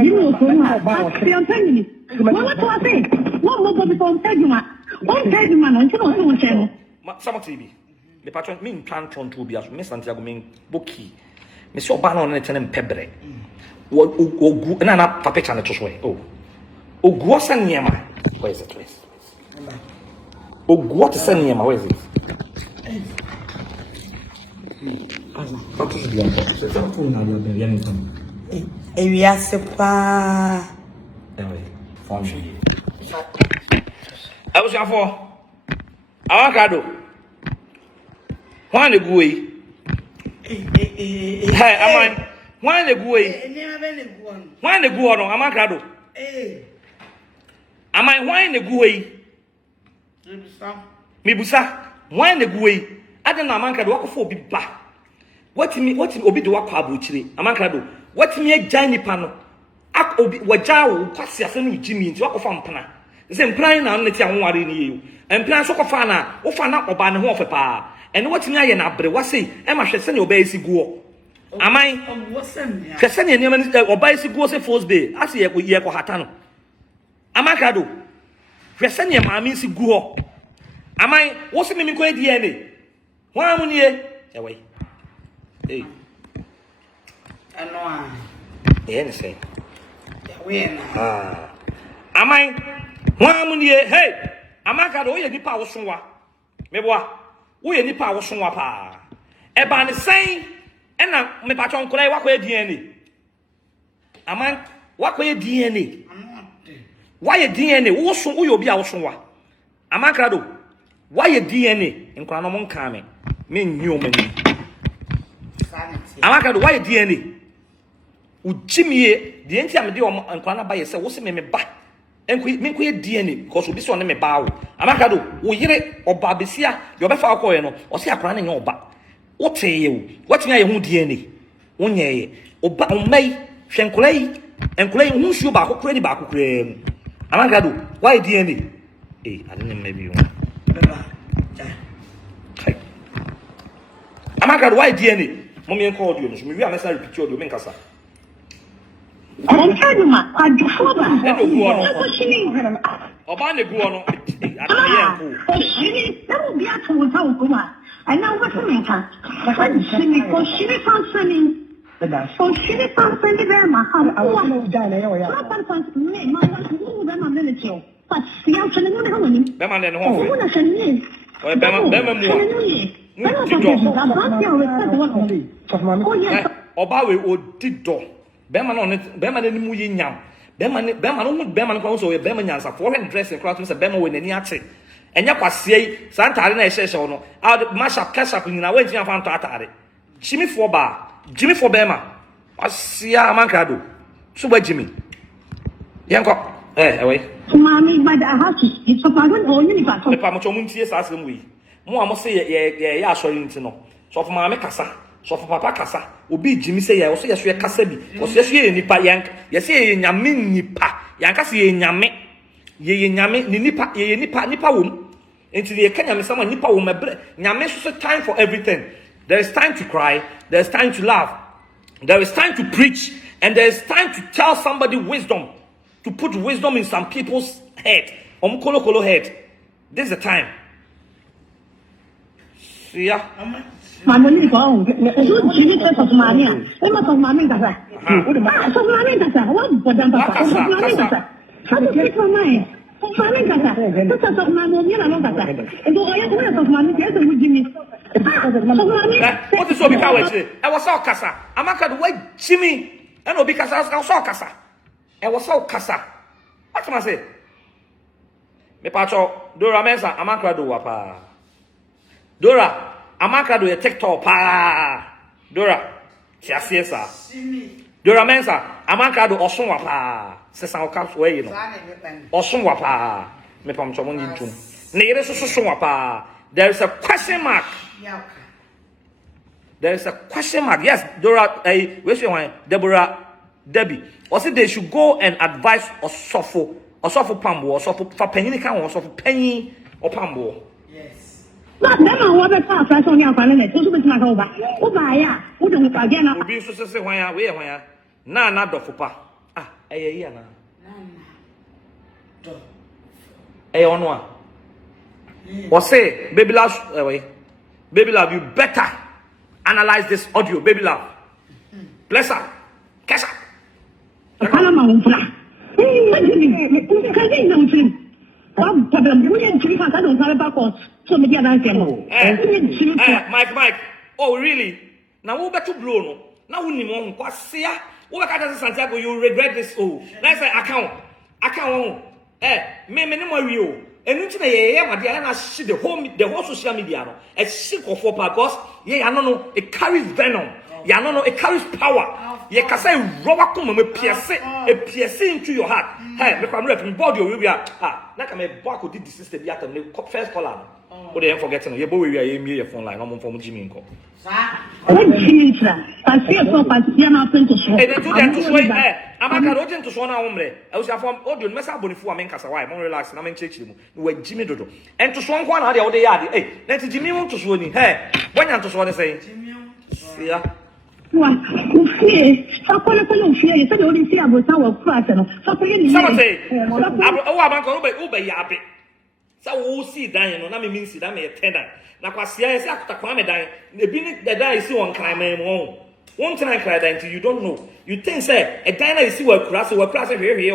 Ji mo so ma ba. Se on tan ni. Mo wa to ase. Mo mo bo bi on tejuma. On tejuma no nti no so mo che no. Sama TV. Me patron me ntwan tonto bi aso. Me Santiago me boki. Me se oba na on ne pebre. Ogu na papa channel to so oh. Ogu Sanyama. Where is it, please? Ogu Sanyama, where is it? What is the answer? C'est ça pour nous aller bien ensemble. Et oui, c'est pas. Oui, famille. I was here for Amankrado. Why the gooey? Hey, Aman. Why the gooey? Why the goo on Amankrado? Am I wine the gooey? Mibusa, wine the gooey. I don't know Amankrado walk for be back. What me obi the walk abuchiri? Amankrado, what me a giant pano? Ak obi wajaw Kωasia Jimmy into walk from pana. The same plan now let you worry you. And plan so fana, o fana oba ne ho of pa. And what me na bre what say, Emma should send your basic go. Am I? What's send? Send your name or basic go say first day. I see ye ko hatano. Amankrado, hwese ne maami si gu ho. Aman, wo se me ko DNA. Wa mu nie? Ewe. Ano a. Ne say. Ewe na. Aman, wa mu nie? Hey, Amankrado wo ye nipa wo sonwa. Meboa, wo ye nipa wo sonwa pa. E ba ne sen, e na me patron kora wa ko DNA. Aman, wa ko DNA. Why DNA? Wo so wo obi a wo so wa. Amankrado. Why DNA? Nkwa no mon ka me. Me nyi o mani. Amankrado, why DNA? Ujimie, the entire media and Kwana by yourself, what's me back? And we DNA because we saw me bow. Amankrado, we hear it or Babisia, your better or see a plan in your back. What say you? What's my own DNA? One year, or May, Shanklay, and Clay, who should back or credit back. Amankrado, why DNA? Eh, I didn't maybe you. Amankrado, why DNA? Mommy and called you, maybe I must repeat your domain casa. I'm telling you, I do for that. Obana go on. That will be at all. I know what you mean. Because she is answering. So she is answering them. I want to die. But the answer is not coming. Beman and home. Obawe o dido. Beman on it, Beman and Muyinyam. Beman also a Beman for him dressing crowd to Bema when any act. And Yapasi, Santa Arena says, no, I'll mash up cash up in a way to have to atari. Jimmy for bar, Jimmy for Bema. I see Amankrado. So by Jimmy. Yanko, away. Mammy, but I have to. It's a pardon or universe. The Pamochomunti as we. More must say, yeah, showing to know. So for Mamma Casa, so for Papa Casa, will be Jimmy say, I also yes, we are Casabi, or yes, ye nipa yank, yes, ye yamin nipa, yankasi yame, ye yame, nipa, ye nipa womb. Into the Kenya, someone nipa womb, yamesh is time for everything. There is time to cry, there is time to laugh, there is time to preach, and there is time to tell somebody wisdom, to put wisdom in some people's head, kolo head. This is the time. Yeah. Mamma go. You Jimmy says of Maria. Emma of Mammy Gaza. So Mammy Gaza. What but then Papa? Mammy Gaza. How do you for mine? Mammy Gaza. That's of Mammy Gaza. And do I have of Mammy Gaza with Jimmy? What is so because I was so Casa. Amankrado wait Jimmy. And no because I was so Casa. I was so Casa. What am I say? Me pacho Dora Mensa Amankrado wapa. Dora, Amankrado ye TikTok pa. Dora, siasa. Dora Mensa, Amankrado osun wapa. Se san okaps we no. Osun wapa. Me pam chomon yintum. Ne yere so wapa. There is a question mark. There is a question mark. Yes, Dora, where's your one? Debbie. Or say they should go and advise Osofo Pambo, Osofo Penny can Osofo Penny or Pambo. But then I want to pass us on your family. So much my over. Oh, yeah. Who don't again? I'll be so say where Naana dofupa. Ah, na. Onwa. Or say, baby love, you better analyze this audio, baby love. Bless her. Catch her. Mike. Oh, really? Now we better blow no. Now we need more. Kωasia, we better Santiago. You regret this. Oh, let's say account. Me no more real. And into the my dear, and I see the whole social media. No, a sick of for because I don't know. It carries venom. I don't know. It carries power. You can say rubber come me pierce into your heart. Hey, me come rep body we are. Na ka me back with the system be atom first caller. O dey forget no. You bo we are your phone line. No from Jimmy nko. Jimmy sir. Pasia na pen to so. E dey do that to so Amankrado dey to so na omre. E was from audio me sa bonifu amenkasa why. Mo relax na men chechiri mu. We Jimmy dodo. En to so nko na dey o dey yard. Eh, na ti Jimmy won to so ni. Hey, when you to so dey say. Yeah. Someone say, you said only see about our class. Someone say, oh, Amankrado be yabe. So we see dying, no, na me mean see that me tender. Na Kωasia say akutakwa me dying. E bi ni the die see one crime me one time cry dying until you don't know. You think say a dying is see we class here or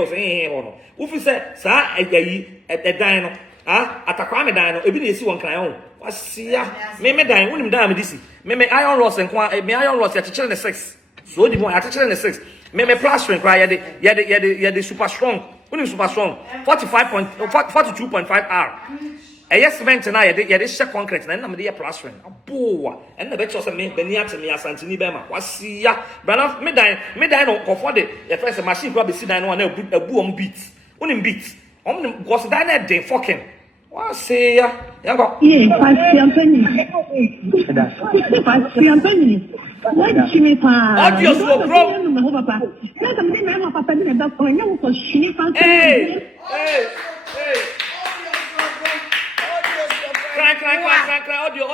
say no. If you say sa e dying no, atakwa me dying no, e bi ni see one crime Kωasia me dying wonim dying me disi. Me iron rods and me iron rods ya teacher in the 6. So the boy teacher in the 6. Me plastering cry ya the super strong. When super strong 42.5 R. yes cement na ye de share concrete na me de plastering aboa and na be cho say me bani atemi asantini be ma kwasi ya brana me dan no confront the first machine go be si dan no na abu om beat unim beat om because dan na dey fucking wasi ya go KROM what chime pa audios no KROM no papa na ka me na papa ni da ko nya ko shini fa hey cry audio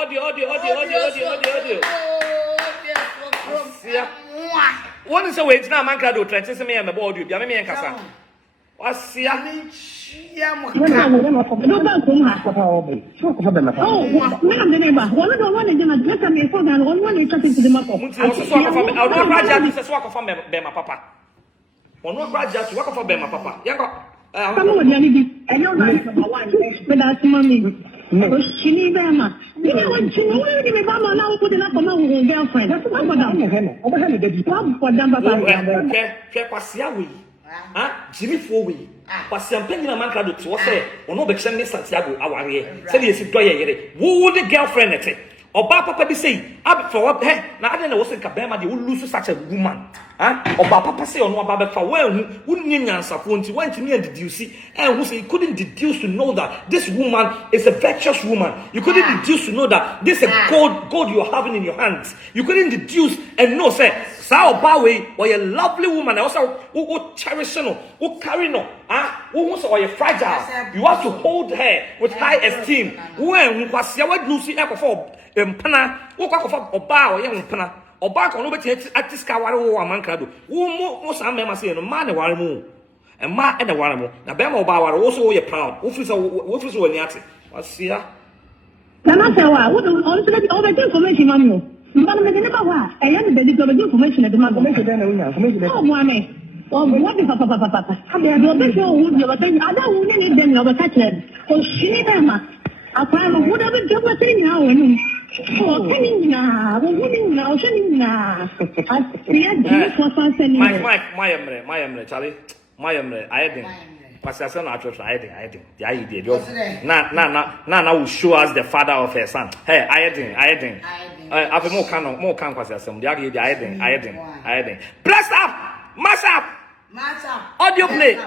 what is the way it's now Amankrado trenches me and my body be me nkasa wasia ya mo ka no ba ko ma ko fa be ma fa oh me am de ba wona do wona de na de me so dan wona ni chatting to the mako munti so so ko fa me no graduate so so ko fa be ma papa ono graduate wo ko fa be ma papa ya ko kama wodi ani bi enyo na number 1 me da simami o shini be ma ni won chini woni me ba ma na wo de na ko ma wo girlfriend that's what madam o ba he de bi pa dam ba ke kwasia we Jimmy Fowe, KROM Amankrado to say, or no be send Santiago, our year. Say, yes, it doye. Who the girlfriend at it? Or Papa be say, up for what? Now I don't know what's in Kabema, they will lose such a woman. Or Papa say, or no, Baba for well, who didn't answer when she went to me and deduce, and who say, you couldn't deduce to know that this woman is a virtuous woman. You couldn't deduce to know that this is a gold you're having in your hands. You couldn't deduce and know, say, Sao Bawe, or a lovely woman, also who cherish no, who carry no, who wants or a fragile. You have to hold her with high esteem. When was your Lucy ever for Pana, who got for Oba or young Pana, or back on over at this Kawaro Amankrado, who most I remember saying a man a waramo, a man and a waramo. Now Bemo Bawa also your proud, who is when Yati. What's here? Namasawa, what all the information on you. Mbana me ne ba wa eya ne de do information e de ma information de na unya information de oh moane oh what is papa habe do be show wu de ba tan ada wu ne de no ba ka chere o shini ba ma akwa ma wu da be do ba tin na wo ni o tin na wo ni na o shini na ya de so so se ni my emre Charlie my emre ayedin Pastor na church ayedin the idea na will show us the father of her son hey ayedin I've more can Kwasiasem. The ayedin. Bless up, mash up. Audio play.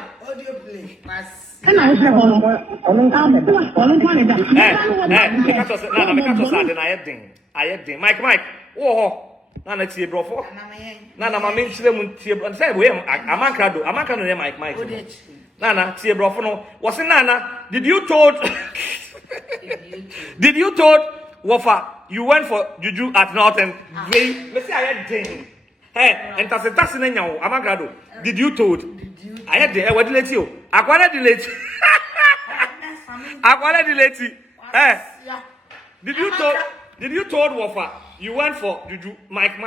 Mike. Oh, Nana tie brofo. Nana mama nchire mu tie brofo. Say we Amankrado ne Mike. Nana tie brofo no. Was Nana, did you told Wafa, you went for Juju at Northern. Let's say I had ding. Hey, and that's in your Amankrado. Did you told? I had the what let you? Aquana delete. Hey, did you told Wafa? You went for Juju Mike.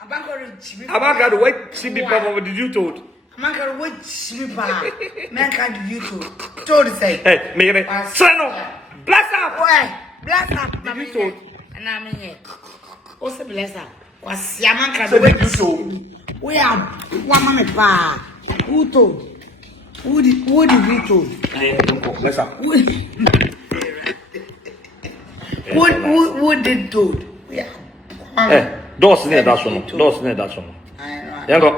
Amankrado, what she be probably did you told? Amankrado, what she be man can't you told say. Hey, maybe. Sano, bless up. Why? Bless up, did you told? And I'm here. What's the bless up? KROM what you told? We are one minute pa. Who told? Who did you told? Bless up. Who did told? Hey, dos near that one. Yango.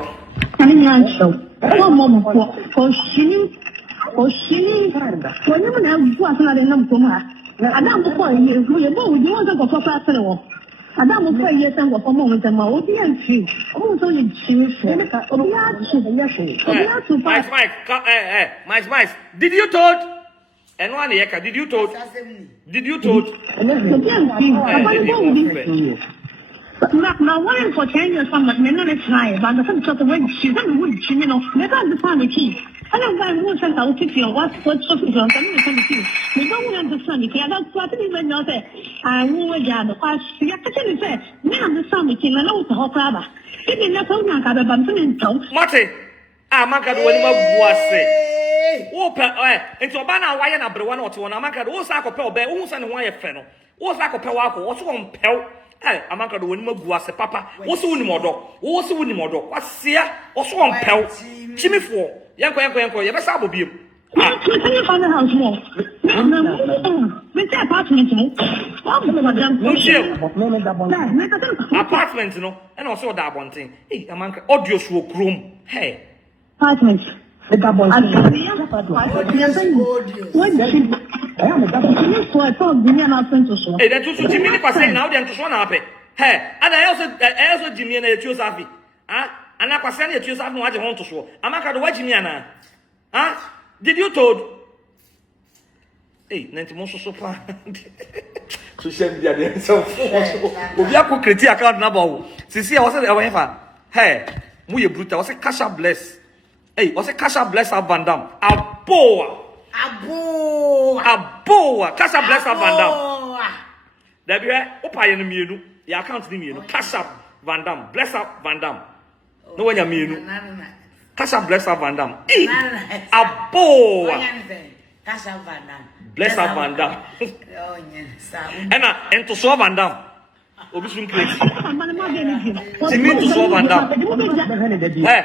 Oh, mama, for shini. When you have was not enough to her. Adam before you want to go for fast. Adam before you send for moment and my old and also you choose. Mike, did you told? And one year, did you told? Now, one for 10 years, some men not try, but the first sort of way she doesn't would, you know, never understand the key. I don't know who sent out to you, what's something on the key. We don't understand the key. I don't what even know that I will gather. You actually say, men understand the key, and I know the whole crabber. It is not so young, I'm something to Mate, Amankrado when you was say. Open, into a banner, why not one or two on Amankrado, who's like a pell bear, who's and why a friend, who's like a pell, what's one pell. Hey, Amankrado when you was a papa, what's the what's the what's here, also on pell, Jimmy for, Yanko, you ever saw you. you find the house more? We say apartment, apartment, you know, and also that one thing. Hey, Amankrado, audios will KROM. Hey, apartment. The double. I am hey, that's what Jimmy was saying now. Then to one happy. Hey, and I also Jimmy and the choose happy. And I was saying the choose happy. What you want to show? Amankrado, what Jimmy and did you told? Hey, nanti monso so pa. Social media dey so. Obi akọ create account na bawo. Sisi I was say awon hey, mu ye brutal. I was say cash out bless. Hey, I was say cash out bless abandam. Aboa. Cash out bless abandam. There be opa ye no mienu. Your account ni mienu. Cash out Vandam. Bless up Vandam. No when you mienu. Cash up bless up Vandam. Hey, aboa. Cash out Vandam. Bless up Vandam. Oh yes. And to solve Vandam. Obi sun plate. Jimmy to solve Vandam. Hey,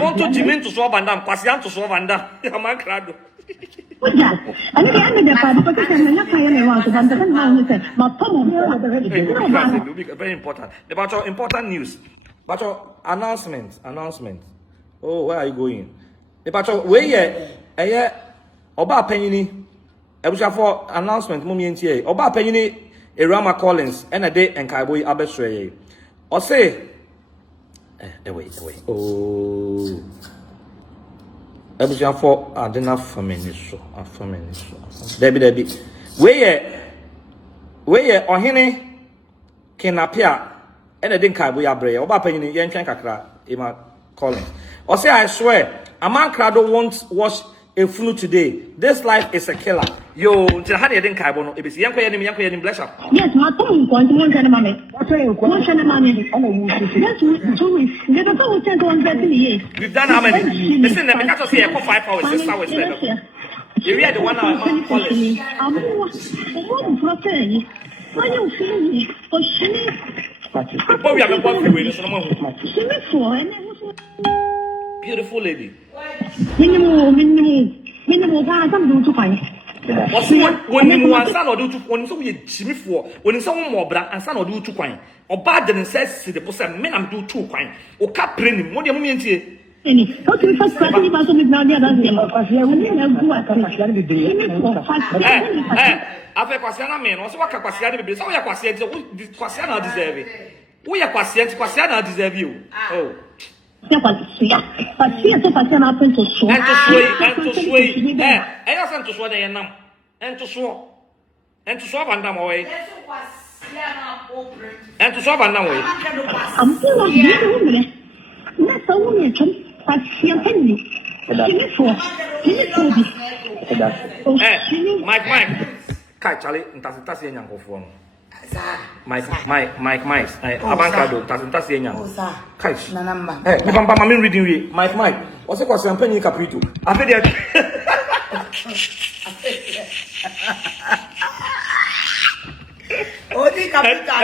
want to Jimmy to solve Vandam. Kwasian to solve Vandam. Amankrado. Very important. About your important news. About your announcement. Oh, where are you going? About your where Oba Penny. Ebusha for announcement mummy ntie Oba Penny Erama Collins and a day and Kaiboy Abesre. Or say away. Oh, Ebusha for Adena Feministo. Debbie. Where or Henny can appear and a day Kaiboy Abre. Oba Penny Yankan Kakra Emma Collins. Or say I swear Amankrado won't wash a flu today. This life is a killer. Yo, until how they didn't carbono. If it's young bless up. Yes, my phone going to send money. We've done how many? Listen, let me catch us here for 5 hours, 6 hours later. You read the 1 hour college. Beautiful lady. Minimum, something to find. When you want son or do to when so we Jimmy for when someone more brand and son or do 2 coin or bad than says the person men am do 2 coin or cap training what do you mean here? Okay, first question about something now there after Kwasiana men also what Kwasiana be so we are Kwasiana deserve it. We are Kwasiana deserve you. Oh. But here to pass an open to sway. And to sway. I also to sway the name. And to swap. And to swap and down away. And to swap and down away. I'm still on the woman. That's a woman. Mike. Kai Charlie, that's a young phone. Mike. Amankrado, that's a young. Kai. Hey, I'm reading you. Mike. What's it called? Champagne Caprito. I feel Odi capital.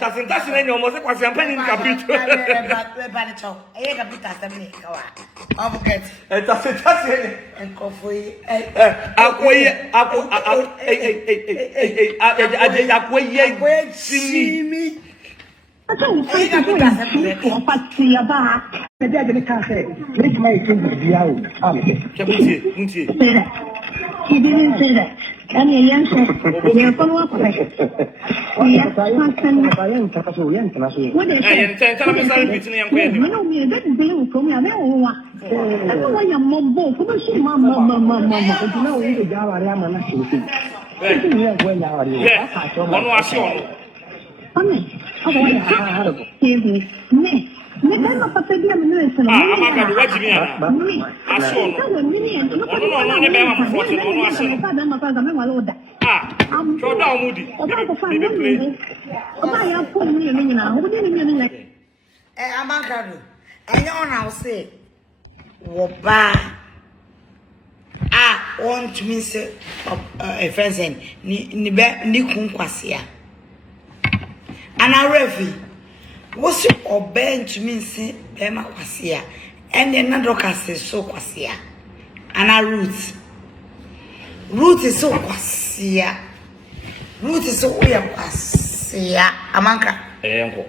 That's in any almost a champagne Caprito. Capital 7 kawa. Forget. That's it. And coffee. I don't think I'm going to see about the dead in the cafe. Make my things be out. He didn't say that. And the answer, they're follow up with it. What is it? Tell me something between young women. No, me, that is being from your own. I don't know why you're more both. What is Mama? You know, we go down. I'm not sure. Yeah, one was your. Amankrado, anyone now say, Woba. Want to mean say, a friend saying, ni kun kwasia. And I refi. What's your obey to mean say, Bema kwasia, and another cast so kwasia. Ana Ruth is so kwasia. Ruth is so kwasia. Amanka. Enko.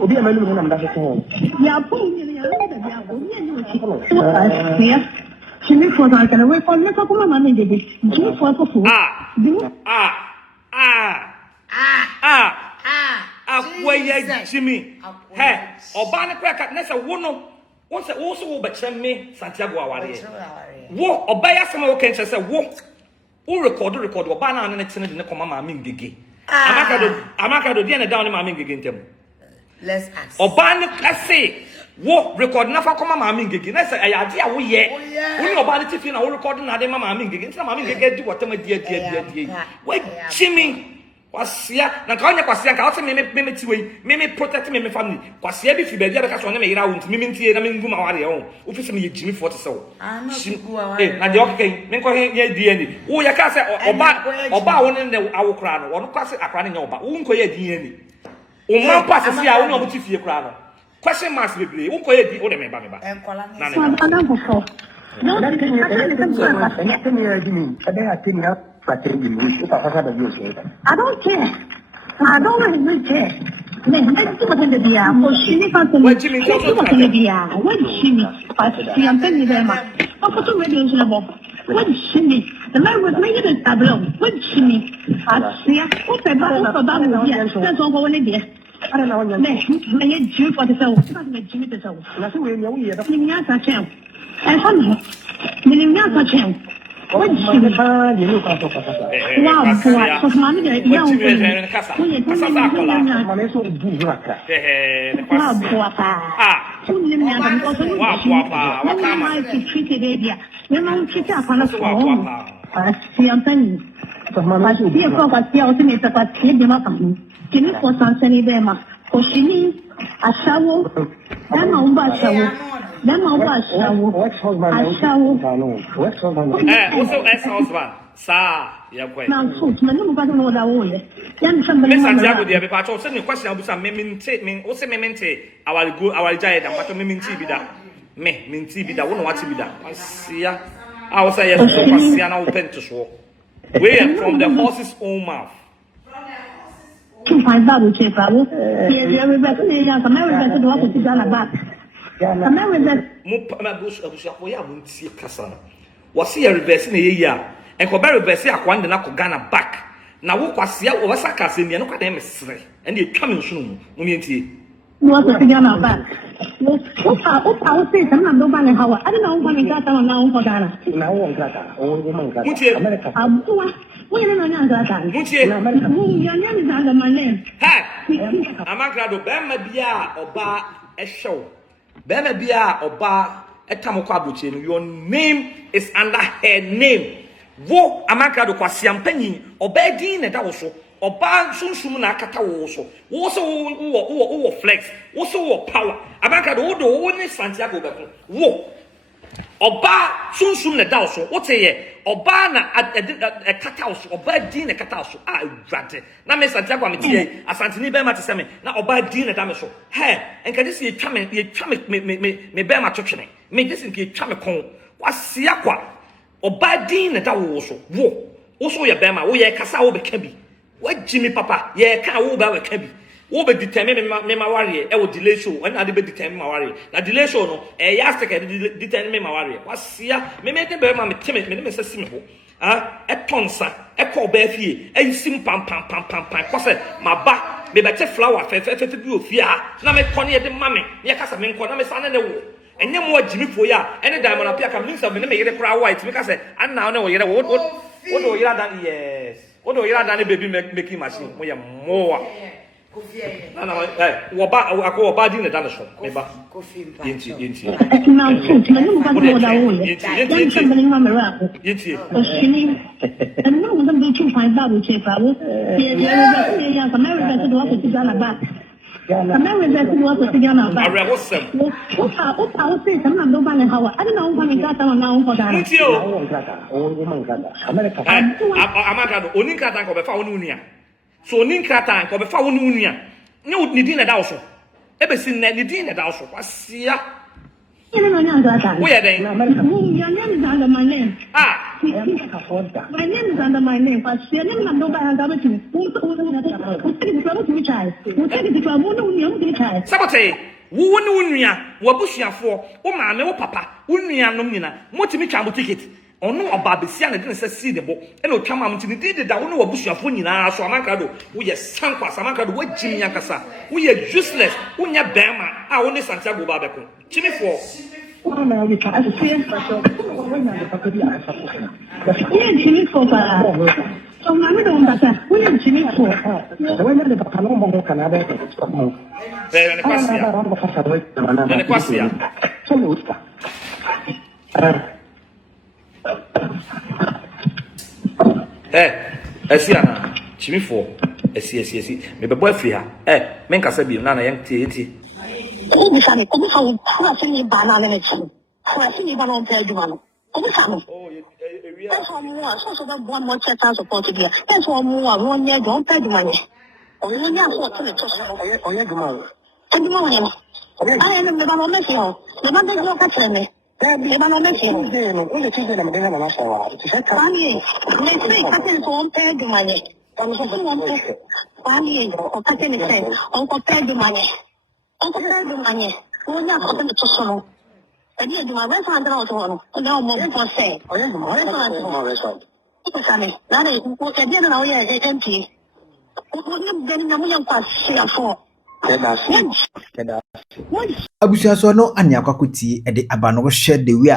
Obi amelu mo na mda ko. Ya po ni ya ya. Jimmy for that and we call me ko mama me dey. Jimmy for ko. Where Jimmy? Hey, Obana Quack, Nessa Wono. Once also but me, Santiago aware. Wo, Obaya some can say, wo, who record Obana and next in the Comma Mingigi. Amankrado, Diana down in my Mingigi. Let's ask. Obana, let's say, wo, record Nafa Comma Mingigi. Let's say, I idea we yet. We know about it if you know recording Adema Mingigi. Some Mingigi do whatever dear. Wait, Jimmy. Kwasia na kaonya kwasia ka ote me tiwe me protect me family kwasia bi fi be dia be ka so na me yira wonti me ntie na me nguma ware ho ofisi me ye Jimmy 40 so na de okeke me nko ye die ni wo ya ka se oba won ne awokra no won kwase akra ne nya oba wo nko ye die ni o man pass se ya wo no muti fie kra no question marks bebre wo nko ye die wo de me ba enkola na no that can you I don't care. I don't really care. Let's do what in the dia. For she what Jimmy? What Jimmy? I am telling them. What to radio is about? What Jimmy? The man was making a tableau. What Jimmy? I see. What about here? That's all going in there. I don't know. I need Jimmy for the soul. Jimmy the soul. That's where we are. I found him. What Jimmy? Wow, so mommy, Santiago dia be pa cho se ni question abusa me o se me our giant and pato me minti bi da me minti bi da wo no wati bi da asia I was say yes kwasia na open to so we are from the horse's own mouth find out which is bravo yeah we better ya America to what is all about America mo abusa ko ya mo ntie kasa no was here reverse na ye ya enko be reverse akwande na ko Ghana back na wo kwasia wo saka asemi no kwada mesre ene etwa me nso no mo mientie no was Ghana back o say na ndo ba le hawa ade na wo kwani kata na wo Ghana na wo ngata o wo mangata America abuwa wo ye na nya ngata mutie wo ya nya ni za ma name ha Amankrado be ma bia oba ehwew be ma bia oba etamoko abuche no your name is under her name wo Amankrado Kωasiapanin obedin na da wo so oba sunsun na akata wo so wo so wo flex wo so wo power Amankrado wo do wo ni Santiago be ko wo oba sunsun na da wo so wo te ye oba na akata wo so oba din na akata wo so awrade na me Santiago ametie asantini be ma te se me na oba din na da me so he enka dis ye twa me be ma twetwene me dis nke twa me kon Kwasia kwa obadin na da wo so wo so ye bema wo ye kasa wo be ka bi wa Jimmy papa ye ka wo ba we ka bi wo be determine me ma ware e wo delay show when ade be determine ma ware na delay show no e ya SƐCRɛT determine me ma ware Kwasia me de be ma me teme me sesi me ho e tonsa e ko ba fie e sim pam ko se ma ba me be te flower fe bi ofia na me kone ye de ma me ye kasa me nko na me sane ne wo enye mo Jimmy fo ya ene diamond apia ka means of me yere kra white me ka say anna na wo yere wo do yere dan yes wo do yere dan baby making machine mo ye mo na wo ba akọ ba din na dan so me ba yenti na so me no ba do da wo yenti and no them do 2.5 which is bravo yeah America to do what is Ghana back America to do what is Ghana back I say some na do ba le hawa I don't know when ngata na wo Ghana America Amankrado oni ngata ko be fa wonu nia so oni ngata ko be fa wonu nia ne ni din na da wo so e be sin na ni din na da wo so Kwasia Who are they? Your name is under my name. Ah. My name is under my name. But your name is under my name. Sabote. Wo nua wo busuafo wo maame wo papa wo nua nom nyina motimi twa mo ticket ono oba besia na de se si de bo e no twa mam timi de da wo no wo busuafo nyina so Amankrado wo ye sankwa Amankrado wo jimi yakasa wo ye useless wo nya bema a wo ne Santiago ba beko timi fo So mami don't understand. We have Jimmy for. Jimmy for. Me be boy free ha. Men ka se bi na na yang tie. Come sami, come fa un pa se ni banana ne chi. Fa se ni banana pe jumano. Come sami. That's one more. So that one more check out support here. That's one more. One year don't pay the money. Oh, you have what to touch. Oh, yeah, tomorrow. Tomorrow. I am the one message. The man that you catch me. The man message. No, we just I'm going to answer. Funny. Let's say catching so pay the money. I'm so pay. Funny. Or catching the same. Uncle pay the money. Uncle pay the money. We have what to touch. I did my restaurant also. No more for say. Oh, yeah, my restaurant. Sammy, that is what I didn't know yet. It's empty. Wouldn't then I'm young past share for. Abusuaso no anya kwakuti e de abano share the we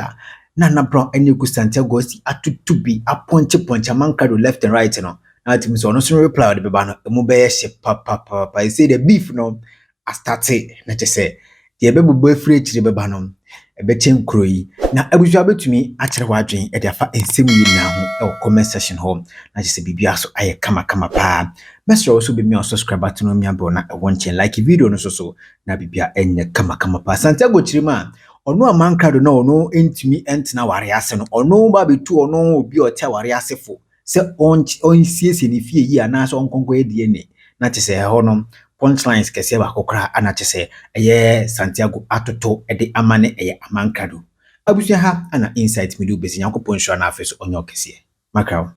na bro any ku Santiago si atutubi aponche Amankrado left and right no. Na timi so no so reply de beba no emu be ye papa I say the beef no I started na che say the bebubo free chire beba no ebechen kroyi na abusua betumi akere wadwen e de afa ensem yi na ho e comment section ho na je se bibia so aye kama pa mesro also be me on subscribe button no mi abo na e won chen like video no so na bibia enye kama pa Santiago chirima ono Amankrado na ono entumi entna ware ase no ono ba betu ono obi o te ware ase fo se on siese ni fie yi ana so onkonko edie ni na che se ho no punchlines kese ba kokra anache se eye Santiago atoto ede amane eye Amankrado abusua ha ana insight media besi yankopon hwa na afeso onyo kese makrawo